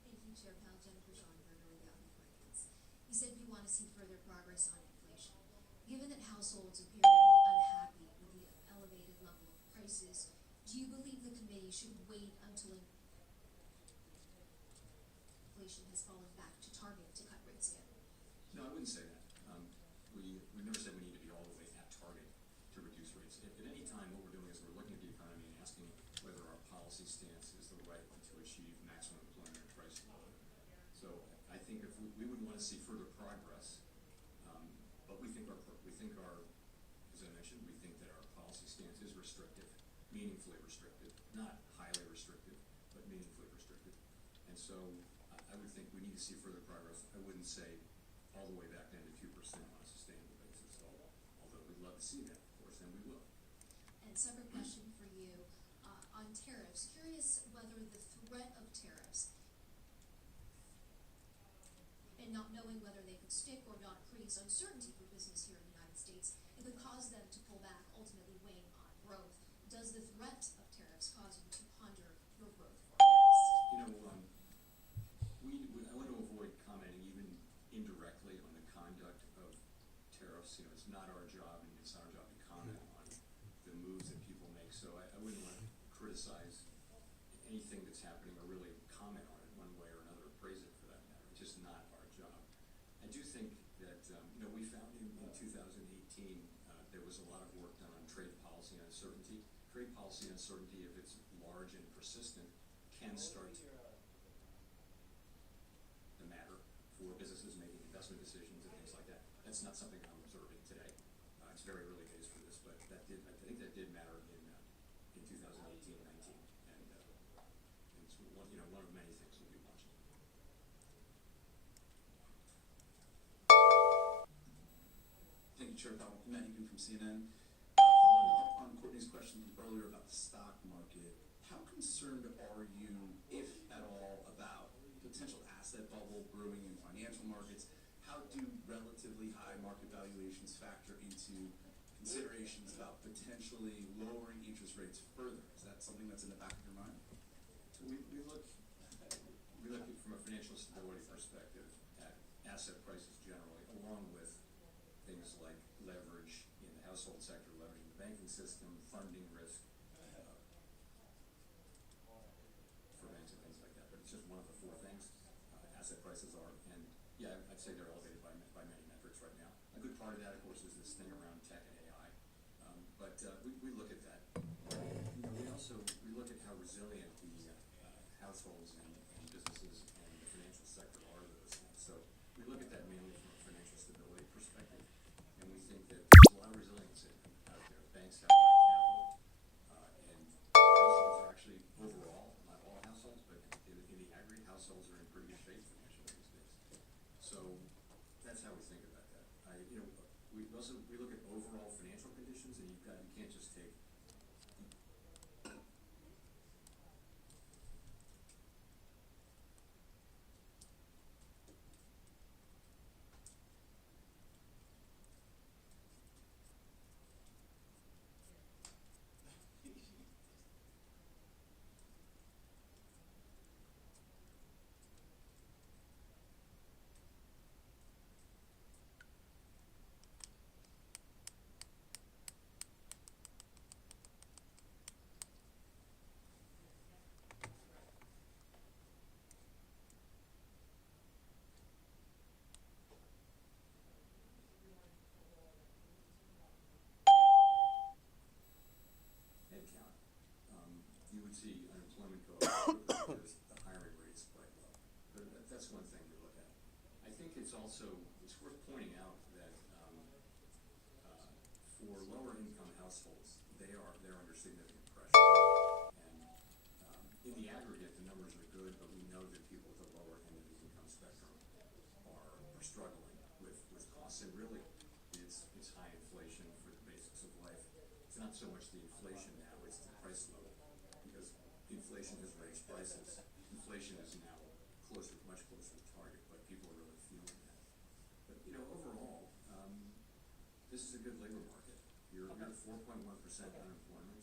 Thank you, Chair Powell. Jennifer Schonberger with Yahoo Finance. You said you want to see further progress on inflation. Given that households appear to be unhappy with the elevated level of prices, do you believe the committee should wait until inflation has fallen back to target to cut rates again? No, I wouldn't say that. We never said we need to be all the way at target to reduce rates. At any time, what we're doing is we're looking at the economy and asking whether our policy stance is the right one to achieve maximum employment and price stability. So I think if we would want to see further progress, but we think our, as I mentioned, we think that our policy stance is restrictive, meaningfully restrictive, not highly restrictive, but meaningfully restrictive. And so I would think we need to see further progress. I wouldn't say all the way back down to 2% on a sustainable basis, although we'd love to see that, of course, and we will. And separate question for you on tariffs. Curious whether the threat of tariffs and not knowing whether they could stick or not creates uncertainty for business here in the United States. It could cause them to pull back, ultimately weighing on growth. Does the threat of tariffs cause you to ponder your growth forecast? You know, I want to avoid commenting even indirectly on the conduct of tariffs. You know, it's not our job, and it's not our job to comment on the moves that people make. So I wouldn't want to criticize anything that's happening or really comment on it one way or another, or praise it for that matter. It's just not our job. I do think that, you know, we found in 2018 there was a lot of work done on trade policy uncertainty. Trade policy uncertainty, if it's large and persistent, can start to matter for businesses making investment decisions and things like that. That's not something I'm observing today. It's very early days for this, but I think that did matter in 2018-19, and it's one of many things we'll be watching. Thank you, Chair Powell. Matt Egan from CNN. Following up on Courtney's question from earlier about the stock market, how concerned are you, if at all, about potential asset bubble brewing in financial markets? How do relatively high market valuations factor into considerations about potentially lowering interest rates further? Is that something that's in the back of your mind? We look from a financial stability perspective at asset prices generally, along with things like leverage in the household sector, leverage in the banking system, funding risk for banks and things like that. But it's just one of the four things asset prices are, and yeah, I'd say they're elevated by many metrics right now. A good part of that, of course, is this thing around tech and AI. But we look at that. You know, we look at how resilient the households and businesses and the financial sector are to those things. So we look at that mainly from a financial stability perspective, and we think that there's a lot of resilience out there. Banks have high capital, and households are actually overall, not all households, but in the aggregate, households are in pretty good shape financially these days. So that's how we think about that. We look at overall financial conditions, and you can't just take. You would see unemployment go up because the hiring rate is quite low. But that's one thing to look at. I think it's worth pointing out that for lower income households, they're under significant pressure. And in the aggregate, the numbers are good, but we know that people at the lower end of the income spectrum are struggling with costs. And really, it's high inflation for the basics of life. It's not so much the inflation now, it's the price level. Because inflation has raised prices. Inflation is now overall, this is a good labor market. You're at 4.1% unemployment.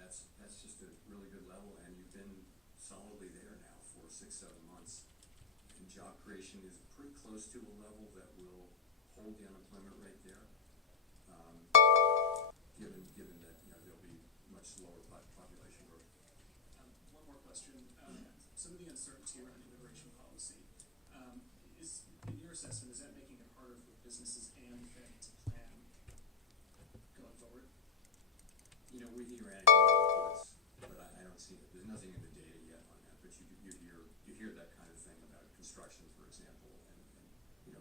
That's just a really good level, and you've been solidly there now for 6-7 months. And job creation is pretty close to a level that will hold the unemployment rate there. Given that there'll be much slower population growth. One more question. Some of the uncertainty around immigration policy is, in your assessment, is that making it harder for businesses and the Fed to plan going forward? We hear anecdotal reports, but I don't see it. There's nothing in the data yet on that. But you hear that kind of thing about construction, for example, and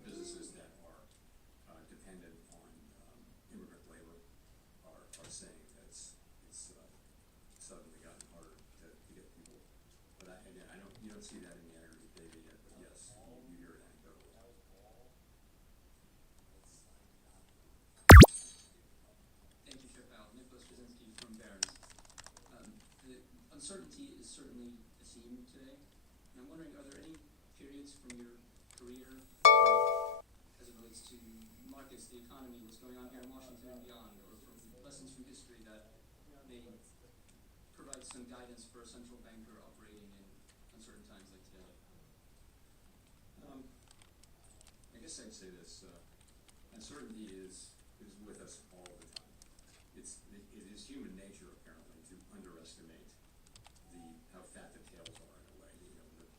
businesses that are dependent on immigrant labor are saying that it's suddenly gotten harder to get people. But you don't see that in the aggregate data yet. But yes, you hear it anecdotally. Thank you, Chair Powell. Nicholas Brzezinski from Barron's. The uncertainty is certainly a theme today. And I'm wondering, are there any periods from your career as it relates to markets, the economy, what's going on here in Washington and beyond, or from lessons from history that may provide some guidance for a central banker operating in uncertain times like today? I guess I'd say this: uncertainty is with us all the time. It is human nature, apparently, to underestimate how fat the tails are in a way.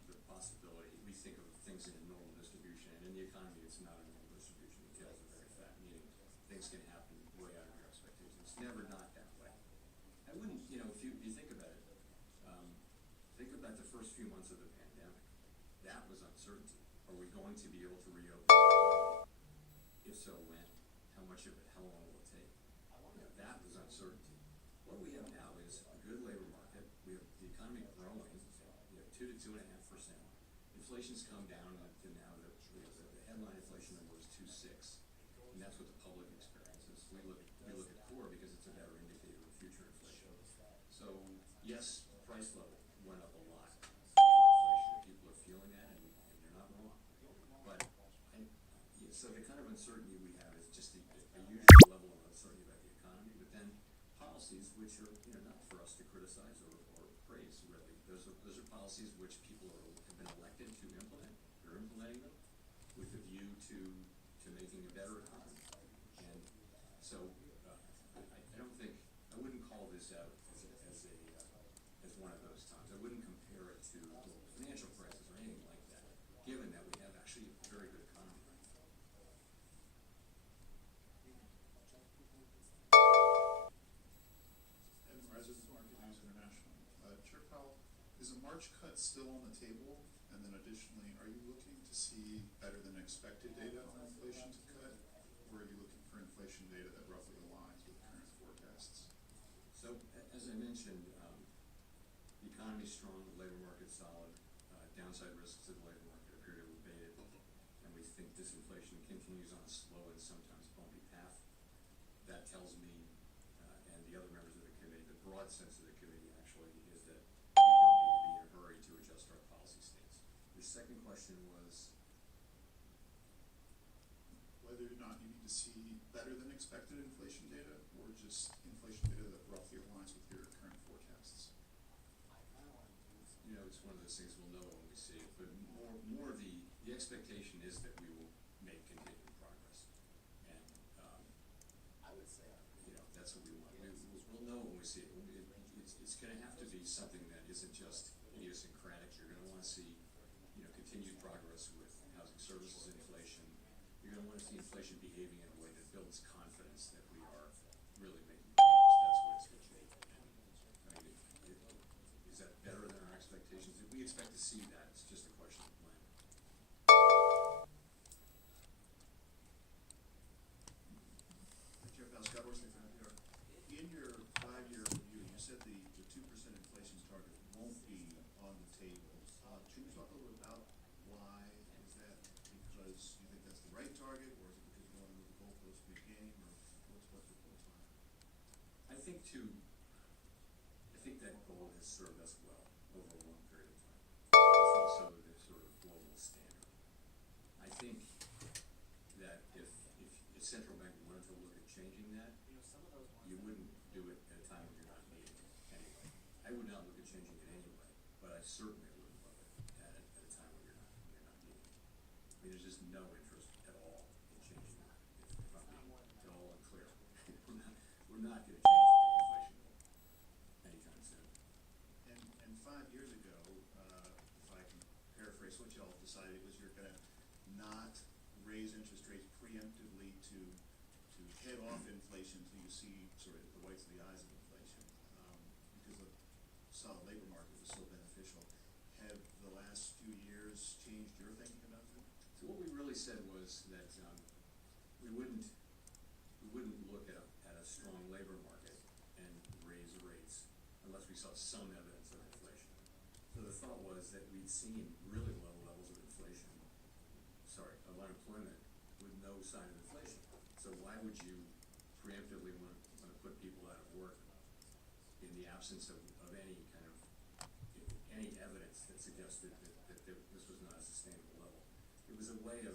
The possibility. We think of things in a normal distribution, and in the economy, it's not a normal distribution. The tails are very fat, meaning things can happen way out of your expectations. It's never not that way. I wouldn't, if you think about it, think about the first few months of the pandemic. That was uncertainty. Are we going to be able to reopen? If so, when? How much of it? How long will it take? That was uncertainty. What we have now is a good labor market. We have the economy growing, 2 to 2.5%. Inflation's come down to now the headline inflation number is 2.6, and that's what the public experiences. We look at core because it's a better indicator of future inflation. So yes, price level went up a lot for inflation. People are feeling that, and they're not wrong. But so the kind of uncertainty we have is just a usual level of uncertainty about the economy, but then policies which are not for us to criticize or praise, really. Those are policies which people have been elected to implement. They're implementing them with a view to making a better economy. And so I wouldn't call this out as one of those times. I wouldn't compare it to the financial crisis or anything like that, given that we have actually a very good economy right now. Evan Reiser, Market News International. Chair Powell, is a March cut still on the table? And then additionally, are you looking to see better than expected data on inflation to cut? Or are you looking for inflation data that roughly aligns with current forecasts? So, as I mentioned, the economy's strong, the labor market's solid, downside risks to the labor market appear to have abated, and we think disinflation continues on a slow and sometimes bumpy path. That tells me, and the other members of the committee, the broad sense of the committee actually, is that we don't need to be in a hurry to adjust our policy stance. Your second question was whether or not you need to see better than expected inflation data, or just inflation data that roughly aligns with your current forecasts? It's one of those things we'll know when we see it, but more the expectation is that we will make continued progress, and I would say that's what we want. We'll know when we see it. It's going to have to be something that isn't just idiosyncratic. You're going to want to see continued progress with housing services inflation. You're going to want to see inflation behaving in a way that builds confidence that we are really making progress. That's what it's going to be. And is that better than our expectations? If we expect to see that, it's just a question of when. Chair Powell, Scott Horsley from NPR. In your 5-year review, you said the 2% inflation target won't be on the table. Can you talk a little bit about why? Is that because you think that's the right target, or is it because you want to move the goalpost mid-game, or what's your thoughts on that? I think that goal has served us well over a long period of time. It's also the sort of global standard. I think the central bank wanted to look at changing that, you wouldn't do it at a time when you're not meeting it anyway. I would not look at changing it anyway, but I certainly wouldn't look at it at a time when you're not meeting it. I mean, there's just no interest at all in changing that, if I'm being at all unclear. we're not going to change the inflation goal anytime soon. And 5 years ago, if I can paraphrase what y'all decided, it was you're going to not raise interest rates preemptively to head off inflation until you see sort of the whites of the eyes of inflation, because the solid labor market was so beneficial. Have the last few years changed your thinking about that? So what we really said was that we wouldn't look at a strong labor market and raise rates unless we saw some evidence of inflation. So the thought was that we'd seen really low levels of unemployment with no sign of inflation. So why would you preemptively want to put people out of work in the absence of any kind of any evidence that suggested that this was not a sustainable level? It was a way of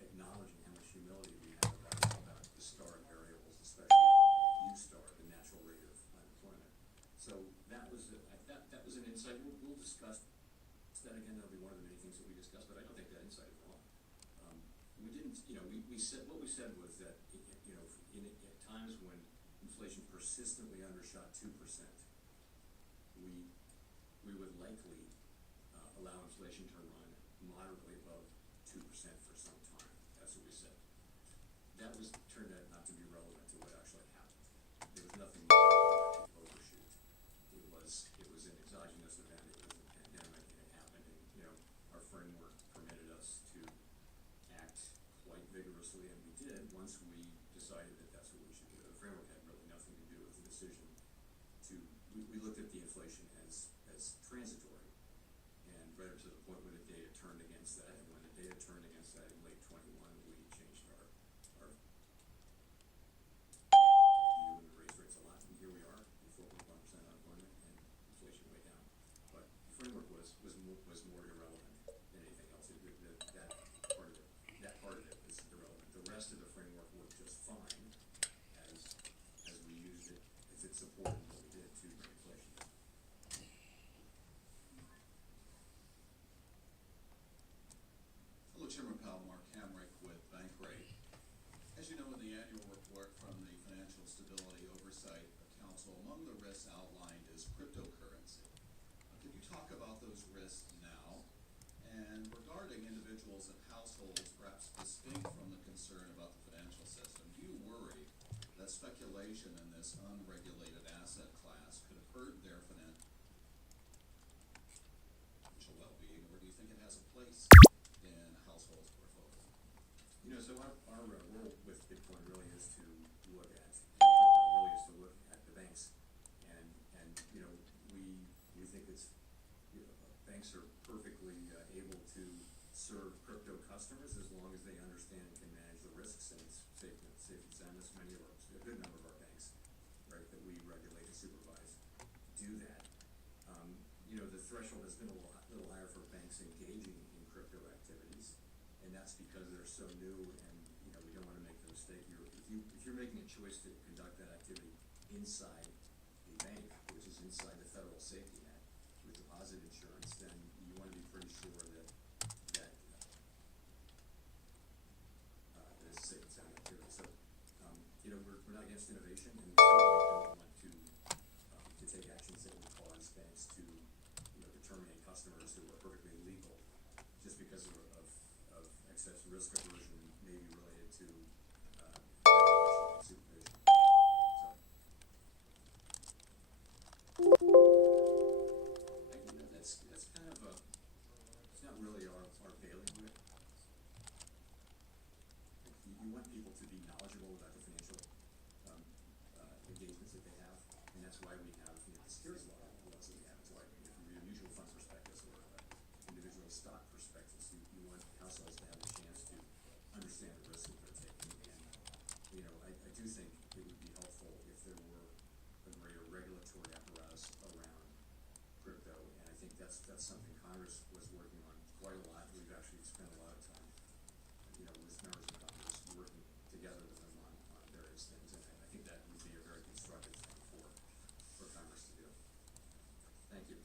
acknowledging how much humility we have about the star variables, especially U-star, the natural rate of unemployment. So that was an insight. We'll discuss that again. That'll be one of the many things that we discussed, but I don't think that insight is wrong. We didn't, we said, what we said was that, at times when inflation persistently undershot 2%, we would likely allow inflation to run moderately above 2% for some time. That's what we said. That turned out not to be relevant to what actually happened. There was nothing to overshoot. It was an exogenous event. It was a pandemic, and it happened. And our framework permitted us to act quite vigorously, and we did once we decided that that's what we should do. The framework had really nothing to do with the decision to. We looked at the inflation as transitory, and right up to the point where the data turned against that. And when the data turned against that in late 21, we changed our view and raised rates a lot. And here we are, 4.1% unemployment and inflation way down. But the framework was more irrelevant than anything else. That part of it is irrelevant. The rest of the framework worked just fine as we used it, as it supported what we did to bring inflation down. Hello, Chairman Powell, Mark Hamrick with Bankrate. As you know, in the annual report from the Financial Stability Oversight Council, among the risks outlined is cryptocurrency. Could you talk about those risks now? And regarding individuals and households, perhaps distinct from the concern about the financial system, do you worry that speculation in this unregulated asset class could hurt their financial well-being, or do you think it has a place in households' portfolio? So our role with Bitcoin really is to look at the banks, and we think it's banks are perfectly able to serve crypto customers as long as they understand and can manage the risks, and it's safe and sound. A good number of our banks, right, that we regulate and supervise, do that. The threshold has been a little higher for banks engaging in crypto activities, and that's because they're so new, and we don't want to make the mistake. If you're making a choice to conduct that activity inside a bank, which is inside the federal safety net with deposit insurance, then you want to be pretty sure that it's safe and sound activity. So we're not against innovation, and we certainly don't want to take actions that would cause banks to terminate customers who are perfectly legal just because of excess risk aversion, maybe related to regulation and supervision. So that's kind of it's not really our bailiwick. You want people to be knowledgeable about the financial engagements that they have, and that's why we have the securities law laws that we have. It's why if you read a mutual fund prospectus or individual stock prospectus, you want households to have a chance to understand the risks that they're taking. And I do think it would be helpful if there were a greater regulatory apparatus around crypto, and I think that's something Congress was working on quite a lot. We've actually spent a lot of time, with members of Congress working together with them on various things, and I think that would be a very constructive thing for Congress to do. Thank you.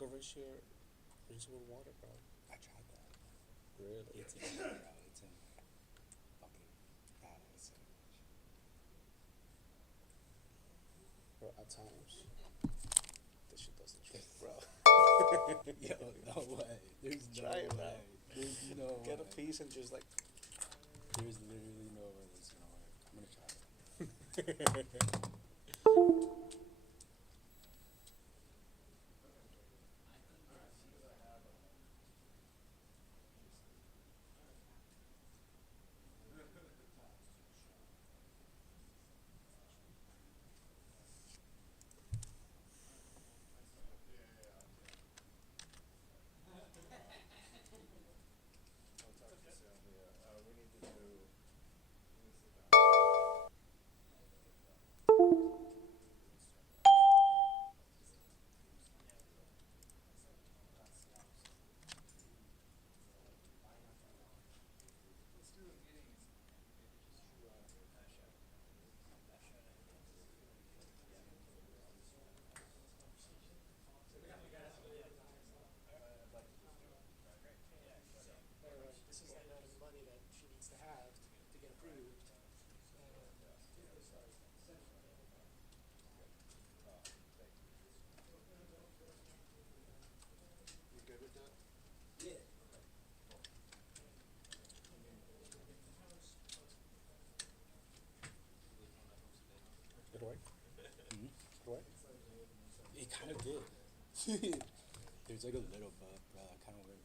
Go rinse with water, bro. I tried that. Really? It's in there, bro. It's in there. Fucking bad ass sandwich. Bro, at times, this shit doesn't trick, bro. Yo, no way. There's no Try it, way. There's no way. Get a piece and just like. There's literally no way this is gonna work. I'm gonna try it. Did it work? Mm-hmm. Did it work? It kind of did. There's like a little bug, bro. That kind of worked.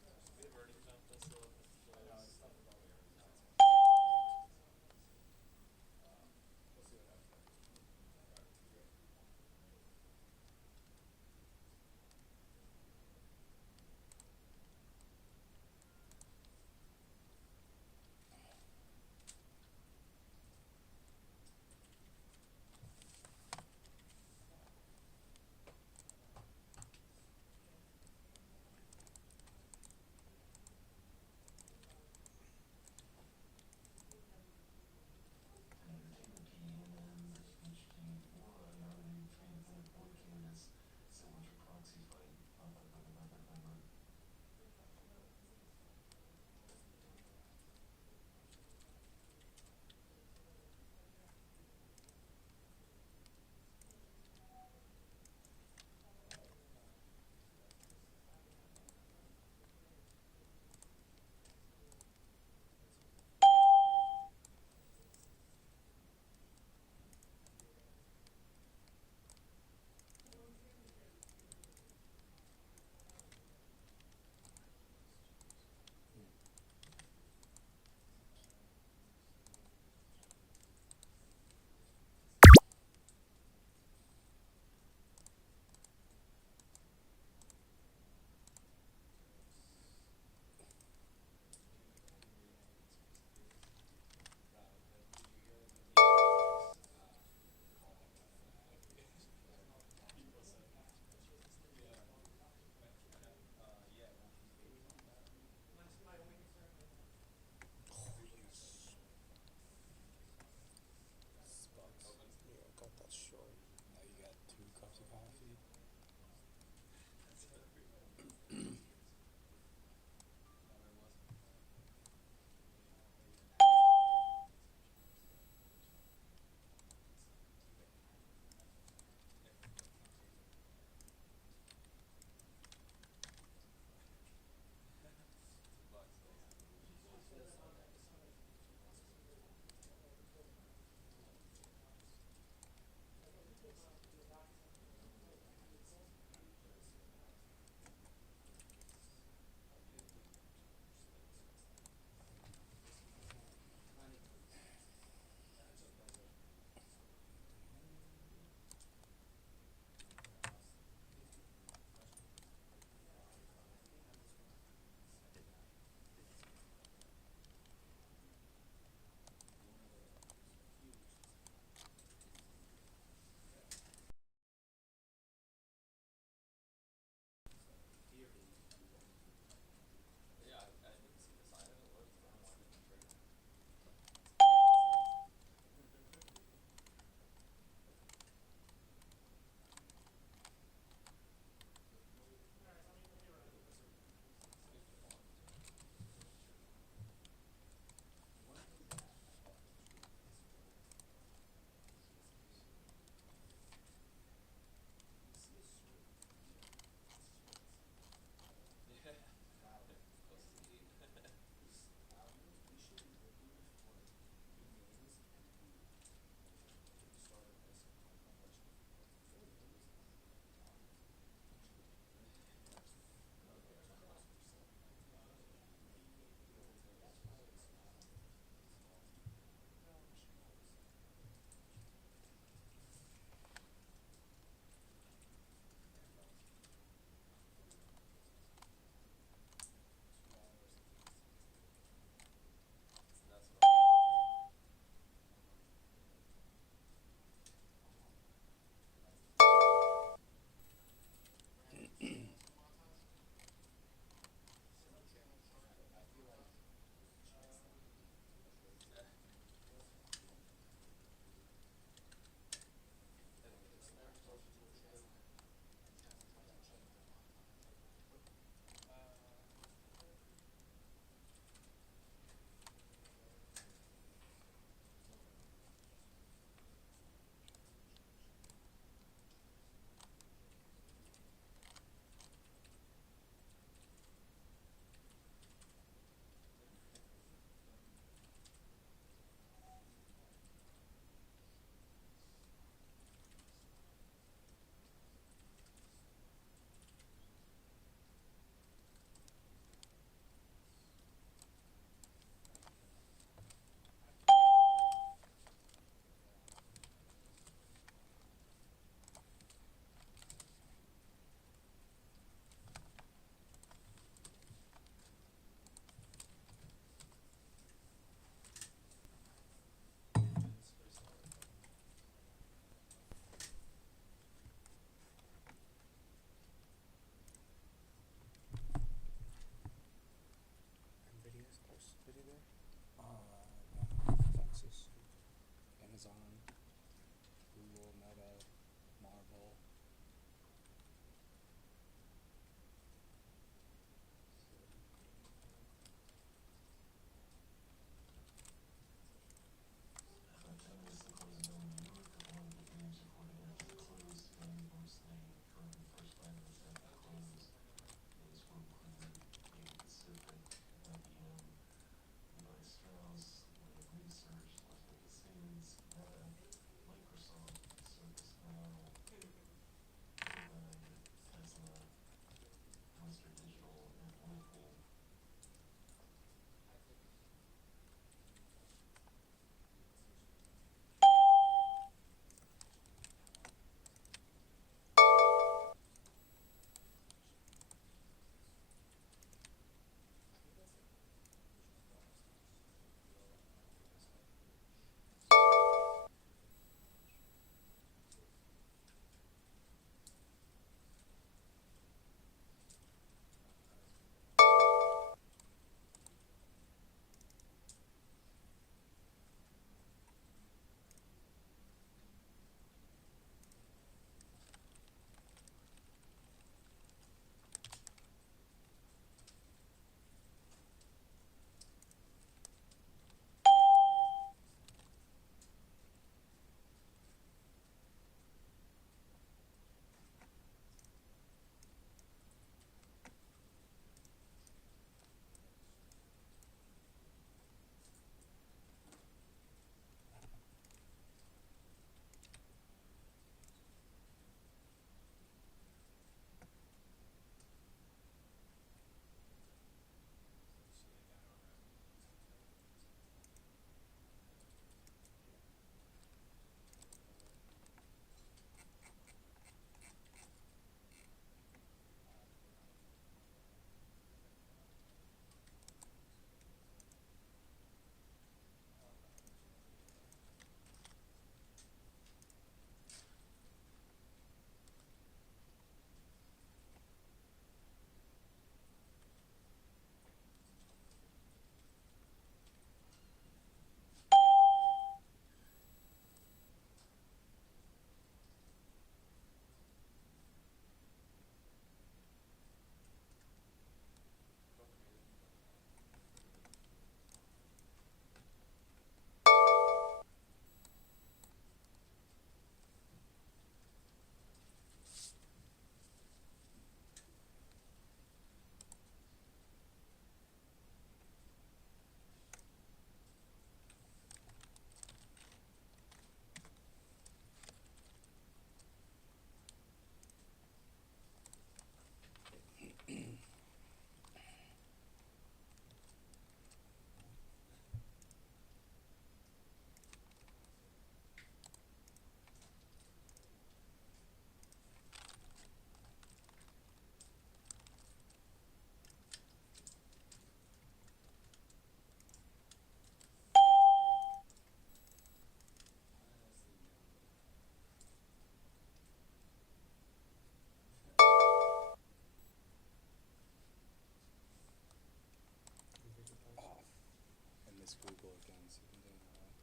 seconds. You've been doing alright.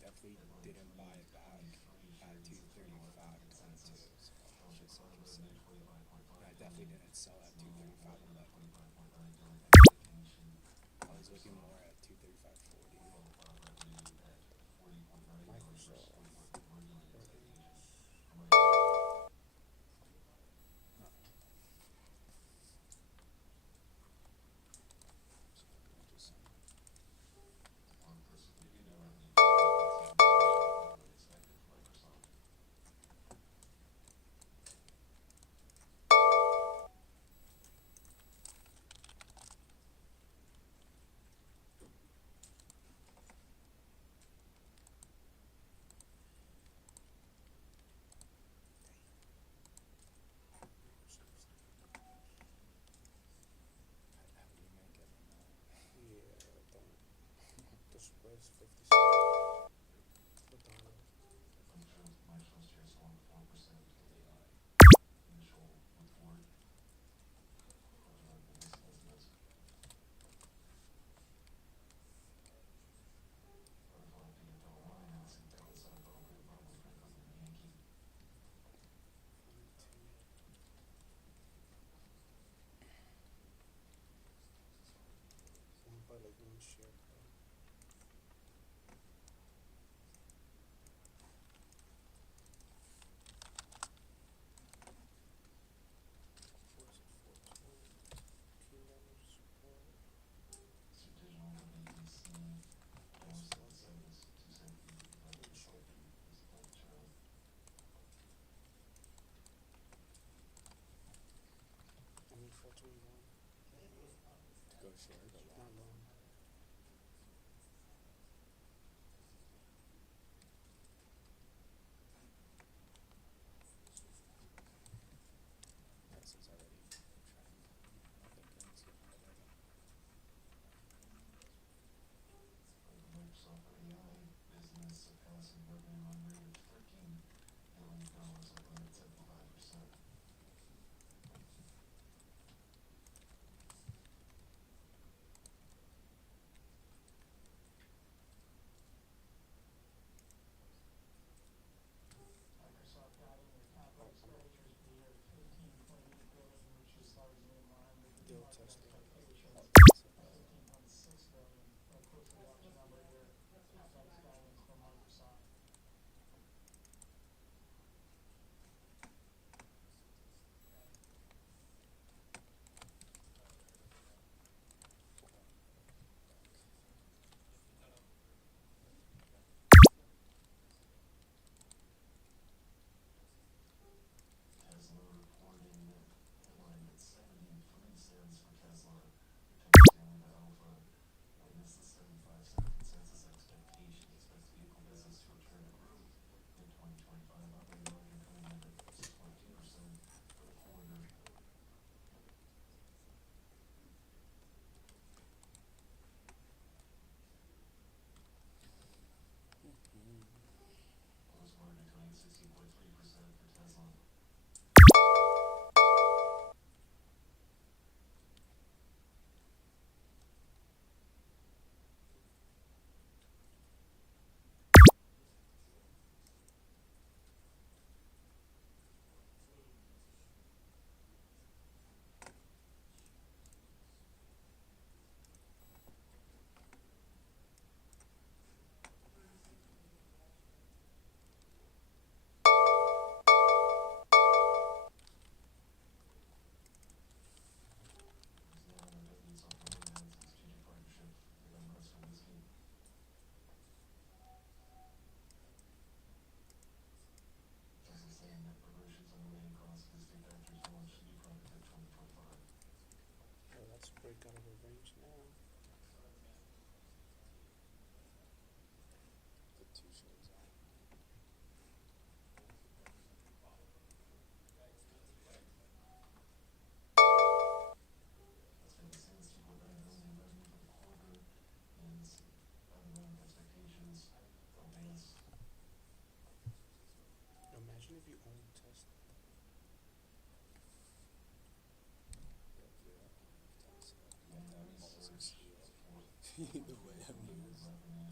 Definitely didn't buy it back at 235.22. So just so you see. And I definitely didn't sell at 235.11. I was looking more at 235.40. Microsoft. The spread's 56. By like one share. To go short or long? Not long. Price is already trending. I think it's higher than that. Microsoft AI business surpassing revenue run rate of $13 billion, up 175%. Microsoft guiding their capital expenditures for the year of 15.8 billion, which is largely in line with the market expectations of 15.6 billion. I'll quickly watch the number here. CapEx guidance from Microsoft. Tesla reporting headline at 73 cents for Tesla. Stanley to Alpha. Minus the 75-cent consensus expectation. Expects vehicle business to return to growth in 2025. Operating margin coming in at 6.2% for the quarter. Gross margin coming at 16.3% for Tesla. Oh, that's break out of the range now. The two shows out. Imagine if you own Tesla. Either way, I'm losing.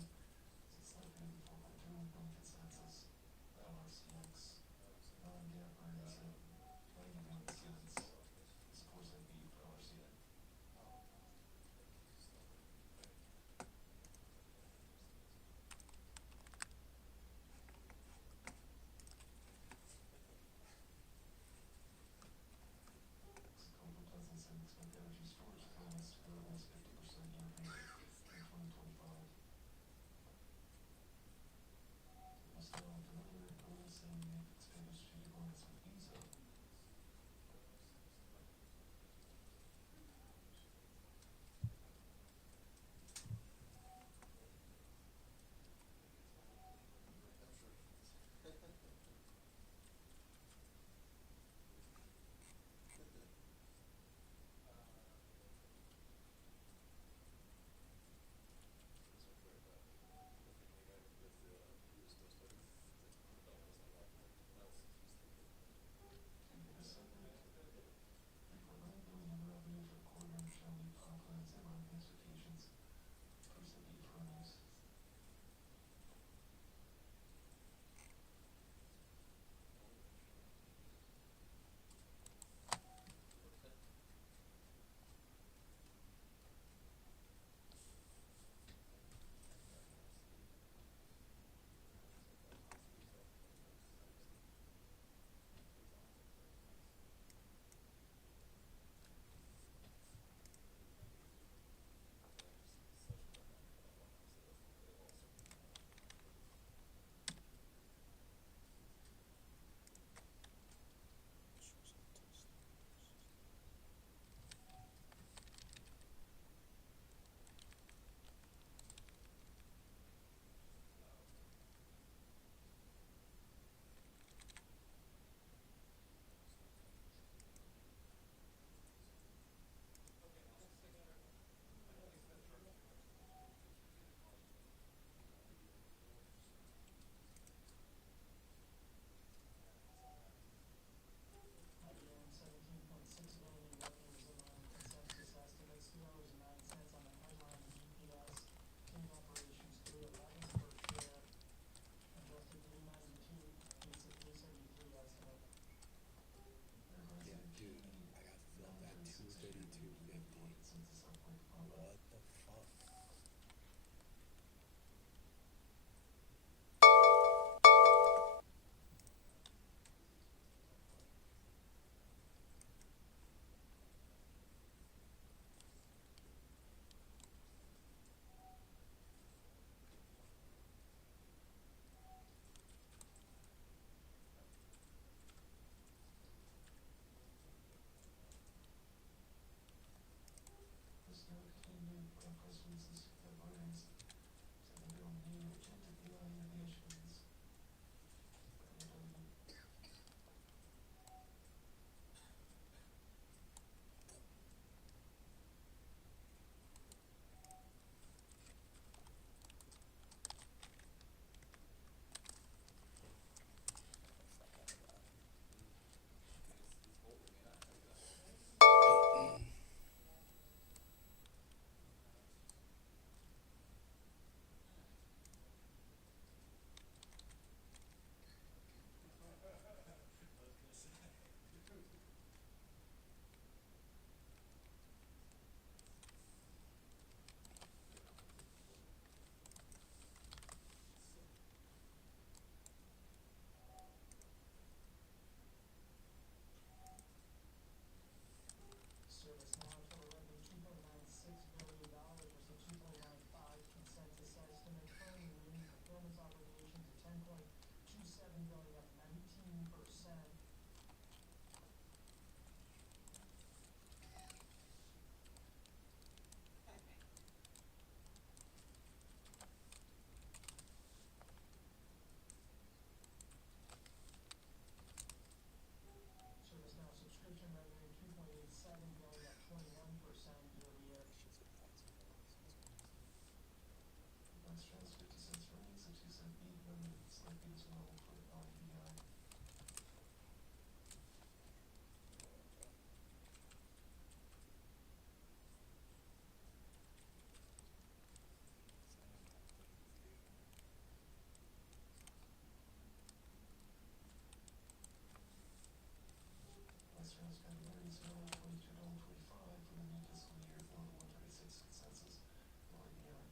on-premise obligations at 10.27 billion, up 19%. ServiceNow subscription revenue 2.87 billion, up 21% year-over-year. Let's trans 50 cents for earnings, 60-cent beat, revenue slightly as well for RPI. Western's got earnings $22.45 for the new fiscal year, below the 136 consensus for RPI.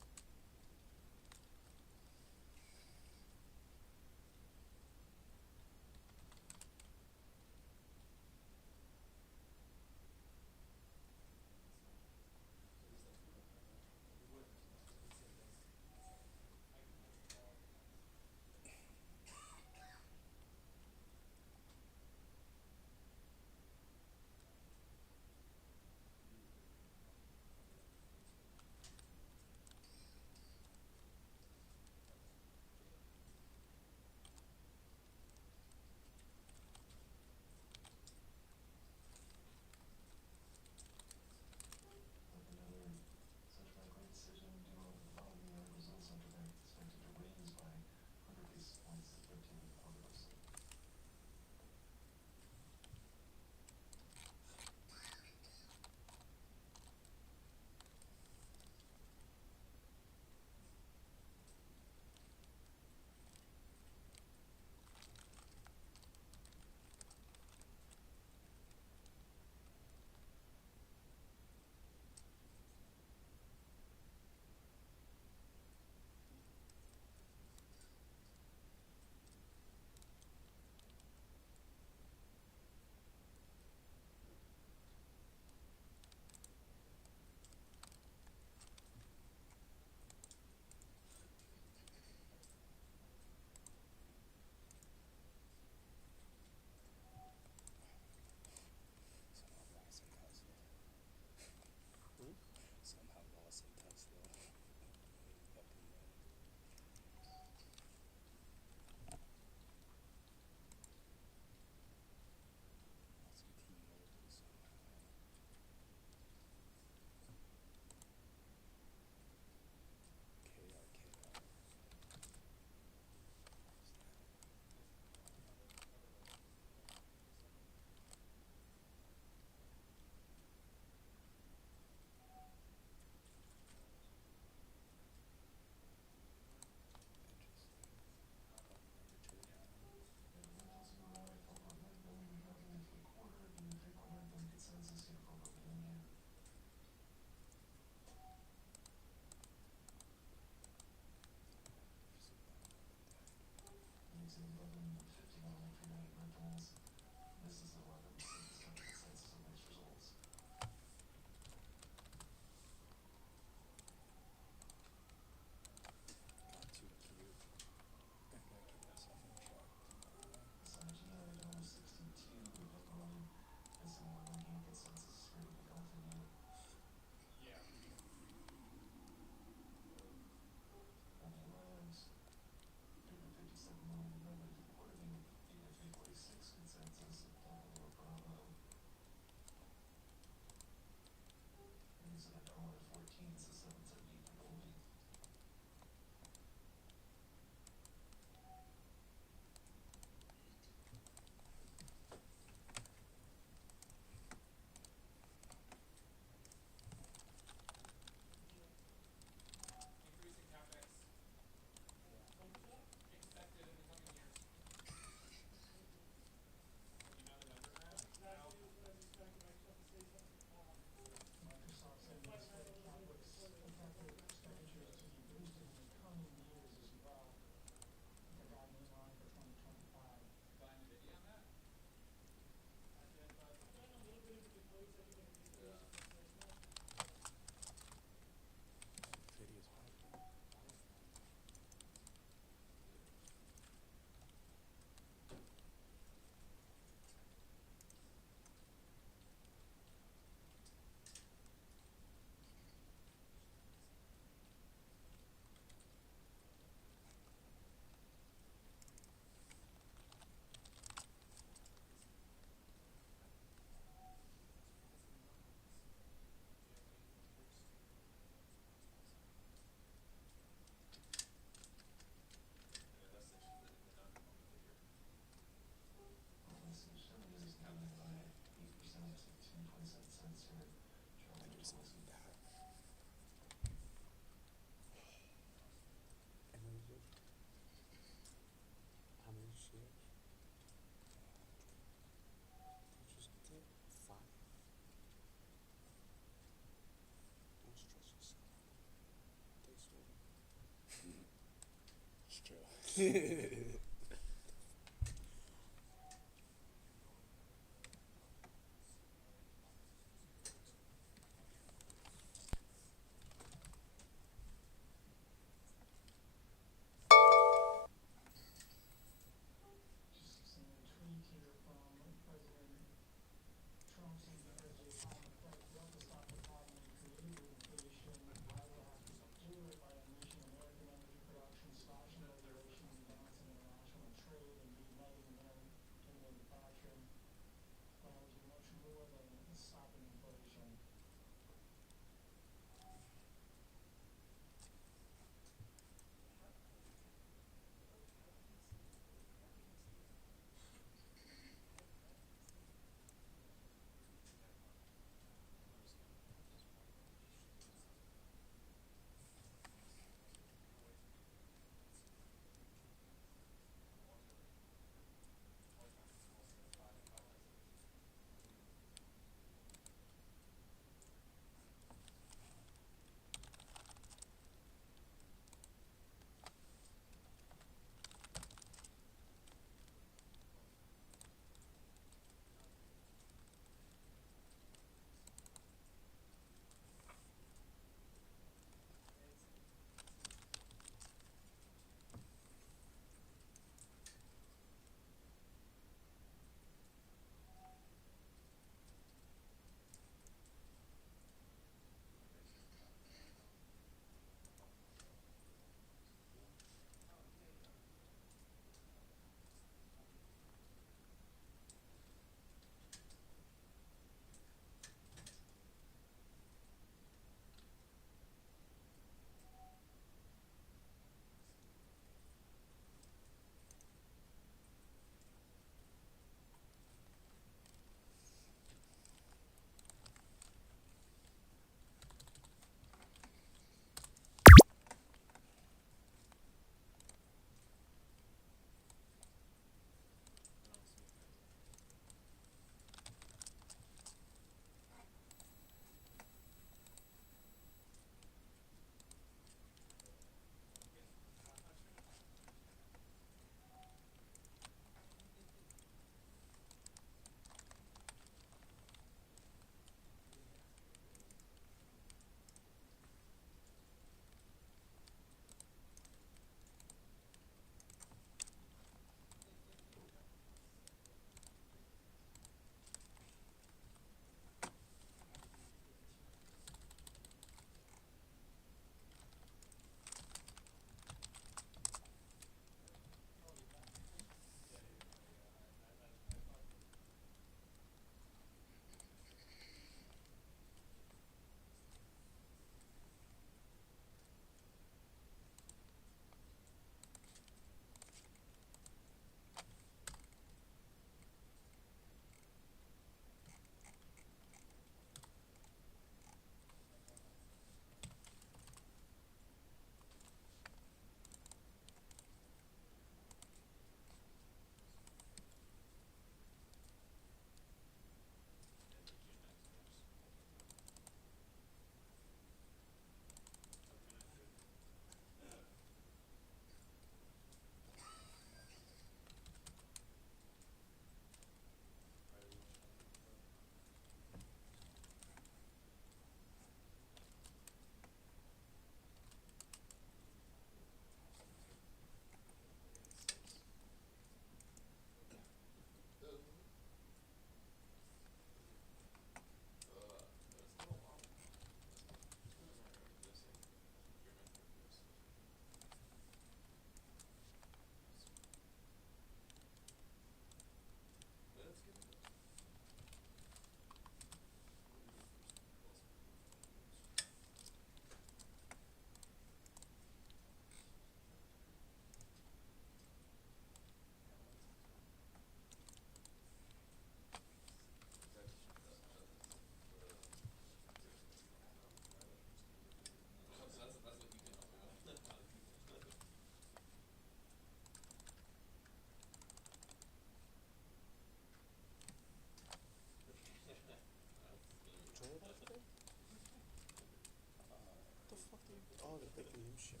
Oh, the big new ship.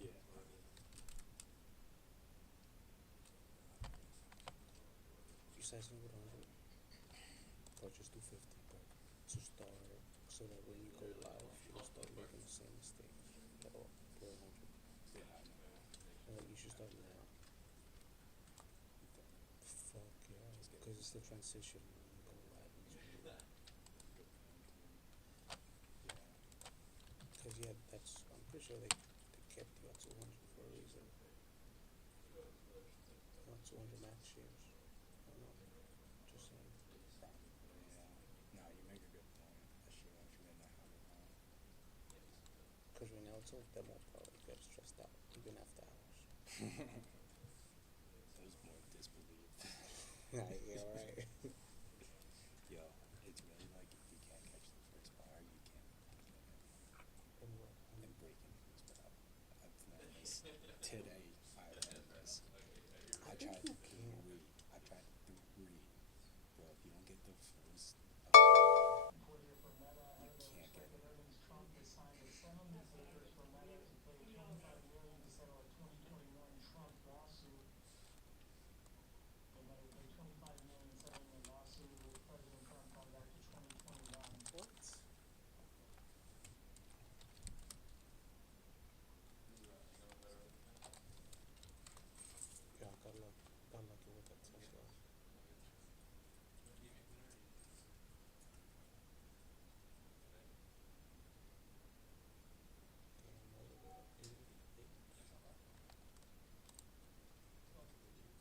Yeah. exercising with 100? Or just do 50, but to start, so that when you go live, you'll start making the same mistakes. That'll play 100. You should start now. Fuck yeah, because it's the transition when you go live. Because yeah, I'm pretty sure they kept you at 200 for a reason. Not 200 max shares. I don't know. Just saying. Yeah. No, you make a good point. I should actually not have it on. Because right now it's all demo, bro. You get stressed out even after hours. That was more disbelief. Yeah, right. Yo, it's really like if you can't catch the first bar, you can't And what? and breaking news, but I've learned this today. I learned this. I tried three. Bro, if you don't get the first, you can't get it. Yeah, got lucky with that Tesla.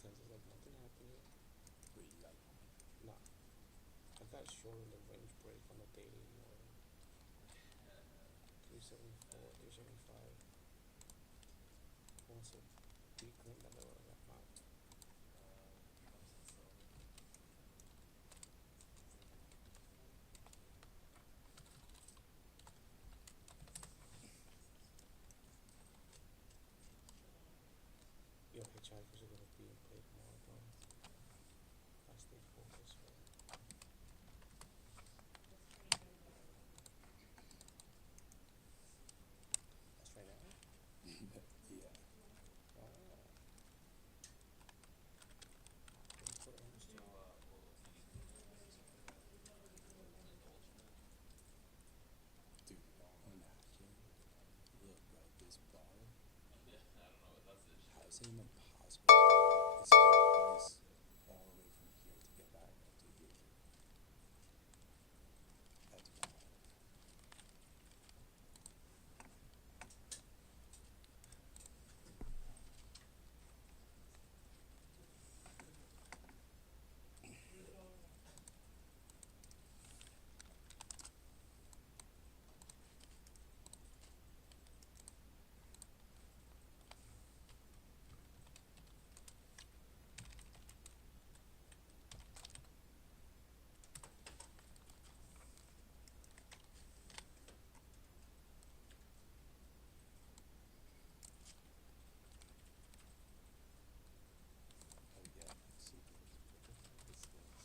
Tesla's like nothing happened yet. Wait, you got one? Nah. I got short on the range break on the daily more. 374, 375. Once it declined that level, I got knocked. Yo, hitchhikers are gonna be in play tomorrow, bro. I stay focused, bro. That's right now? Yeah. Dude, imagine. Look, bro, this bar. How is it even possible? It's nice all the way from here to get back to here. That's wild. Oh yeah, see, what the fuck is this?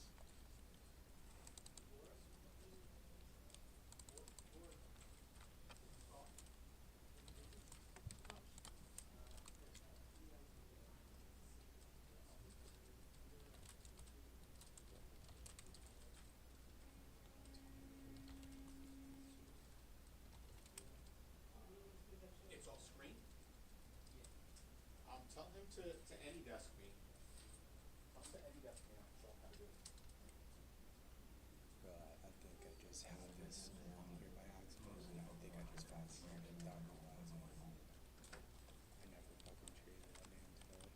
It's all screen? Tell him to AnyDesk me. Tell him to AnyDesk me, I'll show him how to do it. Bro, I think I just had this on here by accident, and I think I just fast forwarded without realizing it. I never fucking traded that man today.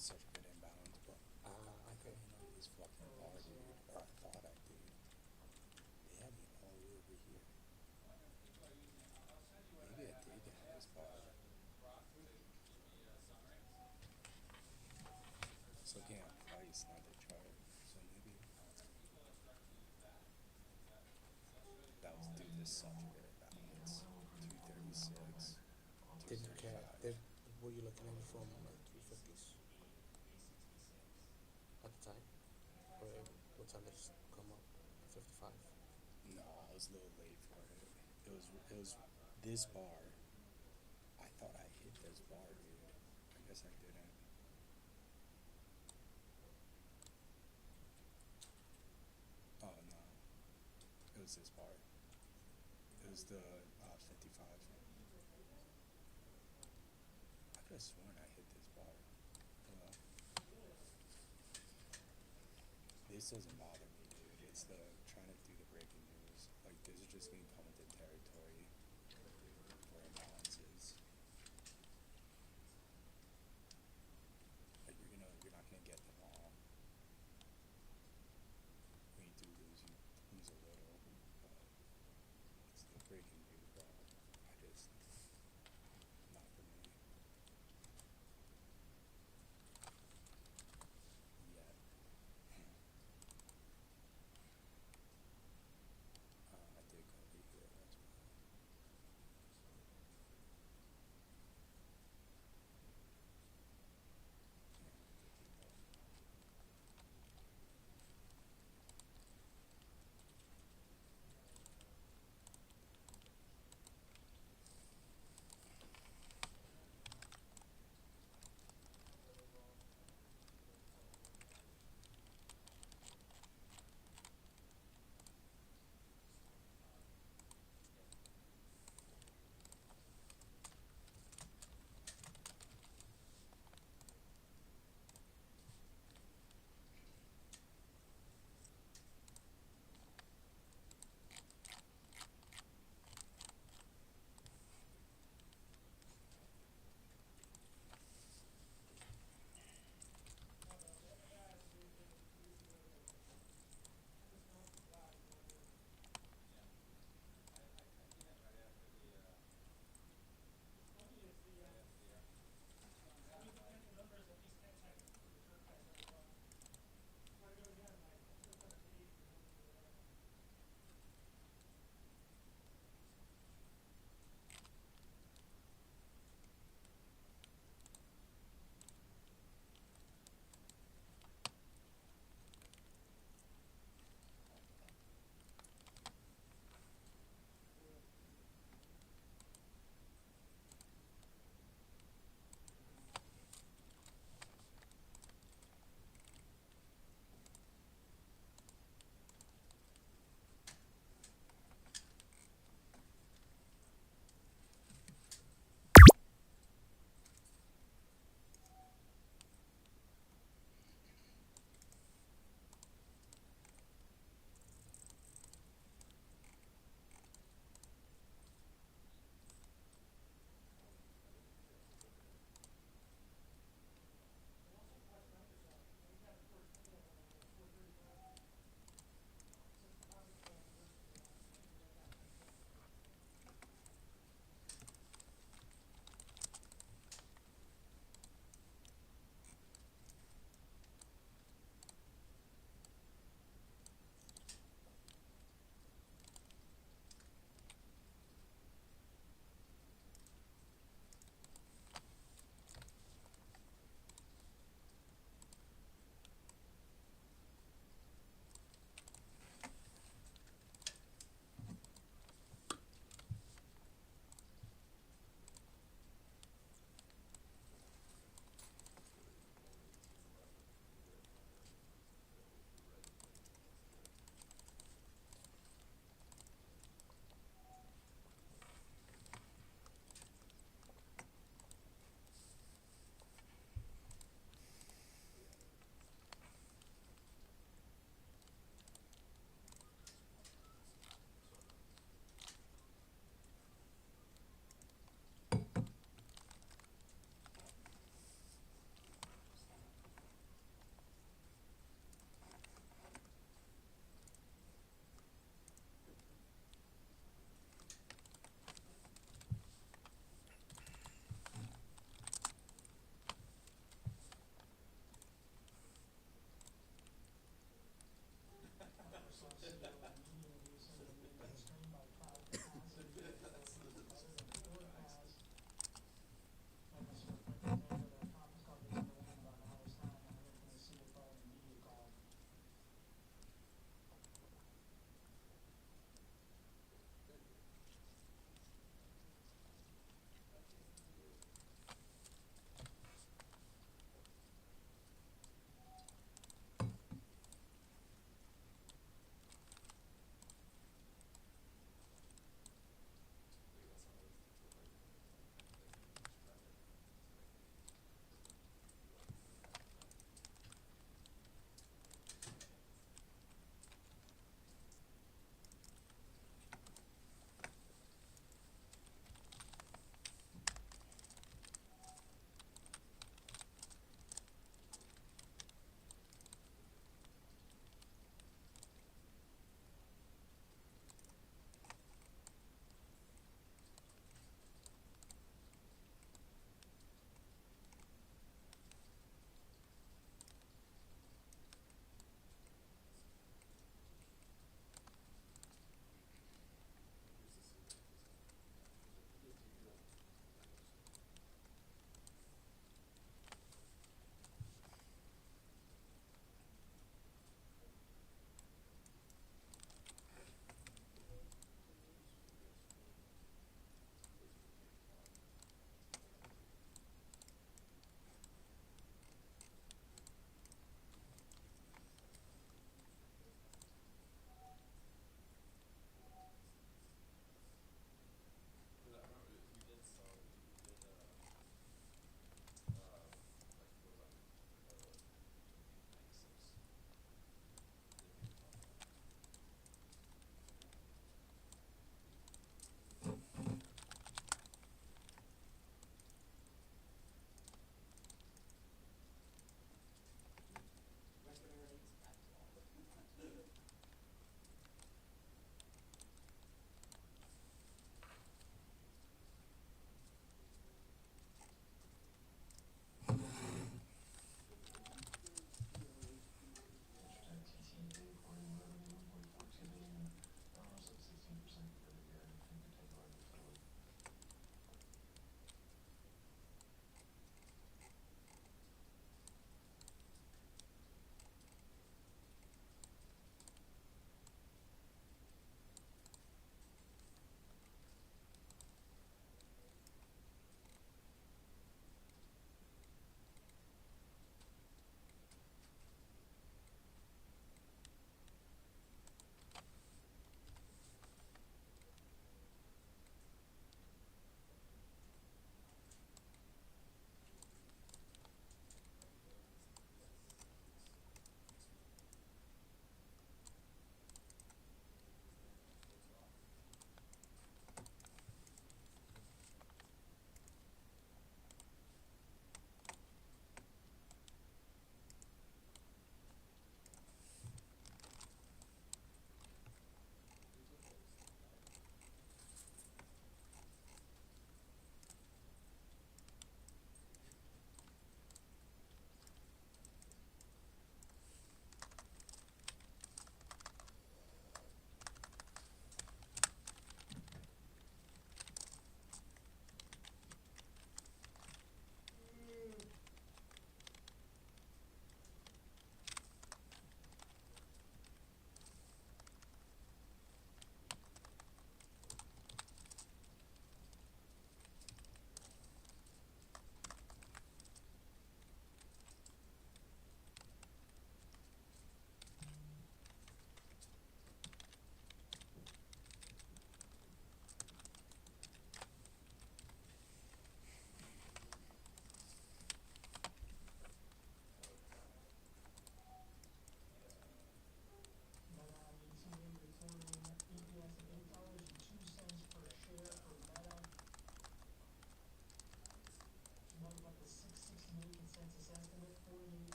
was such a good imbalance, but I couldn't know this fucking bar, dude. Or I thought I did. They had me all the way over here. Maybe I did have this bar. It's looking at price, not the chart. So maybe that was due to such a good imbalance. 236. Didn't care. Were you looking at it from like 350s at the time? Or what time did it come up? 55? No, I was a little late for it. It was this bar. I thought I hit this bar, dude. I guess I didn't. Oh no. It was this bar. It was the 55. I could have sworn I hit this bar. This doesn't bother me, dude. It's the trying to do the breaking news. Like, this is just gonna come into territory for imbalances. Like, you're not gonna get them all. When you do lose, you lose a little. But it's the breaking news, bro. Not for me. Yet. I did go over here, that's why.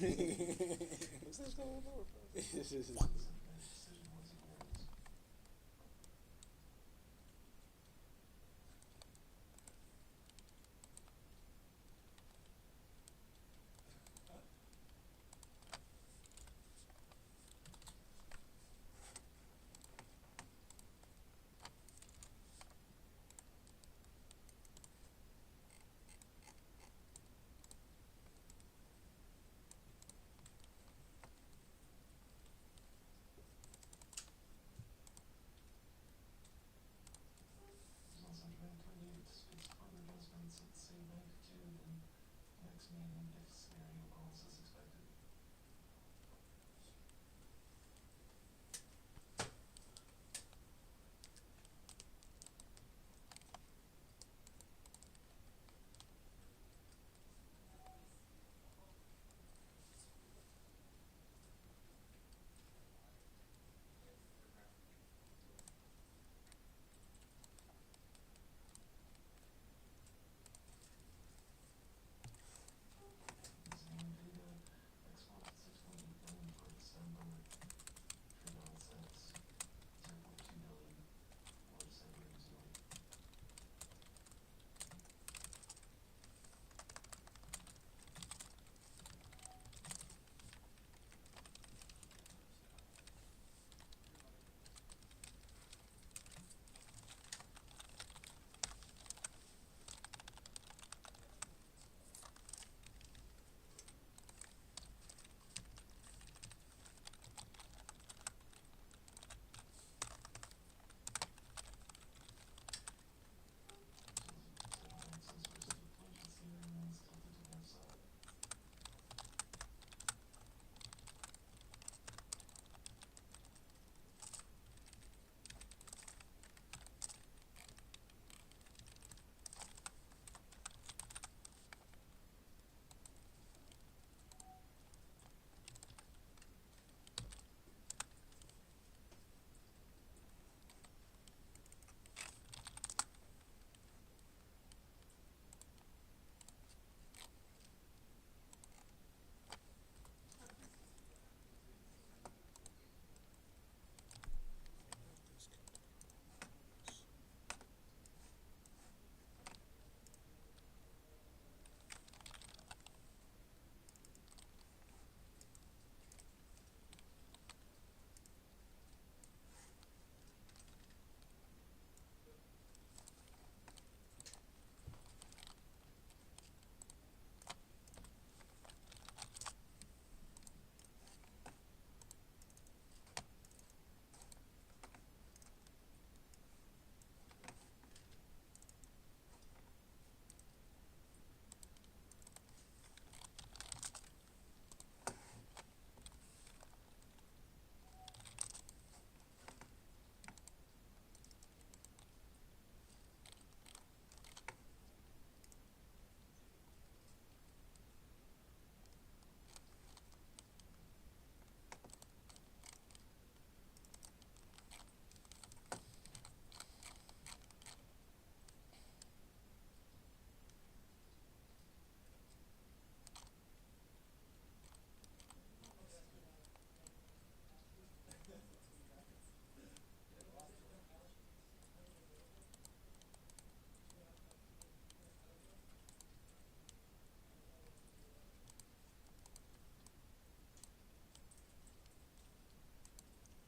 What's this going on, bro?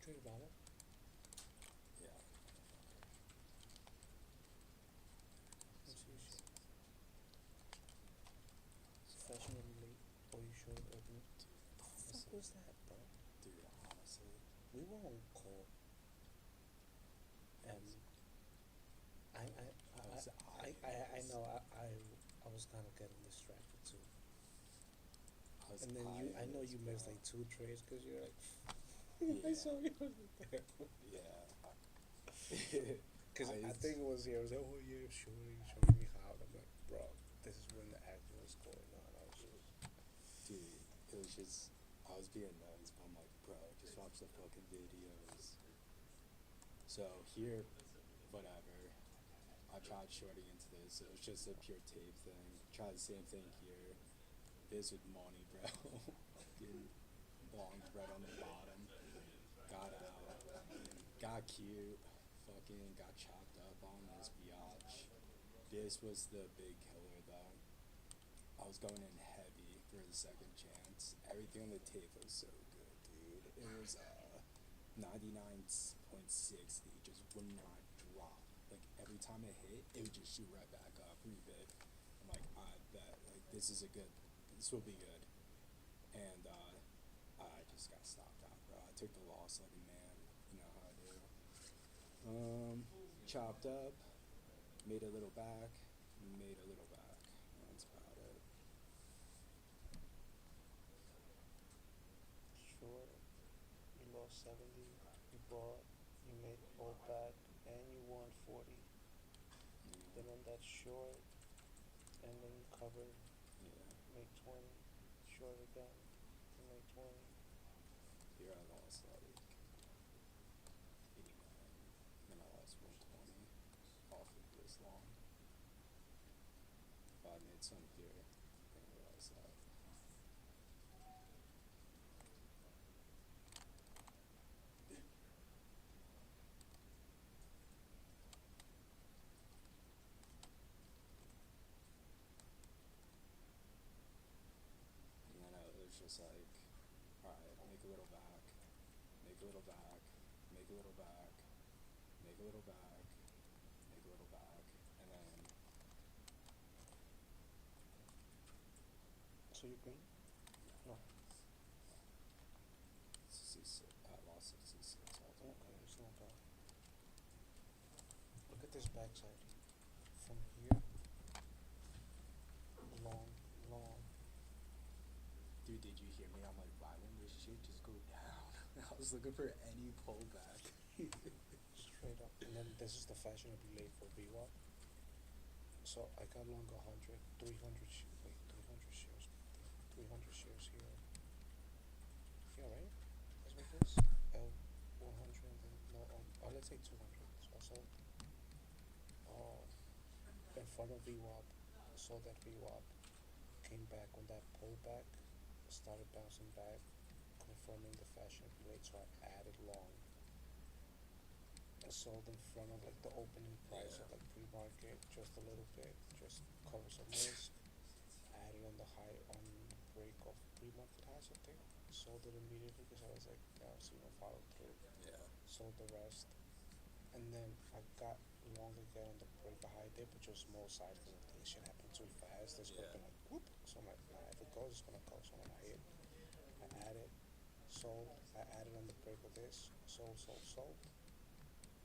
Trade Baba? Yeah. What's your shit? Fashionably late. Or you sure open it? The fuck was that, bro? Dude, honestly. We were on call. And I know I was kind of getting distracted too. And then I know you missed like 2 trades because you're like, I saw you wasn't there. Yeah. Because I think it was here. I was like, oh yeah, showing me how. And I'm like, bro, this is when the action was going on. I was just, Dude, it was just, I was being nice, but I'm like, bro, just watch the fucking videos. So here, whatever, I tried shorting into this. It was just a pure tape thing. Tried the same thing here. This with money, bro. long thread on the bottom. Got out. Got cute. Fucking got chopped up on this biatch. This was the big killer though. I was going in heavy for the second chance. Everything on the tape was so good, dude. It was 99.60, just would not drop. Like every time it hit, it would just shoot right back up, rebid. I'm like, I bet, like this will be good. And I just got stopped out, bro. I took the loss like a man, you know how I do. Chopped up, made a little back, made a little back. That's about it. Sure, you lost 70, you bought, you made all back, and you won 40. Then on that short, and then you covered, make 20, short again, you make 20. Here I lost like 89, then I lost 120 off of this long. But I made some here, I didn't realize that. And then it was just like, alright, make a little back, make a little back, make a little back, make a little back, make a little back, and then So you green? No. I lost 66 altogether. Okay, it's not bad. Look at this backside. From here, long. Dude, did you hear me? I'm like, why wouldn't this shit just go down? I was looking for any pullback. Straight up. And then this is the fashionably late for VWAP. So I got long 100, 300 shares. 300 shares here. Yeah, right? Let's make this L100 and then let's say 200. So I sold in front of VWAP, sold that VWAP, came back on that pullback, started bouncing back, confirming the fashionably late, so I added long. I sold in front of like the opening price of like pre-market, just a little bit, just cover some risk. Added on the high on break of pre-market highs, I think. Sold it immediately because I was like, so you know, follow through. Yeah. Sold the rest, and then I got long again on the break of high dip, which was small size because I think shit happened too fast. This would have been like whoop. So I'm like, nah, if it goes, it's gonna go. So I'm gonna hit. I added, sold. I added on the break of this, sold.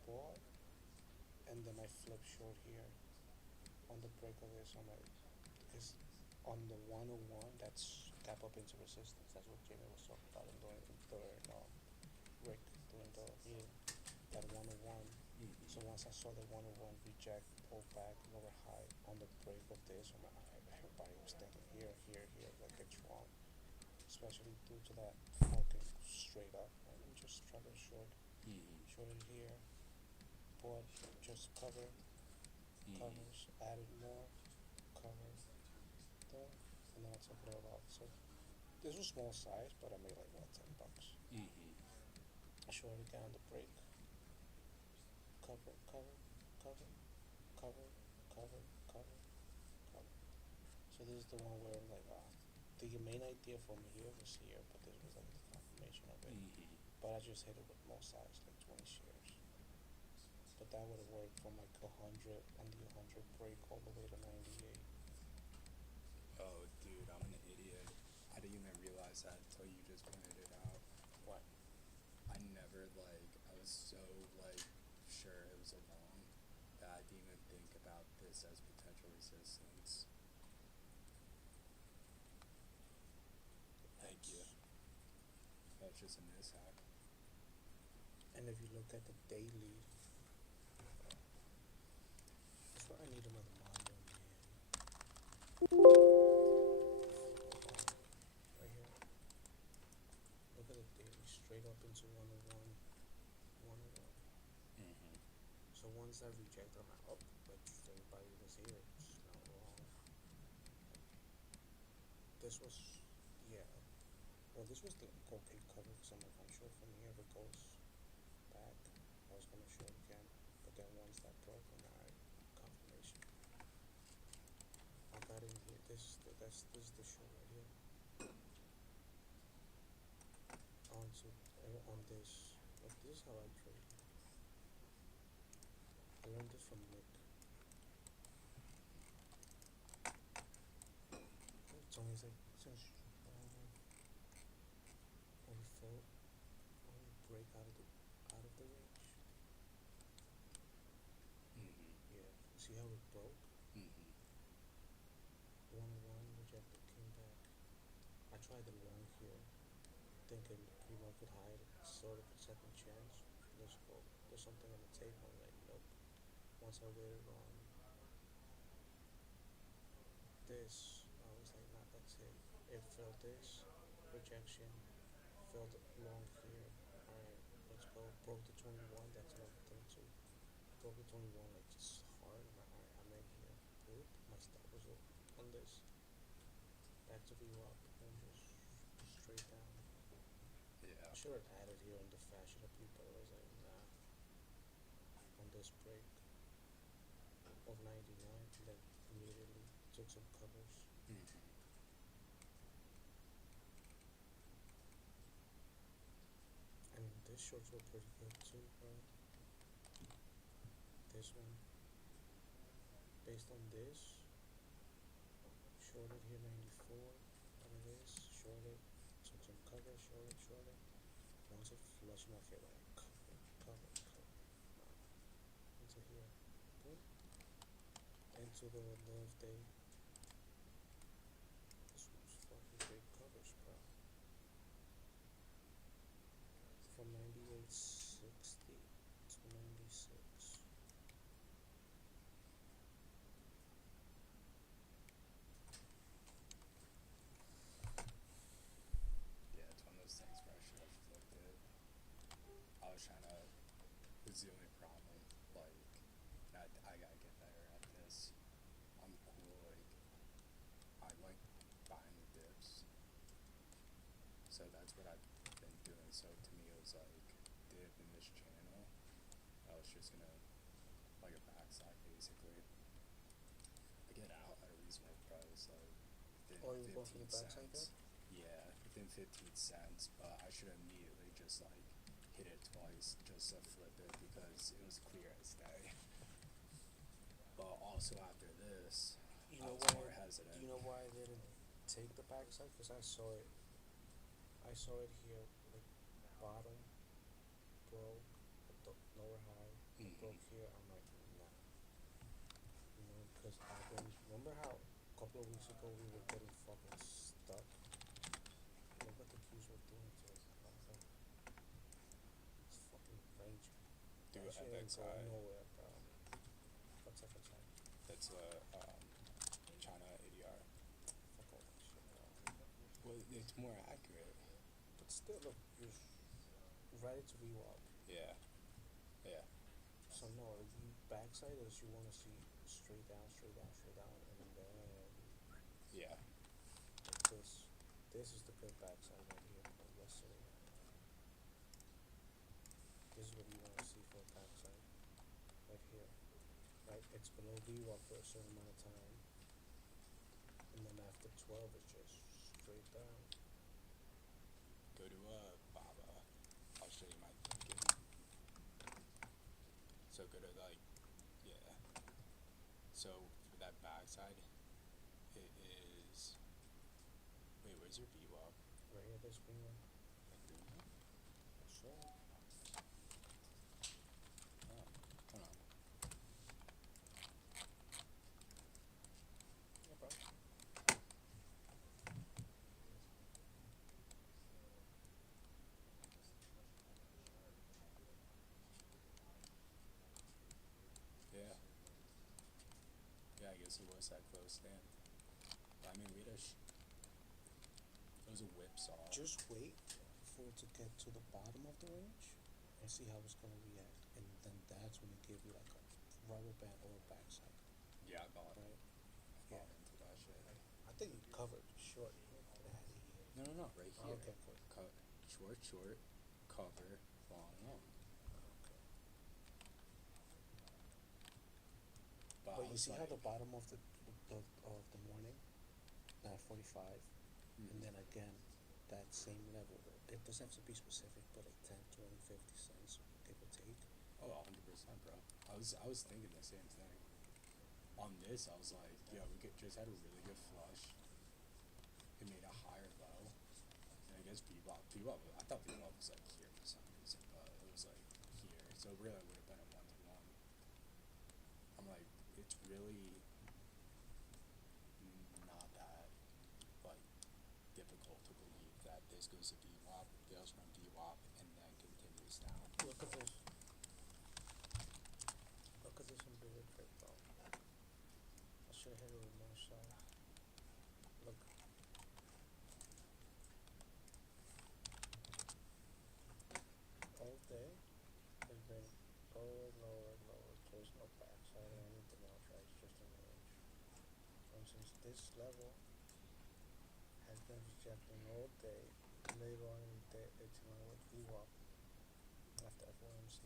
Bought, and then I flipped short here on the break of this. I'm like, because on the 101, that's tap up into resistance. That's what Jamie was talking about during Rick during the meeting. That 101. So once I saw the 101 reject, pull back, lower high on the break of this, I'm like, everybody was thinking here, like it's wrong. Especially due to that fucking straight up. And we just tried to short it here. Bought, just cover, covers, added more, cover, there, and then I took it all off. So this was small size, but I made like what, $10. I shorted down the break. Cover. So this is the one where I'm like, the main idea for me here was here, but this was like the confirmation of it. But I just hit it with more size, like 20 shares. But that would have worked from like 100 on the 100 break all the way to 98. Oh, dude, I'm an idiot. I didn't even realize that until you just pointed it out. What? I was so sure it was a long that I didn't even think about this as potential resistance. Thank you. That's just a mishap. And if you look at the daily, so I need another monitor, man. Right here. Look at the daily, straight up into 101. So once I reject, I'm like, but everybody was here. It's not wrong. This was, Well, this was the okay cover because I'm like, I'm sure from here if it goes back, I was gonna short again. But then once that broke, I'm like, confirmation. I got in here. This is the short right here. On this. Like this is how I trade. I learned this from Nick. It's always like since when we float, when we break out of the range. Yeah. See how it broke? 1-1 rejected, came back. I tried the long here, thinking P1 could hide, sort of a second chance. Let's go. There's something on the table. I'm like, nope. Once I waited on this, I was like, nah, that's it. It felt this, rejection, felt long here. Alright, let's go. Broke the 21, that's another thing too. Broke the 21 like just hard. I'm like, alright, I'm in here. Oop, my stop was on this. Back to VWAP and just straight down. Yeah. I should have added here on the fashion of people, but I was like, nah. On this break of 99, and then immediately took some covers. And these shorts were pretty good too, bro. This one, based on this, shorted here 94, out of this, shorted, took some cover, shorted. Once it flushed my face, like cover. Into here, boom. Into the love day. This one's fucking great covers, bro. From 98.60 to 96. Yeah, it's one of those things where I should have flipped it. I was trying to. It's the only problem. Like, I gotta get better at this. I'm cool. Like, I like buying the dips. So that's what I've been doing. So to me, it was like dip in this channel. I was just gonna like a backside basically. I get out at a reasonable price, like within You go for the 15 backside cents. Yeah, within 15 cents. But I should immediately just like hit it twice just to flip it because it was clear as day. But also after this, I was more hesitant. You know why I didn't take the backside? Because I saw it here, like bottom, broke, lower high, broke here. I'm like, nah. You know, because remember how a couple of weeks ago we were getting fucking stuck? Look what the Qs were doing to us. It's fucking ranging. Dude, That shit ain't FXI. going nowhere, bro. What's FXI? That's China ADR. Fuck all that shit, bro. Well, it's more accurate. But still, look, you're ready to VWAP. Yeah. Yeah. So no, if you backside is you want to see straight down, and then Yeah. like this. This is the good backside right here. Like yesterday. This is what you want to see for a backside. Right here. Right? It's below VWAP for a certain amount of time. And then after 12 it's just straight down. Go to Baba. I'll show you my thinking. So go to like, yeah. So for that backside, it is. Wait, where's your VWAP? Right here, this green one. Like green one? Sure. Oh, hold on. Yeah, bro. Yeah. Yeah, I guess it was that close then. But I mean, it was a whipsaw. Just wait for it to get to the bottom of the range and see how it's gonna react. And then that's when it gives you like a rubber band or a backside. Yeah, I bought it. Right? I bought into that shit. I think you covered short. No, No, right Oh, here. okay, cool. Cut, short, cover, long, long. But you I was see how like, the bottom of the morning, 9:45, and then again, that same level. It doesn't have to be specific, but like 10, 20, 50 cents, give or take. oh, 100%, bro. I was thinking the same thing. On this, I was like, yeah, we just had a really good flush. It made a higher low, and I guess Bebop, I thought Bebop was like here for some reason, but it was like here, so it really would have been a 1-to-1. I'm like, it's really not that like difficult to believe that this goes to VWAP, goes from VWAP, and then continues down. Look at this. Look at this in bigger trade, bro. I should have hit it with more shot. Look. All day, it's been lower, lower, lower. There's no backside or anything else, right? It's just in the range. And since this level has been rejecting all day, later on in the day, it's going with VWAP after FOMC.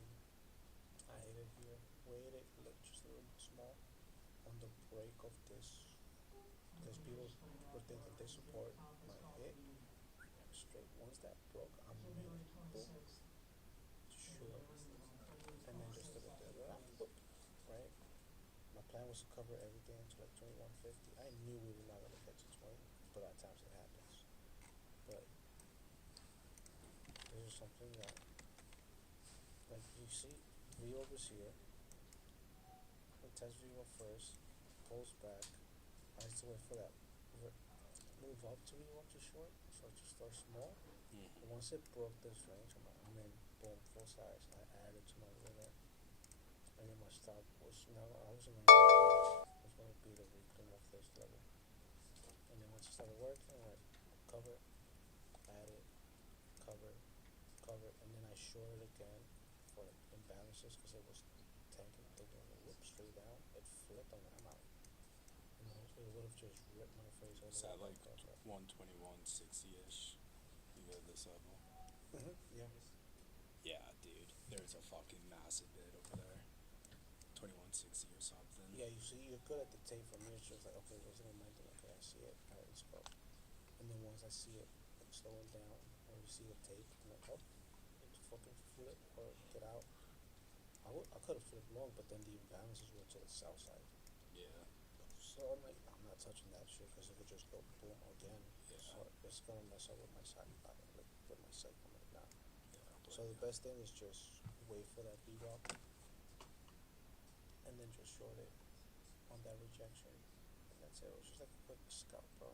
I hit it here, waited, look just a little small on the break of this, because people were thinking this support might hit straight. Once that broke, I'm in it, boom, sure, and then just did it, right? My plan was to cover everything to like 2150. I knew we were not gonna get to 20, but at times it happens. But this is something that, like you see, VWAP is here. We test VWAP first, pulls back. I used to wait for that move up to VWAP to short, so it just starts small. But once it broke this range, I'm in, boom, full size. I added to my limit. And then my stop was, now I was going to be the reclaim of this level. And then once it started working, I cover, added, cover, and then I shorted again for imbalances because it was tanking, taking a whoop straight down. It flipped on I'm out. And then it would have just ripped my face over. Is that like 121.60-ish? You go to this level? Yeah. Yeah, dude. There's a fucking massive bid over there. 2160 or something. Yeah, you see, you're good at the tape. For me, it's just like, okay, there's a momentum. Okay, I see it. All right, let's go. And then once I see it slowing down, or you see the tape, I'm like, oh, it's fucking flip or get out. I could have flipped long, but then the imbalances were to the south side. Yeah. So I'm like, I'm not touching that shit because it could just go boom again. Yeah. So it's gonna mess up with my side, like with my cycle right now. Yeah. So the best thing is just wait for that VWAP, and then just short it on that rejection, and that's it. It was just like a quick scalp, bro.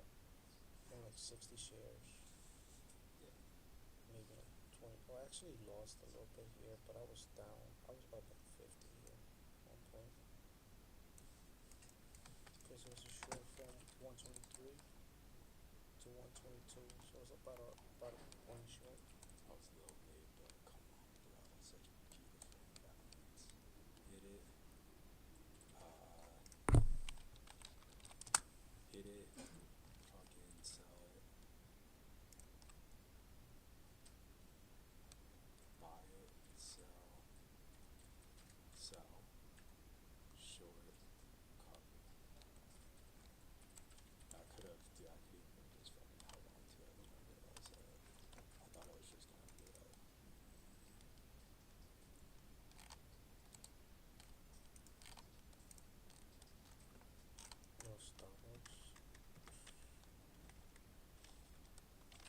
Like 60 shares. Yeah. Maybe like 20. Oh, I actually lost a little bit here, but I was down. I was up like 50 here at one point. Because it was a short from 123 to 122, so it was about a point short. I was a little late, but come on, bro. Such a beautiful imbalance. Hit it. Hit it. Fucking sell it. Buy it. Sell. Sell. Short. Cover. I could even just fucking held on to it. I didn't realize that. I thought I was just gonna do it. No Starbucks.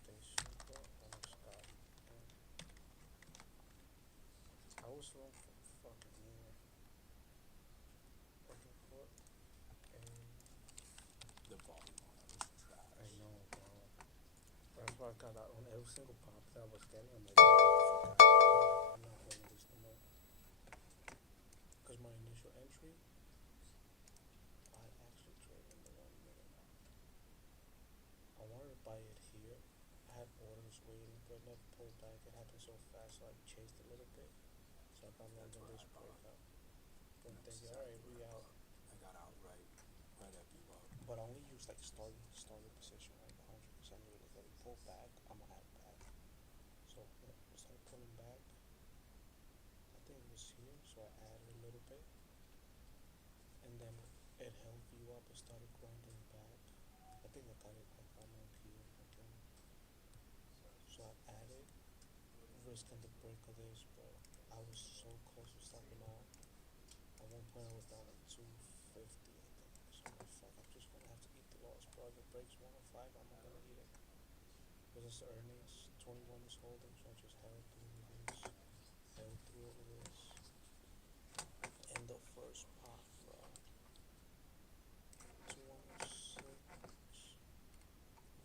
They super almost got me. I was wrong from fucking here. Looking for The volume on it was trash. I know, bro. That's why I got out on every single pop that I was getting. I'm like, I'm not holding this no more. Because my initial entry, I actually traded in the 1 minute. I wanted to buy it here. I had orders waiting, but it never pulled back. It happened so fast, so I chased a little bit. So I got longer in this breakout. But I'm thinking, alright, we out. I got out right at VWAP. But I only used like starting position, right? 100% needed to get it pull back, I'm gonna add back. So when I started pulling back, I think it was here, so I added a little bit, and then it held view up and started grinding back. I think I got it like almost here, I think. So I added, risking the break of this, bro. I was so close to stopping out. At one point I was down like 250, I think. So I'm like, fuck, I'm just gonna have to eat the loss, bro. If it breaks 105, I'm not gonna eat it. Because it's earnings, 21 is holding, so I just held through this, held through over this. And the first pop, bro. 206.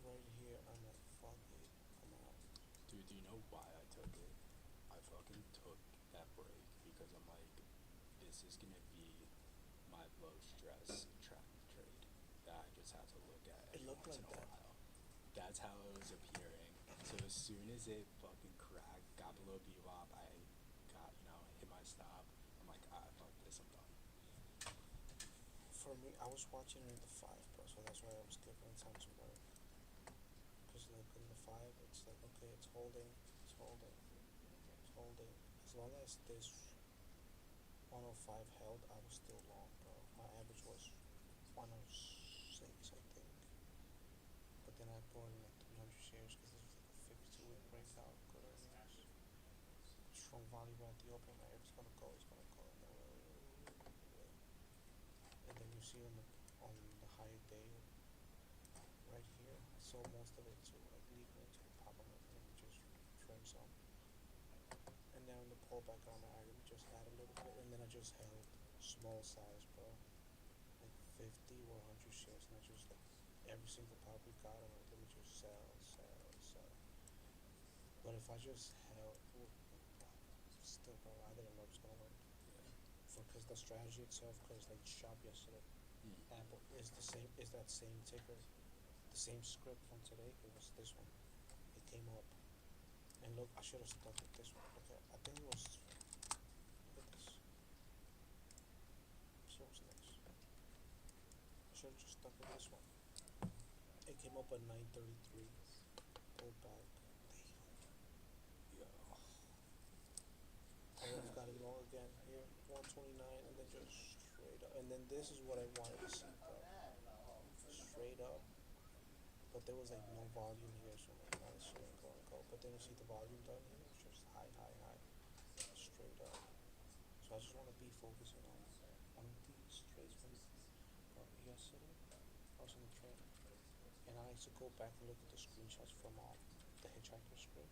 Right here, I'm like, fuck it, I'm out. Dude, do you know why I took it? I fucking took that break because I'm like, this is gonna be my low stress trade that I just have to look at every once in a while. That's how it was appearing. So as soon as it fucking cracked, got below VWAP, I got, hit my stop. I'm like, fuck this, I'm done. For me, I was watching it in the 5, bro, so that's why I was giving it time to work. Because like in the 5, it's like, okay, it's holding, it's holding, it's holding. As long as this 105 held, I was still long, bro. My average was 106, I think. But then I bought in like 300 shares because this was like a 52-week breakout. Good earnings. Strong volume at the open. Like, if it's gonna go, it's gonna go. And then you see on the high day, right here, I sold most of it to like legal into the pop up and just trim some. And then on the pullback on the item, just add a little bit, and then I just held small size, bro. Like 50 or 100 shares, and I just like every single pop we got, I'm like, let me just sell. But if I just held, still, bro, I didn't know it was gonna work. Because the strategy itself, because like shop yesterday, Apple is the same, is that same ticker, the same script from today. It was this one. It came up, and look, I should have stuck with this one. Okay, I think it was. Look at this. So what's next? I should have just stuck with this one. It came up at 933. Pulled back. Damn. Yeah. I would have got it long again here, 129, and then just straight up. And then this is what I wanted to see, bro. Straight up. But there was like no volume here, so I'm like, nah, this shit ain't gonna go. But then you see the volume done here, it's just high. Straight up. So I just want to be focusing on these trades from yesterday. I was on the train. And I like to go back and look at the screenshots from the Hitchhiker script.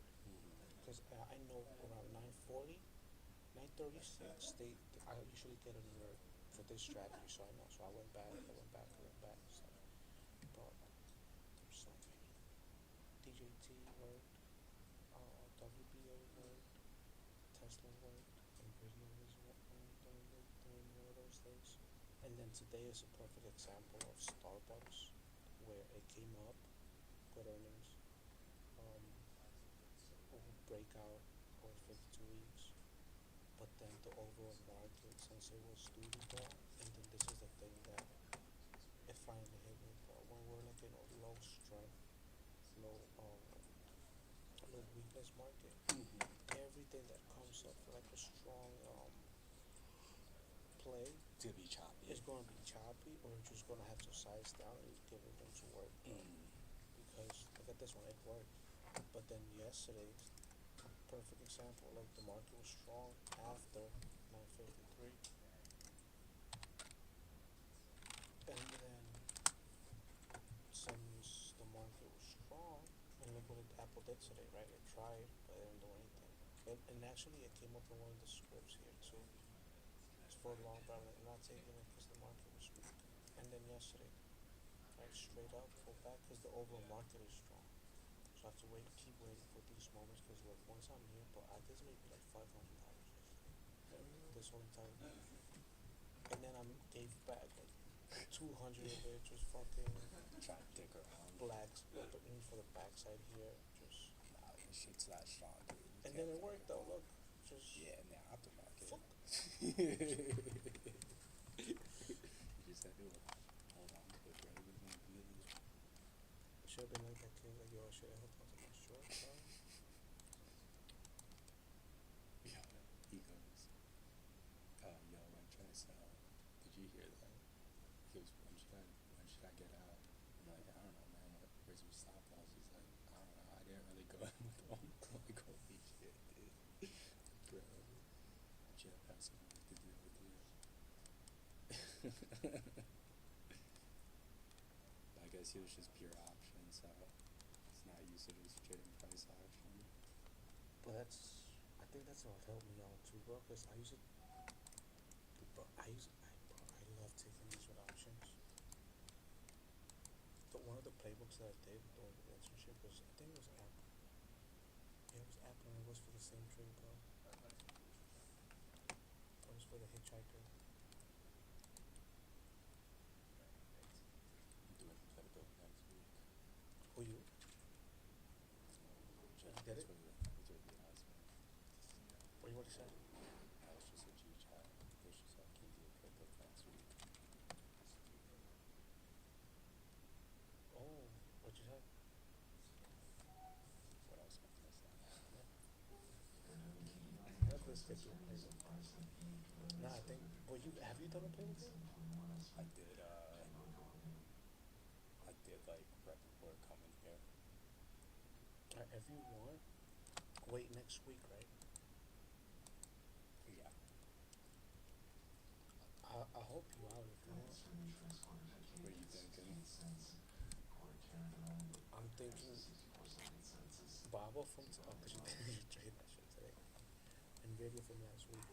Because I know around 9:40, 9:36, I usually get an alert for this strategy, so I know. So I went back and stuff. But there's so many. DJT worked, WBA worked, Tesla worked, Nvidia was doing one of those things. And then today is a perfect example of Starbucks, where it came up, good earnings, breakout over 52 weeks, but then the overall market, since it was doing well, and then this is the thing that it finally hit me, bro. When we're like in a low strength, low weakness market, everything that comes up for like a strong play To be choppy. is going to be choppy, or you're just going to have to size down and give it them to work, bro. Because look at this one, it worked. But then yesterday, perfect example, like the market was strong after 9:53, and then the market was strong, and look what Apple did today, right? It tried, but it didn't do anything. And actually, it came up in one of the scripts here too. It's for long, but I'm not taking it because the market was weak. And then yesterday, right, straight up, pull back because the overall market is strong. So I have to keep waiting for these moments, because look, once I'm here, but this may be like $500 this whole entire week. And then I gave back like 200 of it, just fucking trying to dick around. Blacks, but for the backside here, just. Nah, this shit's that strong, dude. And then it worked though, look. Just. Yeah, in the aftermarket. Fuck. You just had to hold on to it, right? should have been like that kid. Like, yo, I should have helped out my short, bro. Yeah, he goes, yo, I'm trying to sell. Did you hear that? He goes, when should I get out? I'm like, I don't know, man. Where's your stop loss? He's like, I don't know. I didn't really go in with them. Like, holy shit, dude. Bro, Jeff has some work to do with you. I guess he was just pure option, so it's not used to just trading price action. But I think that's what helped me out too, bro. Cause I love taking these with options. But one of the playbooks that I did during the internship was, I think it was Apple. Yeah, it was Apple, and it was for the same trade, bro. It was for the hitchhiker. I'm doing a playbook next week. Who you? That's what he asked me. What do you want to say? I was just a G-chat. It was just like, can you do a playbook next week? Oh, what'd you say? What else was I saying? Let's get to a playbook. Nah, I think, have you done a playbook yet? I did like right before coming here. If you want, wait next week, right? Yeah. I'll help you out if you want. What are you thinking? I'm thinking Baba from because you trade that shit today. And video from last week.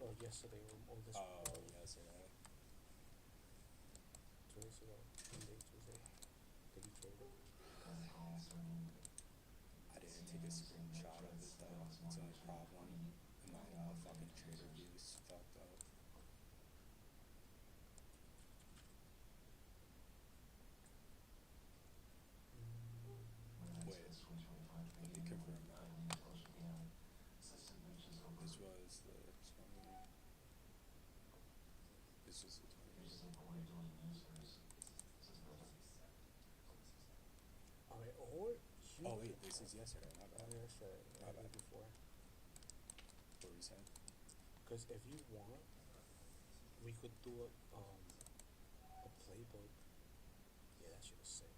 Or yesterday or this week. Oh, yesterday. 2 days ago. Monday, Tuesday. Did you trade it? I didn't take a screenshot of it though. It's the only problem. And my fucking trader view is fucked up. Wait, let me confirm that. This was the 20. This was the 20. Alright, or oh wait, this is yesterday, my bad. Yesterday, My bad. before. What were you saying? Because if you want, we could do a playbook. Yeah, that shit is sick.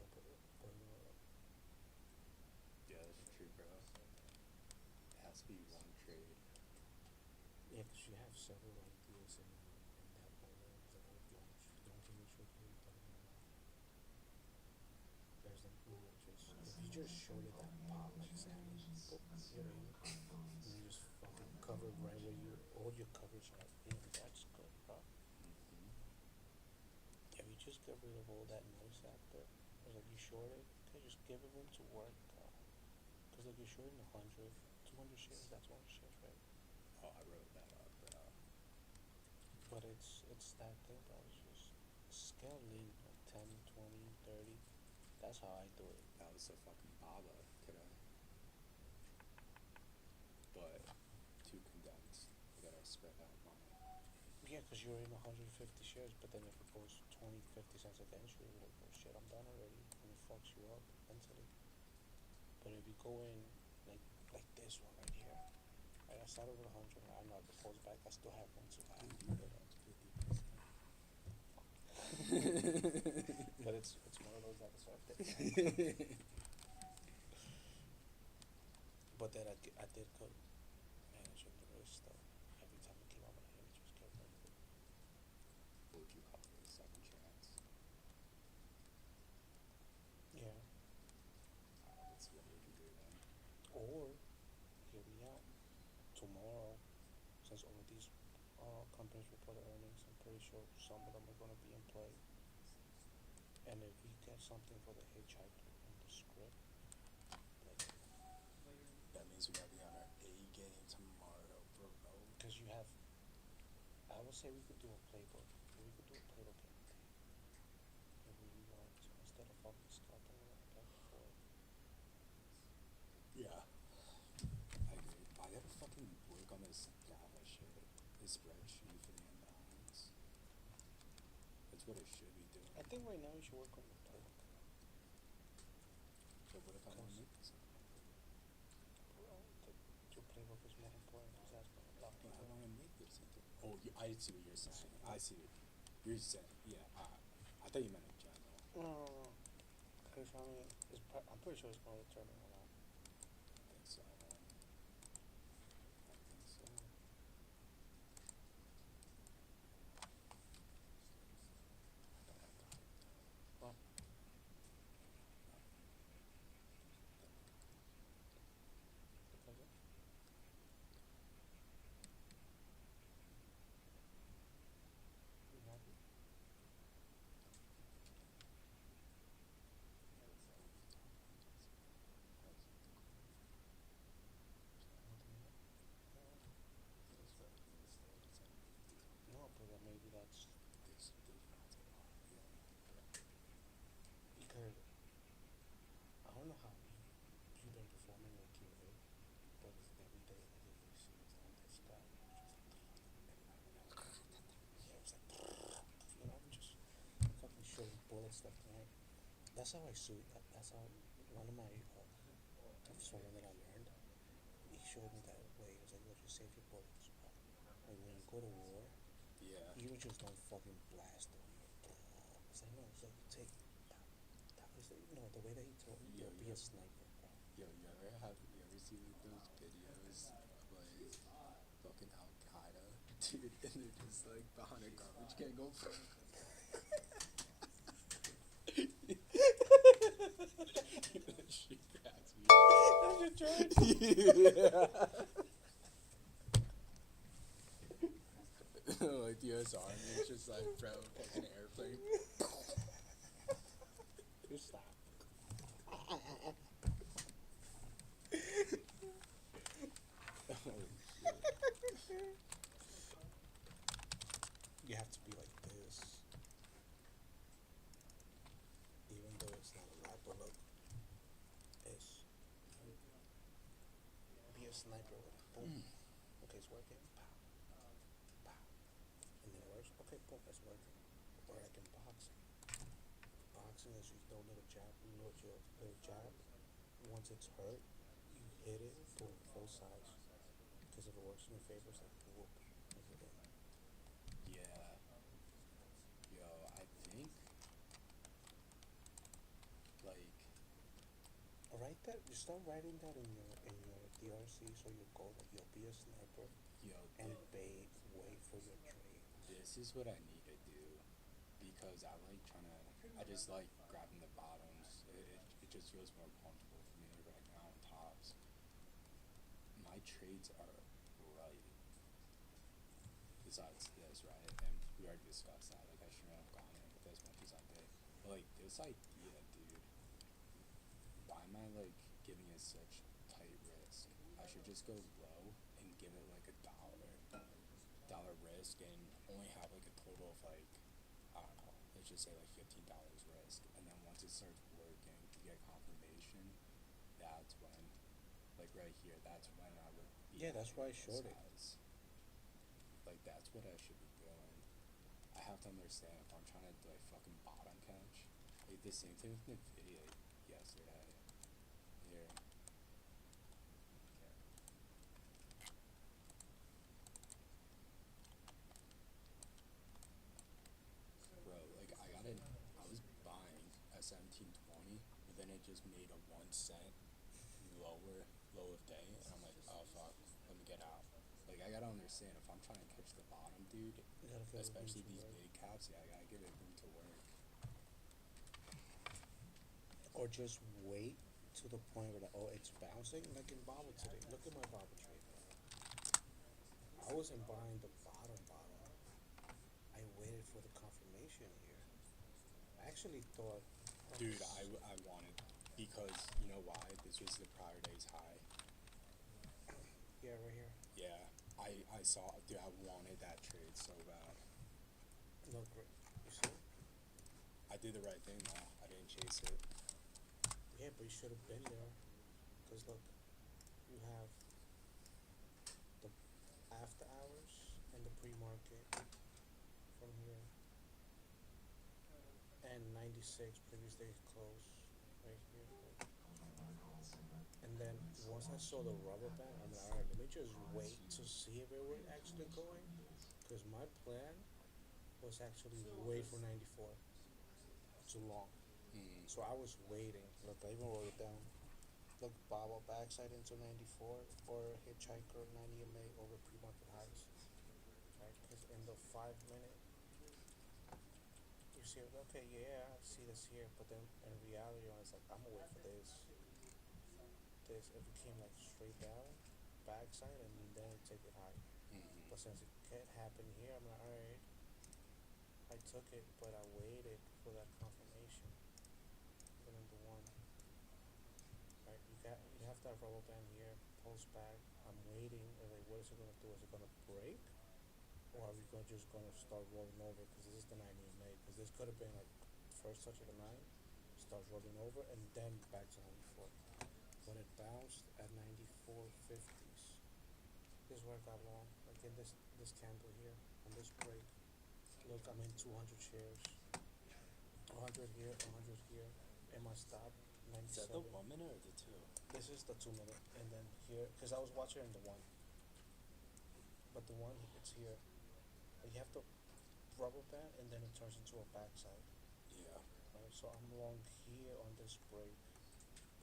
Yeah, Yeah, that's true, bro. It has to be one trade. yeah, because you have several ideas in that moment. Like, don't think you should do it. There's like, if you just shorted that pop like Sammy, you know, and you just fucking covered right where you all your coverage at, that's good, bro. If you just get rid of all that noise after, it's like you shorted, okay, just give it room to work, because like you're shorting 100, 200 shares, that's 100 shares, right? Oh, I wrote that up, bro. But it's that thing, bro. It's just scale in like 10, 20, 30. That's how I do it. That was so fucking Baba today. But too condensed. I gotta spread out my. Yeah, because you're in 150 shares, but then if it goes 20, 50 cents against you, you're like, oh shit, I'm done already. And it fucks you up mentally. But if you go in like this one right here, right, I started with 100. I know it pulls back. I still have one to add. But it's one of those episodes. But then I did could manage the risk though. Every time it came out, I just kept running. Would you have a second chance? Yeah. Let's see what we can do then. Or hear me out. Tomorrow, since all of these companies reported earnings, I'm pretty sure some of them are going to be in play. And if we get something for the hitchhiker in the script, like, That means we gotta be on our A game tomorrow, bro. because you have, I would say we could do a playbook. We could do a playbook game if we want to, instead of fucking scalping it back and forth. Yeah. I agree. I gotta fucking work on this data shit, this spreadsheet for the imbalance. That's what it should be doing. I think right now you should work on the playbook. So what if I want to make this? Your playbook is more important because that's going to block But I people. want to make this into. Oh, I see what you're saying. I see what you're saying. Yeah, I thought you meant in general. No. Because I mean, I'm pretty sure it's going to determine a lot. I think so. I think so. Well, you happy? No, but then maybe that's because I don't know how you've been performing in QA, but every day I think you see on this guy, you know, just fucking shooting bullets left and right. That's how I shoot. That's how one of my someone that I learned. He showed me that way. He was like, "Look, you save your bullets. Like when you go to war, Yeah. you just don't fucking blast them. It's like no, it's like take that. It's like, no, the way that he told me, Yo, be a sniper, bro. Yo, you ever see like those videos of like fucking Al Qaeda, dude, and they're just like behind a garbage can going. That shit cracks me. That's your joke. Yeah. Like the U.S. Army is just like, bro, fucking airplane. You stop. You have to be like this. Even though it's not a lot, but look. It's be a sniper with it. Boom. Okay, it's working. Pow. Pow. And then it works. Okay, boom, it's working. Or like in boxing. Boxing is you throw a little jab, little jab. Once it's hurt, you hit it, boom, both sides. Because if it works in your favor, it's like whoop. Yeah. Yo, I think like Write that. You start writing that in your DRC, so you go that you'll be a sniper. Yo, and wait for your trade. this is what I need to do because I like trying to. I just like grabbing the bottoms. It just feels more comfortable for me right now on tops. My trades are right. Besides this, right? And we already discussed that. Like I shouldn't have gone in with as much as I did. But like this idea, dude. Why am I like giving it such tight risk? I should just go low and give it like $1 risk and only have like a total of like I don't know, let's just say like $15 risk, and then once it starts working to get confirmation, that's when like right here, that's when I would be That's why I showed it. like that's what I should be doing. I have to understand if I'm trying to like fucking bottom catch. Like the same thing with Nvidia yesterday. Here. Bro, like I was buying at 1720, but then it just made a 1 cent low of day, and I'm like, oh fuck, let me get out. Like I gotta understand if I'm trying to catch the bottom, dude, especially these big caps, yeah, I gotta give it room to work. Or just wait to the point where it's bouncing, like in Bobble today. Look at my Bobble trade. I wasn't buying the bottom. I waited for the confirmation here. I actually thought, Dude, I wanted, because you know why? This was the prior day's high. Yeah, right here. Yeah, I saw, dude, I wanted that trade so bad. Look, you see? I did the right thing though. I didn't chase it. Yeah, but you should have been there. Because look, you have after hours and the pre-market from here. And 96 previous day close right here. And then once I saw the rubber band, I'm like, alright, let me just wait to see if it was actually going. Because my plan was actually wait for 94. Too long. So I was waiting. Look, I even wrote it down. Look, Baba backside into 94 or hitchhiker 90 MA over pre-market highs. Right? Because in the 5 minute, you see, okay, yeah, I see this here, but then in reality, I was like, I'm gonna wait for this. This, if it came like straight down, backside, and then take it high. But since it can't happen here, I'm like, alright, I took it, but I waited for that confirmation. For number one. Right, you have to have rubber band here, pulse back. I'm waiting, and like, what is it gonna do? Is it gonna break? Or are we just gonna start rolling over? Because this is the 90 MA. Because this could have been like first touch of the 9, start rolling over, and then back to 94. But it bounced at 94.50s. This is where I got long. Like in this candle here, on this break. Look, I'm in 200 shares. 100 here, 100 here. And my stop, 97. Is that the 1 minute or the 2? This is the 2 minute. And then here, because I was watching in the 1. But the 1, it's here. You have to rubber band, and then it turns into a backside. Yeah. Right, so I'm long here on this break.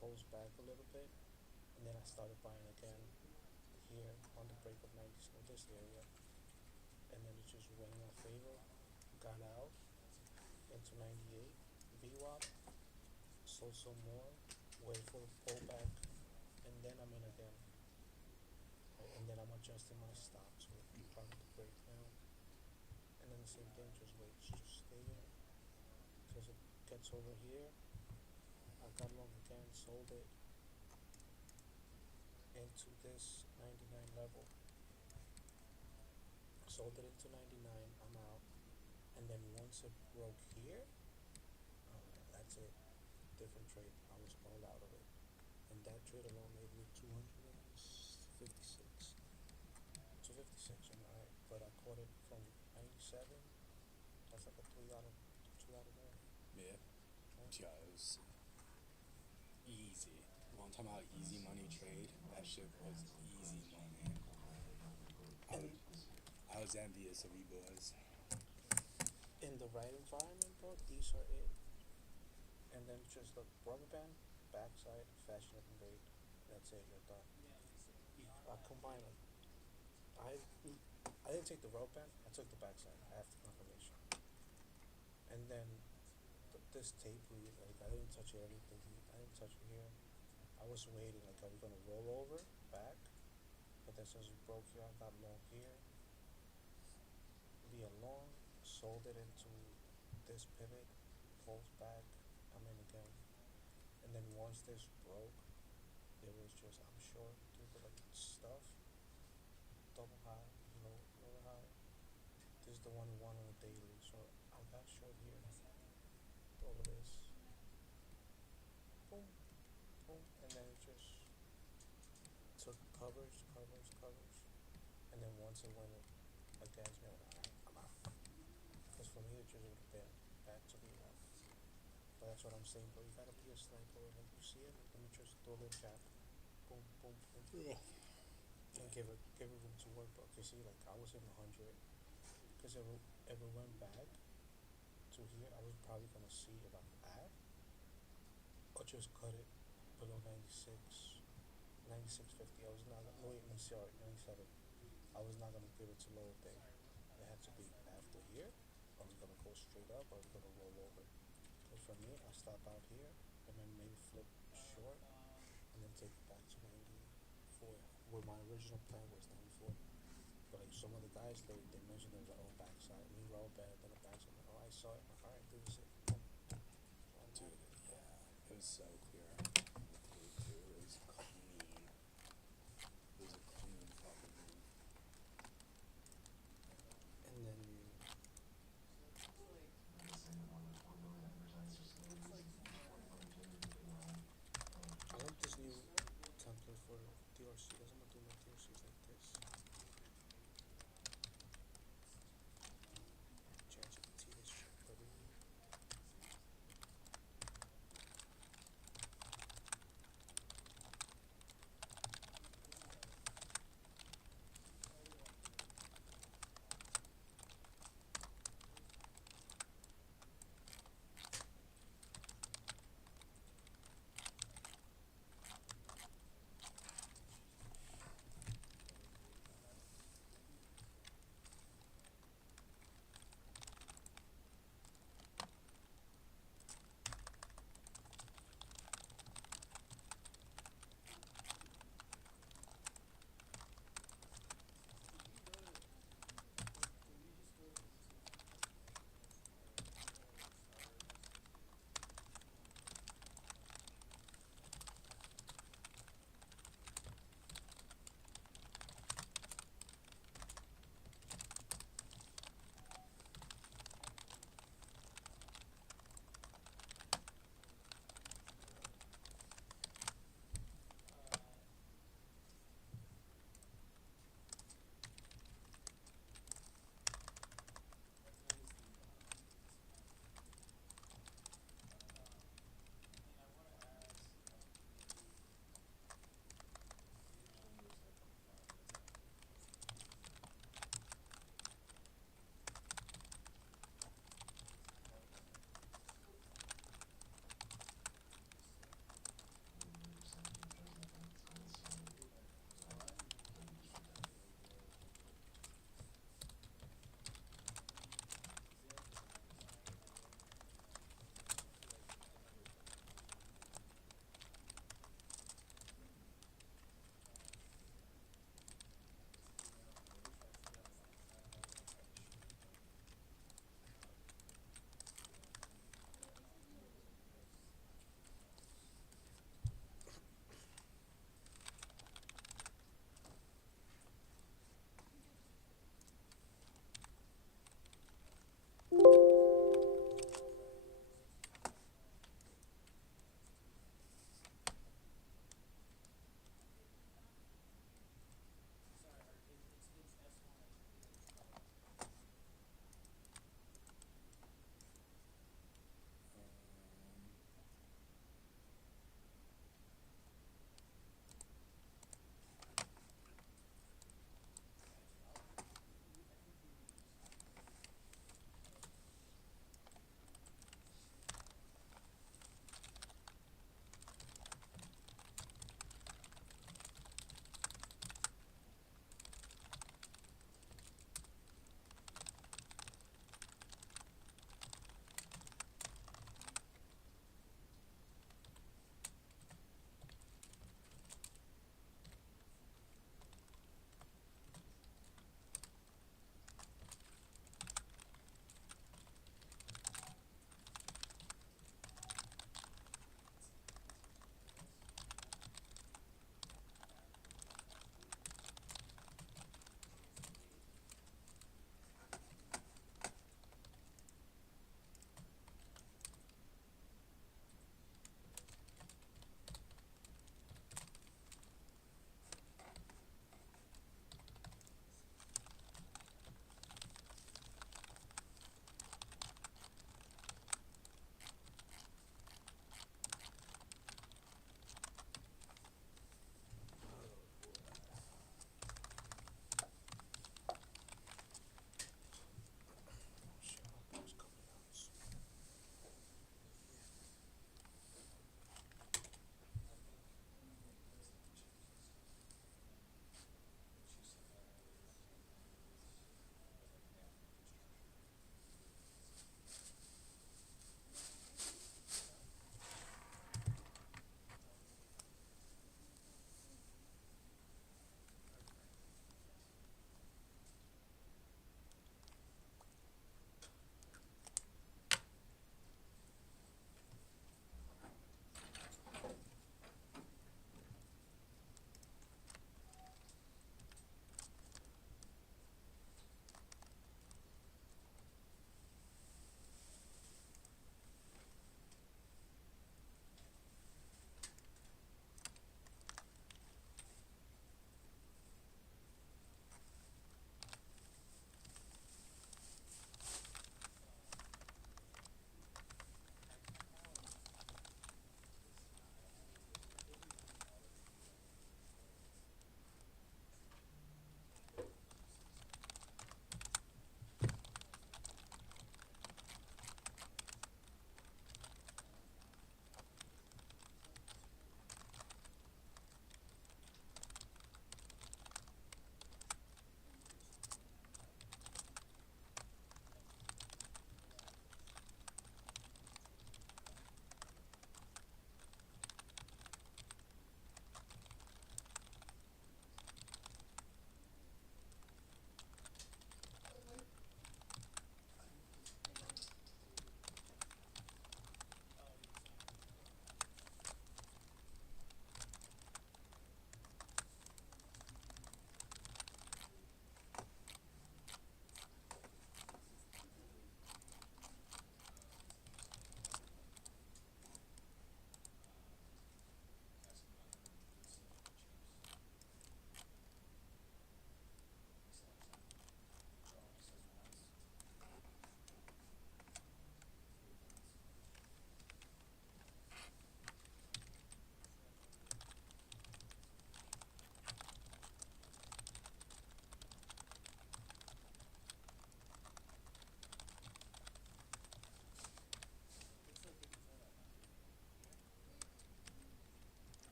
Pulls back a little bit, and then I started buying again here on the break of 90, this area, and then it just went in my favor. Got out into 98 VWAP, sold some more, wait for the pullback, and then I'm in again. Right, and then I'm adjusting my stop to part of the break now, and then the same thing, just wait, just stay in, because it gets over here. I got long again, sold it into this 99 level. Sold it into 99, I'm out. And then once it broke here, that's it. Different trade. I was all out of it. And that trade alone made me 256. 256, I'm alright. But I caught it from 97. That's like a $2 more. Yeah. Yeah, it was easy. One time out, easy money trade. That shit was easy money. I was envious of you boys. In the right environment, bro, these are it. And then just the rubber band, backside, fashion up and break. That's it, you're done. I combine them. I didn't take the rubber band, I took the backside. I have the confirmation. And then this tape, like I didn't touch everything. I didn't touch it here. I was waiting, like are we gonna roll over back? But then since we broke here, I got long here. Via long, sold it into this pivot, pulls back, I'm in again. And then once this broke, it was just I'm short due to like stuff. Double high, lower high. This is the one we want on the daily, so I got short here. Over this. Boom, boom, and then it just took covers, and then once it went against me, I'm out. Because for me, it just would have been back to being out. But that's what I'm saying, bro. You gotta be a sniper. Like you see it, let me just do a little jab. Boom, boom, boom. Yeah. And give it room to work, bro. You see, like I was in 100. Because if it went back to here, I was probably gonna see if I could add or just cut it below 96, 96.50. I was not gonna wait, 97. I was not gonna give it to lower thing. It had to be after here. Are we gonna go straight up or are we gonna roll over? Because for me, I stop out here and then maybe flip short and then take it back to 94. Where my original plan was 94. But like some of the guys, they mentioned there was like, backside. Me roll back, then a backside. I'm like, I saw it. I'm like, alright, this is it. Dude, yeah. It was so clear. It was clean. It was a clean fucking move. And then I like this new template for DRC. I'm gonna do my DRCs like this.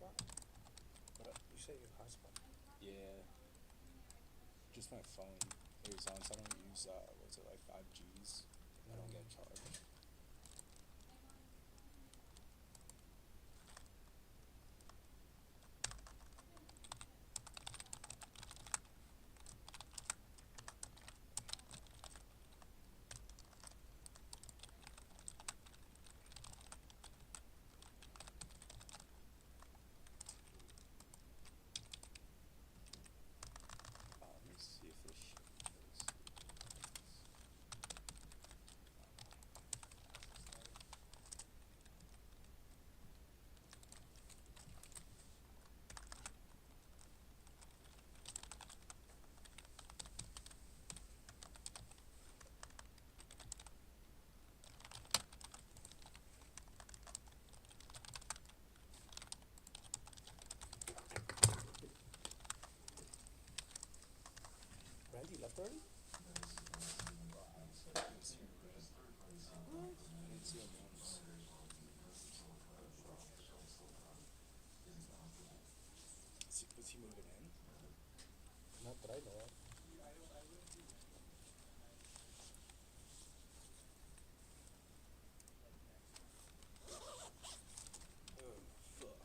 hotspot? What? You say you hotspot? Yeah. Just my phone. As long as I don't use, what's it, like 5Gs, I don't get charged. Let me see if this shit goes. Randy left already? I didn't see him once. Was he moving in? Not that I know of. Oh, fuck.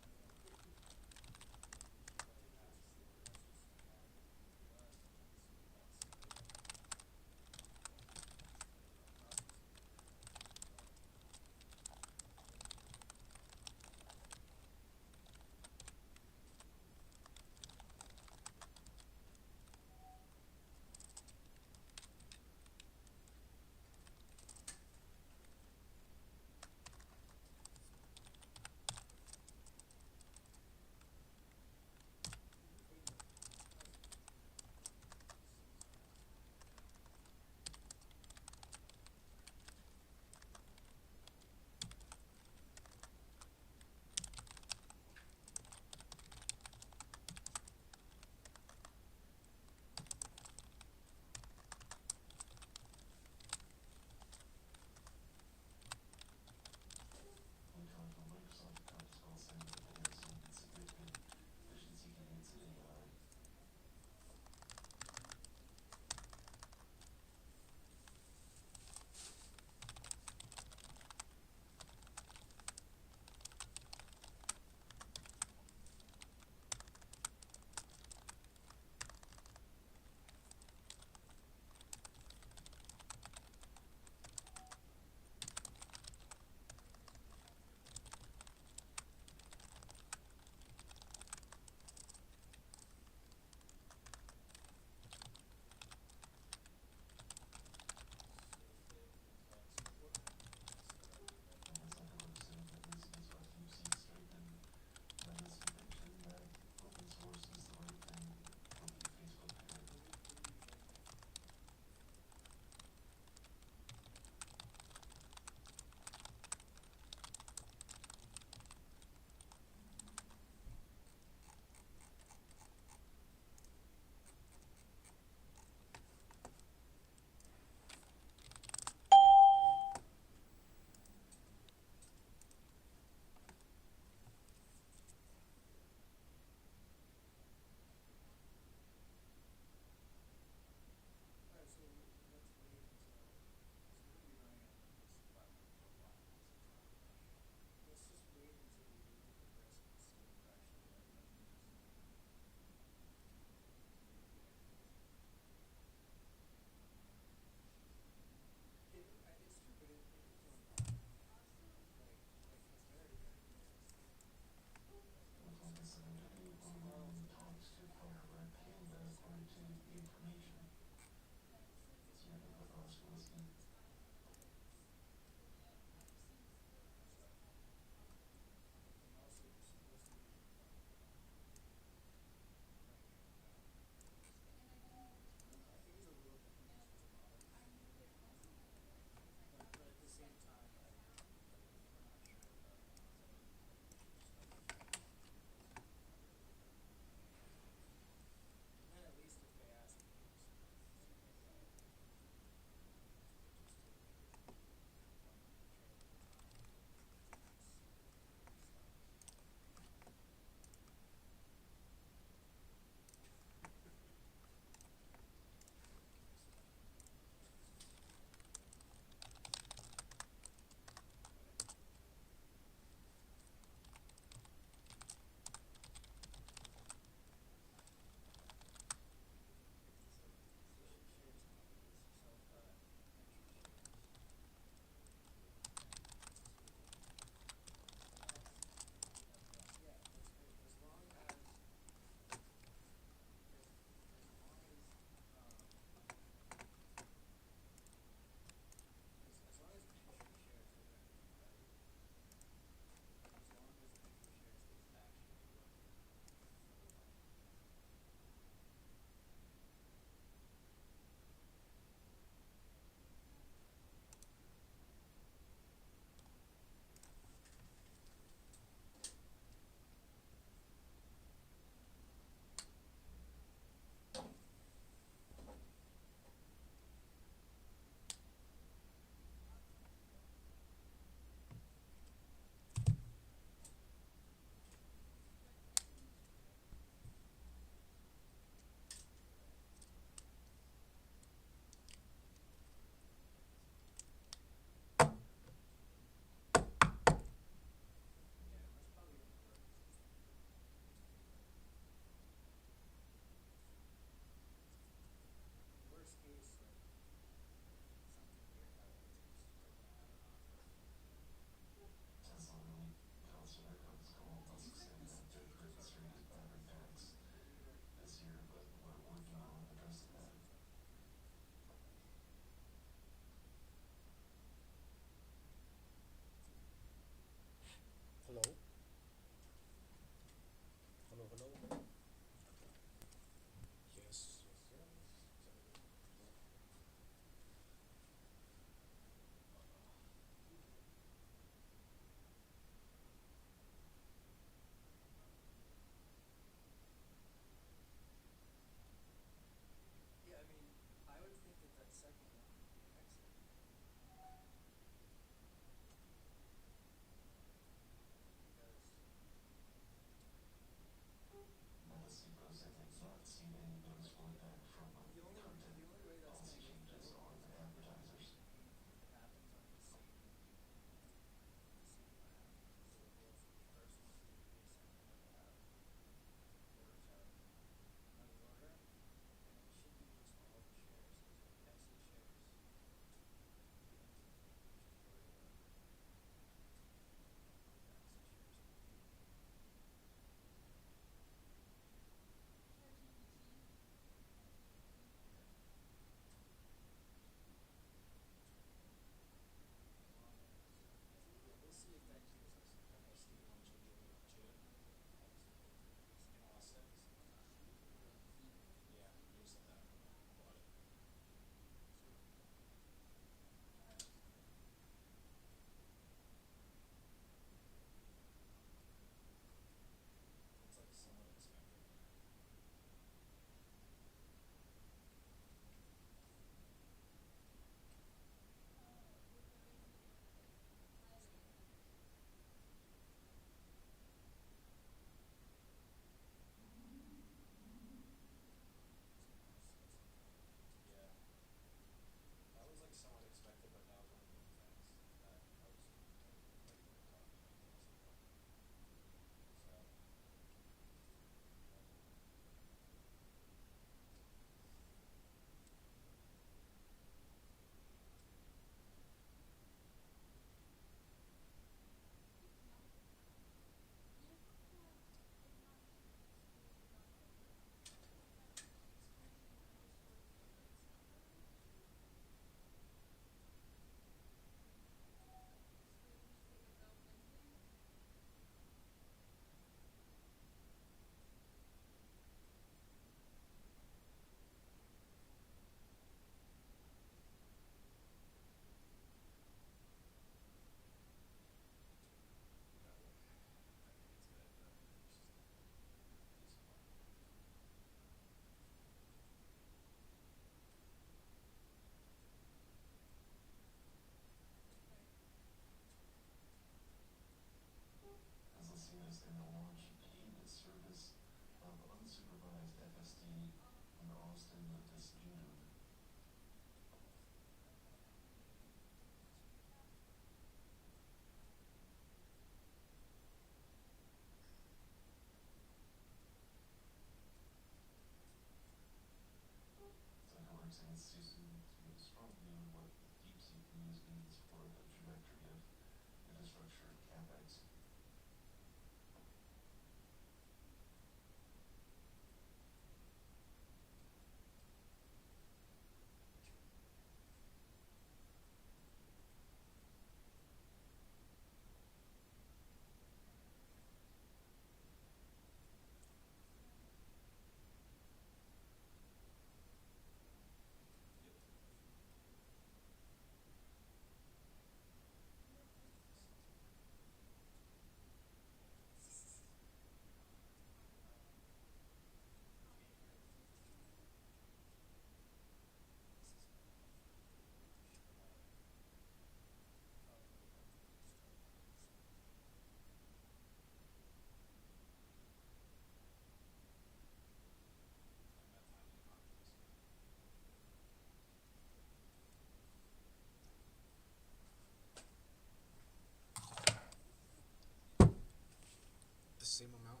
The same amount,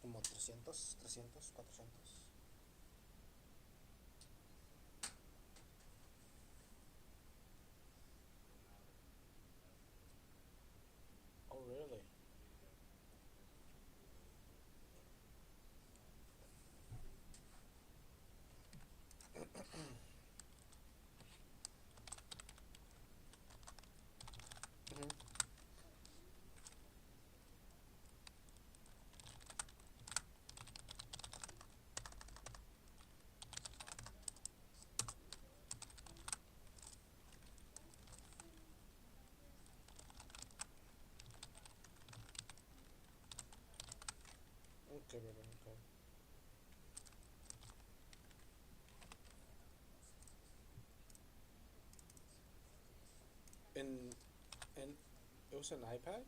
como 300, 400. Oh, really? Okay, brother, okay. And it was an iPad?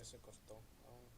Ese costó. Ah.